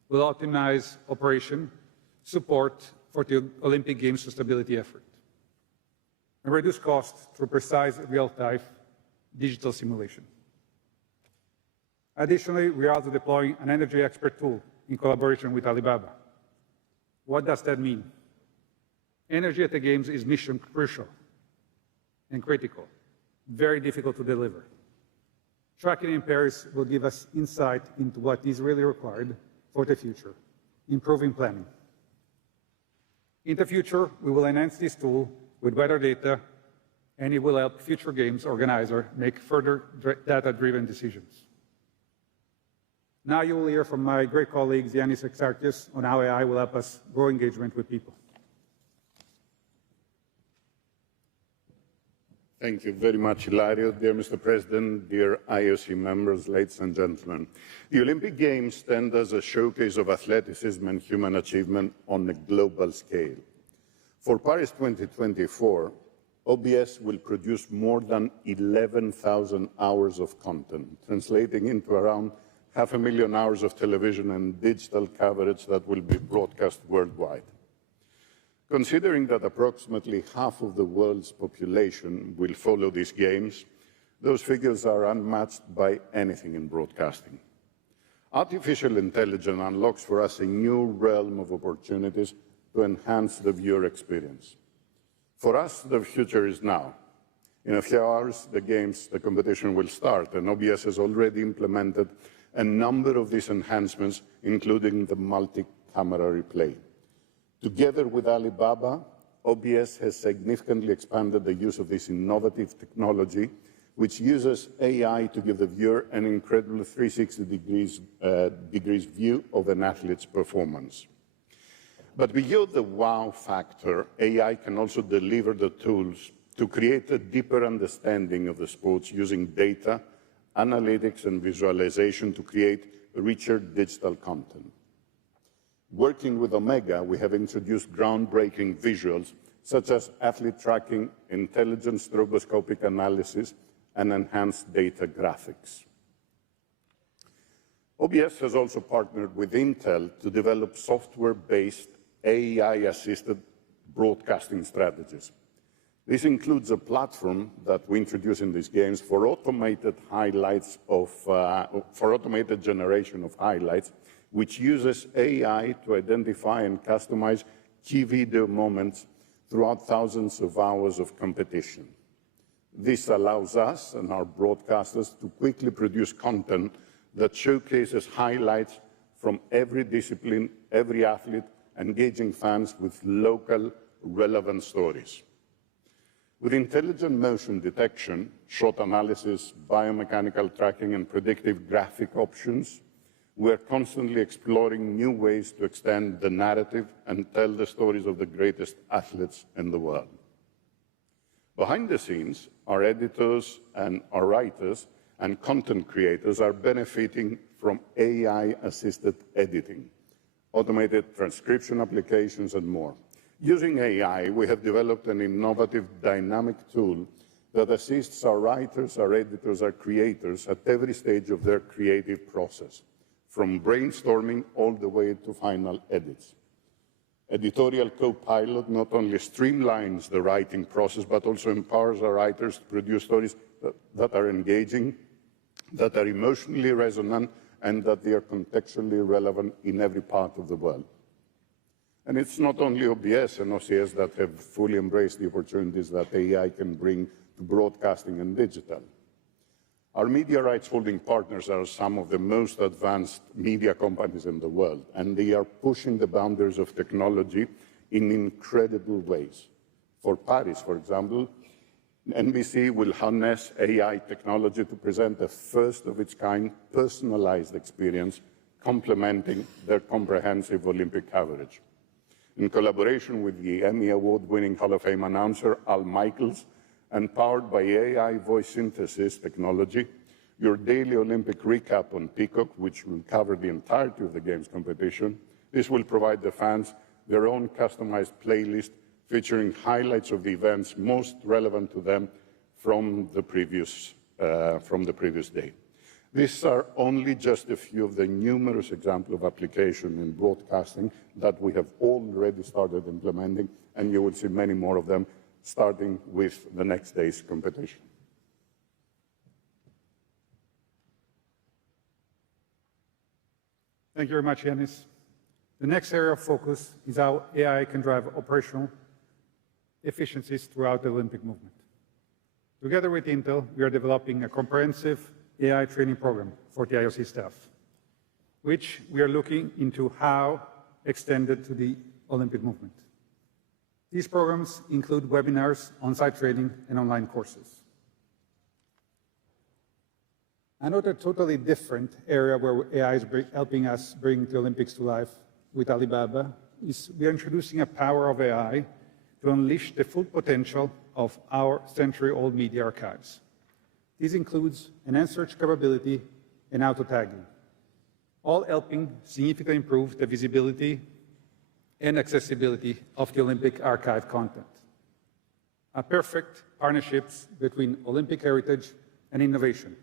will optimize operation support for the Olympic Games sustainability effort and reduce costs through precise real-time digital simulation. Additionally, we are also deploying an energy expert tool in collaboration with Alibaba. What does that mean? Energy at the Games is mission crucial and critical, very difficult to deliver. Tracking in Paris will give us insight into what is really required for the future, improving planning. In the future, we will enhance this tool with weather data, and it will help future games organizers make further data-driven decisions. Now you will hear from my great colleague, Yannis Exarchis, on how AI will help us grow engagement with people. Thank you very much, Hilario. Dear Mr. President, dear IOC members, ladies and gentlemen. The Olympic Games stand as a showcase of athleticism and human achievement on a global scale. For Paris 2024, OBS will produce more than 11,000 hours of content, translating into around 500,000 hours of television and digital coverage that will be broadcast worldwide. Considering that approximately half of the world's population will follow these games, those figures are unmatched by anything in broadcasting. Artificial intelligence unlocks for us a new realm of opportunities to enhance the viewer experience. For us, the future is now. In a few hours, the competition will start, and OBS has already implemented a number of these enhancements, including the multi-camera replay. Together with Alibaba, OBS has significantly expanded the use of this innovative technology, which uses AI to give the viewer an incredible 360 degrees view of an athlete's performance. But beyond the wow factor, AI can also deliver the tools to create a deeper understanding of the sports using data, analytics, and visualization to create richer digital content. Working with Omega, we have introduced groundbreaking visuals such as athlete tracking, intelligent stroboscopic analysis, and enhanced data graphics. OBS has also partnered with Intel to develop software-based AI-assisted broadcasting strategies. This includes a platform that we introduce in these games for automated generation of highlights, which uses AI to identify and customize key video moments throughout thousands of hours of competition. This allows us and our broadcasters to quickly produce content that showcases highlights from every discipline, every athlete, engaging fans with local, relevant stories. With intelligent motion detection, shot analysis, biomechanical tracking, and predictive graphic options, we are constantly exploring new ways to extend the narrative and tell the stories of the greatest athletes in the world. Behind the scenes, our editors and our writers and content creators are benefiting from AI-assisted editing, automated transcription applications, and more. Using AI, we have developed an innovative dynamic tool that assists our writers, our editors, our creators at every stage of their creative process, from brainstorming all the way to final edits. Editorial Copilot not only streamlines the writing process, but also empowers our writers to produce stories that are engaging, that are emotionally resonant, and that they are contextually relevant in every part of the world. And it's not only OBS and OCS that have fully embraced the opportunities that AI can bring to broadcasting and digital. Our media rights holding partners are some of the most advanced media companies in the world, and they are pushing the boundaries of technology in incredible ways. For Paris, for example, NBC will harness AI technology to present a first-of-its-kind personalized experience, complementing their comprehensive Olympic coverage. In collaboration with the Emmy Award-winning Hall of Fame announcer Al Michaels, and powered by AI voice synthesis technology, your daily Olympic recap on Peacock, which will cover the entirety of the Games competition. This will provide the fans their own customized playlist featuring highlights of the events most relevant to them from the previous day. These are only just a few of the numerous examples of application in broadcasting that we have already started implementing, and you will see many more of them starting with the next day's competition. Thank you very much, Yanis. The next area of focus is how AI can drive operational efficiencies throughout the Olympic movement. Together with Intel, we are developing a comprehensive AI training program for the IOC staff, which we are looking into how extended to the Olympic movement. These programs include webinars, on-site training, and online courses. Another totally different area where AI is helping us bring the Olympics to life with Alibaba is we are introducing a power of AI to unleash the full potential of our century-old media archives. This includes enhanced search capability and auto-tagging, all helping significantly improve the visibility and accessibility of the Olympic archive content. A perfect partnership between Olympic heritage and innovation,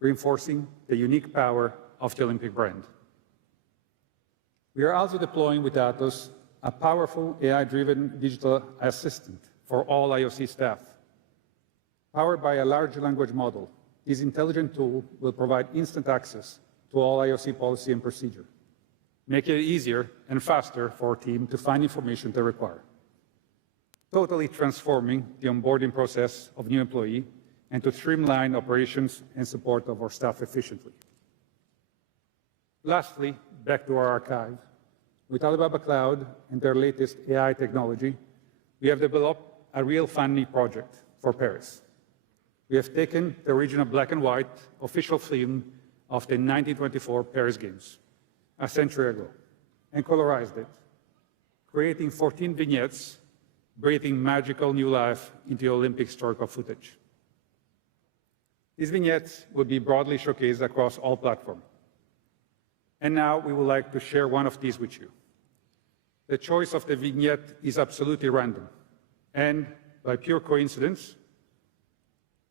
reinforcing the unique power of the Olympic brand. We are also deploying with Atos a powerful AI-driven digital assistant for all IOC staff. Powered by a large language model, this intelligent tool will provide instant access to all IOC policy and procedure, making it easier and faster for our team to find information they require, totally transforming the onboarding process of new employee and to streamline operations and support of our staff efficiently. Lastly, back to our archive. With Alibaba Cloud and their latest AI technology, we have developed a real funny project for Paris. We have taken the original black and white official film of the 1924 Paris Games, a century ago, and colorized it, creating 14 vignettes, breathing magical new life into Olympic historical footage. These vignettes will be broadly showcased across all platforms. And now we would like to share one of these with you. The choice of the vignette is absolutely random, and by pure coincidence,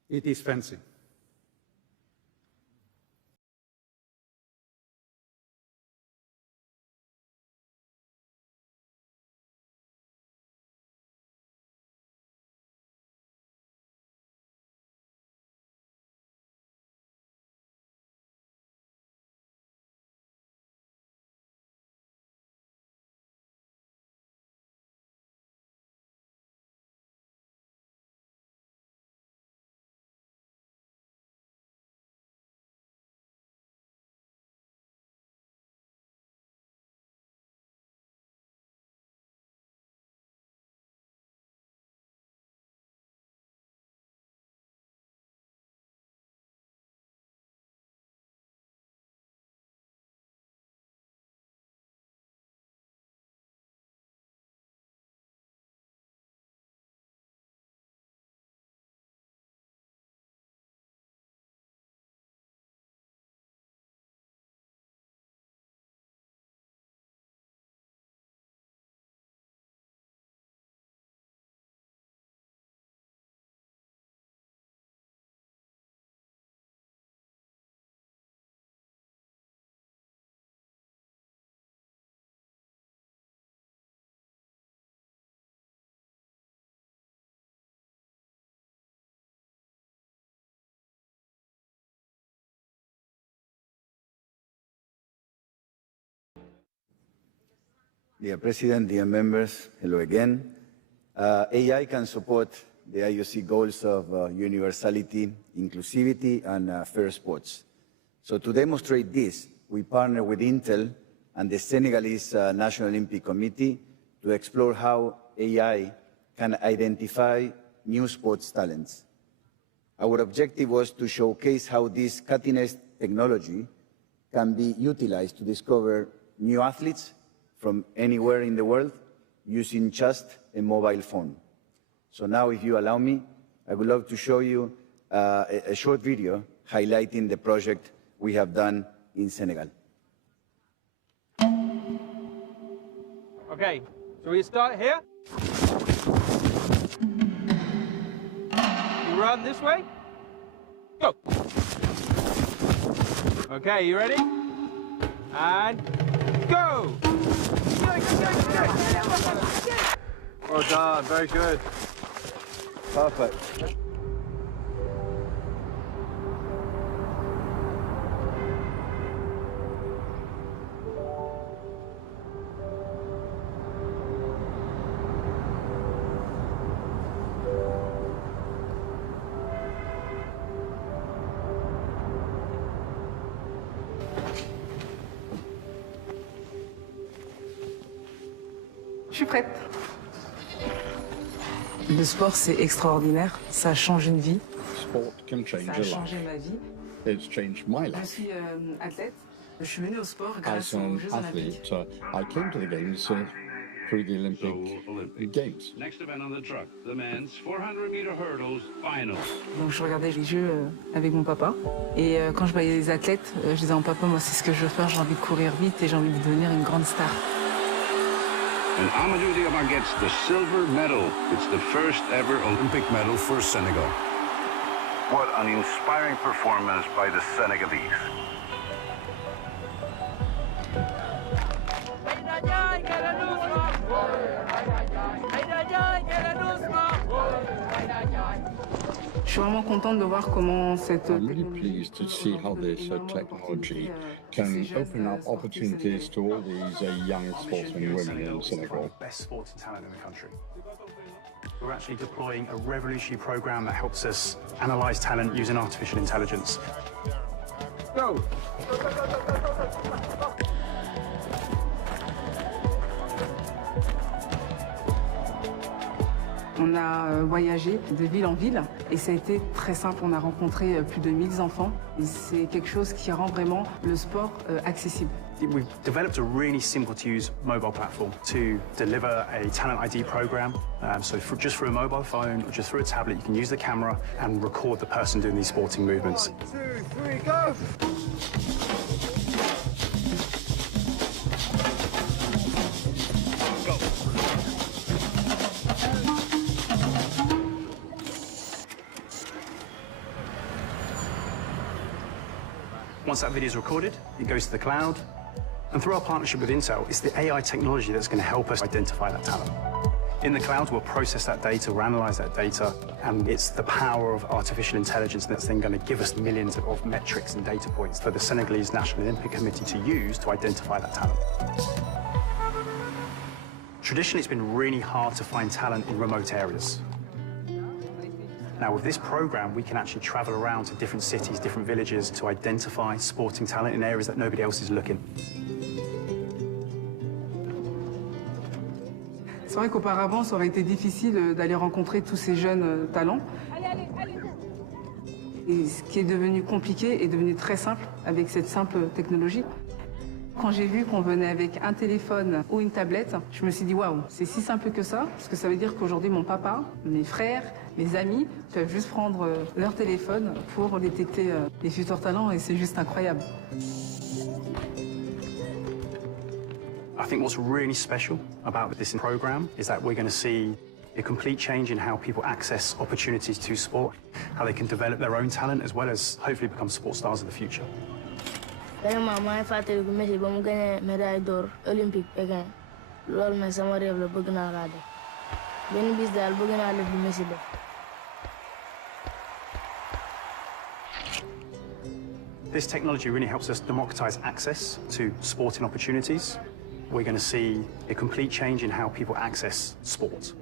it is fencing. Dear President, dear members, hello again. AI can support the IOC goals of universality, inclusivity, and fair sports. So to demonstrate this, we partner with Intel and the Senegalese National Olympic Committee to explore how AI can identify new sports talents. Our objective was to showcase how this cutting-edge technology can be utilized to discover new athletes from anywhere in the world using just a mobile phone. So now, if you allow me, I would love to show you a short video highlighting the project we have done in Senegal. Okay, so we start here. You run this way. Go. Okay, you ready? And go! Well done, very good. Perfect. Je suis prête. Le sport, c'est extraordinaire. Ça change une vie. Sport can change Ça a a life. changé ma vie. It's changed my Je life. suis athlète. Je suis venue au sport As grâce aux an Jeux Olympiques. athlete, I came to the games through the Olympic Games. Next event on the truck, the men's 400-meter hurdles final. Donc je regardais les jeux avec mon papa et quand je voyais les athlètes, je disais à mon papa, moi c'est ce que je veux faire, j'ai envie de courir vite et j'ai envie de devenir une grande star. And Amadou Diaba gets the silver medal. It's the first ever Olympic medal for Senegal. What an inspiring performance by the Senegalese. Je suis vraiment contente de voir comment cette I'm really pleased to see how this technology can open up opportunities to all these young sportsmen and women in Senegal. Best sporting talent in the country. We're actually deploying a revolutionary program that helps us analyze talent using artificial intelligence. Go! On a voyagé de ville en ville et ça a été très simple. On a rencontré plus de 1000 enfants et c'est quelque chose qui rend vraiment le sport accessible. We've developed a really simple to use mobile platform to deliver a talent ID program. So just through a mobile phone or just through a tablet, you can use the camera and record the person doing these sporting movements. 1, 2, 3, go! Once that video is recorded, it goes to the cloud. And through our partnership with Intel, it's the AI technology that's going to help us identify that talent. In the cloud, we'll process that data, we'll analyze that data, and it's the power of artificial intelligence that's then going to give us millions of metrics and data points for the Senegalese National Olympic Committee to use to identify that talent. Traditionally, it's been really hard to find talent in remote areas. Now, with this program, we can actually travel around to different cities, different villages to identify sporting talent in areas that nobody else is looking. C'est vrai qu'auparavant, ça aurait été difficile d'aller rencontrer tous ces jeunes talents. Et ce qui est devenu compliqué est devenu très simple avec cette simple technologie. Quand j'ai vu qu'on venait avec un téléphone ou une tablette, je me suis dit waouh, c'est si simple que ça, parce que ça veut dire qu'aujourd'hui mon papa, mes frères, mes amis peuvent juste prendre leur téléphone pour détecter les futurs talents et c'est juste incroyable. I think what's really special about this program is that we're going to see a complete change in how people access opportunities to sport, how they can develop their own talent as well as hopefully become sports stars of the future. Vraiment, maa ngi fàttaliku Messi ba mu gagné médaille d'or olympique Pékin loolu nag sama rêve la bëgg naa kaa def benn bis daal bëgg naa def lu Messi def. This technology really helps us democratize access to sporting opportunities. We're going to see a complete change in how people access sport.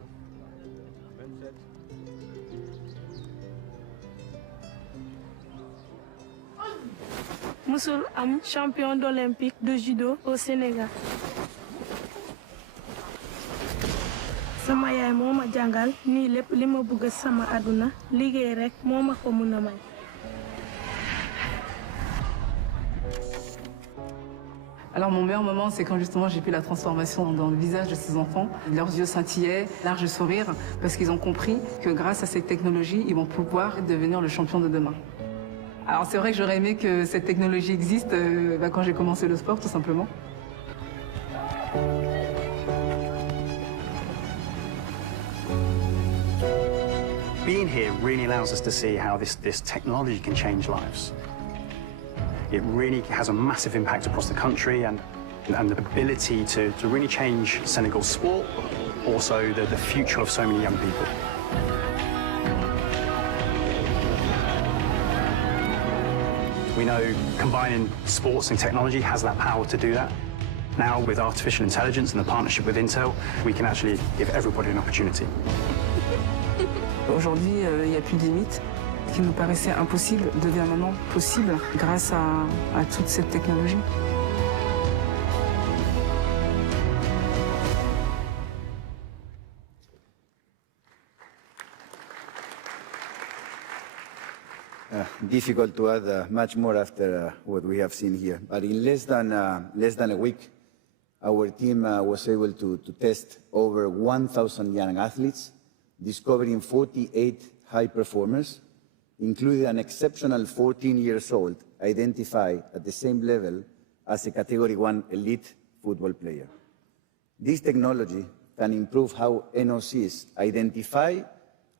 Musul am champion d'Olympique de judo au Sénégal. Sama yaay moo ma jàngal nii lépp li ma bëgg sama àdduna liggéey rek moo ma ko mën a may. Alors mon meilleur moment, c'est quand justement j'ai vu la transformation dans le visage de ces enfants. Leurs yeux scintillaient, large sourire, parce qu'ils ont compris que grâce à cette technologie, ils vont pouvoir devenir le champion de demain. Alors c'est vrai que j'aurais aimé que cette technologie existe quand j'ai commencé le sport, tout simplement. Being here really allows us to see how this technology can change lives. It really has a massive impact across the country and the ability to really change Senegal's sport, also the future of so many young people. We know combining sports and technology has that power to do that. Now, with artificial intelligence and the partnership with Intel, we can actually give everybody an opportunity. Aujourd'hui, il n'y a plus de limite. Ce qui nous paraissait impossible devient maintenant possible grâce à toute cette technologie. Difficult to add much more after what we have seen here. But in less than a week, our team was able to test over 1,000 young athletes, discovering 48 high performers, including an exceptional 14 years old identified at the same level as a Category 1 elite football player. This technology can improve how NOCs identify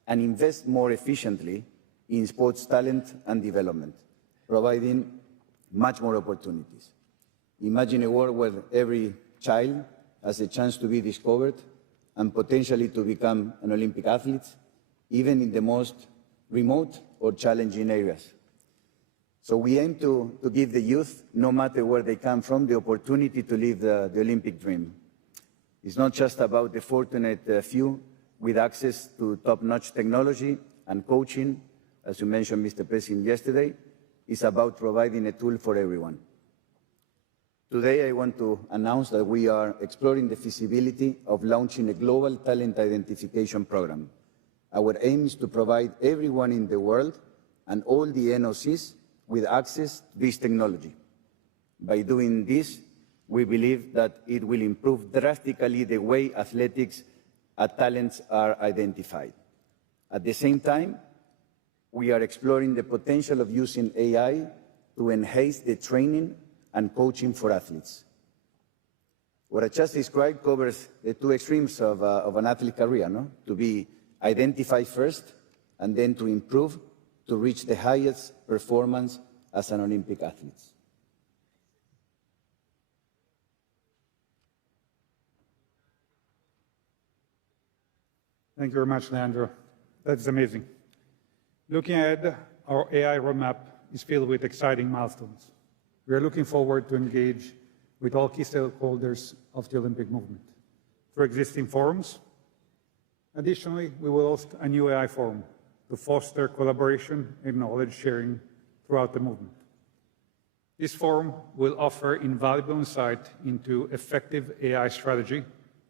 and invest more efficiently in sports talent and development, providing much more opportunities. Imagine a world where every child has a chance to be discovered and potentially to become an Olympic athlete, even in the most remote or challenging areas. So we aim to give the youth, no matter where they come from, the opportunity to live the Olympic dream. It's not just about the fortunate few with access to top-notch technology and coaching, as you mentioned, Mr. President, yesterday. It's about providing a tool for everyone. Today, I want to announce that we are exploring the feasibility of launching a global talent identification program. Our aim is to provide everyone in the world and all the NOCs with access to this technology. By doing this, we believe that it will improve drastically the way athletics talents are identified. At the same time, we are exploring the potential of using AI to enhance the training and coaching for athletes. What I just described covers the two extremes of an athlete career, no? To be identified first and then to improve to reach the highest performance as an Olympic athlete. Thank you very much, Leandro. That's amazing. Looking ahead, our AI roadmap is filled with exciting milestones. We are looking forward to engage with all key stakeholders of the Olympic movement through existing forums. Additionally, we will host a new AI forum to foster collaboration and knowledge sharing throughout the movement. This forum will offer invaluable insight into effective AI strategy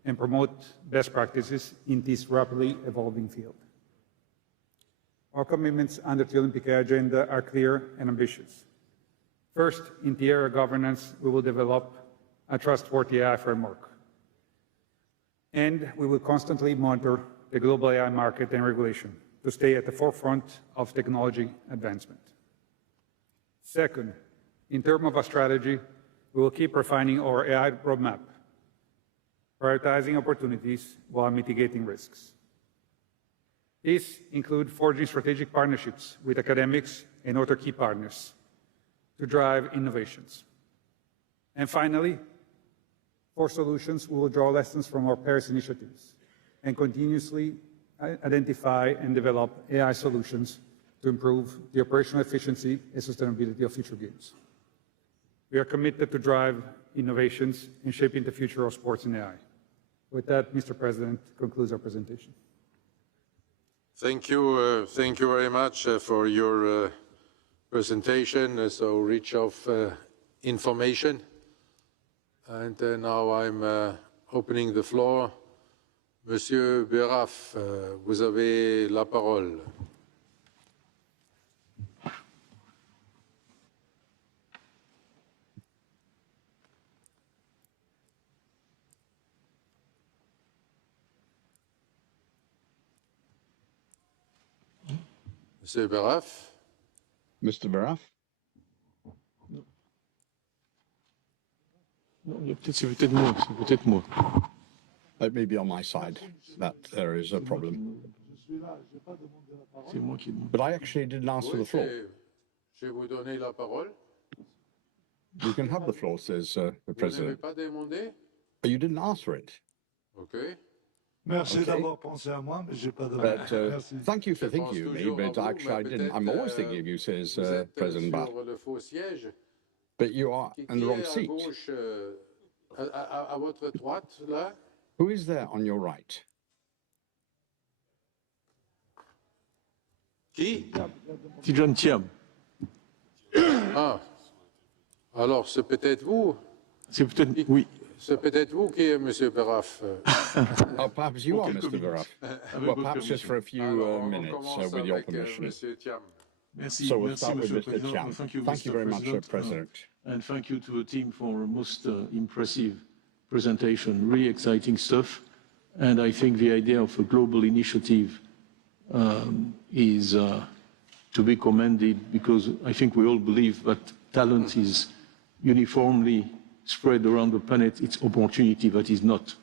and promote best practices in this rapidly evolving field. Our commitments under the Olympic agenda are clear and ambitious. First, in the area of governance, we will develop a trustworthy AI framework. And we will constantly monitor the global AI market and regulation to stay at the forefront of technology advancement. Second, in terms of our strategy, we will keep refining our AI roadmap, prioritizing opportunities while mitigating risks. These include forging strategic partnerships with academics and other key partners to drive innovations. And finally, for solutions, we will draw lessons from our Paris initiatives and continuously identify and develop AI solutions to improve the operational efficiency and sustainability of future games. We are committed to drive innovations in shaping the future of sports and AI. With that, Mr. President, concludes our presentation. Thank you very much for your presentation, so rich of information. And now I'm opening the floor. Monsieur Beraf, vous avez la parole. Monsieur Beraf. Mr. Beraf? C'est peut-être moi. It may be on my side that there is a problem. But I actually didn't ask for the floor. Je vais vous donner la parole. You can have the floor, says the President. Vous n'avez pas demandé? You didn't ask for it. Okay. Merci d'avoir pensé à moi, mais j'ai pas de. But thank you for thinking of me, but actually I didn't. I'm always thinking of you, says President Bach. But you are in the wrong seat. À votre droite, là. Who is there on your right? Qui? Tidjane Thiam. Ah. Alors, c'est peut-être vous? C'est peut-être, oui. C'est peut-être vous qui est Monsieur Beraf. Oh, perhaps you are, Mr. Beraf. Well, perhaps just for a few minutes, with your permission. So we'll start with Mr. Thiam. Thank you very much, President. And thank you to the team for a most impressive presentation. Really exciting stuff. And I think the idea of a global initiative is to be commended, because I think we all believe that talent is uniformly spread around the planet. It's opportunity that is not.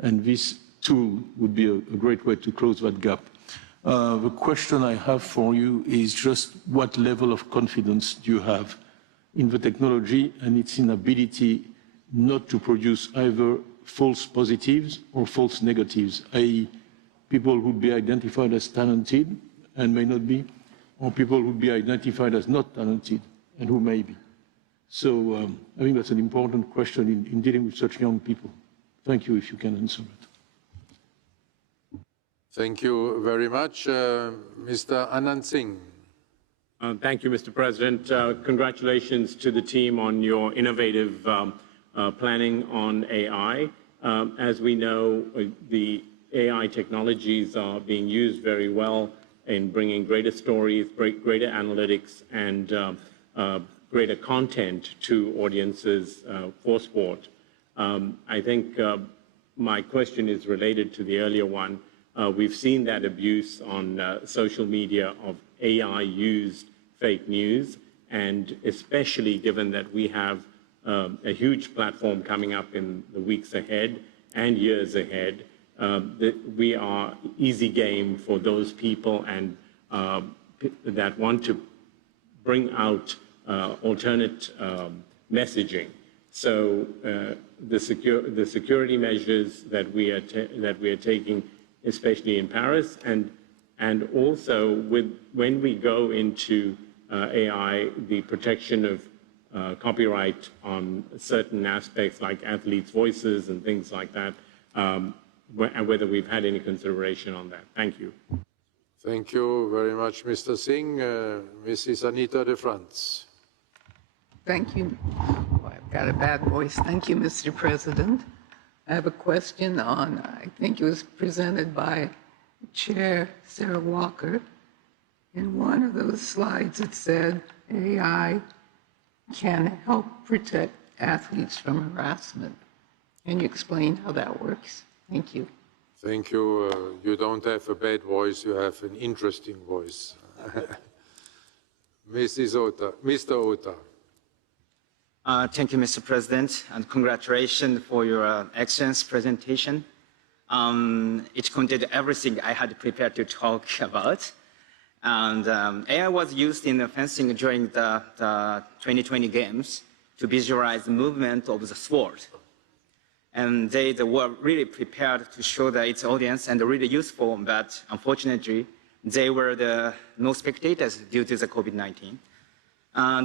And this tool would be a great way to close that gap. The question I have for you is just what level of confidence do you have in the technology and its inability not to produce either false positives or false negatives, i.e. people who would be identified as talented and may not be, or people who would be identified as not talented and who may be. So I think that's an important question in dealing with such young people. Thank you if you can answer it. Thank you very much. Mr. Anand Singh. Thank you, Mr. President. Congratulations to the team on your innovative planning on AI. As we know, the AI technologies are being used very well in bringing greater stories, greater analytics, and greater content to audiences for sport. I think my question is related to the earlier one. We've seen that abuse on social media of AI-used fake news, and especially given that we have a huge platform coming up in the weeks ahead and years ahead, that we are easy game for those people and that want to bring out alternate messaging. So the security measures that we are taking, especially in Paris, and also when we go into AI, the protection of copyright on certain aspects like athletes' voices and things like that, and whether we've had any consideration on that. Thank you. Thank you very much, Mr. Singh. Mrs. Anita de France. Thank you. Oh, I've got a bad voice. Thank you, Mr. President. I have a question on, I think it was presented by Chair Sarah Walker. In one of those slides, it said AI can help protect athletes from harassment. Can you explain how that works? Thank you. Thank you. You don't have a bad voice, you have an interesting voice. Mrs. Ota, Mr. Ota. Thank you, Mr. President, and congratulations for your excellent presentation. It contained everything I had prepared to talk about. And AI was used in the fencing during the 2020 games to visualize the movement of the sport. And they were really prepared to show that its audience and really useful, but unfortunately, they were no spectators due to the COVID-19.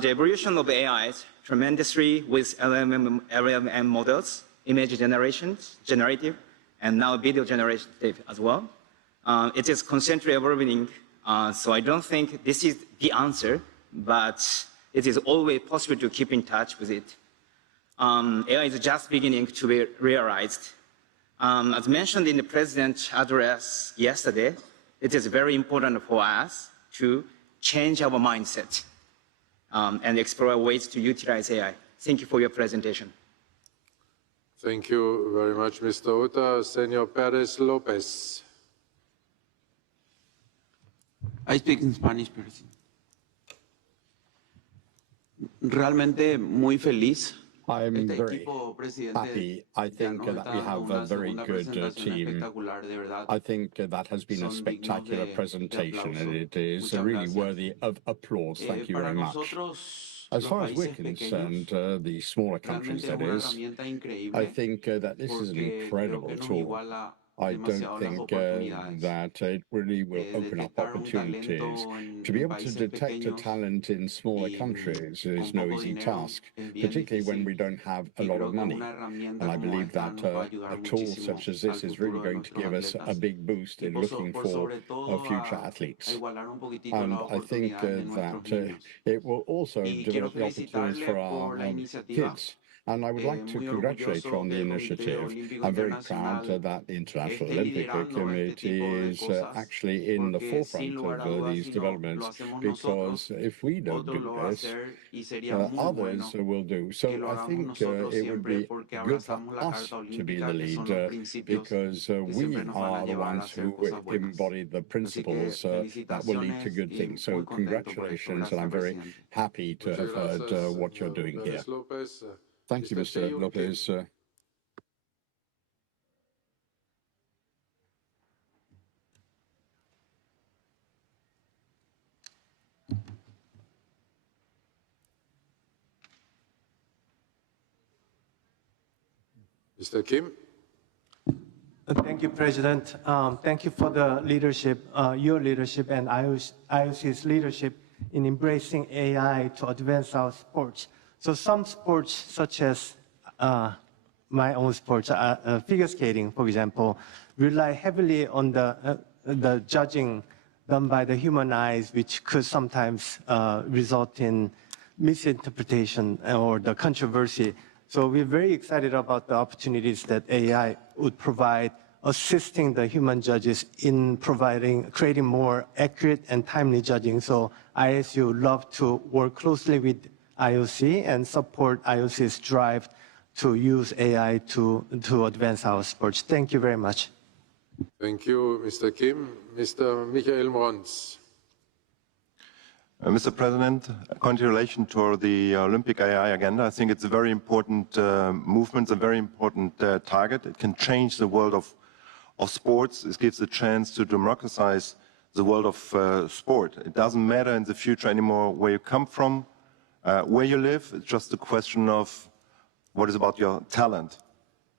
The evolution of AI tremendously with LLM models, image generative, and now video generative as well. It is constantly evolving, so I don't think this is the answer, but it is always possible to keep in touch with it. AI is just beginning to be realized. As mentioned in the President's address yesterday, it is very important for us to change our mindset and explore ways to utilize AI. Thank you for your presentation. Thank you very much, Mr. Ota. Senor Perez Lopez. I speak in Spanish, President. Realmente muy feliz. I'm very happy. I think that we have a very good team. I think that has been a spectacular presentation, and it is really worthy of applause. Thank you very much. As far as we're concerned, the smaller countries, that is, I think that this is an incredible tool. I don't think that it really will open up opportunities. To be able to detect a talent in smaller countries is no easy task, particularly when we don't have a lot of money. And I believe that a tool such as this is really going to give us a big boost in looking for future athletes. And I think that it will also develop the opportunities for our kids. And I would like to congratulate you on the initiative. I'm very proud that the International Olympic Committee is actually in the forefront of these developments, because if we don't do this, others will do. So I think it would be good for us to be the lead, because we are the ones who embody the principles that will lead to good things. So congratulations, and I'm very happy to have heard what you're doing here. Thank you, Mr. Lopez. Mr. Kim. Thank you, President. Thank you for the leadership, your leadership and IOC's leadership in embracing AI to advance our sports. So some sports, such as my own sports, figure skating, for example, rely heavily on the judging done by the human eyes, which could sometimes result in misinterpretation or the controversy. So we're very excited about the opportunities that AI would provide, assisting the human judges in creating more accurate and timely judging. So ISU would love to work closely with IOC and support IOC's drive to use AI to advance our sports. Thank you very much. Thank you, Mr. Kim. Mr. Michael Mons. Mr. President, congratulations to the Olympic AI agenda. I think it's a very important movement, a very important target. It can change the world of sports. It gives a chance to democratize the world of sport. It doesn't matter in the future anymore where you come from, where you live. It's just a question of what is about your talent.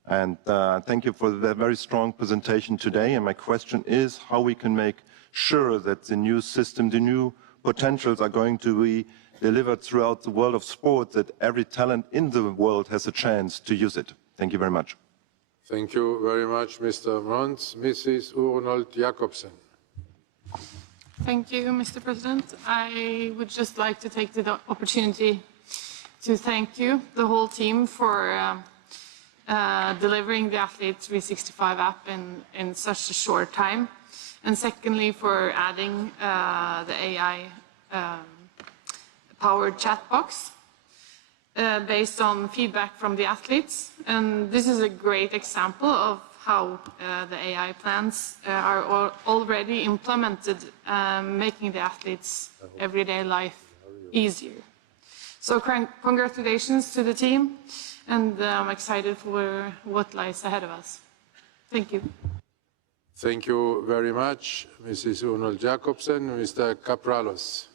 And thank you for the very strong presentation today. And my question is how we can make sure that the new system, the new potentials are going to be delivered throughout the world of sport, that every talent in the world has a chance to use it. Thank you very much. Thank you very much, Mr. Mons. Mrs. Urnold Jacobsen. Thank you, Mr. President. I would just like to take the opportunity to thank you, the whole team, for delivering the Athletes 365 app in such a short time. And secondly, for adding the AI-powered chat box based on feedback from the athletes. And this is a great example of how the AI plans are already implemented, making the athletes' everyday life easier. So congratulations to the team, and I'm excited for what lies ahead of us. Thank you. Thank you very much, Mrs. Urnold Jacobsen. Mr. Capralos.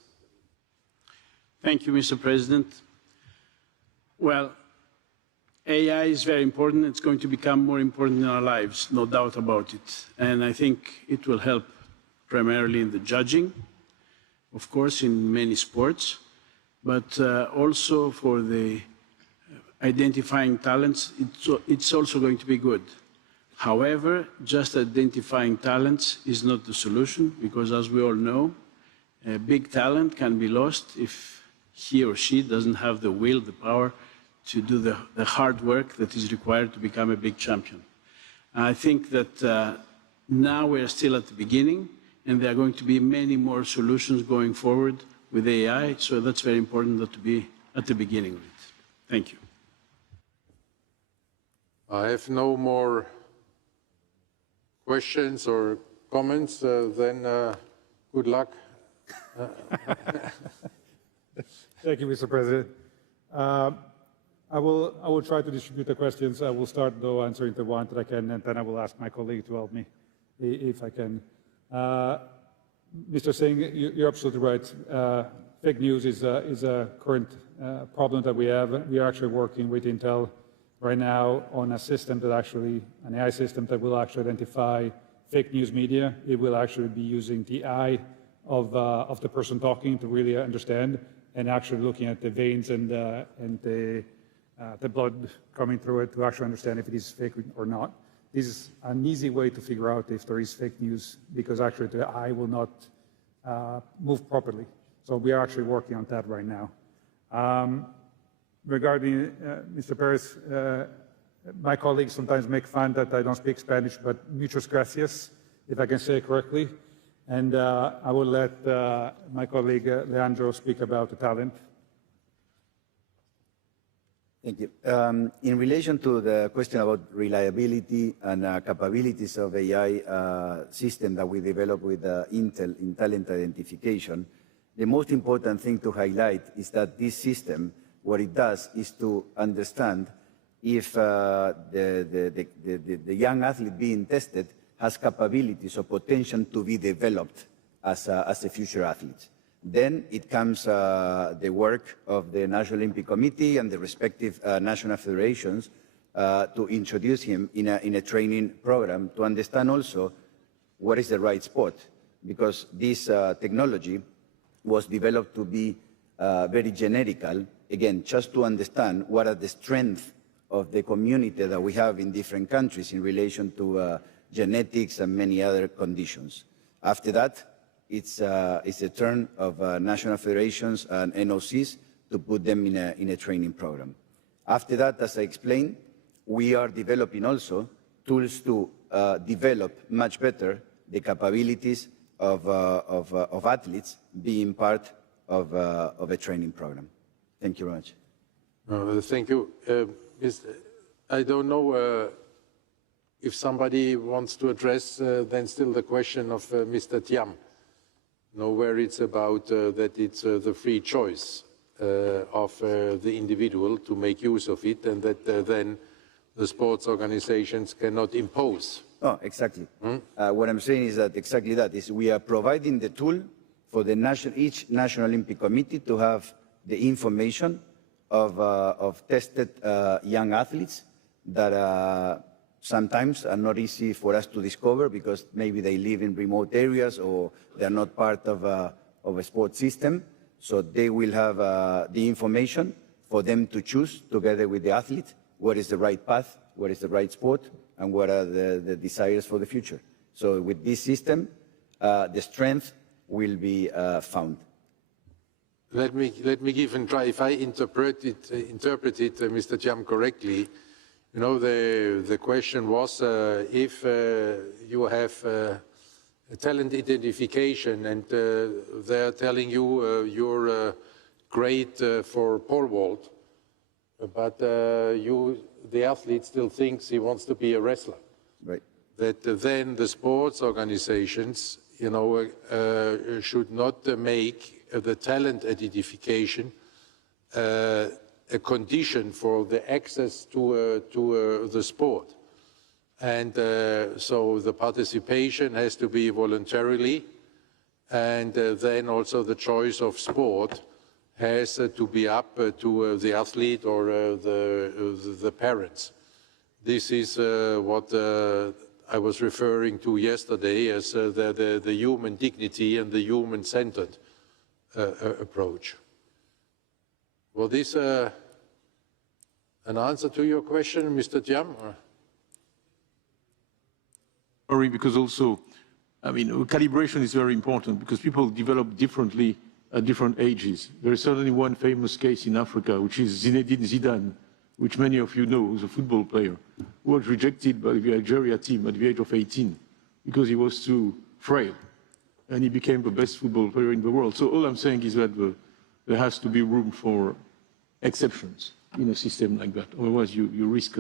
Thank you, Mr. President. Well, AI is very important. It's going to become more important in our lives, no doubt about it. And I think it will help primarily in the judging, of course, in many sports, but also for the identifying talents, it's also going to be good. However, just identifying talents is not the solution, because as we all know, a big talent can be lost if he or she doesn't have the will, the power to do the hard work that is required to become a big champion. I think that now we're still at the beginning, and there are going to be many more solutions going forward with AI, so that's very important to be at the beginning of it. Thank you. I have no more questions or comments, then good luck. Thank you, Mr. President. I will try to distribute the questions. I will start, though, answering the one that I can, and then I will ask my colleague to help me if I can. Mr. Singh, you're absolutely right. Fake news is a current problem that we have. We are actually working with Intel right now on a system that actually, an AI system that will actually identify fake news media. It will actually be using the eye of the person talking to really understand, and actually looking at the veins and the blood coming through it to actually understand if it is fake or not. This is an easy way to figure out if there is fake news, because actually the eye will not move properly. So we are actually working on that right now. regarding Mr. Perez, my colleagues sometimes make fun that I don't speak Spanish, but muchas gracias, if I can say it correctly. And I will let my colleague Leandro speak about the talent. Thank you. In relation to the question about reliability and capabilities of AI system that we develop with Intel in talent identification, the most important thing to highlight is that this system, what it does is to understand if the young athlete being tested has capabilities or potential to be developed as a future athlete. Then it comes the work of the National Olympic Committee and the respective national federations to introduce him in a training program to understand also what is the right sport, because this technology was developed to be very generical, again, just to understand what are the strengths of the community that we have in different countries in relation to genetics and many other conditions. After that, it's a turn of national federations and NOCs to put them in a training program. After that, as I explained, we are developing also tools to develop much better the capabilities of athletes being part of a training program. Thank you very much. Thank you. I don't know if somebody wants to address then still the question of Mr. Thiam. Where it's about that it's the free choice of the individual to make use of it, and that then the sports organizations cannot impose. Oh, exactly. What I'm saying is that exactly that is we are providing the tool for the each National Olympic Committee to have the information of tested young athletes that sometimes are not easy for us to discover because maybe they live in remote areas or they're not part of a sports system. So they will have the information for them to choose together with the athlete what is the right path, what is the right sport, and what are the desires for the future. So with this system, the strength will be found. Let me give and try. If I interpret it, Mr. Thiam, correctly, you know, the question was if you have a talent identification and they're telling you you're great for pole vault, but the athlete still thinks he wants to be a wrestler. Right. That then the sports organizations, you know, should not make the talent identification a condition for the access to the sport. And so the participation has to be voluntarily, and then also the choice of sport has to be up to the athlete or the parents. This is what I was referring to yesterday as the human dignity and the human-centered approach. Was this an answer to your question, Mr. Thiam? Sorry, because also, I mean, calibration is very important because people develop differently at different ages. There is certainly one famous case in Africa, which is Zinedine Zidane, which many of you know, who's a football player, who was rejected by the Algeria team at the age of 18 because he was too frail, and he became the best football player in the world. So all I'm saying is that there has to be room for exceptions in a system like that. Otherwise, you risk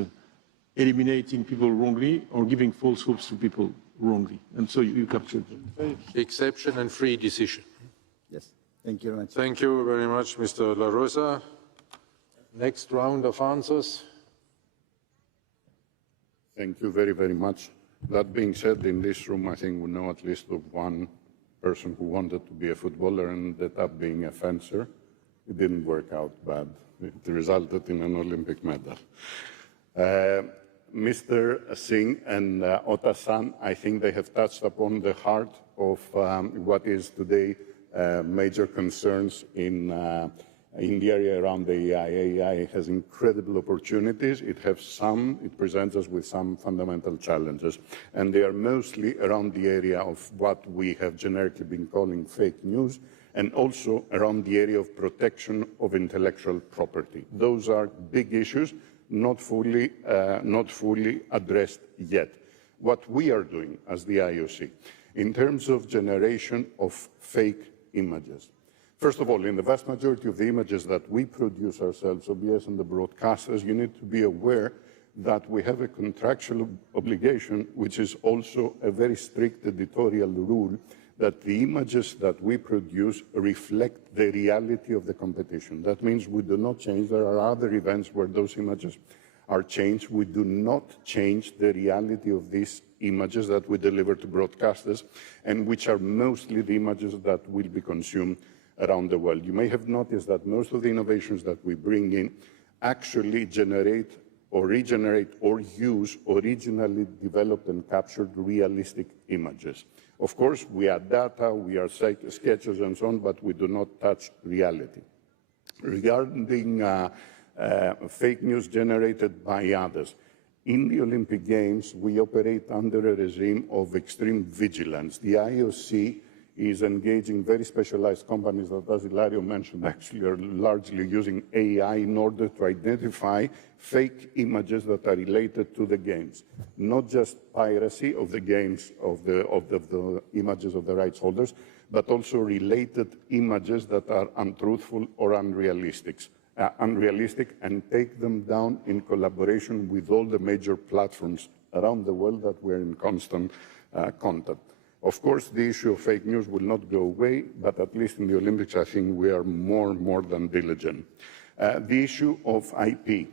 eliminating people wrongly or giving false hopes to people wrongly. And so you captured them. Exception and free decision. Yes. Thank you very much. Thank you very much, Mr. La Rosa. Next round of answers. Thank you very, very much. That being said, in this room, I think we know at least of one person who wanted to be a footballer and ended up being a fencer. It didn't work out bad. It resulted in an Olympic medal. Mr. Singh and Ota-san, I think they have touched upon the heart of what is today major concerns in the area around the AI. AI has incredible opportunities. It presents us with some fundamental challenges, and they are mostly around the area of what we have generically been calling fake news and also around the area of protection of intellectual property. Those are big issues, not fully addressed yet. What we are doing as the IOC, in terms of generation of fake images. First of all, in the vast majority of the images that we produce ourselves, OBS and the broadcasters, you need to be aware that we have a contractual obligation, which is also a very strict editorial rule, that the images that we produce reflect the reality of the competition. That means we do not change. There are other events where those images are changed. We do not change the reality of these images that we deliver to broadcasters, and which are mostly the images that will be consumed around the world. You may have noticed that most of the innovations that we bring in actually generate or regenerate or use originally developed and captured realistic images. Of course, we add data, we are sketches and so on, but we do not touch reality. Regarding fake news generated by others, in the Olympic Games, we operate under a regime of extreme vigilance. The IOC is engaging very specialized companies that, as Ilario mentioned, actually are largely using AI in order to identify fake images that are related to the games. Not just piracy of the games, of the images of the rights holders, but also related images that are untruthful or unrealistic, and take them down in collaboration with all the major platforms around the world that we're in constant contact. Of course, the issue of fake news will not go away, but at least in the Olympics, I think we are more than diligent. The issue of IP.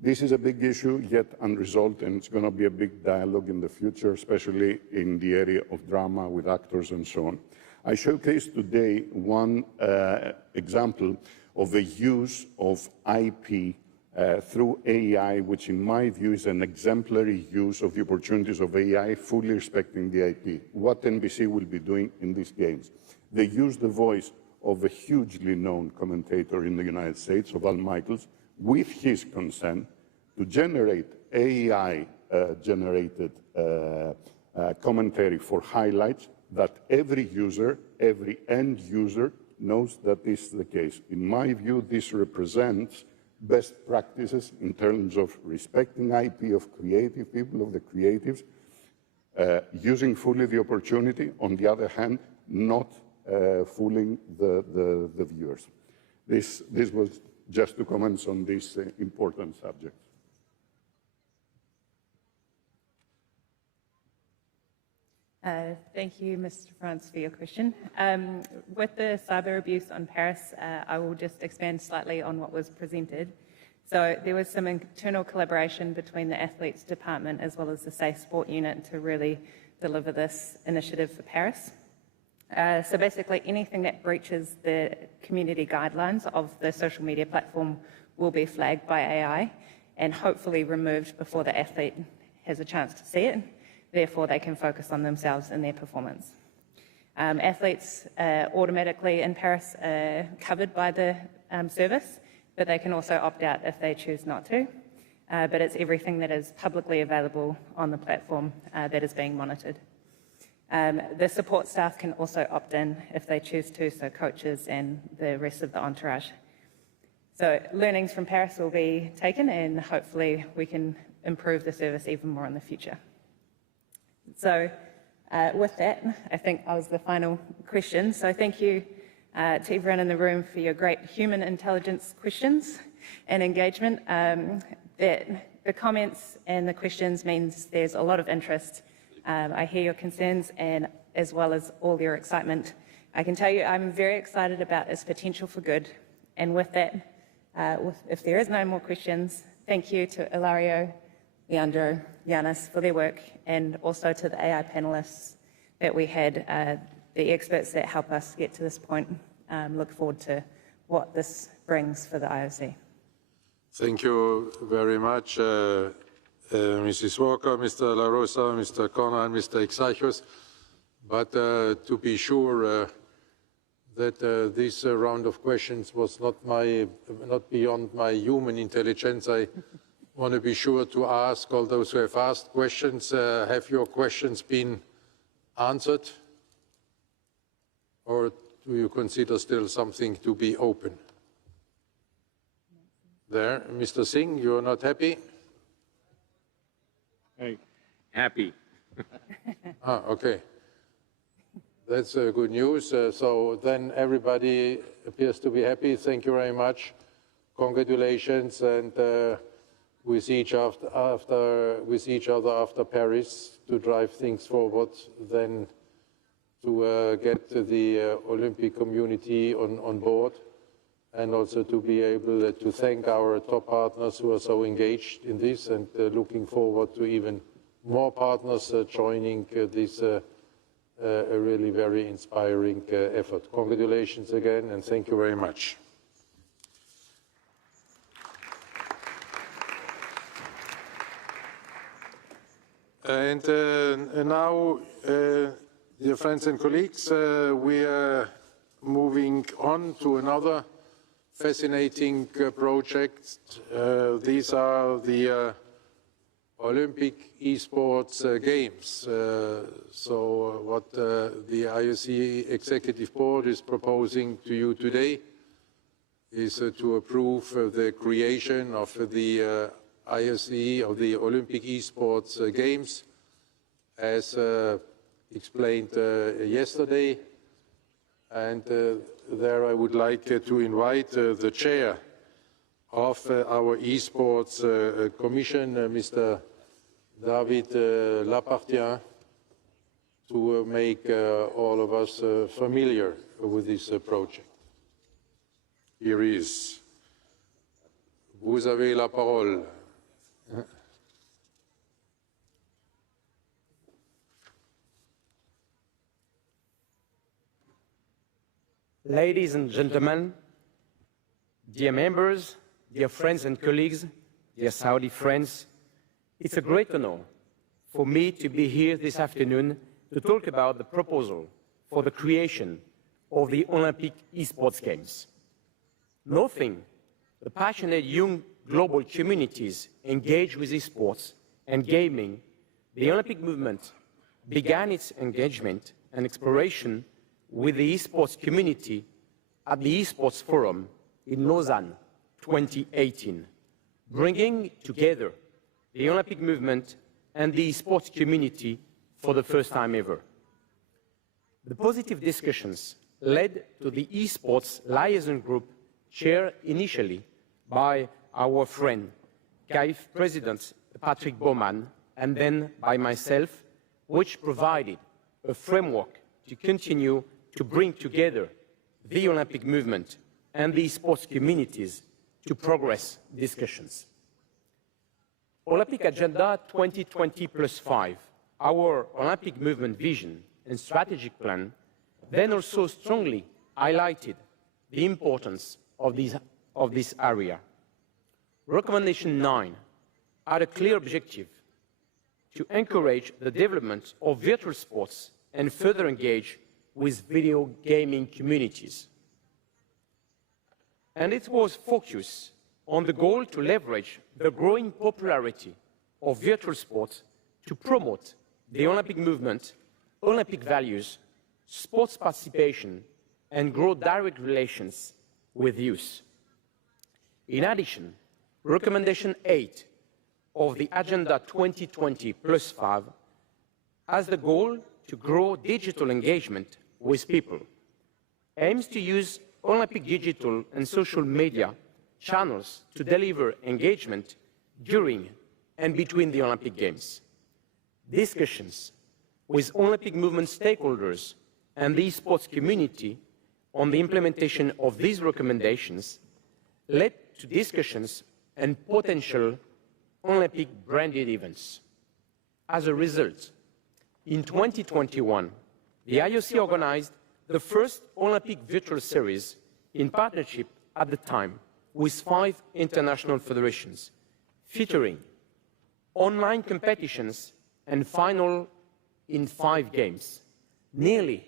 This is a big issue, yet unresolved, and it's going to be a big dialogue in the future, especially in the area of drama with actors and so on. I showcased today one example of the use of IP through AI, which in my view is an exemplary use of the opportunities of AI, fully respecting the IP. What NBC will be doing in these games. They use the voice of a hugely known commentator in the United States, of Al Michaels, with his consent, to generate AI-generated commentary for highlights that every user, every end user knows that this is the case. In my view, this represents best practices in terms of respecting IP of creative people, of the creatives, using fully the opportunity, on the other hand, not fooling the viewers. This was just to comment on this important subject. Thank you, Mr. France, for your question. With the cyber abuse on Paris, I will just expand slightly on what was presented. So there was some internal collaboration between the athletes department as well as the Safe Sport unit to really deliver this initiative for Paris. So basically anything that breaches the community guidelines of the social media platform will be flagged by AI and hopefully removed before the athlete has a chance to see it. Therefore, they can focus on themselves and their performance. Athletes automatically in Paris are covered by the service, but they can also opt out if they choose not to. But it's everything that is publicly available on the platform that is being monitored. The support staff can also opt in if they choose to, so coaches and the rest of the entourage. So learnings from Paris will be taken, and hopefully we can improve the service even more in the future. So with that, I think I was the final question. So thank you to everyone in the room for your great human intelligence questions and engagement. The comments and the questions means there's a lot of interest. I hear your concerns and as well as all your excitement. I can tell you I'm very excited about its potential for good. And with that, if there is no more questions, thank you to Ilario, Leandro, Yanis for their work, and also to the AI panelists that we had, the experts that help us get to this point. Look forward to what this brings for the IOC. Thank you very much, Mrs. Walker, Mr. La Rosa, Mr. Connor, and Mr. Exarchos. But to be sure that this round of questions was not beyond my human intelligence, I want to be sure to ask all those who have asked questions, have your questions been answered? Or do you consider still something to be open? There, Mr. Singh, you're not happy? Hey, happy. Okay. That's good news. So then everybody appears to be happy. Thank you very much. Congratulations, and we see each other after Paris to drive things forward, then to get the Olympic community on board, and also to be able to thank our top partners who are so engaged in this, and looking forward to even more partners joining this a really very inspiring effort. Congratulations again, and thank you very much. And now, dear friends and colleagues, we are moving on to another fascinating project. These are the Olympic Esports Games. So what the IOC Executive Board is proposing to you today is to approve the creation of the IOC, of the Olympic Esports Games, as explained yesterday. And there I would like to invite the chair of our Esports Commission, Mr. David Lapartien, to make all of us familiar with this project. Here he is. Vous avez la parole. Ladies and gentlemen, dear members, dear friends and colleagues, dear Saudi friends, it's a great honor for me to be here this afternoon to talk about the proposal for the creation of the Olympic Esports Games. Nothing the passionate young global communities engaged with esports and gaming, the Olympic movement began its engagement and exploration with the esports community at the Esports Forum in Lausanne 2018, bringing together the Olympic movement and the esports community for the first time ever. The positive discussions led to the Esports Liaison Group chaired initially by our friend, CAIF President Patrick Baumann, and then by myself, which provided a framework to continue to bring together the Olympic movement and the sports communities to progress discussions. Olympic Agenda 2020+5, our Olympic movement vision and strategic plan, then also strongly highlighted the importance of this area. Recommendation 9 had a clear objective to encourage the development of virtual sports and further engage with video gaming communities. And it was focused on the goal to leverage the growing popularity of virtual sports to promote the Olympic movement, Olympic values, sports participation, and grow direct relations with youth. In addition, Recommendation 8 of the Agenda 2020+5 has the goal to grow digital engagement with people, aims to use Olympic digital and social media channels to deliver engagement during and between the Olympic Games. Discussions with Olympic movement stakeholders and the esports community on the implementation of these recommendations led to discussions and potential Olympic branded events. As a result, in 2021, the IOC organized the first Olympic virtual series in partnership at the time with 5 international federations, featuring online competitions and final in 5 games, nearly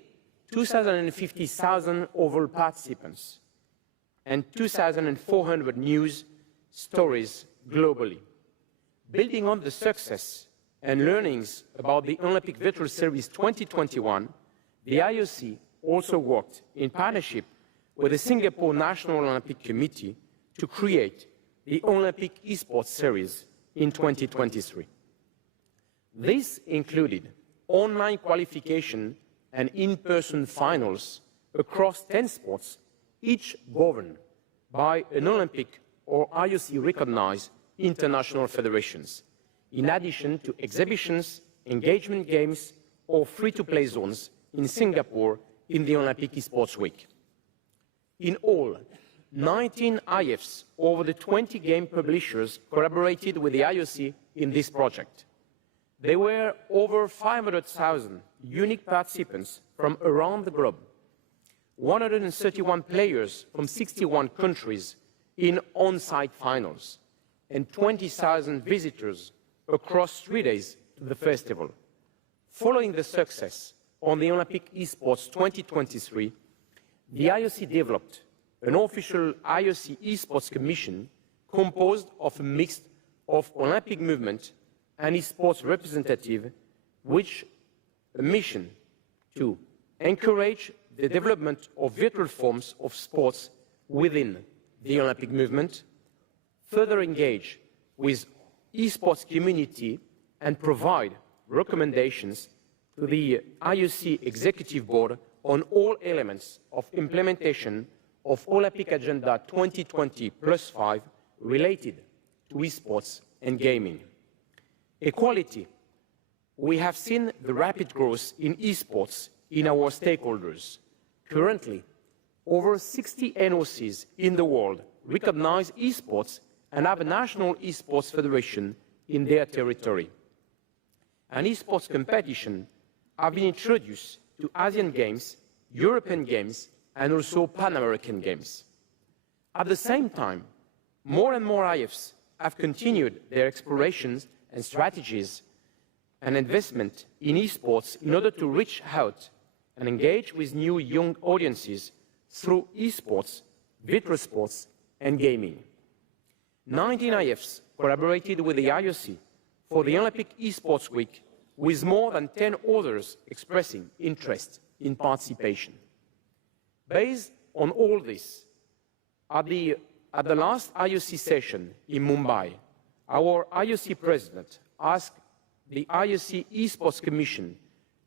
250,000 overall participants, and 2,400 news stories globally. Building on the success and learnings about the Olympic Virtual Series 2021, the IOC also worked in partnership with the Singapore National Olympic Committee to create the Olympic Esports Series in 2023. This included online qualification and in-person finals across 10 sports, each governed by an Olympic or IOC-recognized international federations, in addition to exhibitions, engagement games, or free-to-play zones in Singapore in the Olympic Esports Week. In all, 19 IFs over the 20 game publishers collaborated with the IOC in this project. There were over 500,000 unique participants from around the globe, 131 players from 61 countries in on-site finals, and 20,000 visitors across 3 days to the festival. Following the success on the Olympic Esports 2023, the IOC developed an official IOC Esports Commission composed of a mix of Olympic movement and esports representative, which a mission to encourage the development of virtual forms of sports within the Olympic movement, further engage with esports community and provide recommendations to the IOC Executive Board on all elements of implementation of Olympic Agenda 2020+5 related to esports and gaming. Equality. We have seen the rapid growth in esports in our stakeholders. Currently, over 60 NOCs in the world recognize esports and have a national esports federation in their territory. An esports competition have been introduced to Asian Games, European Games, and also Pan-American Games. At the same time, more and more IFs have continued their explorations and strategies and investment in esports in order to reach out and engage with new young audiences through esports, virtual sports, and gaming. 19 IFs collaborated with the IOC for the Olympic Esports Week, with more than 10 others expressing interest in participation. Based on all this, at the last IOC session in Mumbai, our IOC president asked the IOC Esports Commission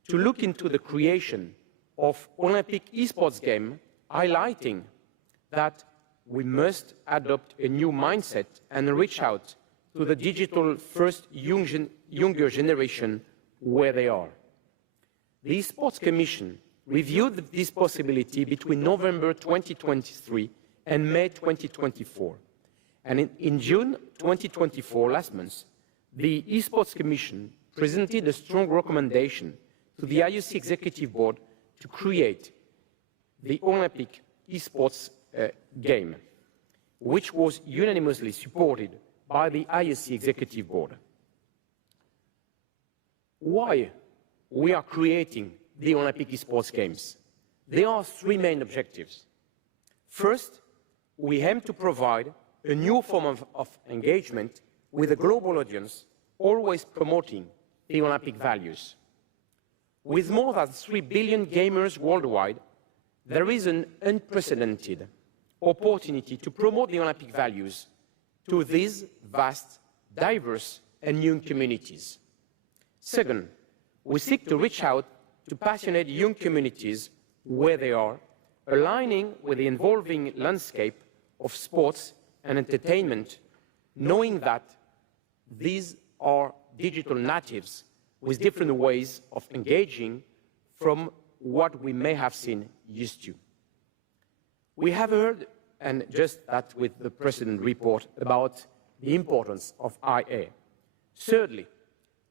to look into the creation of Olympic esports game, highlighting that we must adopt a new mindset and reach out to the digital-first younger generation where they are. The Esports Commission reviewed this possibility between November 2023 and May 2024. And in June 2024, last month, the Esports Commission presented a strong recommendation to the IOC Executive Board to create the Olympic esports game, which was unanimously supported by the IOC Executive Board. Why we are creating the Olympic esports games? There are three main objectives. First, we aim to provide a new form of engagement with a global audience, always promoting the Olympic values. With more than 3 billion gamers worldwide, there is an unprecedented opportunity to promote the Olympic values to these vast, diverse, and young communities. Second, we seek to reach out to passionate young communities where they are, aligning with the evolving landscape of sports and entertainment, knowing that these are digital natives with different ways of engaging from what we may have seen used to. We have heard, and just that with the precedent report, about the importance of IA. Thirdly,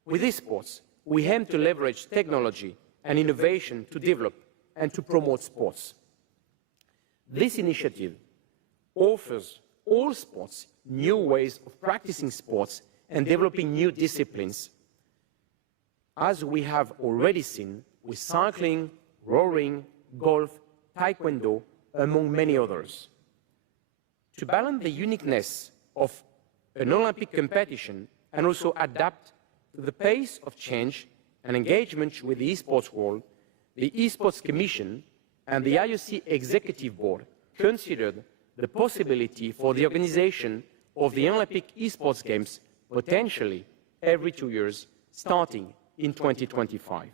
with esports, we aim to leverage technology and innovation to develop and to promote sports. This initiative offers all sports new ways of practicing sports and developing new disciplines, as we have already seen with cycling, rowing, golf, taekwondo, among many others. To balance the uniqueness of an Olympic competition and also adapt to the pace of change and engagement with the esports world, the Esports Commission and the IOC Executive Board considered the possibility for the organization of the Olympic Esports Games potentially every 2 years, starting in 2025.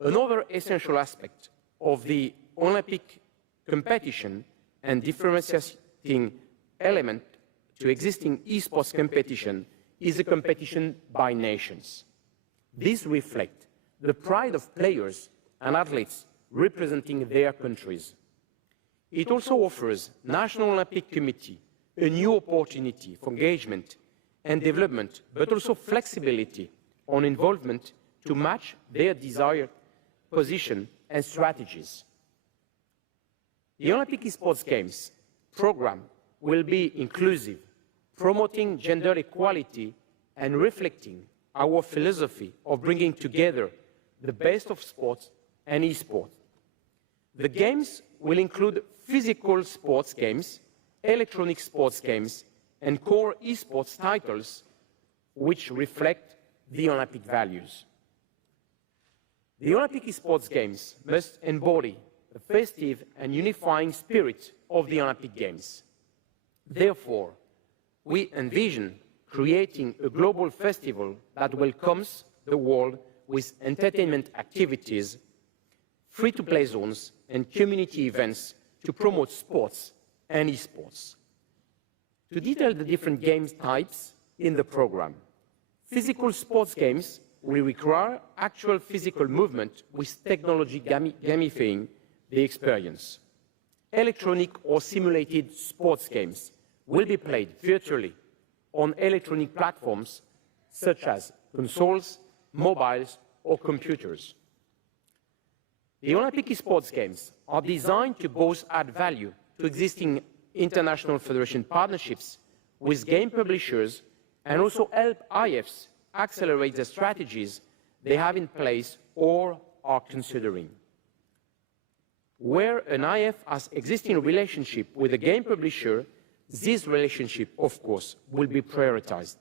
Another essential aspect of the Olympic competition and differentiating element to existing esports competition is a competition by nations. These reflect the pride of players and athletes representing their countries. It also offers National Olympic Committee a new opportunity for engagement and development, but also flexibility on involvement to match their desired position and strategies. The Olympic Esports Games program will be inclusive, promoting gender equality and reflecting our philosophy of bringing together the best of sports and esports. The games will include physical sports games, electronic sports games, and core esports titles which reflect the Olympic values. The Olympic Esports Games must embody the festive and unifying spirit of the Olympic Games. Therefore, we envision creating a global festival that welcomes the world with entertainment activities, free-to-play zones, and community events to promote sports and esports. To detail the different game types in the program, physical sports games will require actual physical movement with technology gamifying the experience. Electronic or simulated sports games will be played virtually on electronic platforms such as consoles, mobiles, or computers. The Olympic Esports Games are designed to both add value to existing international federation partnerships with game publishers and also help IFs accelerate the strategies they have in place or are considering. Where an IF has existing relationship with a game publisher, this relationship, of course, will be prioritized.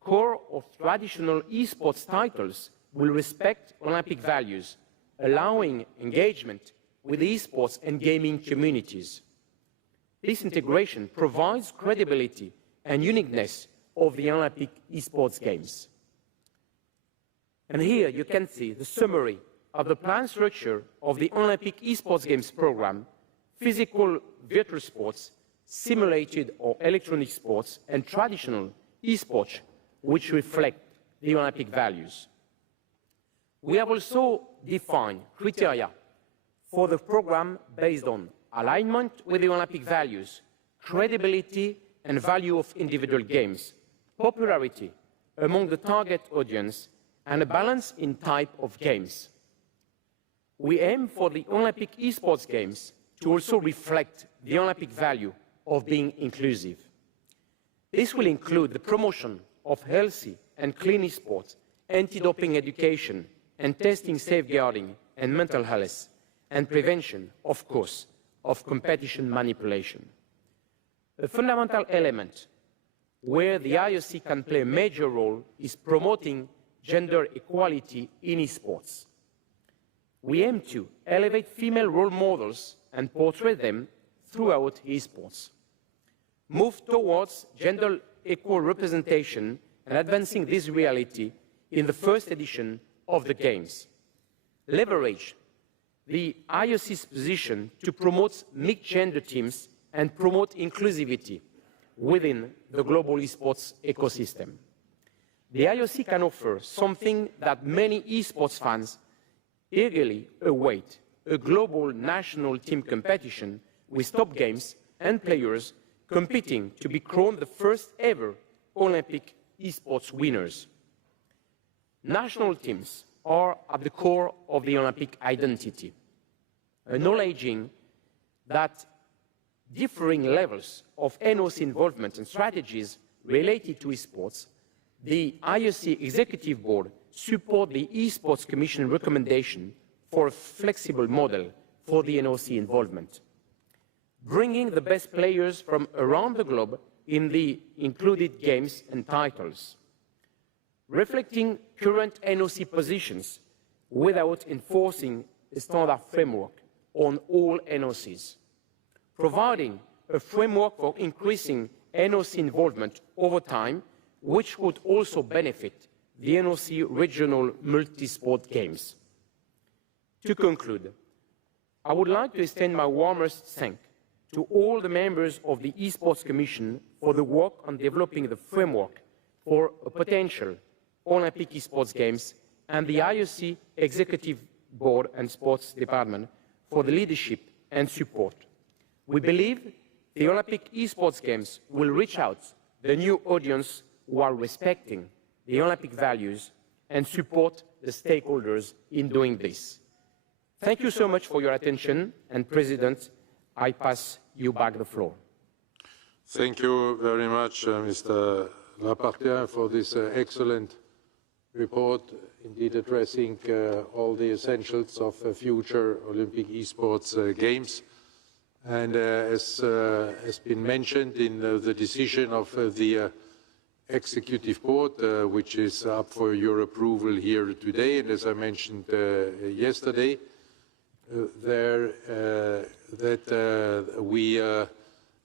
Core of traditional esports titles will respect Olympic values, allowing engagement with esports and gaming communities. This integration provides credibility and uniqueness of the Olympic Esports Games. And here you can see the summary of the planned structure of the Olympic Esports Games program: physical virtual sports, simulated or electronic sports, and traditional esports, which reflect the Olympic values. We have also defined criteria for the program based on alignment with the Olympic values, credibility and value of individual games, popularity among the target audience, and a balance in type of games. We aim for the Olympic Esports Games to also reflect the Olympic value of being inclusive. This will include the promotion of healthy and clean esports, anti-doping education, and testing, safeguarding, and mental health, and prevention, of course, of competition manipulation. A fundamental element where the IOC can play a major role is promoting gender equality in esports. We aim to elevate female role models and portray them throughout esports, move towards gender equal representation and advancing this reality in the first edition of the Games, leverage the IOC's position to promote mixed gender teams and promote inclusivity within the global esports ecosystem. The IOC can offer something that many esports fans eagerly await: a global national team competition with top games and players competing to be crowned the first ever Olympic esports winners. National teams are at the core of the Olympic identity, acknowledging that differing levels of NOC involvement and strategies related to esports, the IOC Executive Board support the Esports Commission recommendation for a flexible model for the NOC involvement, bringing the best players from around the globe in the included games and titles, reflecting current NOC positions without enforcing a standard framework on all NOCs, providing a framework for increasing NOC involvement over time, which would also benefit the NOC regional multi-sport games. To conclude, I would like to extend my warmest thanks to all the members of the Esports Commission for the work on developing the framework for a potential Olympic Esports Games, and the IOC Executive Board and Sports Department for the leadership and support. We believe the Olympic Esports Games will reach out to the new audience while respecting the Olympic values and support the stakeholders in doing this. Thank you so much for your attention, and President, I pass you back the floor. Thank you very much, Mr. Lapartien, for this excellent report, indeed addressing all the essentials of future Olympic esports games. And as has been mentioned in the decision of the Executive Board, which is up for your approval here today, and as I mentioned yesterday, that we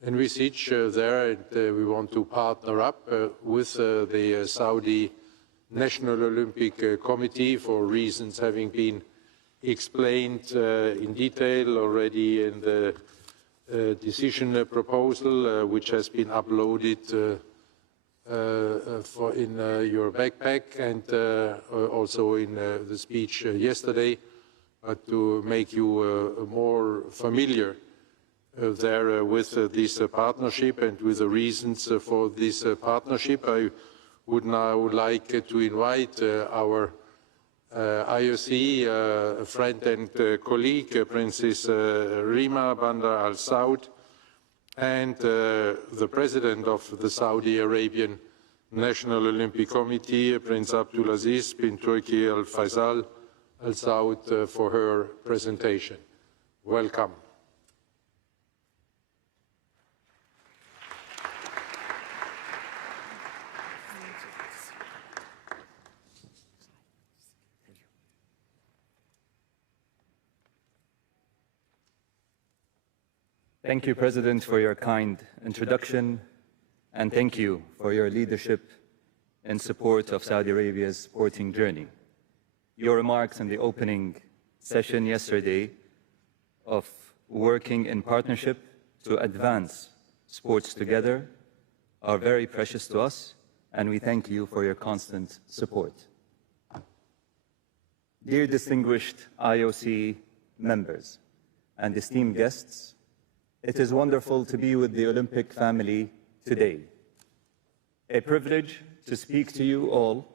envisage there, and we want to partner up with the Saudi National Olympic Committee for reasons having been explained in detail already in the decision proposal, which has been uploaded in your backpack and also in the speech yesterday, but to make you more familiar there with this partnership and with the reasons for this partnership. I would now like to invite our IOC friend and colleague, Princess Rima Bandar Al Saud, and the President of the Saudi Arabian National Olympic Committee, Prince Abdulaziz bin Turki Al Faisal Al Saud, for her presentation. Welcome. Thank you, President, for your kind introduction, and thank you for your leadership in support of Saudi Arabia's sporting journey. Your remarks in the opening session yesterday of working in partnership to advance sports together are very precious to us, and we thank you for your constant support. Dear distinguished IOC members and esteemed guests, it is wonderful to be with the Olympic family today. A privilege to speak to you all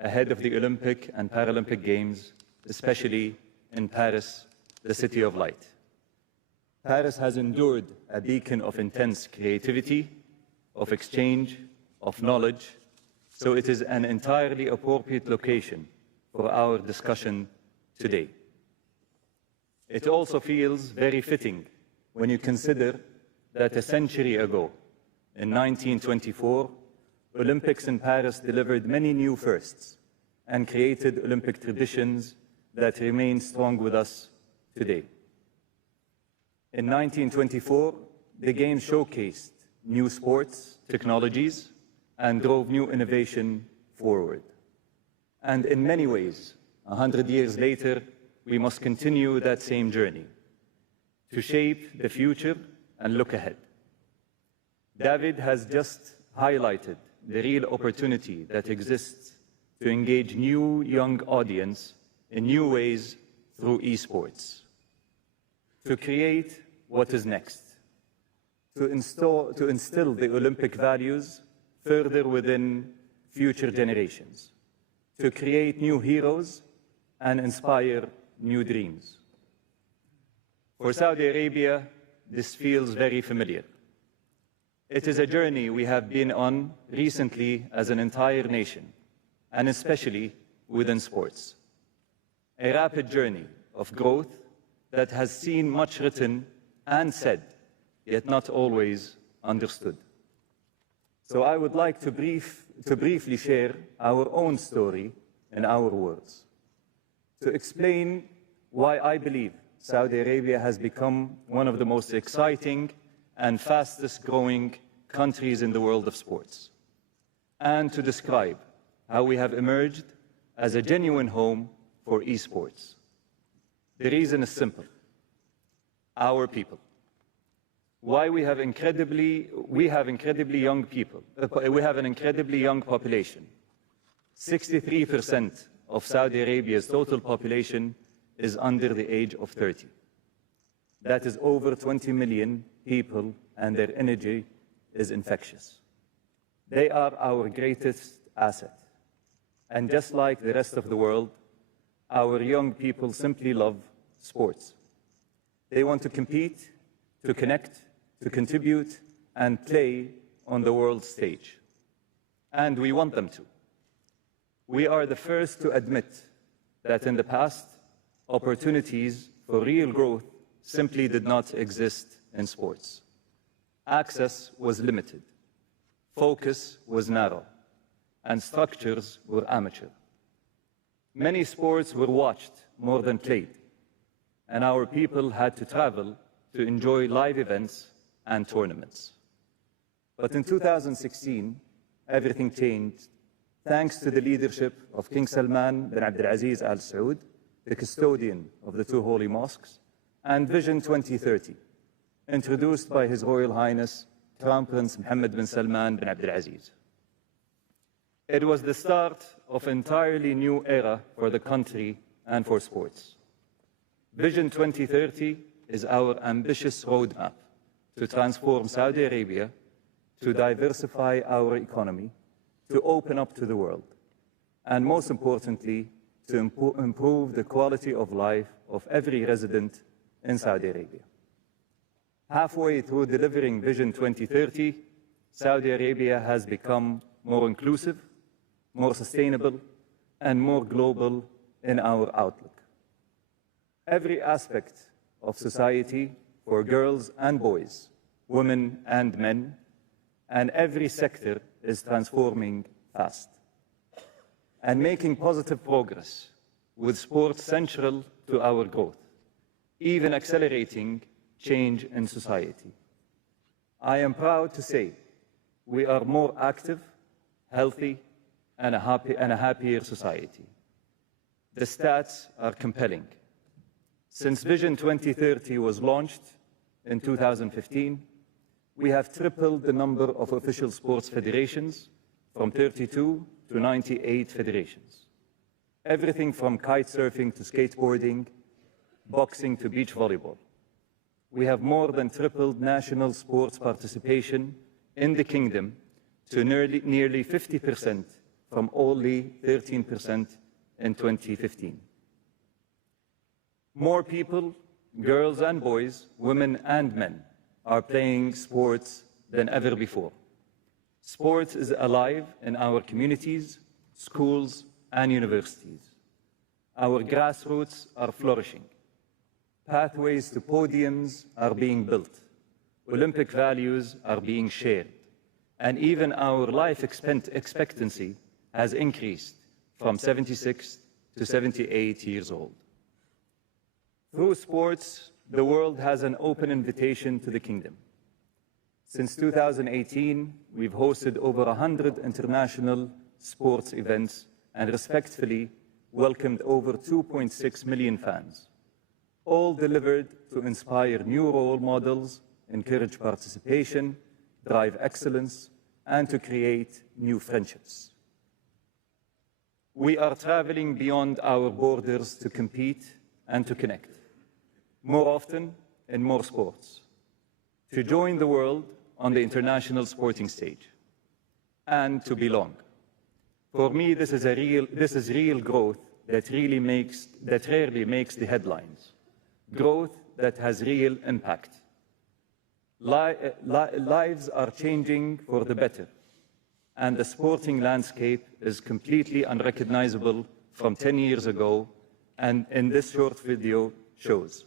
ahead of the Olympic and Paralympic Games, especially in Paris, the City of Light. Paris has endured a beacon of intense creativity, of exchange, of knowledge, so it is an entirely appropriate location for our discussion today. It also feels very fitting when you consider that a century ago, in 1924, Olympics in Paris delivered many new firsts and created Olympic traditions that remain strong with us today. In 1924, the Games showcased new sports, technologies, and drove new innovation forward. And in many ways, 100 years later, we must continue that same journey to shape the future and look ahead. David has just highlighted the real opportunity that exists to engage new young audience in new ways through esports, to create what is next, to instill the Olympic values further within future generations, to create new heroes and inspire new dreams. For Saudi Arabia, this feels very familiar. It is a journey we have been on recently as an entire nation, and especially within sports. A rapid journey of growth that has seen much written and said, yet not always understood. So I would like to briefly share our own story in our words, to explain why I believe Saudi Arabia has become one of the most exciting and fastest growing countries in the world of sports, and to describe how we have emerged as a genuine home for esports. The reason is simple: our people. Why we have an incredibly young people. We have an incredibly young population. 63% of Saudi Arabia's total population is under the age of 30. That is over 20 million people, and their energy is infectious. They are our greatest asset. And just like the rest of the world, our young people simply love sports. They want to compete, to connect, to contribute, and play on the world stage. And we want them to. We are the first to admit that in the past, opportunities for real growth simply did not exist in sports. Access was limited, focus was narrow, and structures were amateur. Many sports were watched more than played, and our people had to travel to enjoy live events and tournaments. But in 2016, everything changed thanks to the leadership of King Salman bin Abdulaziz Al Saud, the custodian of the two holy mosques, and Vision 2030, introduced by His Royal Highness Crown Prince Mohammed bin Salman bin Abdulaziz. It was the start of an entirely new era for the country and for sports. Vision 2030 is our ambitious roadmap to transform Saudi Arabia, to diversify our economy, to open up to the world, and most importantly, to improve the quality of life of every resident in Saudi Arabia. Halfway through delivering Vision 2030, Saudi Arabia has become more inclusive, more sustainable, and more global in our outlook. Every aspect of society, for girls and boys, women and men, and every sector is transforming fast and making positive progress, with sports central to our growth, even accelerating change in society. I am proud to say we are more active, healthy, and a happier society. The stats are compelling. Since Vision 2030 was launched in 2015, we have tripled the number of official sports federations from 32 to 98 federations. Everything from kite surfing to skateboarding, boxing to beach volleyball. We have more than tripled national sports participation in the kingdom to nearly 50% from only 13% in 2015. More people, girls and boys, women and men, are playing sports than ever before. Sports is alive in our communities, schools, and universities. Our grassroots are flourishing. Pathways to podiums are being built. Olympic values are being shared. And even our life expectancy has increased from 76 to 78 years old. Through sports, the world has an open invitation to the kingdom. Since 2018, we've hosted over 100 international sports events and respectfully welcomed over 2.6 million fans, all delivered to inspire new role models, encourage participation, drive excellence, and to create new friendships. We are traveling beyond our borders to compete and to connect, more often in more sports, to join the world on the international sporting stage, and to belong. For me, this is real growth that rarely makes the headlines. Growth that has real impact. Lives are changing for the better, and the sporting landscape is completely unrecognizable from 10 years ago, and in this short video shows.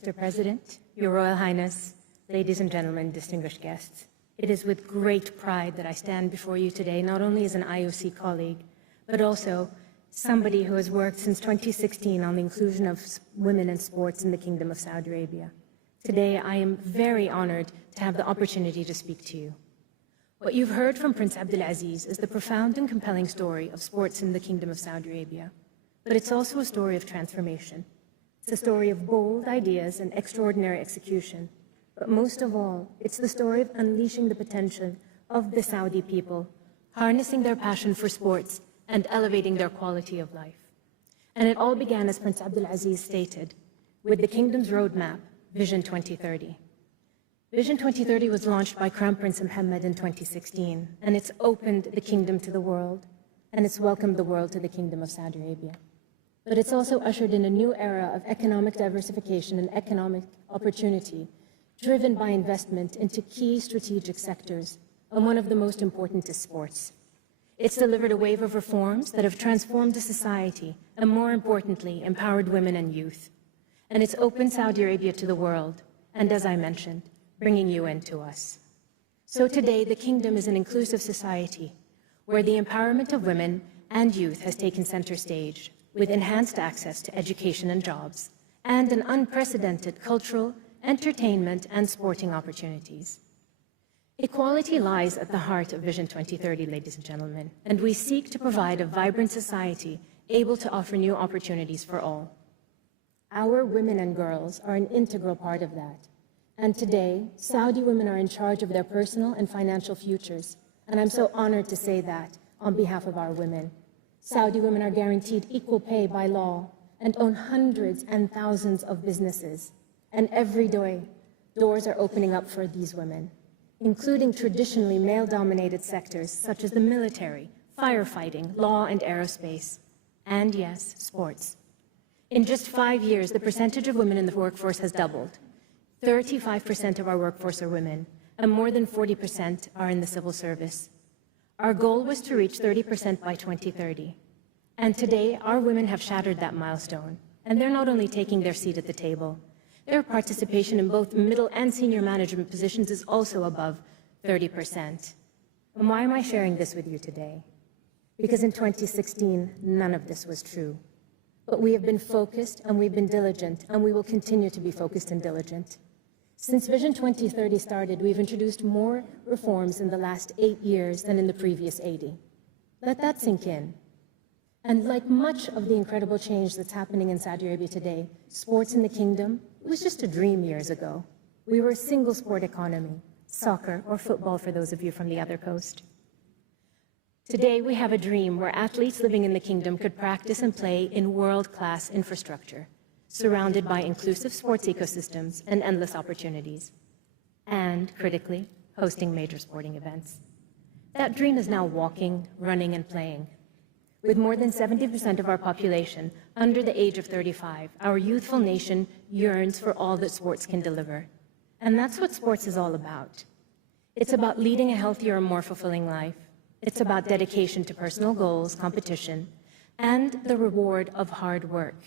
Mr. President, Your Royal Highness, ladies and gentlemen, distinguished guests, it is with great pride that I stand before you today, not only as an IOC colleague, but also somebody who has worked since 2016 on the inclusion of women in sports in the Kingdom of Saudi Arabia. Today, I am very honored to have the opportunity to speak to you. What you've heard from Prince Abdulaziz is the profound and compelling story of sports in the Kingdom of Saudi Arabia, but it's also a story of transformation. It's a story of bold ideas and extraordinary execution, but most of all, it's the story of unleashing the potential of the Saudi people, harnessing their passion for sports and elevating their quality of life. And it all began, as Prince Abdulaziz stated, with the Kingdom's roadmap, Vision 2030. Vision 2030 was launched by Crown Prince Mohammed in 2016, and it's opened the Kingdom to the world, and it's welcomed the world to the Kingdom of Saudi Arabia. But it's also ushered in a new era of economic diversification and economic opportunity, driven by investment into key strategic sectors, and one of the most important is sports. It's delivered a wave of reforms that have transformed the society, and more importantly, empowered women and youth. And it's opened Saudi Arabia to the world, and as I mentioned, bringing you into us. So today, the Kingdom is an inclusive society where the empowerment of women and youth has taken center stage, with enhanced access to education and jobs, and an unprecedented cultural, entertainment, and sporting opportunities. Equality lies at the heart of Vision 2030, ladies and gentlemen, and we seek to provide a vibrant society able to offer new opportunities for all. Our women and girls are an integral part of that. And today, Saudi women are in charge of their personal and financial futures, and I'm so honored to say that on behalf of our women. Saudi women are guaranteed equal pay by law and own hundreds and thousands of businesses. And every day, doors are opening up for these women, including traditionally male-dominated sectors such as the military, firefighting, law and aerospace, and yes, sports. In just 5 years, the percentage of women in the workforce has doubled. 35% of our workforce are women, and more than 40% are in the civil service. Our goal was to reach 30% by 2030. And today, our women have shattered that milestone. And they're not only taking their seat at the table, their participation in both middle and senior management positions is also above 30%. And why am I sharing this with you today? Because in 2016, none of this was true. But we have been focused and we've been diligent, and we will continue to be focused and diligent. Since Vision 2030 started, we've introduced more reforms in the last 8 years than in the previous 80. Let that sink in. And like much of the incredible change that's happening in Saudi Arabia today, sports in the Kingdom, it was just a dream years ago. We were a single sport economy, soccer or football for those of you from the other coast. Today, we have a dream where athletes living in the Kingdom could practice and play in world-class infrastructure, surrounded by inclusive sports ecosystems and endless opportunities, and, critically, hosting major sporting events. That dream is now walking, running, and playing. With more than 70% of our population under the age of 35, our youthful nation yearns for all that sports can deliver. And that's what sports is all about. It's about leading a healthier and more fulfilling life. It's about dedication to personal goals, competition, and the reward of hard work.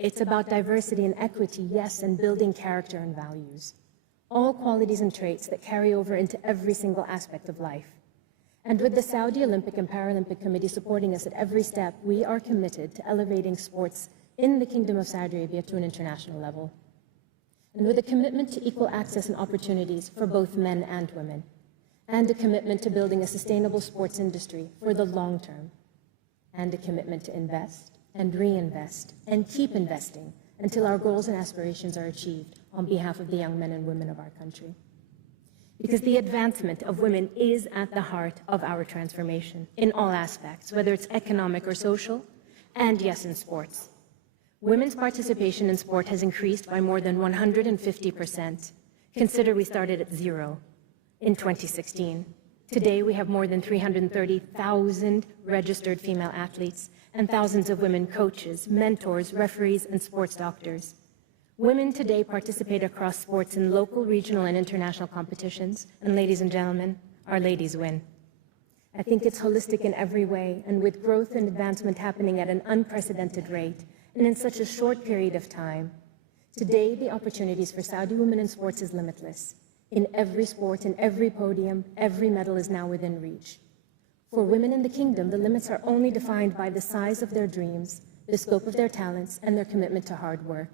It's about diversity and equity, yes, and building character and values. All qualities and traits that carry over into every single aspect of life. And with the Saudi Olympic and Paralympic Committee supporting us at every step, we are committed to elevating sports in the Kingdom of Saudi Arabia to an international level. And with a commitment to equal access and opportunities for both men and women, and a commitment to building a sustainable sports industry for the long term, and a commitment to invest and reinvest and keep investing until our goals and aspirations are achieved on behalf of the young men and women of our country. Because the advancement of women is at the heart of our transformation in all aspects, whether it's economic or social, and yes, in sports. Women's participation in sport has increased by more than 150%. Consider we started at 0 in 2016. Today, we have more than 330,000 registered female athletes and thousands of women coaches, mentors, referees, and sports doctors. Women today participate across sports in local, regional, and international competitions. And ladies and gentlemen, our ladies win. I think it's holistic in every way, and with growth and advancement happening at an unprecedented rate and in such a short period of time, Today, the opportunities for Saudi women in sports is limitless. In every sport, in every podium, every medal is now within reach. For women in the kingdom, the limits are only defined by the size of their dreams, the scope of their talents, and their commitment to hard work.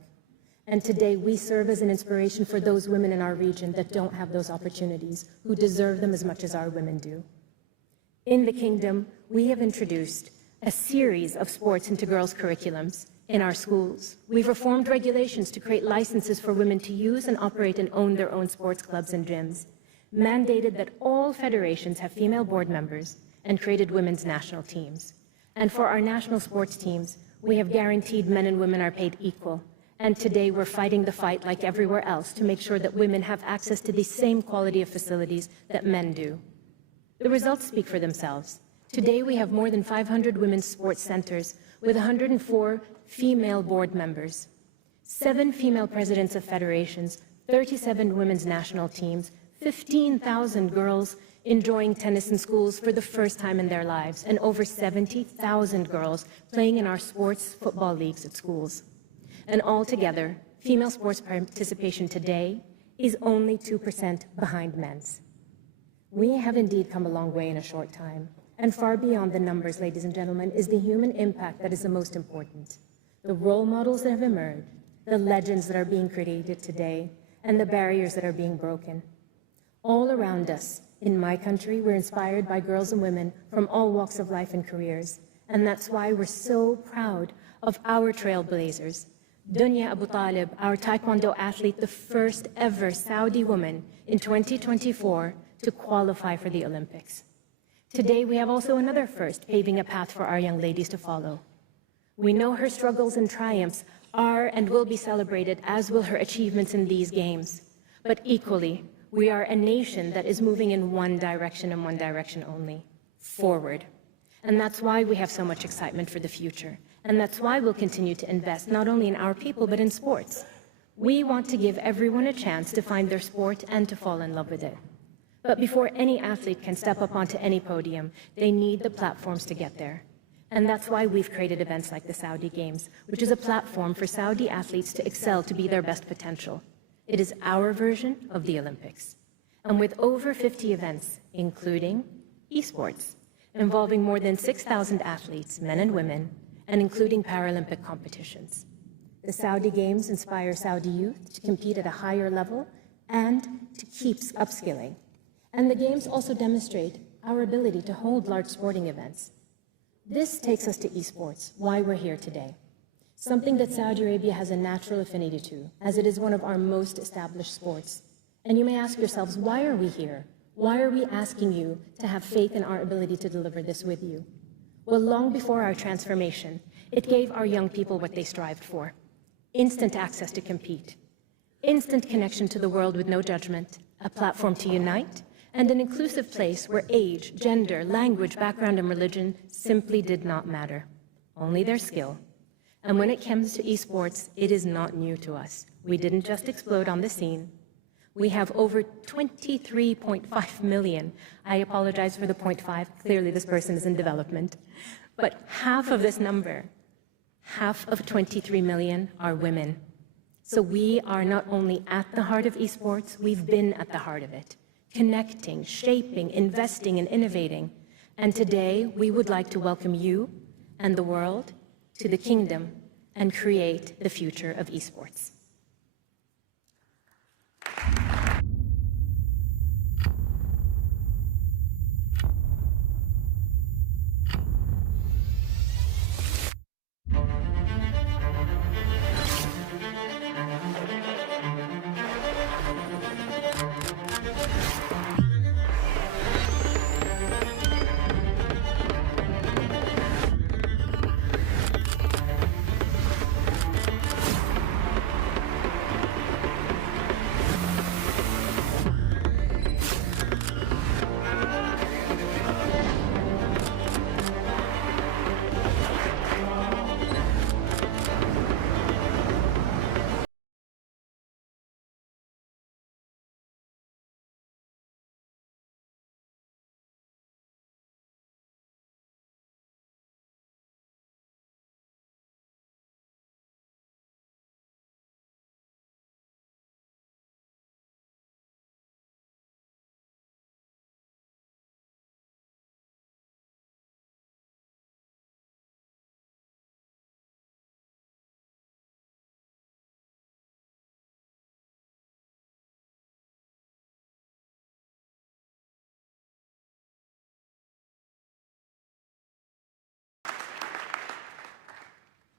And today, we serve as an inspiration for those women in our region that don't have those opportunities, who deserve them as much as our women do. In the kingdom, we have introduced a series of sports into girls' curriculums in our schools. We've reformed regulations to create licenses for women to use and operate and own their own sports clubs and gyms, mandated that all federations have female board members, and created women's national teams. And for our national sports teams, we have guaranteed men and women are paid equal. And today we're fighting the fight like everywhere else to make sure that women have access to the same quality of facilities that men do. The results speak for themselves. Today we have more than 500 women's sports centers with 104 female board members, 7 female presidents of federations, 37 women's national teams, 15,000 girls enjoying tennis in schools for the first time in their lives, and over 70,000 girls playing in our sports football leagues at schools. And altogether, female sports participation today is only 2% behind men's. We have indeed come a long way in a short time, and far beyond the numbers, ladies and gentlemen, is the human impact that is the most important. The role models that have emerged, the legends that are being created today, and the barriers that are being broken. All around us, in my country, we're inspired by girls and women from all walks of life and careers, and that's why we're so proud of our trailblazers. Dunya Abu Talib, our Taekwondo athlete, the first ever Saudi woman in 2024 to qualify for the Olympics. Today, we have also another first, paving a path for our young ladies to follow. We know her struggles and triumphs are and will be celebrated, as will her achievements in these games. But equally, we are a nation that is moving in one direction and one direction only, forward. And that's why we have so much excitement for the future. And that's why we'll continue to invest not only in our people, but in sports. We want to give everyone a chance to find their sport and to fall in love with it. But before any athlete can step up onto any podium, they need the platforms to get there. And that's why we've created events like the Saudi Games, which is a platform for Saudi athletes to excel, to be their best potential. It is our version of the Olympics. And with over 50 events, including esports, involving more than 6,000 athletes, men and women, and including Paralympic competitions. The Saudi Games inspire Saudi youth to compete at a higher level and to keep upskilling. And the Games also demonstrate our ability to hold large sporting events. This takes us to esports, why we're here today. Something that Saudi Arabia has a natural affinity to, as it is one of our most established sports. And you may ask yourselves, why are we here? Why are we asking you to have faith in our ability to deliver this with you? Well, long before our transformation, it gave our young people what they strived for: instant access to compete, instant connection to the world with no judgment, a platform to unite, and an inclusive place where age, gender, language, background, and religion simply did not matter, only their skill. And when it comes to esports, it is not new to us. We didn't just explode on the scene. We have over 23.5 million. I apologize for the 0.5. Clearly, this person is in development. But half of this number, half of 23 million, are women. So we are not only at the heart of esports, we've been at the heart of it, connecting, shaping, investing, and innovating. And today, we would like to welcome you and the world to the kingdom and create the future of esports.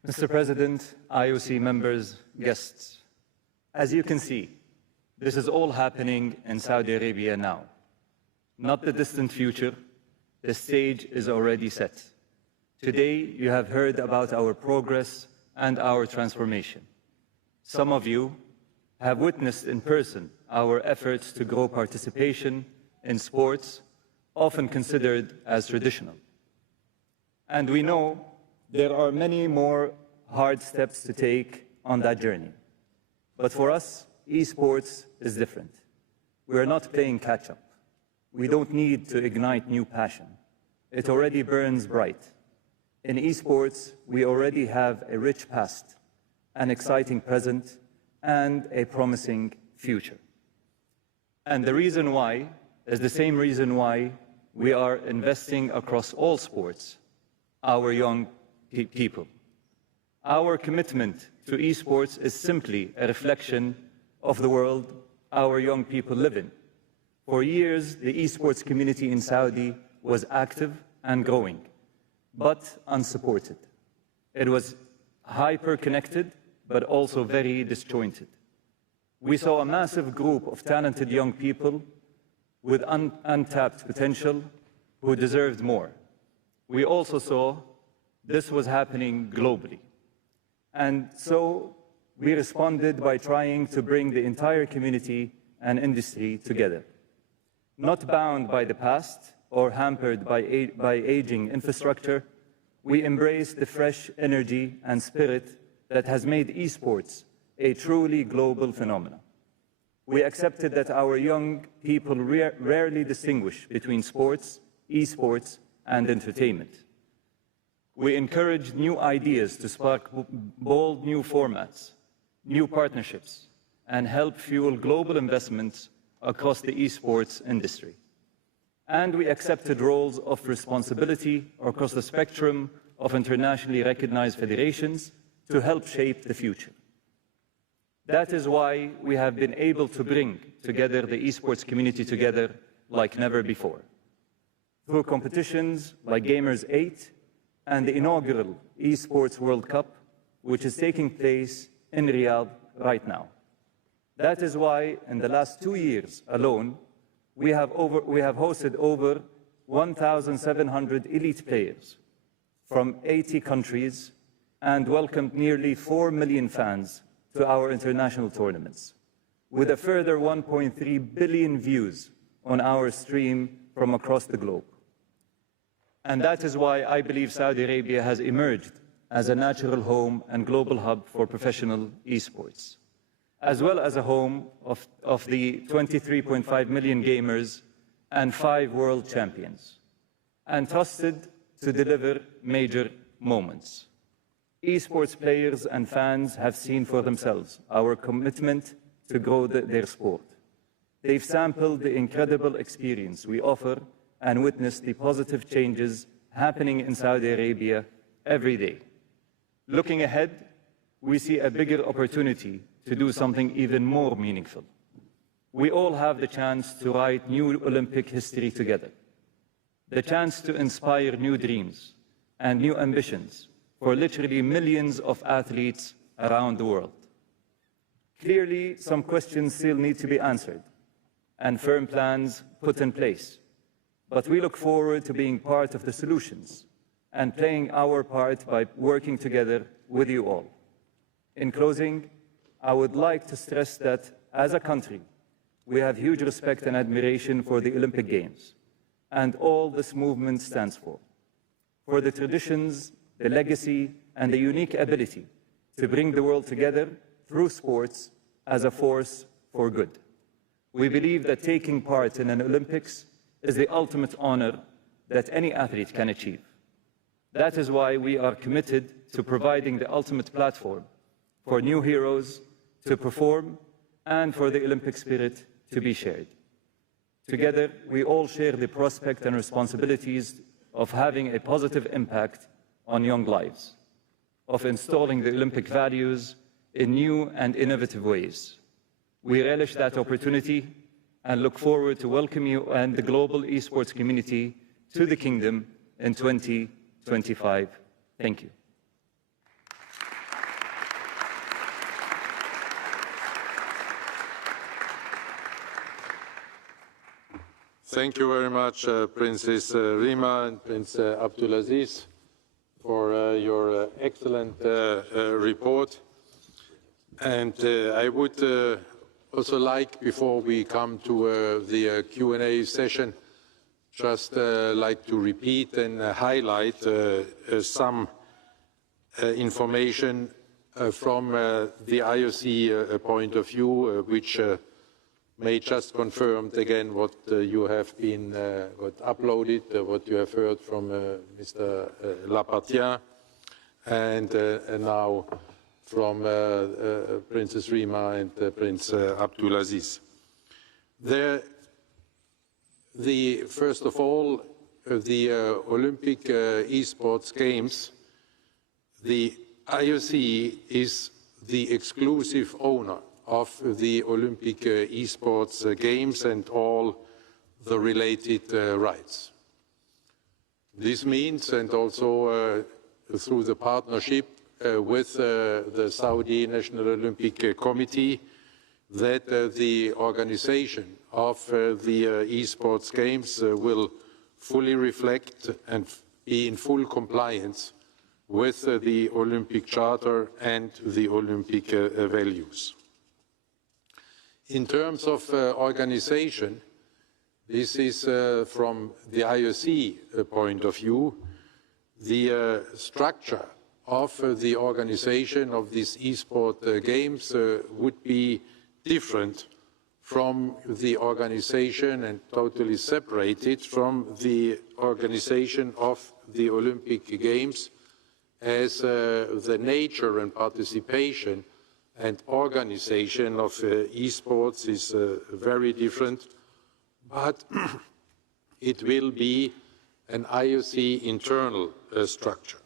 Mr. President, IOC members, guests, as you can see, this is all happening in Saudi Arabia now. Not the distant future, the stage is already set. Today, you have heard about our progress and our transformation. Some of you have witnessed in person our efforts to grow participation in sports, often considered as traditional. And we know there are many more hard steps to take on that journey. But for us, esports is different. We are not playing catch-up. We don't need to ignite new passion. It already burns bright. In esports, we already have a rich past, an exciting present, and a promising future. And the reason why is the same reason why we are investing across all sports, our young people. Our commitment to esports is simply a reflection of the world our young people live in. For years, the esports community in Saudi was active and growing, but unsupported. It was hyper-connected, but also very disjointed. We saw a massive group of talented young people with untapped potential who deserved more. We also saw this was happening globally. And so we responded by trying to bring the entire community and industry together. Not bound by the past or hampered by aging infrastructure, we embraced the fresh energy and spirit that has made esports a truly global phenomenon. We accepted that our young people rarely distinguish between sports, esports, and entertainment. We encouraged new ideas to spark bold new formats, new partnerships, and help fuel global investments across the esports industry. And we accepted roles of responsibility across the spectrum of internationally recognized federations to help shape the future. That is why we have been able to bring together the esports community together like never before. Through competitions like Gamers 8 and the inaugural Esports World Cup, which is taking place in Riyadh right now. That is why in the last 2 years alone, we have hosted over 1,700 elite players from 80 countries and welcomed nearly 4 million fans to our international tournaments, with a further 1.3 billion views on our stream from across the globe. And that is why I believe Saudi Arabia has emerged as a natural home and global hub for professional esports, as well as a home of the 23.5 million gamers and 5 world champions, and trusted to deliver major moments. Esports players and fans have seen for themselves our commitment to grow their sport. They've sampled the incredible experience we offer and witnessed the positive changes happening in Saudi Arabia every day. Looking ahead, we see a bigger opportunity to do something even more meaningful. We all have the chance to write new Olympic history together, the chance to inspire new dreams and new ambitions for literally millions of athletes around the world. Clearly, some questions still need to be answered and firm plans put in place. But we look forward to being part of the solutions and playing our part by working together with you all. In closing, I would like to stress that as a country, we have huge respect and admiration for the Olympic Games and all this movement stands for the traditions, the legacy, and the unique ability to bring the world together through sports as a force for good. We believe that taking part in an Olympics is the ultimate honor that any athlete can achieve. That is why we are committed to providing the ultimate platform for new heroes to perform and for the Olympic spirit to be shared. Together, we all share the prospect and responsibilities of having a positive impact on young lives, of installing the Olympic values in new and innovative ways. We relish that opportunity and look forward to welcoming you and the global esports community to the Kingdom in 2025. Thank you. Thank you very much, Princess Rima and Prince Abdulaziz, for your excellent report. And I would also like, before we come to the Q&A session, just like to repeat and highlight some information from the IOC point of view, which may just confirm again what you have been what uploaded, what you have heard from Mr. Lapartien, and now from Princess Rima and Prince Abdulaziz. First of all, the Olympic Esports Games, the IOC is the exclusive owner of the Olympic Esports Games and all the related rights. This means, and also through the partnership with the Saudi National Olympic Committee, that the organization of the Esports Games will fully reflect and be in full compliance with the Olympic Charter and the Olympic values. In terms of organization, this is from the IOC point of view, the structure of the organization of these esports games would be different from the organization and totally separated from the organization of the Olympic Games, as the nature and participation and organization of esports is very different, but it will be an IOC internal structure.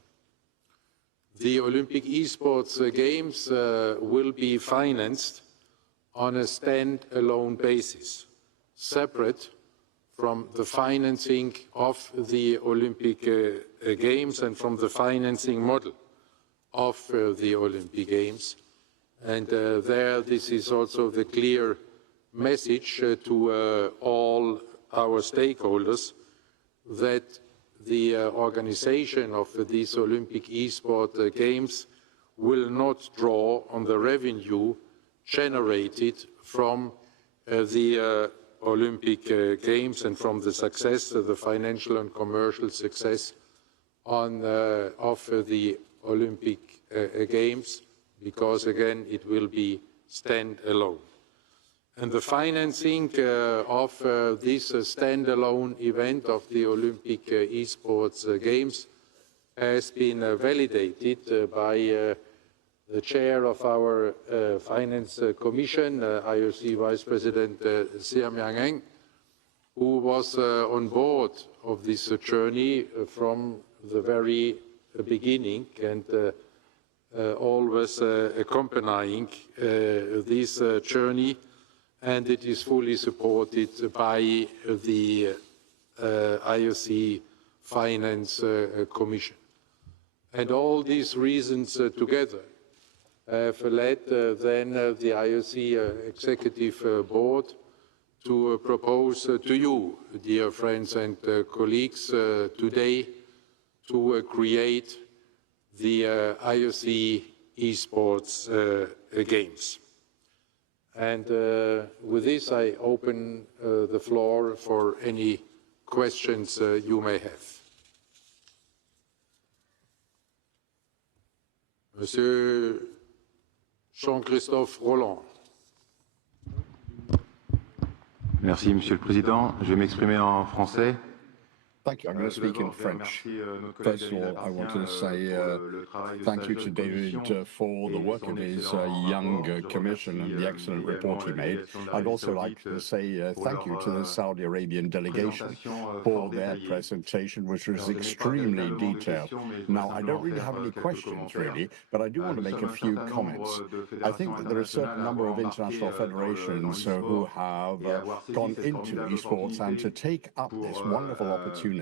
The Olympic Esports Games will be financed on a stand-alone basis, separate from the financing of the Olympic Games and from the financing model of the Olympic Games. And this is also the clear message to all our stakeholders that the organization of these Olympic Esports Games will not draw on the revenue generated from the Olympic Games and from the success, the financial and commercial success of the Olympic Games, because again it will be stand-alone. And the financing of this stand-alone event of the Olympic Esports Games has been validated by the chair of our Finance Commission, IOC Vice President Siam Yang, who was on board of this journey from the very beginning and always accompanying this journey, and it is fully supported by the IOC Finance Commission. And all these reasons together have led then the IOC Executive Board to propose to you, dear friends and colleagues, today to create the IOC Esports Games. And with this, I open the floor for any questions you may have. Monsieur Jean-Christophe Rolland. Merci, Monsieur le Président. Je vais m'exprimer en français. Thank you. I'm going to speak in French. First of all, I wanted to say thank you to David for the work of his young commission and the excellent report he made. I'd also like to say thank you to the Saudi Arabian delegation for their presentation, which was extremely detailed. Now, I don't really have any questions, really, but I do want to make a few comments. I think that there are a certain number of international federations who have gone into esports, and to take up this wonderful opportunity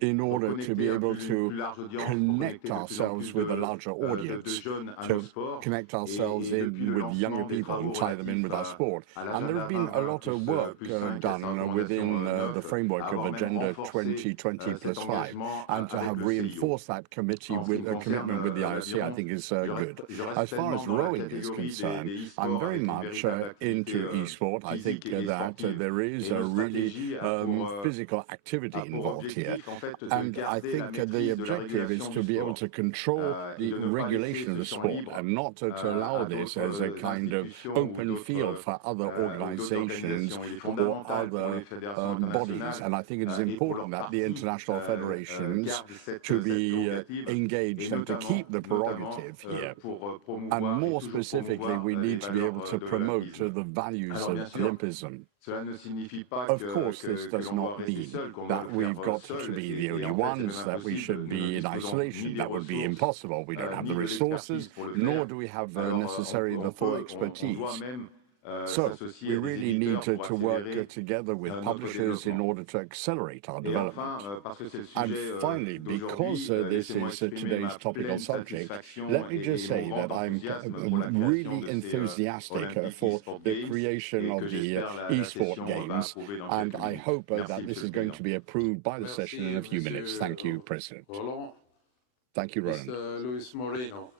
in order to be able to connect ourselves with a larger audience, to connect ourselves in with younger people and tie them in with our sport. And there have been a lot of work done within the framework of Agenda 2020 plus 5, and to have reinforced that commitment with the IOC, I think is good. As far as rowing is concerned, I'm very much into esport. I think that there is a really physical activity involved here. And I think the objective is to be able to control the regulation of the sport and not to allow this as a kind of open field for other organizations or other bodies. And I think it is important that the international federations to be engaged and to keep the prerogative here. And more specifically, we need to be able to promote the values of Olympism. Of course, this does not mean that we've got to be the only ones, that we should be in isolation. That would be impossible. We don't have the resources, nor do we have necessarily the full expertise. So we really need to work together with publishers in order to accelerate our development. And finally, because this is today's topical subject, let me just say that I'm really enthusiastic for the creation of the eSport Games, and I hope that this is going to be approved by the session in a few minutes. Thank you, President. Thank you, Roland. Mr. Luis Moreno.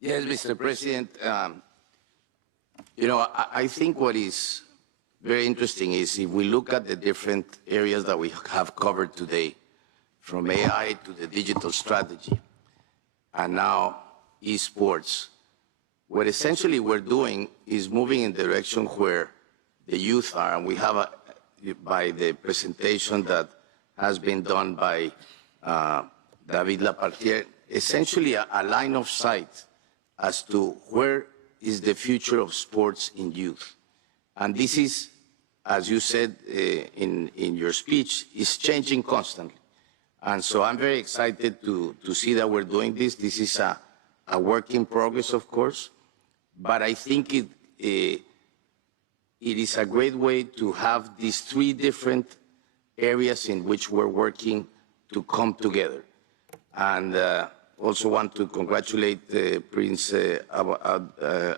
Yes, Mr. President. You know, I think what is very interesting is if we look at the different areas that we have covered today, from AI to the digital strategy, and now esports, what essentially we're doing is moving in the direction where the youth are, and we have, by the presentation that has been done by David Lapartier, essentially a line of sight as to where is the future of sports in youth. And this is, as you said in your speech, is changing constantly. And so I'm very excited to see that we're doing this. This is a work in progress, of course, but I think it is a great way to have these three different areas in which we're working to come together. And also want to congratulate Prince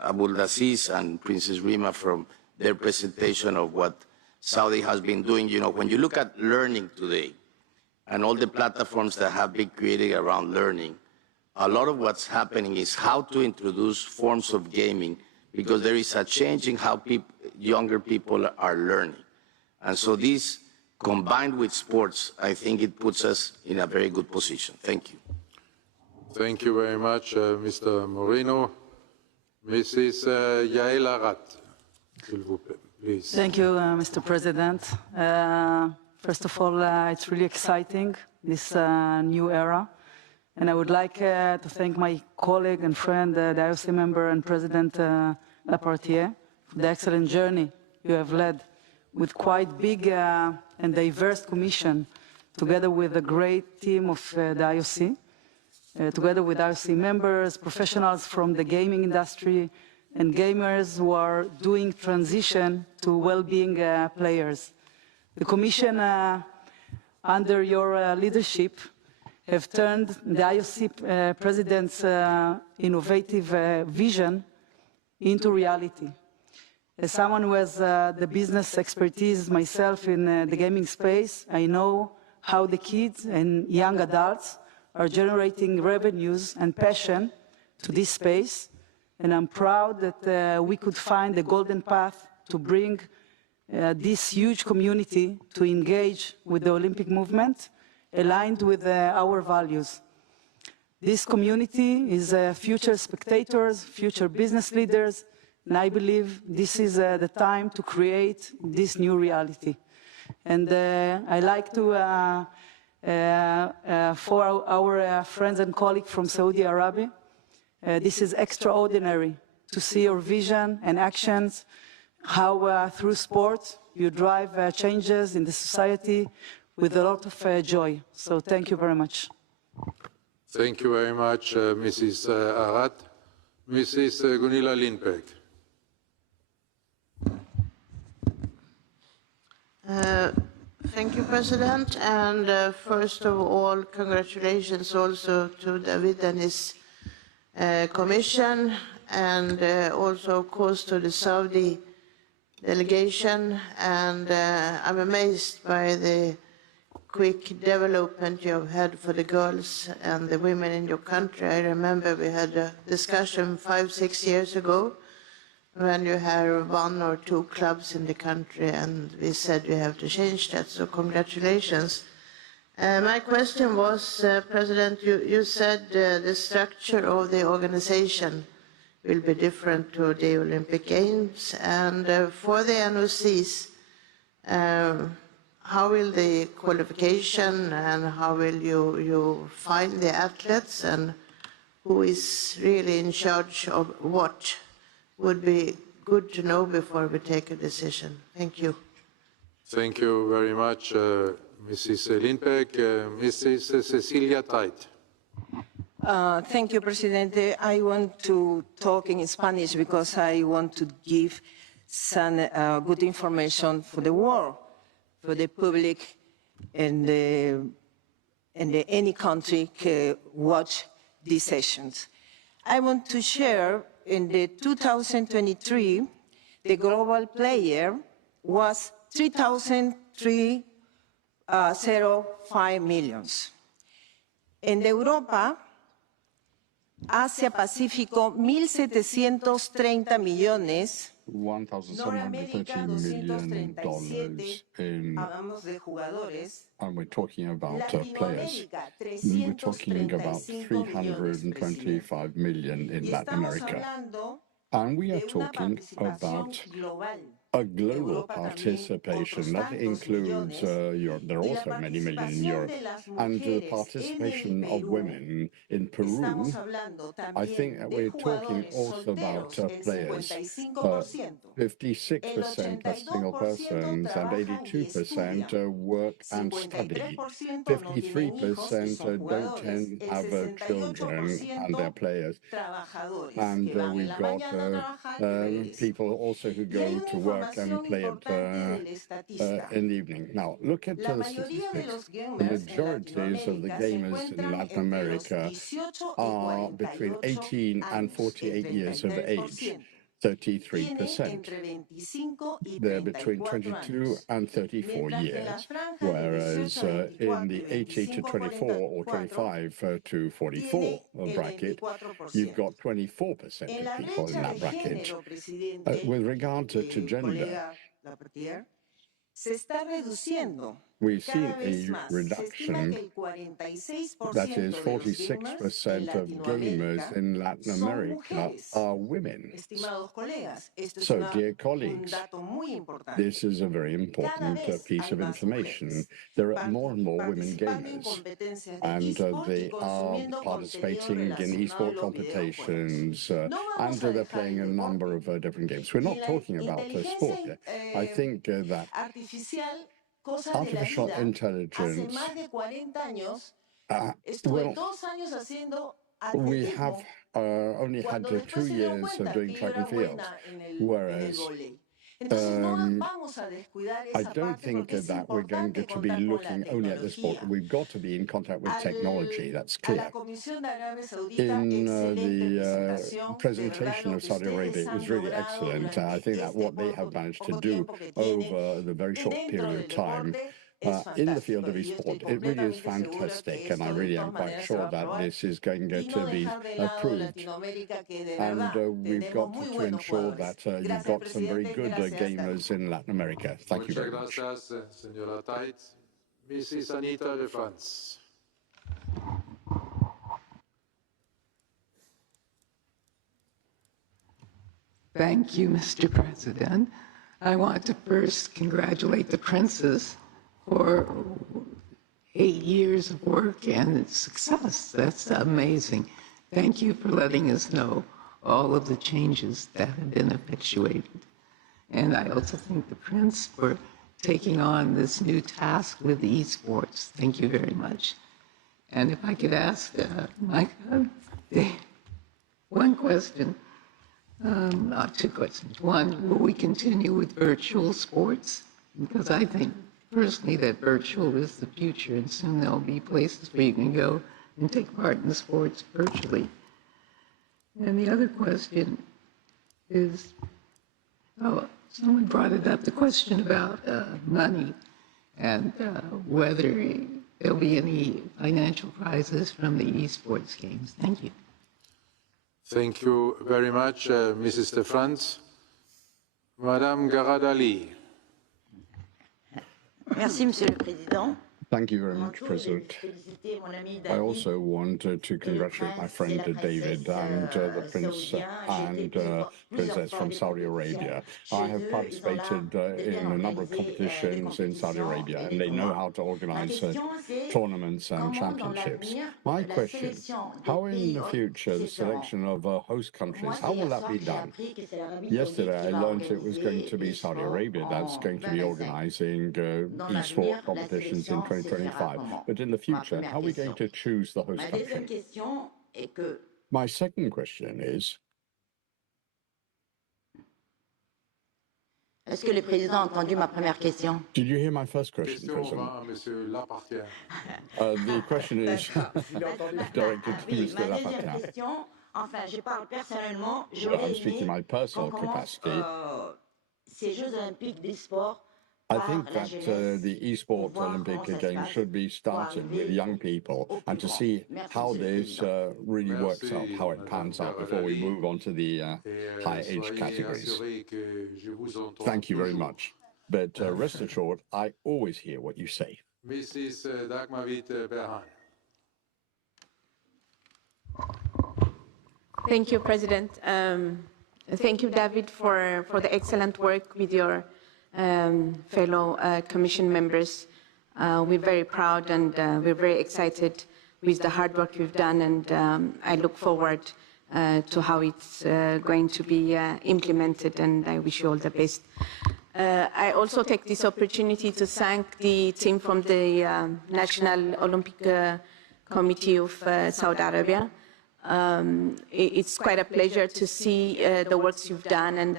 Abdulaziz and Princess Rima from their presentation of what Saudi has been doing. You know, when you look at learning today and all the platforms that have been created around learning, a lot of what's happening is how to introduce forms of gaming, because there is a change in how younger people are learning. And so this, combined with sports, I think it puts us in a very good position. Thank you. Thank you very much, Mr. Moreno. Mrs. Yael Arat, s'il vous plaît, please. Thank you, Mr. President. First of all, it's really exciting, this new era. And I would like to thank my colleague and friend, the IOC member and President Lapartier, for the excellent journey you have led with quite big and diverse commission, together with a great team of the IOC. Together with IOC members, professionals from the gaming industry, and gamers who are doing transition to well-being players. The Commission, under your leadership, have turned the IOC President's innovative vision into reality. As someone who has the business expertise myself in the gaming space, I know how the kids and young adults are generating revenues and passion to this space, and I'm proud that we could find the golden path to bring this huge community to engage with the Olympic movement, aligned with our values. This community is future spectators, future business leaders, and I believe this is the time to create this new reality. And I like to for our friends and colleagues from Saudi Arabia, this is extraordinary to see your vision and actions, how through sport you drive changes in the society with a lot of joy. So thank you very much. Thank you very much, Mrs. Arat. Mrs. Gunilla Lindberg. Thank you, President. And first of all, congratulations also to David and his Commission, and also, of course, to the Saudi delegation. And I'm amazed by the quick development you have had for the girls and the women in your country. I remember we had a discussion 5-6 years ago when you had 1 or 2 clubs in the country, and we said we have to change that, so congratulations. My question was, President, you said the structure of the organization will be different to the Olympic Games, and for the NOCs, how will the qualification and how will you find the athletes, and who is really in charge of what? Would be good to know before we take a decision. Thank you. Thank you very much, Mrs. Lindberg. Mrs. Cecilia Tait. Thank you, Presidente. I want to talk in Spanish because I want to give some good information for the world, for the public, and any country can watch these sessions. I want to share in the 2023, the global player was 3,305 million. En Europa, Asia Pacífico, 1.730 millones. $1,730 million in, and we're talking about players. We're talking about 325 million in Latin America. And we are talking about a global participation that includes Europe. There are also many million in Europe. And the participation of women in Peru, I think that we're talking also about players. 56% are single persons and 82% work and study. 53% don't tend to have children and they're players. And we've got people also who go to work and play it in the evening. Now, look at the statistics. The majorities of the gamers in Latin America are between 18 and 48 years of age. 33%. They're between 22 and 34 years, whereas in the 18 to 24 or 25 to 44 bracket, you've got 24% of people in that bracket. With regard to gender, we've seen a reduction, that is 46% of gamers in Latin America are women. So, dear colleagues, this is a very important piece of information. There are more and more women gamers, and they are participating in esports competitions, and they're playing a number of different games. We're not talking about sport here. I think that artificial intelligence, well, we have only had 2 years of doing track and field, whereas I don't think that we're going to be looking only at the sport. We've got to be in contact with technology, that's clear. In the presentation of Saudi Arabia, it was really excellent. I think that what they have managed to do over the very short period of time in the field of esport, it really is fantastic, and I really am quite sure that this is going to be approved. And we've got to ensure that you've got some very good gamers in Latin America. Thank you very much. Senora Tait. Mrs. Anita de France. Thank you, Mr. President. I want to first congratulate the princes for 8 years of work and success. That's amazing. Thank you for letting us know all of the changes that have been effectuated. And I also thank the Prince for taking on this new task with the esports. Thank you very much. And if I could ask Micah one question, not 2 questions. One, will we continue with virtual sports? Because I think personally that virtual is the future, and soon there'll be places where you can go and take part in sports virtually. And the other question is, oh, someone brought it up, the question about money and whether there'll be any financial prizes from the esports games. Thank you. Thank you very much, Mrs. de France. Madame Garadali. Merci, Monsieur le Président. Thank you very much, President. I also want to congratulate my friend David and the Prince and Princess from Saudi Arabia. I have participated in a number of competitions in Saudi Arabia, and they know how to organize tournaments and championships. My question, how in the future the selection of host countries, how will that be done? Yesterday I learned it was going to be Saudi Arabia that's going to be organizing esports competitions in 2025. But in the future, how are we going to choose the host country? My second question is, Est-ce que le président a entendu ma première question? Did you hear my first question, President? The question is directed to Mr. Lapartien. Enfin, je parle personnellement, Well, I'm speaking in my personal capacity. Ces Jeux olympiques d'e-sport. I think that the Esports Olympic Games should be started with young people and to see how this really works out, how it pans out before we move on to the high age categories. Thank you very much. But rest assured, I always hear what you say. Mrs. Dagmavit-Berhan. Thank you, President. Thank you, David, for the excellent work with your fellow Commission members. We're very proud and we're very excited with the hard work you've done, and I look forward to how it's going to be implemented, and I wish you all the best. I also take this opportunity to thank the team from the National Olympic Committee of Saudi Arabia. It's quite a pleasure to see the works you've done and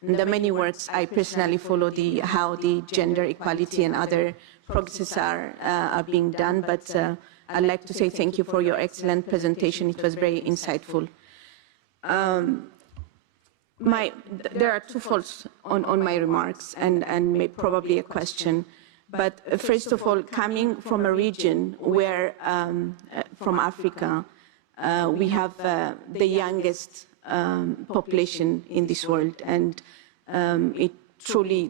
the many works. I personally follow how the gender equality and other progresses are being done, but I'd like to say thank you for your excellent presentation. It was very insightful. There are two faults on my remarks and probably a question. But first of all, coming from a region where, from Africa, we have the youngest population in this world, and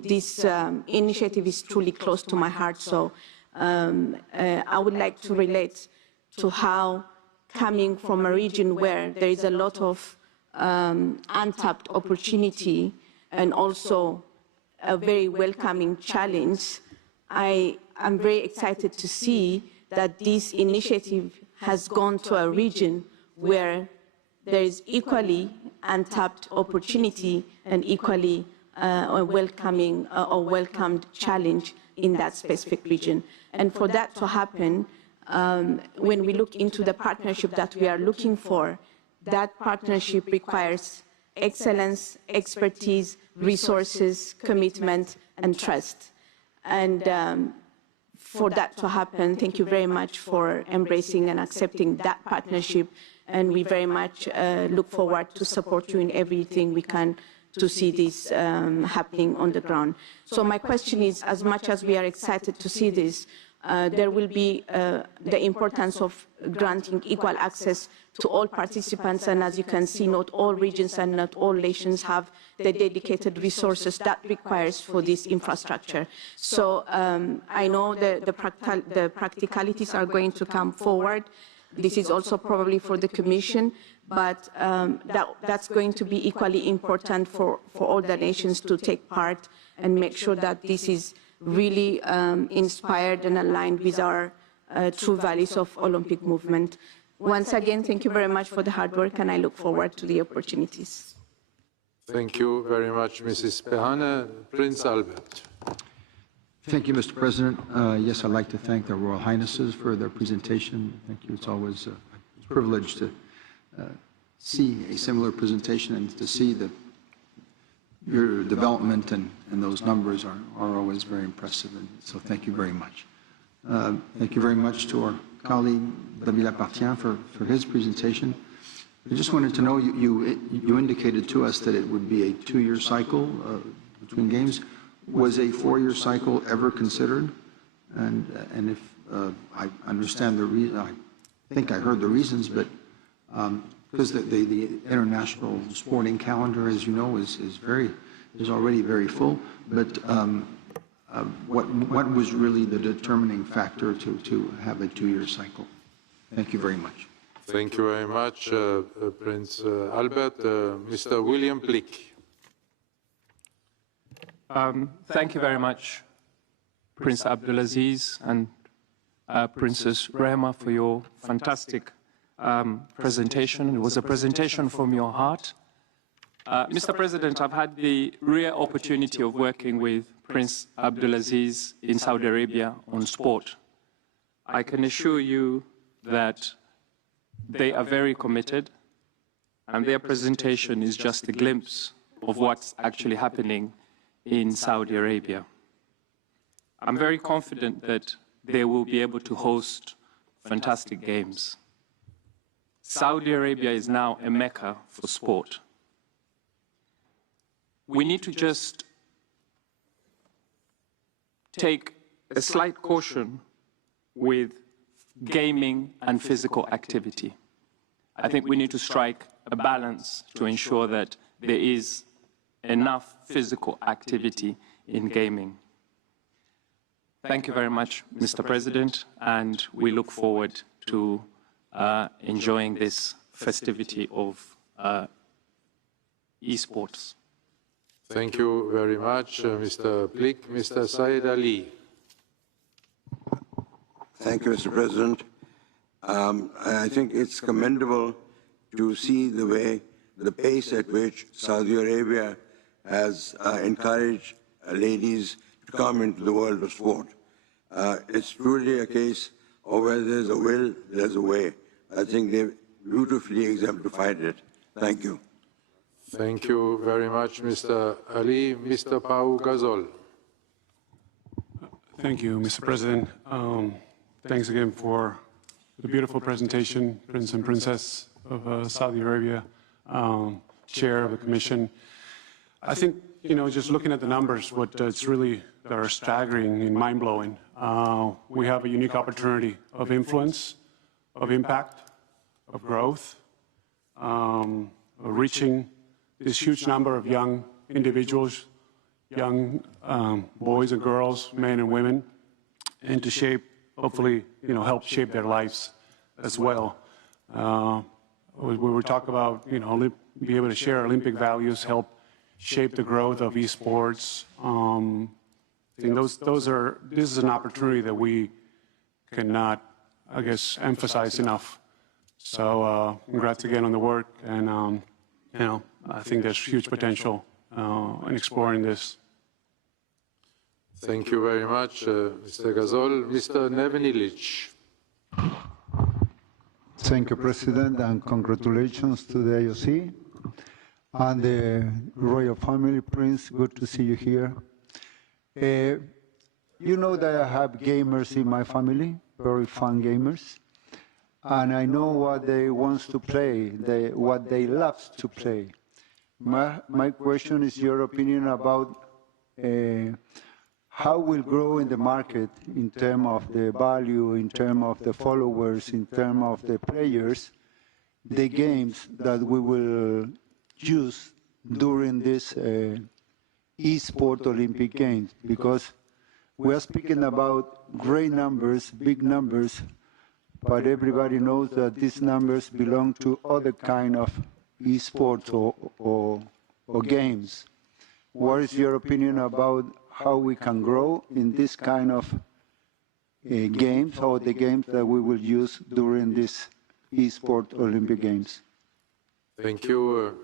this initiative is truly close to my heart. So I would like to relate to how, coming from a region where there is a lot of untapped opportunity and also a very welcoming challenge, I am very excited to see that this initiative has gone to a region where there is equally untapped opportunity and equally a welcoming or welcomed challenge in that specific region. And for that to happen, when we look into the partnership that we are looking for, that partnership requires excellence, expertise, resources, commitment, and trust. And for that to happen, thank you very much for embracing and accepting that partnership. And we very much look forward to support you in everything we can to see this happening on the ground. So my question is, as much as we are excited to see this, there will be the importance of granting equal access to all participants. And as you can see, not all regions and not all nations have the dedicated resources that requires for this infrastructure. So I know the practicalities are going to come forward. This is also probably for the Commission, but that's going to be equally important for all the nations to take part and make sure that this is really inspired and aligned with our true values of Olympic movement. Once again, thank you very much for the hard work, and I look forward to the opportunities. Thank you very much, Mrs. Pehane. Prince Albert. Thank you, Mr. President. Yes, I'd like to thank the Royal Highnesses for their presentation. Thank you. It's always a privilege to see a similar presentation and to see the your development and those numbers are always very impressive, and so thank you very much. Thank you very much to our colleague David Lapartien for his presentation. I just wanted to know, you indicated to us that it would be a 2-year cycle between games. Was a 4-year cycle ever considered? And if I understand the reason, I think I heard the reasons, but because the international sporting calendar, as you know, is already very full. But what was really the determining factor to have a 2-year cycle? Thank you very much. Thank you very much, Prince Albert. Mr. William Blick. Thank you very much, Prince Abdulaziz and Princess Rehma, for your fantastic presentation. It was a presentation from your heart. Mr. President, I've had the rare opportunity of working with Prince Abdulaziz in Saudi Arabia on sport. I can assure you that they are very committed, and their presentation is just a glimpse of what's actually happening in Saudi Arabia. I'm very confident that they will be able to host fantastic games. Saudi Arabia is now a mecca for sport. We need to just take a slight caution with gaming and physical activity. I think we need to strike a balance to ensure that there is enough physical activity in gaming. Thank you very much, Mr. President, and we look forward to enjoying this festivity of esports. Thank you very much, Mr. Blick. Mr. Saeed Ali. Thank you, Mr. President. I think it's commendable to see the pace at which Saudi Arabia has encouraged ladies to come into the world of sport. It's truly a case of where there's a will, there's a way. I think they've beautifully exemplified it. Thank you. Thank you very much, Mr. Ali. Mr. Pau Gasol. Thank you, Mr. President. Thanks again for the beautiful presentation, Prince and Princess of Saudi Arabia, Chair of the Commission. I think, just looking at the numbers, it's really that are staggering and mind-blowing. We have a unique opportunity of influence, of impact, of growth, of reaching this huge number of young individuals, young boys and girls, men and women, and to shape, hopefully, help shape their lives as well. We were talking about, be able to share Olympic values, help shape the growth of esports. I think this is an opportunity that we cannot, I guess, emphasize enough. So congrats again on the work, and I think there's huge potential in exploring this. Thank you very much, Mr. Gasol. Mr. Nevenilic. Thank you, President, and congratulations to the IOC and the royal family. Prince, good to see you here. You know that I have gamers in my family, very fun gamers, and I know what they want to play, what they love to play. My question is your opinion about how will grow in the market in terms of the value, in terms of the followers, in terms of the players, the games that we will use during this Esports Olympic Games, because we are speaking about great numbers, big numbers, but everybody knows that these numbers belong to other kind of esports or games. What is your opinion about how we can grow in this kind of games, or the games that we will use during this Esports Olympic Games? Thank you.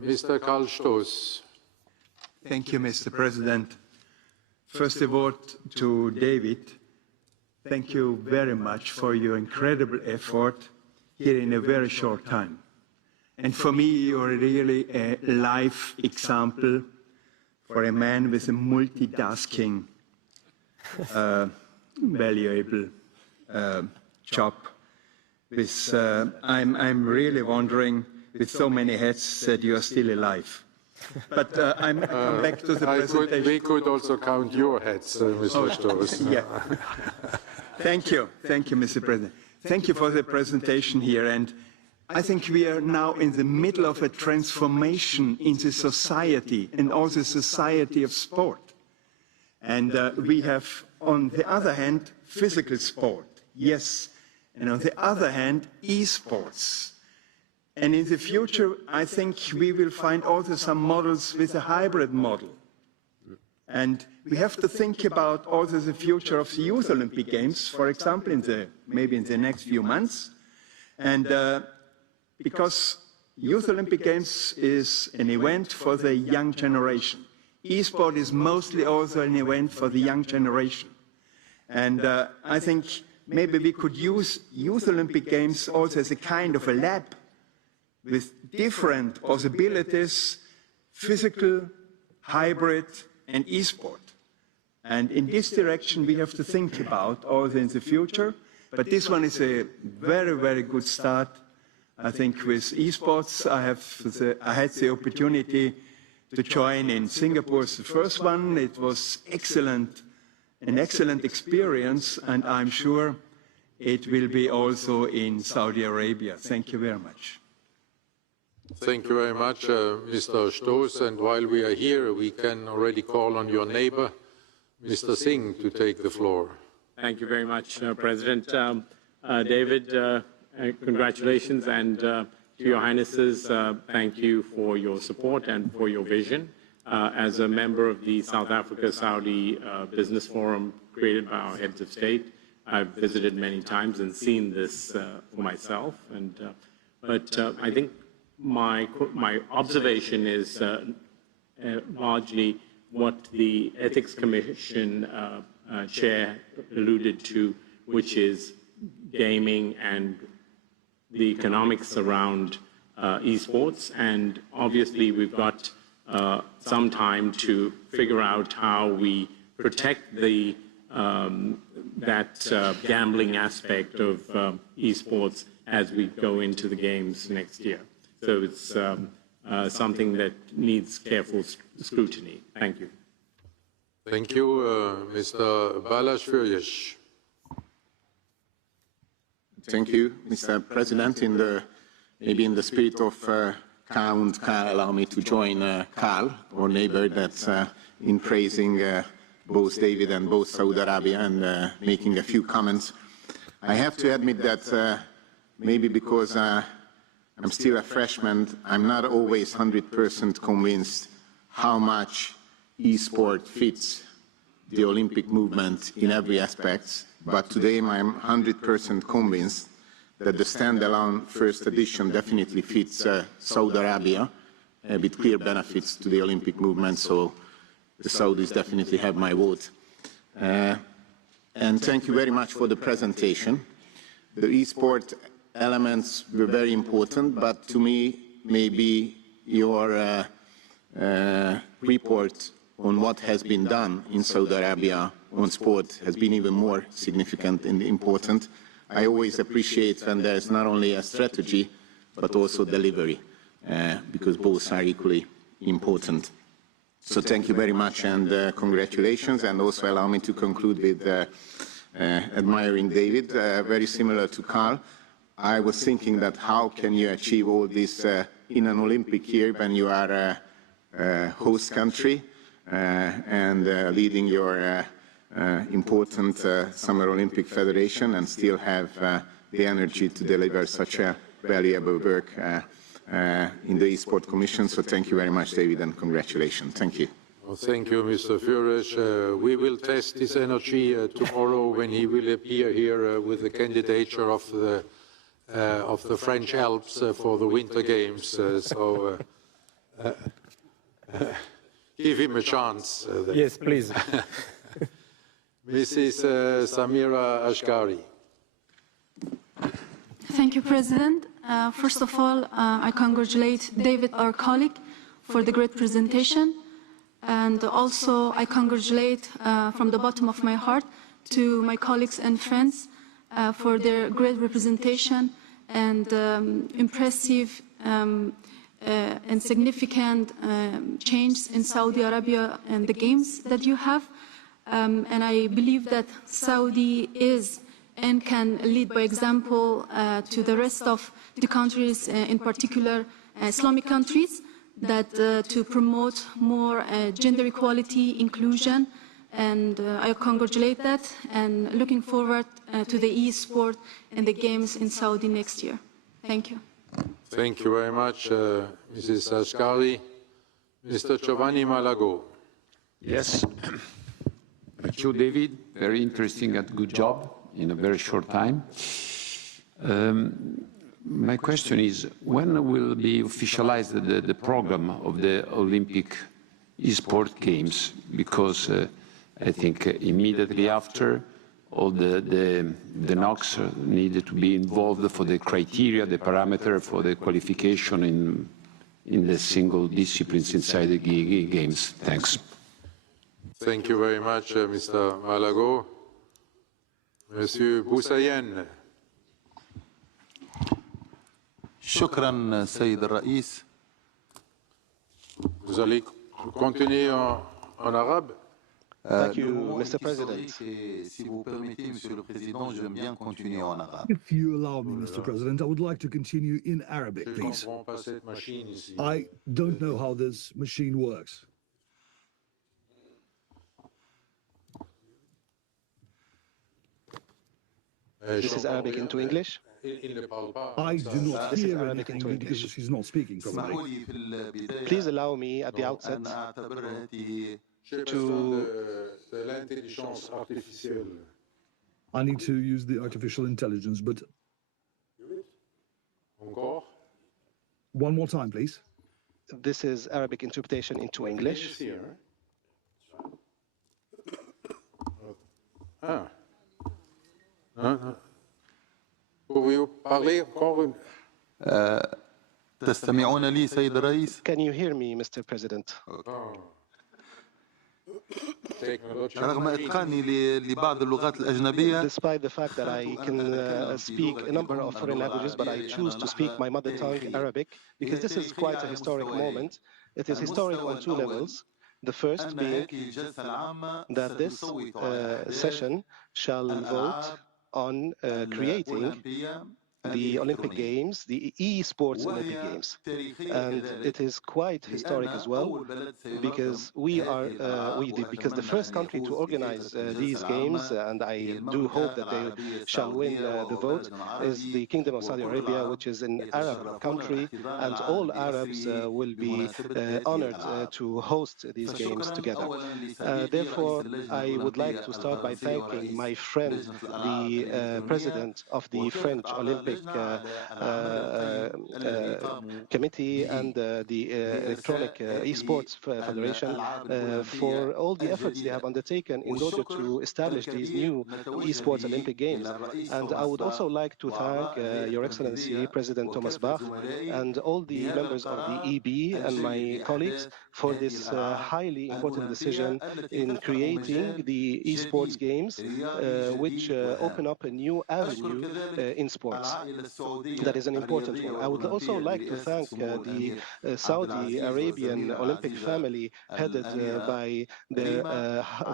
Mr. Karl Stoß. Thank you, Mr. President. First of all, to David, thank you very much for your incredible effort here in a very short time. And for me, you're really a life example for a man with a multitasking, valuable job. I'm really wondering, with so many hats, that you are still alive. But I'm back to the presentation. We could also count your hats, Mr. Stoß. Yeah. Thank you, Mr. President. Thank you for the presentation here. And I think we are now in the middle of a transformation in the society and also the society of sport. And we have, on the other hand, physical sport, yes, and on the other hand, esports. And in the future, I think we will find also some models with a hybrid model. And we have to think about also the future of the Youth Olympic Games, for example, maybe in the next few months. And because Youth Olympic Games is an event for the young generation. Esport is mostly also an event for the young generation. And I think maybe we could use Youth Olympic Games also as a kind of a lab with different possibilities, physical, hybrid, and esport. And in this direction, we have to think about also in the future. But this one is a very, very good start. I think with esports, I had the opportunity to join in Singapore as the first one. It was excellent, an excellent experience, and I'm sure it will be also in Saudi Arabia. Thank you very much. Thank you very much, Mr. Stoß. And while we are here, we can already call on your neighbor, Mr. Singh, to take the floor. Thank you very much, President. David, congratulations, and to Your Highnesses, thank you for your support and for your vision. As a member of the South Africa-Saudi Business Forum created by our heads of state, I've visited many times and seen this for myself. But I think my observation is largely what the Ethics Commission chair alluded to, which is gaming and the economics around esports. And obviously, we've got some time to figure out how we protect the gambling aspect of esports as we go into the games next year. So it's something that needs careful scrutiny. Thank you. Thank you, Mr. Balasfurious. Thank you, Mr. President. Maybe in the spirit of Carl and Carl, allow me to join Carl, our neighbor, that's in praising both David and both Saudi Arabia and making a few comments. I have to admit that maybe because I'm still a freshman, I'm not always 100% convinced how much e-sport fits the Olympic movement in every aspect. But today I'm 100% convinced that the standalone first edition definitely fits Saudi Arabia with clear benefits to the Olympic movement. So the Saudis definitely have my vote. And thank you very much for the presentation. The e-sport elements were very important, but to me, maybe your report on what has been done in Saudi Arabia on sport has been even more significant and important. I always appreciate when there's not only a strategy, but also delivery, because both are equally important. So thank you very much and congratulations, and also allow me to conclude with admiring David, very similar to Carl. I was thinking that how can you achieve all this in an Olympic year when you are a host country and leading your important Summer Olympic Federation and still have the energy to deliver such a valuable work in the Esports Commission. So thank you very much, David, and congratulations. Thank you. Well, thank you, Mr. Furious. We will test his energy tomorrow when he will appear here with the candidature of the French Alps for the Winter Games. So give him a chance. Yes, please. Mrs. Samira Ashkari. Thank you, President. First of all, I congratulate David, our colleague, for the great presentation. And also, I congratulate from the bottom of my heart to my colleagues and friends for their great representation and impressive and significant change in Saudi Arabia and the games that you have. And I believe that Saudi is and can lead by example to the rest of the countries, in particular Islamic countries, that to promote more gender equality, inclusion, and I congratulate that and looking forward to the e-sport and the games in Saudi next year. Thank you. Thank you very much, Mrs. Ashkari. Mr. Giovanni Malago. Yes. Thank you, David. Very interesting and good job in a very short time. My question is, when will be officialized the program of the Olympic Esports Games? Because I think immediately after, all the NOCs needed to be involved for the criteria, the parameter for the qualification in the single disciplines inside the games. Thanks. Thank you very much, Mr. Malago. Monsieur Boussayen. شكرا سيد الرئيس. Vous allez continuer en arabe? Thank you, Mr. President. Si vous permettez, Monsieur le Président, j'aime bien continuer en arabe. If you allow me, Mr. President, I would like to continue in Arabic, please. I don't know how this machine works. This is Arabic into English. I do not hear anything because she's not speaking properly. Please allow me at the outset to... I need to use the artificial intelligence, but... One more time, please. This is Arabic interpretation into English. Pouvez-vous parler encore? تستمعون لي سيد الرئيس؟ Can you hear me, Mr. President? رغم إتقاني لبعض اللغات الأجنبية. Despite the fact that I can speak a number of foreign languages, but I choose to speak my mother tongue, Arabic, because this is quite a historic moment. It is historic on two levels. The first being that this session shall vote on creating the Olympic Games, the Esports Olympic Games. And it is quite historic as well, because because the first country to organize these games, and I do hope that they shall win the vote, is the Kingdom of Saudi Arabia, which is an Arab country, and all Arabs will be honored to host these games together. Therefore, I would like to start by thanking my friend, the president of the French Olympic Committee and the Electronic Esports Federation for all the efforts they have undertaken in order to establish these new Esports Olympic Games. And I would also like to thank Your Excellency President Thomas Bach and all the members of the EB and my colleagues for this highly important decision in creating the Esports Games, which open up a new avenue in sports. That is an important one. I would also like to thank the Saudi Arabian Olympic family headed by their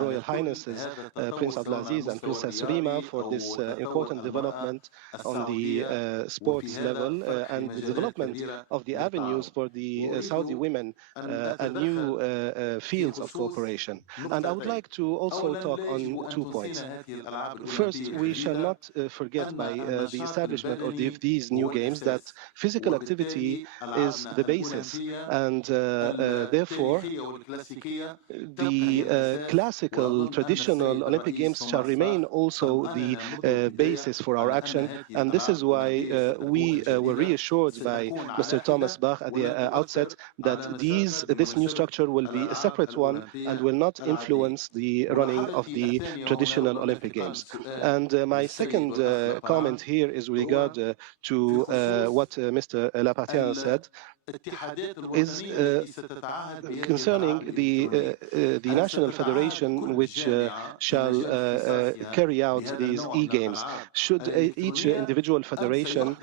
Royal Highnesses Prince Abdulaziz and Princess Rima for this important development on the sports level and the development of the avenues for the Saudi women and new fields of cooperation. And I would like to also talk on 2 points. First, we shall not forget by the establishment of these new games that physical activity is the basis, and therefore the classical traditional Olympic Games shall remain also the basis for our action, and this is why we were reassured by Mr. Thomas Bach at the outset that this new structure will be a separate one and will not influence the running of the traditional Olympic Games. And my second comment here is regarding regard to what Mr. Lapartien said, is concerning the national federation which shall carry out these e-games. Should each individual federation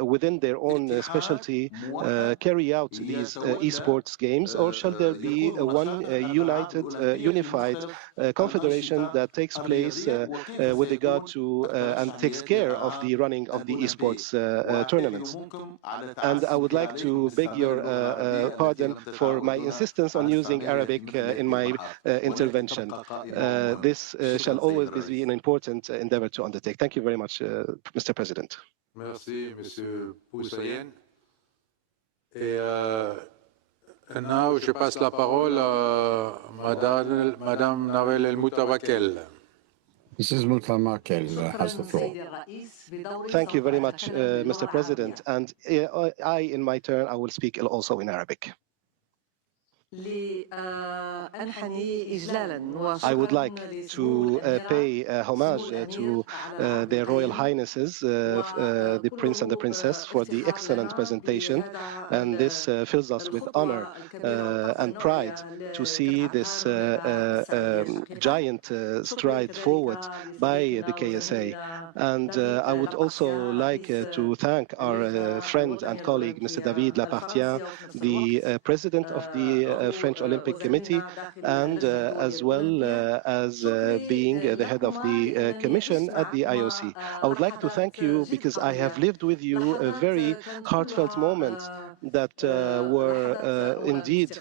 within their own specialty carry out these esports games, or shall there be one unified confederation that takes place with regard to and takes care of the running of the esports tournaments? And I would like to beg your pardon for my insistence on using Arabic in my intervention. This shall always be an important endeavor to undertake. Thank you very much, Mr. President. Merci, Monsieur Poussayen. And now je passe la parole à Madame Nawel El Moutawakel. Mrs. Moutawakel has the floor. Thank you very much, Mr. President. And I, in my turn, I will speak also in Arabic. I would like to pay homage to their Royal Highnesses, the Prince and the Princess, for the excellent presentation. And this fills us with honor and pride to see this giant stride forward by the KSA. And I would also like to thank our friend and colleague, Mr. David Lapartien, the President of the French Olympic Committee, and as well as being the head of the Commission at the IOC. I would like to thank you because I have lived with you a very heartfelt moment that were indeed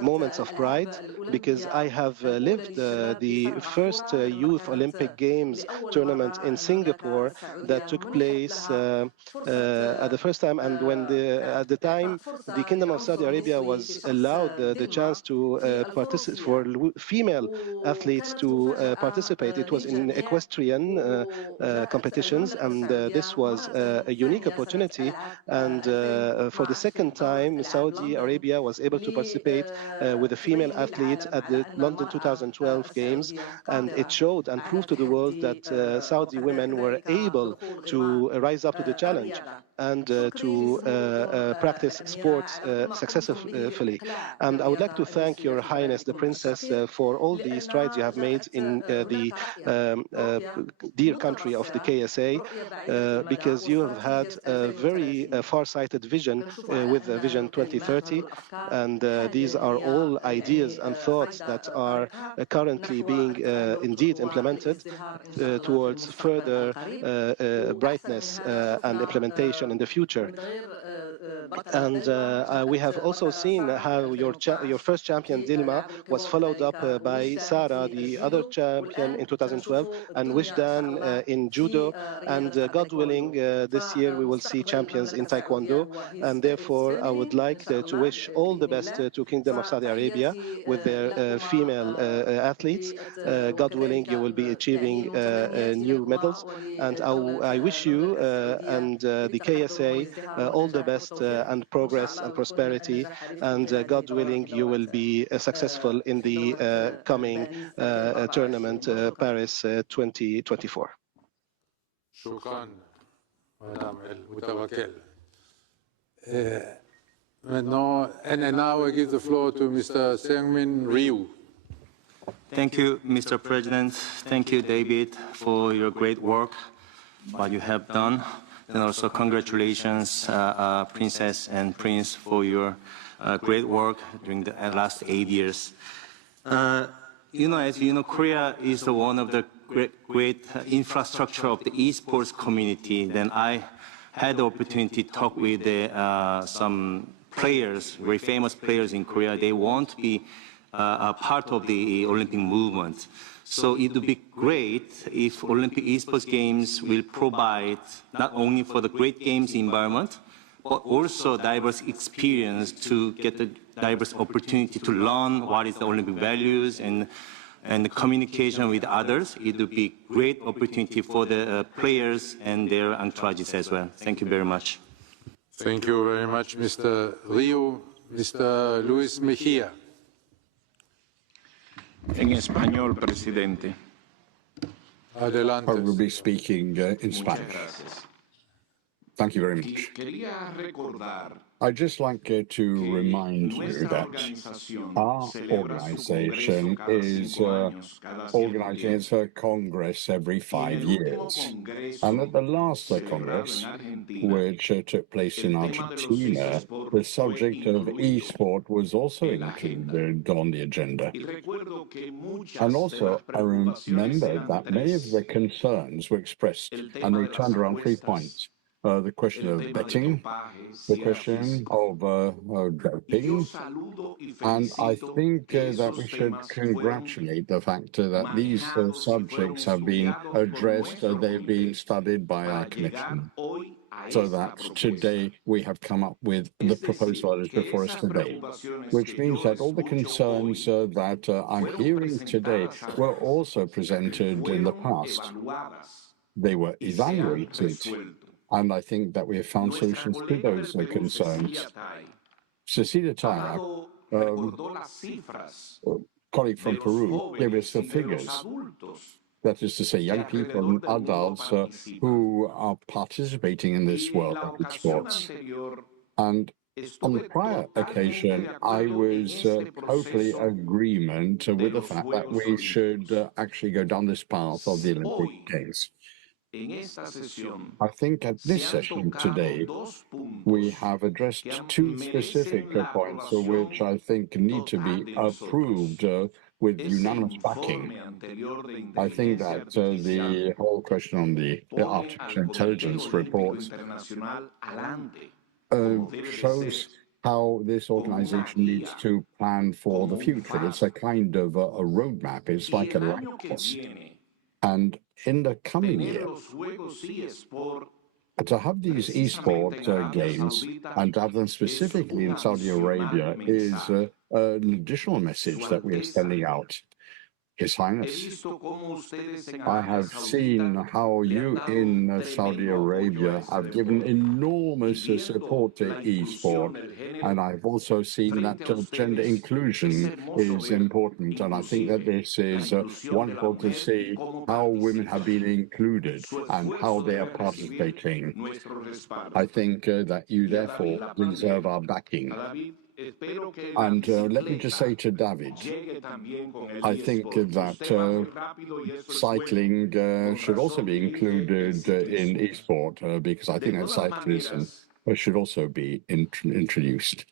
moments of pride, because I have lived the first Youth Olympic Games tournament in Singapore that took place at the first time, and when at the time the Kingdom of Saudi Arabia was allowed the chance to participate for female athletes to participate. It was in equestrian competitions, and this was a unique opportunity. And for the second time, Saudi Arabia was able to participate with a female athlete at the London 2012 Games, and it showed and proved to the world that Saudi women were able to rise up to the challenge and to practice sports successfully. And I would like to thank Your Highness the Princess for all the strides you have made in the dear country of the KSA, because you have had a very far-sighted vision with Vision 2030, and these are all ideas and thoughts that are currently being indeed implemented towards further brightness and implementation in the future. And we have also seen how your first champion, Dilma, was followed up by Sarah, the other champion in 2012, and Wishdan in judo. And God willing, this year we will see champions in Taekwondo. And therefore, I would like to wish all the best to Kingdom of Saudi Arabia with their female athletes. God willing, you will be achieving new medals. And I wish you and the KSA all the best and progress and prosperity. And God willing, you will be successful in the coming tournament, Paris 2024. Shukran, Madame El Moutawakel. And now I give the floor to Mr. Seungmin Ryu. Thank you, Mr. President. Thank you, David, for your great work, what you have done. And also congratulations, Princess and Prince, for your great work during the last 8 years. As you know, Korea is one of the great infrastructure of the esports community. Then I had the opportunity to talk with some players, very famous players in Korea. They want to be a part of the Olympic movement. So it would be great if Olympic Esports Games will provide not only for the great games environment, but also diverse experience to get the diverse opportunity to learn what is the Olympic values and the communication with others. It would be great opportunity for the players and their entourages as well. Thank you very much. Thank you very much, Mr. Ryu. Mr. Luis Mejía. En español, presidente. Adelante. I will be speaking in Spanish. Thank you very much. I'd just like to remind you that our organization is organizing its Congress every 5 years. And at the last Congress, which took place in Argentina, the subject of e-sport was also included on the agenda. And also, I remember that many of the concerns were expressed, and they turned around 3 points. The question of betting, the question of doping, and I think that we should congratulate the fact that these subjects have been addressed, they've been studied by our commission, so that today we have come up with the proposal that is before us today, which means that all the concerns that I'm hearing today were also presented in the past. They were evaluated. And I think that we have found solutions to those concerns. Cecilia Taya, colleague from Peru, gave us the figures. That is to say, young people and adults who are participating in this world of sports. And on the prior occasion, I was totally agreement with the fact that we should actually go down this path of the Olympic Games. I think at this session today, we have addressed 2 specific points which I think need to be approved with unanimous backing. I think that the whole question on the artificial intelligence report shows how this organization needs to plan for the future. It's a kind of a roadmap. It's like a lighthouse. And in the coming year, to have these esports games and to have them specifically in Saudi Arabia is an additional message that we are sending out. His Highness, I have seen how you in Saudi Arabia have given enormous support to e-sport, and I've also seen that gender inclusion is important, and I think that this is wonderful to see how women have been included and how they are participating. I think that you therefore deserve our backing. And let me just say to David, I think that cycling should also be included in e-sport because I think that cyclism should also be introduced.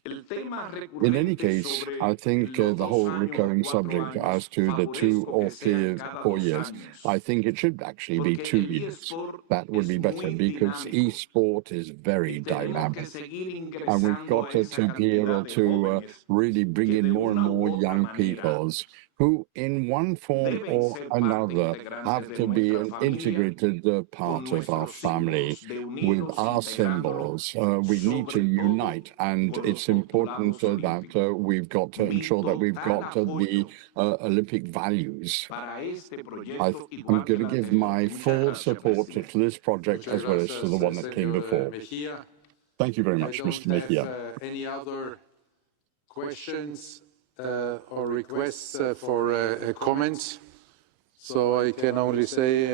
In any case, I think the whole recurring subject as to the 2 or 4 years, I think it should actually be 2 years. That would be better because e-sport is very dynamic. And we've got to be able to really bring in more and more young peoples who in one form or another have to be an integrated part of our family with our symbols. We need to unite, and it's important that we've got to ensure that we've got the Olympic values. I'm going to give my full support to this project as well as to the one that came before. Thank you very much, Mr. Mejia. Any other questions or requests for comments? So I can only say,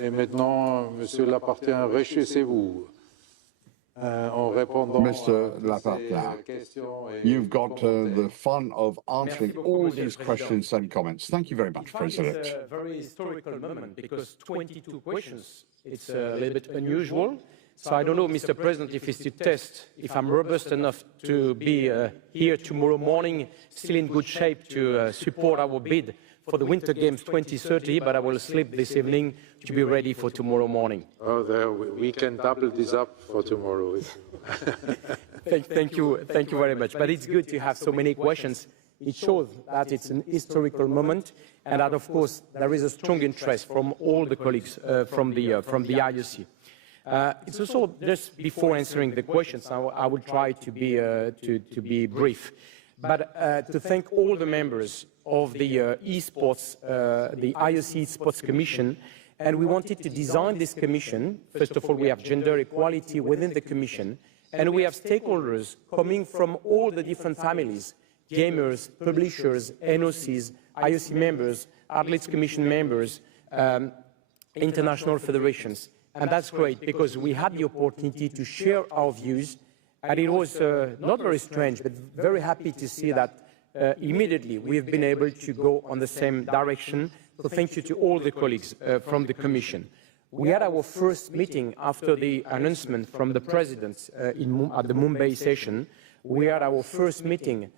et maintenant, Monsieur Lapartien, réjouissez-vous. Mr. Lapartien, you've got the fun of answering all these questions and comments. Thank you very much, President. It's a very historical moment because 22 questions, it's a little bit unusual. So I don't know, Mr. President, if it's to test if I'm robust enough to be here tomorrow morning, still in good shape to support our bid for the Winter Games 2030, but I will sleep this evening to be ready for tomorrow morning. Oh, there, we can double this up for tomorrow. Thank you very much. But it's good to have so many questions. It shows that it's an historical moment, and that, of course, there is a strong interest from all the colleagues from the IOC. It's also, just before answering the questions, I will try to be brief, but to thank all the members of the Esports, the IOC Esports Commission, and we wanted to design this commission. First of all, we have gender equality within the commission, and we have stakeholders coming from all the different families, gamers, publishers, NOCs, IOC members, Athletes Commission members, international federations. And that's great because we had the opportunity to share our views, and it was not very strange, but very happy to see that immediately we've been able to go on the same direction. So thank you to all the colleagues from the Commission. We had our first meeting after the announcement from the President at the Mumbai session. We had our first meeting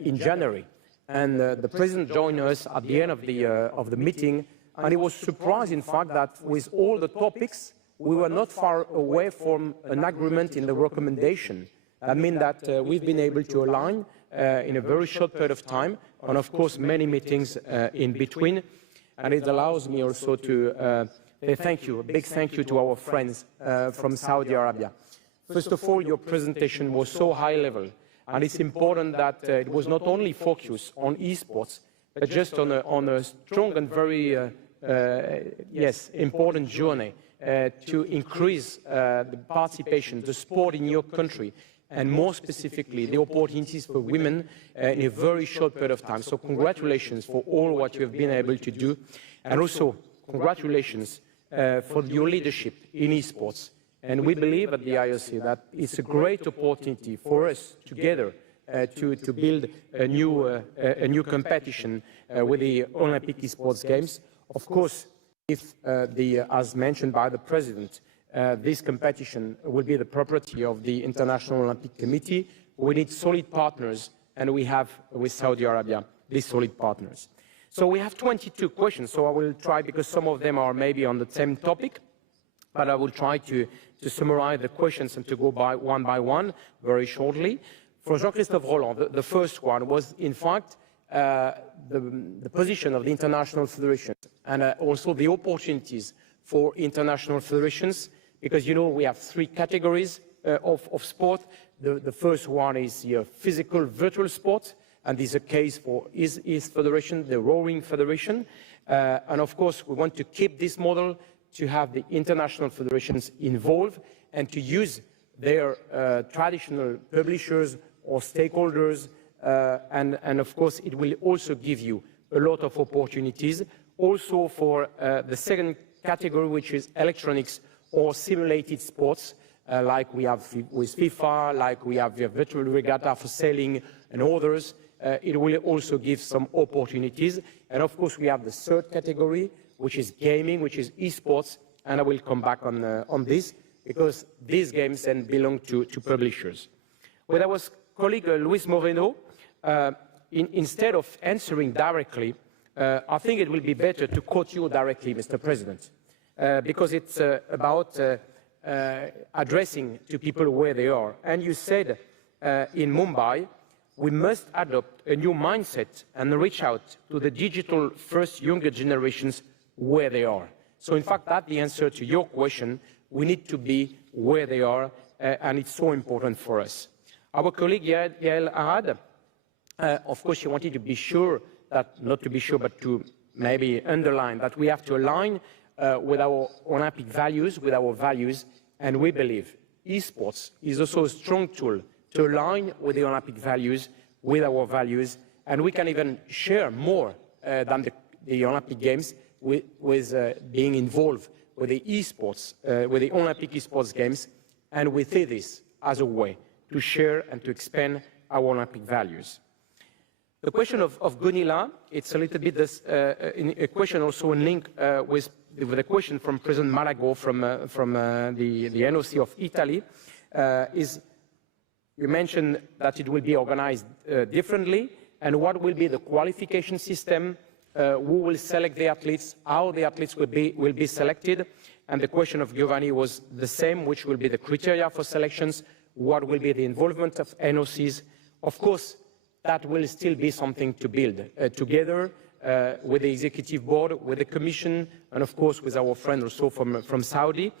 in January, and the President joined us at the end of the meeting, and he was surprised, in fact, that with all the topics, we were not far away from an agreement in the recommendation. That means that we've been able to align in a very short period of time, and of course many meetings in between, and it allows me also to say thank you, a big thank you to our friends from Saudi Arabia. First of all, your presentation was so high level, and it's important that it was not only focused on esports, but just on a strong and very important journey to increase the participation, the sport in your country, and more specifically, the opportunities for women in a very short period of time. So congratulations for all what you have been able to do, and also congratulations for your leadership in esports. And we believe at the IOC that it's a great opportunity for us together to build a new competition with the Olympic Esports Games. Of course, if, as mentioned by the President, this competition will be the property of the International Olympic Committee, we need solid partners, and we have with Saudi Arabia these solid partners. So we have 22 questions, so I will try, because some of them are maybe on the same topic, but I will try to summarize the questions and to go by one very shortly. For Jean-Christophe Rolland, the first one was, in fact, the position of the international federations and also the opportunities for international federations, because, you know, we have three categories of sport. The first one is physical virtual sport, and this is a case for East Federation, the Rowing Federation. And of course, we want to keep this model, to have the international federations involved and to use their traditional publishers or stakeholders. And of course, it will also give you a lot of opportunities. Also for the second category, which is electronics or simulated sports, like we have with FIFA, like we have the virtual regatta for sailing and others. It will also give some opportunities. And of course, we have the third category, which is gaming, which is esports, and I will come back on this, because these games then belong to publishers. With our colleague Luis Moreno, instead of answering directly, I think it will be better to quote you directly, Mr. President, because it's about addressing to people where they are. And you said in Mumbai, we must adopt a new mindset and reach out to the digital-first younger generations where they are. So in fact, that's the answer to your question. We need to be where they are, and it's so important for us. Our colleague Yael Arad, of course, she wanted to be sure that, not to be sure, but to maybe underline that we have to align with our Olympic values, with our values, and we believe esports is also a strong tool to align with the Olympic values, with our values, and we can even share more than the Olympic Games with being involved with the esports, with the Olympic Esports Games, and we see this as a way to share and to expand our Olympic values. The question of Gunilla, it's a little bit a question also in link with the question from President Malago from the NOC of Italy, is you mentioned that it will be organized differently, and what will be the qualification system, who will select the athletes, how the athletes will be selected, and the question of Giovanni was the same, which will be the criteria for selections, what will be the involvement of NOCs. Of course, that will still be something to build together with the executive board, with the commission, and of course with our friend also from Saudi.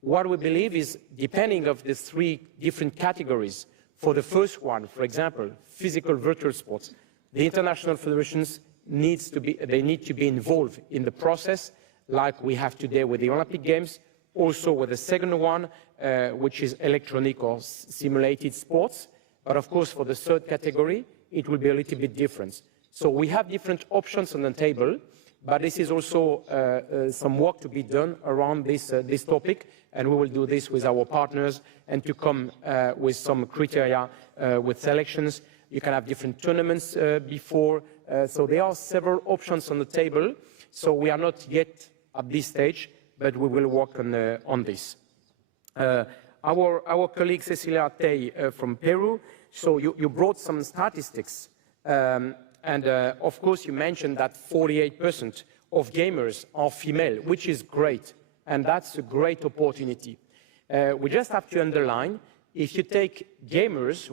What we believe is, depending on the three different categories, for the first one, for example, physical virtual sports, the international federations need to be involved in the process, like we have today with the Olympic Games, also with the second one, which is electronic or simulated sports. But of course, for the third category, it will be a little bit different. So we have different options on the table, but this is also some work to be done around this topic, and we will do this with our partners and to come with some criteria with selections. You can have different tournaments before, so there are several options on the table. So we are not yet at this stage, but we will work on this. Our colleague Cecilia Tey from Peru, so you brought some statistics, and of course you mentioned that 48% of gamers are female, which is great, and that's a great opportunity. We just have to underline, if you take gamers,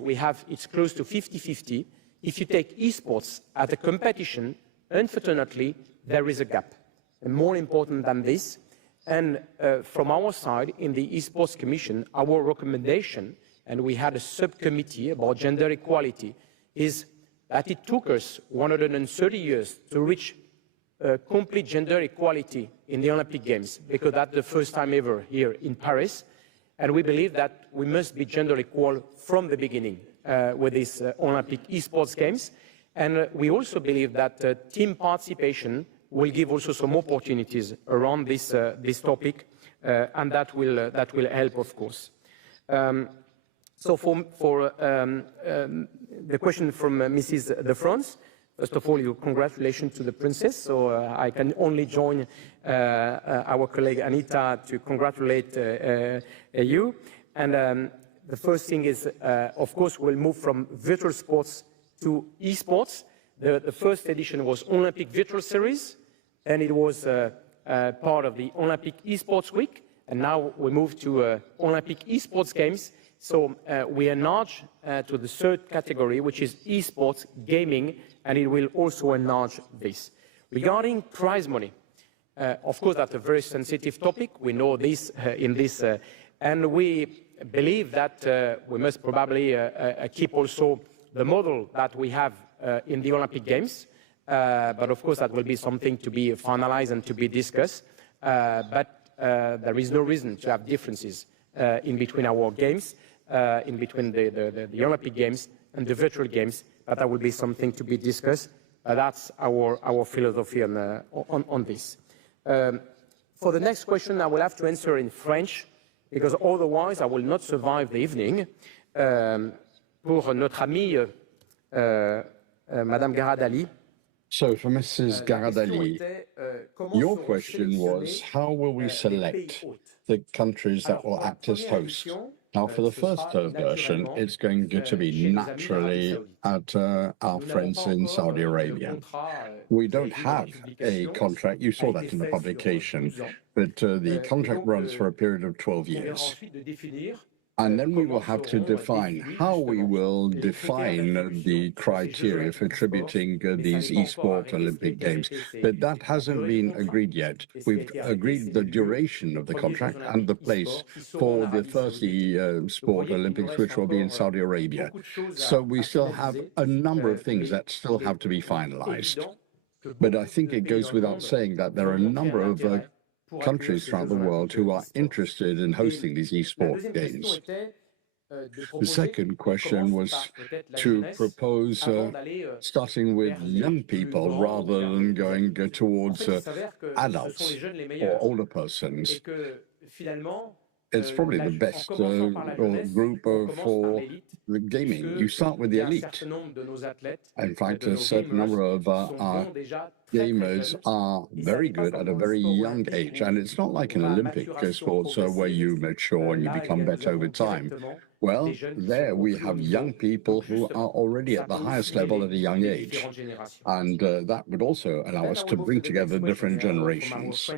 it's close to 50-50. If you take esports at a competition, unfortunately, there is a gap. And more important than this, and from our side, in the Esports Commission, our recommendation, and we had a subcommittee about gender equality, is that it took us 130 years to reach complete gender equality in the Olympic Games, because that's the first time ever here in Paris. And we believe that we must be gender equal from the beginning with these Olympic Esports Games. And we also believe that team participation will give also some opportunities around this topic, and that will help, of course. So for the question from Mrs. De France, first of all, congratulations to the princess. So I can only join our colleague Anita to congratulate you. And the first thing is, of course, we'll move from virtual sports to esports. The first edition was Olympic Virtual Series, and it was part of the Olympic Esports Week. And now we move to Olympic Esports Games. So we enlarge to the third category, which is esports gaming, and it will also enlarge this. Regarding prize money, of course, that's a very sensitive topic. We know this and we believe that we must probably keep also the model that we have in the Olympic Games. But of course, that will be something to be finalized and to be discussed. But there is no reason to have differences in between our games, in between the Olympic Games and the virtual games. But that will be something to be discussed. That's our philosophy on this. For the next question, I will have to answer in French, because otherwise I will not survive the evening. Pour notre amie Madame Garadali. So for Mrs. Garadali, your question was, how will we select the countries that will act as hosts? Now, for the first version, it's going to be naturally at our friends in Saudi Arabia. We don't have a contract. You saw that in the publication, but the contract runs for a period of 12 years. And then we will have to define how we will define the criteria for attributing these eSport Olympic Games. But that hasn't been agreed yet. We've agreed the duration of the contract and the place for the first eSport Olympics, which will be in Saudi Arabia. So we still have a number of things that still have to be finalized. But I think it goes without saying that there are a number of countries throughout the world who are interested in hosting these eSport games. The second question was to propose starting with young people rather than going towards adults or older persons. It's probably the best group for the gaming. You start with the elite. In fact, a certain number of our gamers are very good at a very young age. And it's not like an Olympic sports where you mature and you become better over time. Well, there we have young people who are already at the highest level at a young age. And that would also allow us to bring together different generations.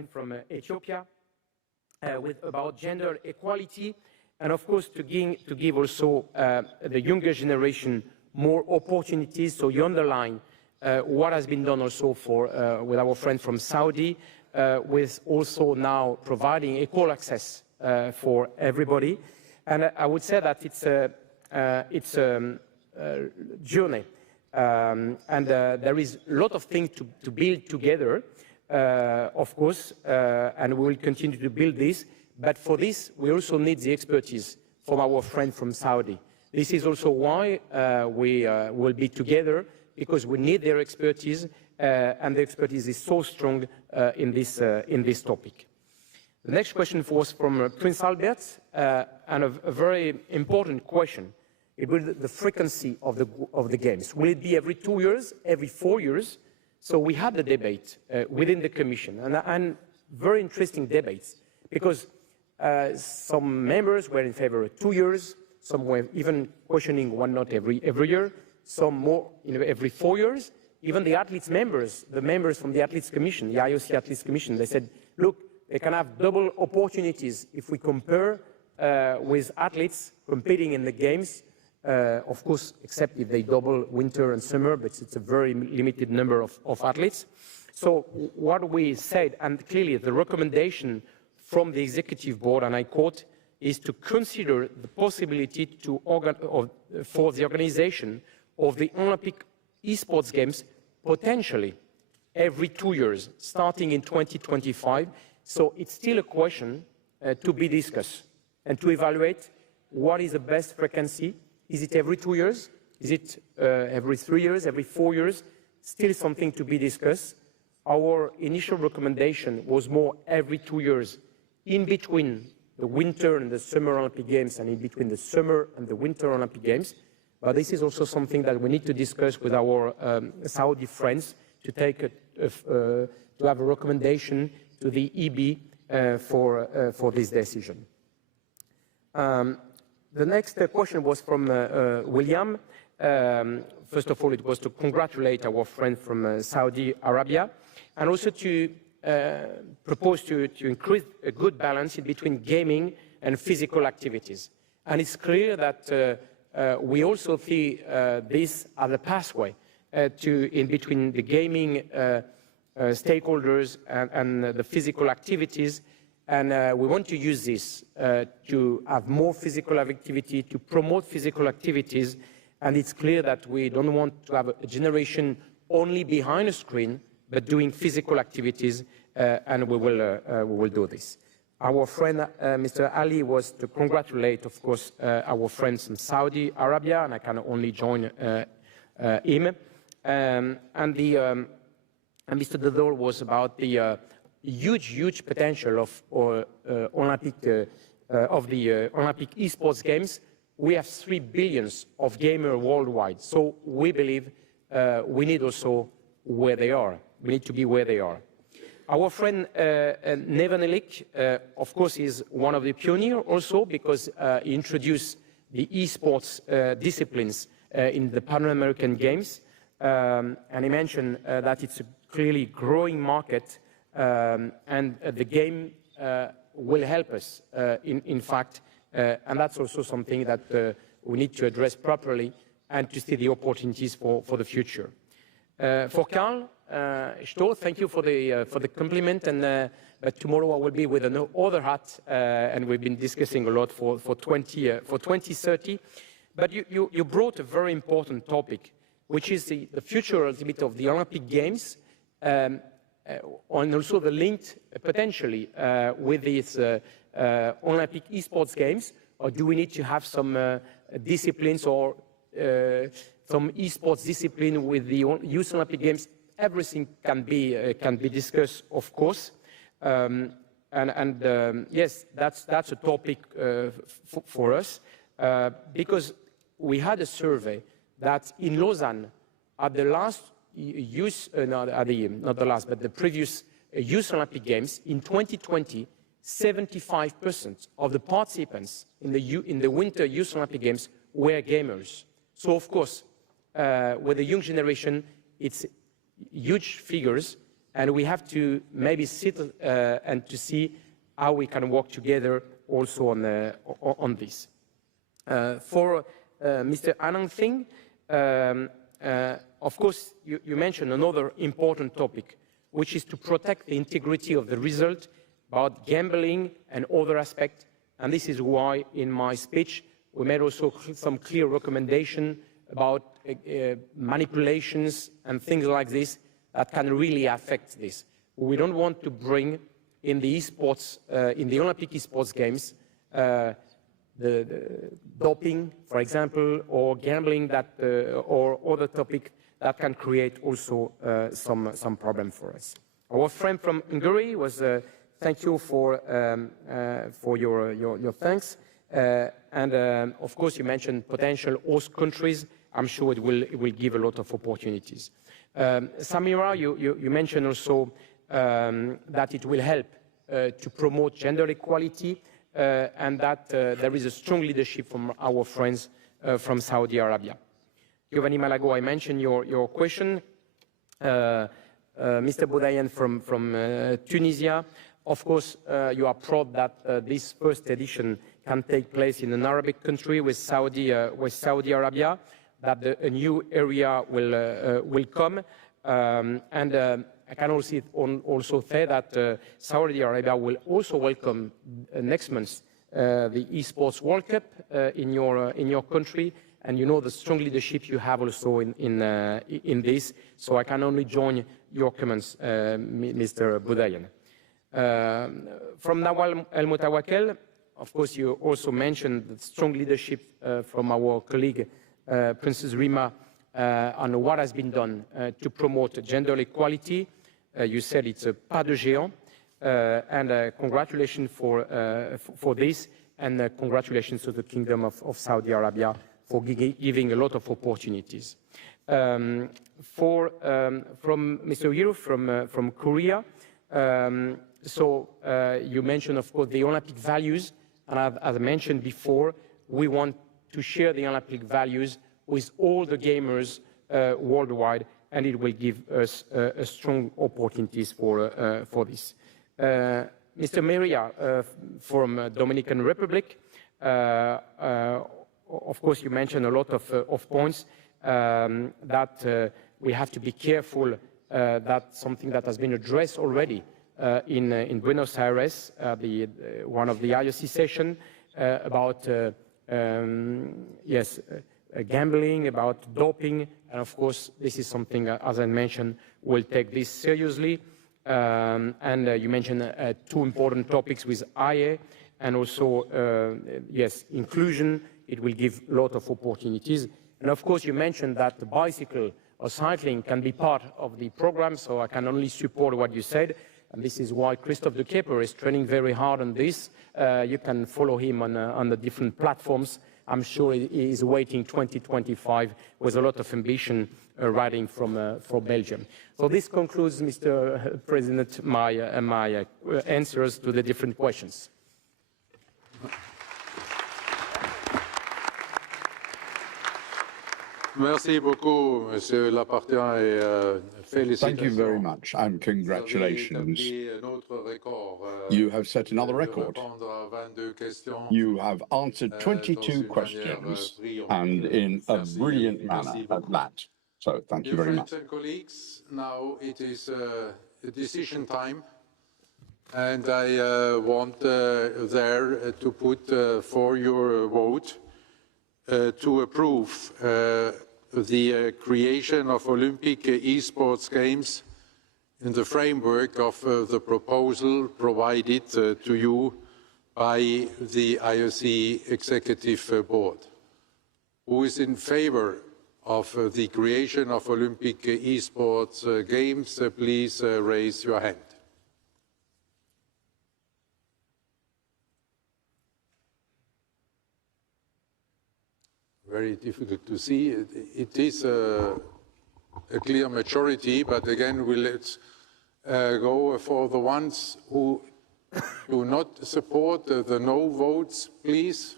About gender equality, and of course to give also the younger generation more opportunities. So you underline what has been done also with our friend from Saudi, with also now providing equal access for everybody. And I would say that it's a journey, and there is a lot of things to build together. Of course, and we will continue to build this. But for this, we also need the expertise from our friend from Saudi. This is also why we will be together, because we need their expertise, and the expertise is so strong in this topic. The next question was from Prince Albert, and a very important question. It will be the frequency of the games. Will it be every 2 years, every 4 years? So we had the debate within the Commission, and very interesting debates, because some members were in favor of 2 years, some were even questioning why not every year, some more every 4 years. Even the athletes members, the members from the Athletes Commission, the IOC Athletes Commission, they said, look, they can have double opportunities if we compare with athletes competing in the games, of course, except if they double winter and summer, but it's a very limited number of athletes. So what we said, and clearly the recommendation from the Executive Board, and I quote, is to consider the possibility for the organization of the Olympic Esports Games potentially every 2 years, starting in 2025. So it's still a question to be discussed and to evaluate what is the best frequency. Is it every 2 years? Is it every 3 years, every 4 years? Still something to be discussed. Our initial recommendation was more every 2 years, in between the Winter and the Summer Olympic Games and in between the Summer and the Winter Olympic Games. But this is also something that we need to discuss with our Saudi friends to take to have a recommendation to the EB for this decision. The next question was from William. First of all, it was to congratulate our friend from Saudi Arabia, and also to propose to increase a good balance in between gaming and physical activities. And it's clear that we also see this as a pathway in between the gaming stakeholders and the physical activities. And we want to use this to have more physical activity, to promote physical activities. And it's clear that we don't want to have a generation only behind a screen, but doing physical activities, and we will do this. Our friend, Mr. Ali, was to congratulate, of course, our friends from Saudi Arabia, and I can only join him. And Mr. Dedor was about the huge potential of the Olympic Esports Games. We have 3 billion of gamers worldwide, so we believe we need also where they are. We need to be where they are. Our friend Nevenelik, of course, is one of the pioneers also because he introduced the esports disciplines in the Pan American Games. And he mentioned that it's a clearly growing market, and the game will help us, in fact, and that's also something that we need to address properly and to see the opportunities for the future. For Carl Stoll, thank you for the compliment, and but tomorrow I will be with another hat, and we've been discussing a lot for 2030. But you brought a very important topic, which is the future ultimate of the Olympic Games, and also the link potentially with these Olympic Esports Games, or do we need to have some disciplines or some esports discipline with the Youth Olympic Games? Everything can be discussed, of course, yes, that's a topic for us because we had a survey that in Lausanne at the last youth, not the last, but the previous Youth Olympic Games in 2020, 75% of the participants in the Winter Youth Olympic Games were gamers. So of course, with the young generation, it's huge figures, and we have to maybe sit and to see how we can work together also on this. For Mr. Anand Singh, of course, you mentioned another important topic, which is to protect the integrity of the result about gambling and other aspects. And this is why, in my speech, we made also some clear recommendation about manipulations and things like this that can really affect this. We don't want to bring in the esports, in the Olympic Esports Games, the doping, for example, or gambling that, or other topic that can create also some problem for us. Our friend from Hungary was, thank you for your thanks. And of course, you mentioned potential host countries. I'm sure it will give a lot of opportunities. Samira, you mentioned also that it will help to promote gender equality and that there is a strong leadership from our friends from Saudi Arabia. Giovanni Malago, I mentioned your question. Mr. Boudayen from Tunisia, of course, you are proud that this first edition can take place in an Arabic country with Saudi Arabia, that a new area will come. And I can also say that Saudi Arabia will also welcome next month the Esports World Cup in your country, and you know the strong leadership you have also in this. So I can only join your comments, Mr. Boudayen. From Nawal El Moutawakel, of course, you also mentioned the strong leadership from our colleague Princess Rima on what has been done to promote gender equality. You said it's a pas de géant, and congratulations for this, and congratulations to the Kingdom of Saudi Arabia for giving a lot of opportunities. From Mr. Yiro from Korea, so you mentioned, of course, the Olympic values, and as I mentioned before, we want to share the Olympic values with all the gamers worldwide, and it will give us strong opportunities for this. Mr. Meria from Dominican Republic, of course, you mentioned a lot of points that we have to be careful. That's something that has been addressed already in Buenos Aires, one of the IOC session about gambling, about doping, and of course, this is something, as I mentioned, we'll take this seriously. And you mentioned two important topics with IA, and also, inclusion. It will give a lot of opportunities. And of course, you mentioned that the bicycle or cycling can be part of the program, so I can only support what you said. And this is why Christophe de Keper is training very hard on this. You can follow him on the different platforms. I'm sure he is waiting 2025 with a lot of ambition riding from Belgium. So this concludes, Mr. President, my answers to the different questions. Merci beaucoup, Monsieur Lapartien, et félicitations. Thank you very much, and congratulations. You have set another record. You have answered 22 questions, and in a brilliant manner at that. So thank you very much. Dear friends and colleagues, now it is decision time, and I want there to put for your vote to approve the creation of Olympic Esports Games in the framework of the proposal provided to you by the IOC Executive Board. Who is in favor of the creation of Olympic Esports Games? Please raise your hand. Very difficult to see. It is a clear majority, but again, let's go for the ones who do not support the no votes, please.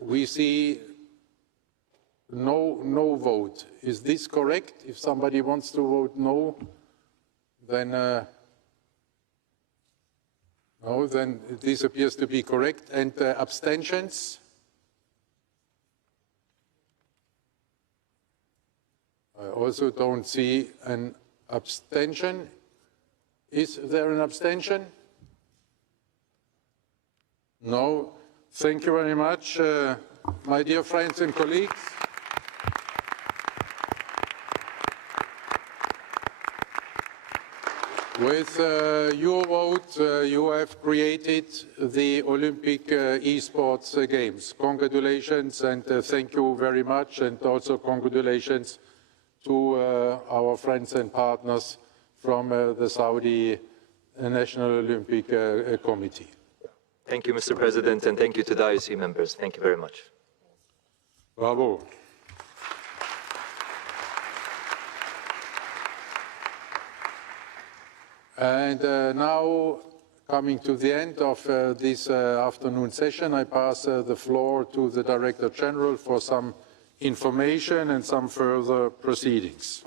We see no vote. Is this correct? If somebody wants to vote no, then no, then this appears to be correct. And abstentions? I also don't see an abstention. Is there an abstention? No. Thank you very much, my dear friends and colleagues. With your vote, you have created the Olympic Esports Games. Congratulations and thank you very much, and also congratulations to our friends and partners from the Saudi National Olympic Committee. Thank you, Mr. President, and thank you to the IOC members. Thank you very much. Bravo. And now, coming to the end of this afternoon session, I pass the floor to the Director General for some information and some further proceedings.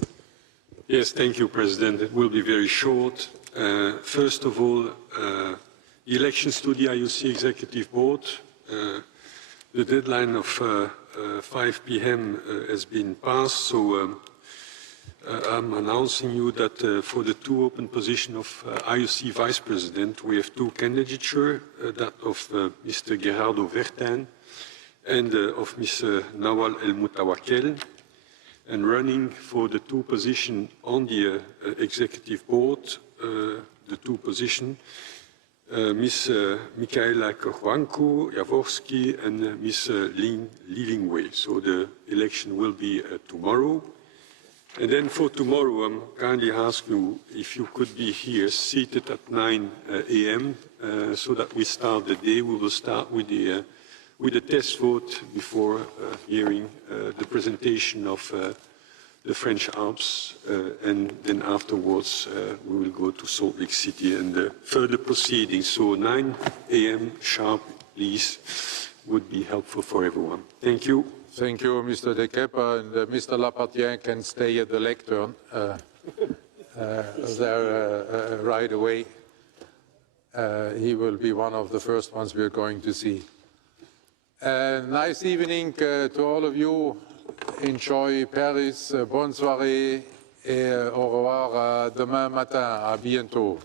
Yes, thank you, President. It will be very short. First of all, the elections to the IOC Executive Board, the deadline of 5 p.m. Has been passed, so I'm announcing you that for the two open positions of IOC Vice President, we have two candidatures, that of Mr. Gerardo Vertain and of Ms. Nawal El Moutawakel. And running for the two positions on the Executive Board, the two positions, Ms. Michaela Kochwanku Jaworski and Ms. Lin Lilingwei. So the election will be tomorrow. And then for tomorrow, I'm kindly ask you if you could be here seated at 9 a.m. So that we start the day. We will start with the test vote before hearing the presentation of the French Alps, and then afterwards we will go to Salt Lake City and further proceedings. So 9 a.m. sharp, please, would be helpful for everyone. Thank you. Thank you, Mr. De Kepper, and Mr. Lapartien can stay at the lectern there right away. He will be one of the first ones we are going to see. Nice evening to all of you. Enjoy Paris. Bonne soirée et au revoir demain matin. À bientôt.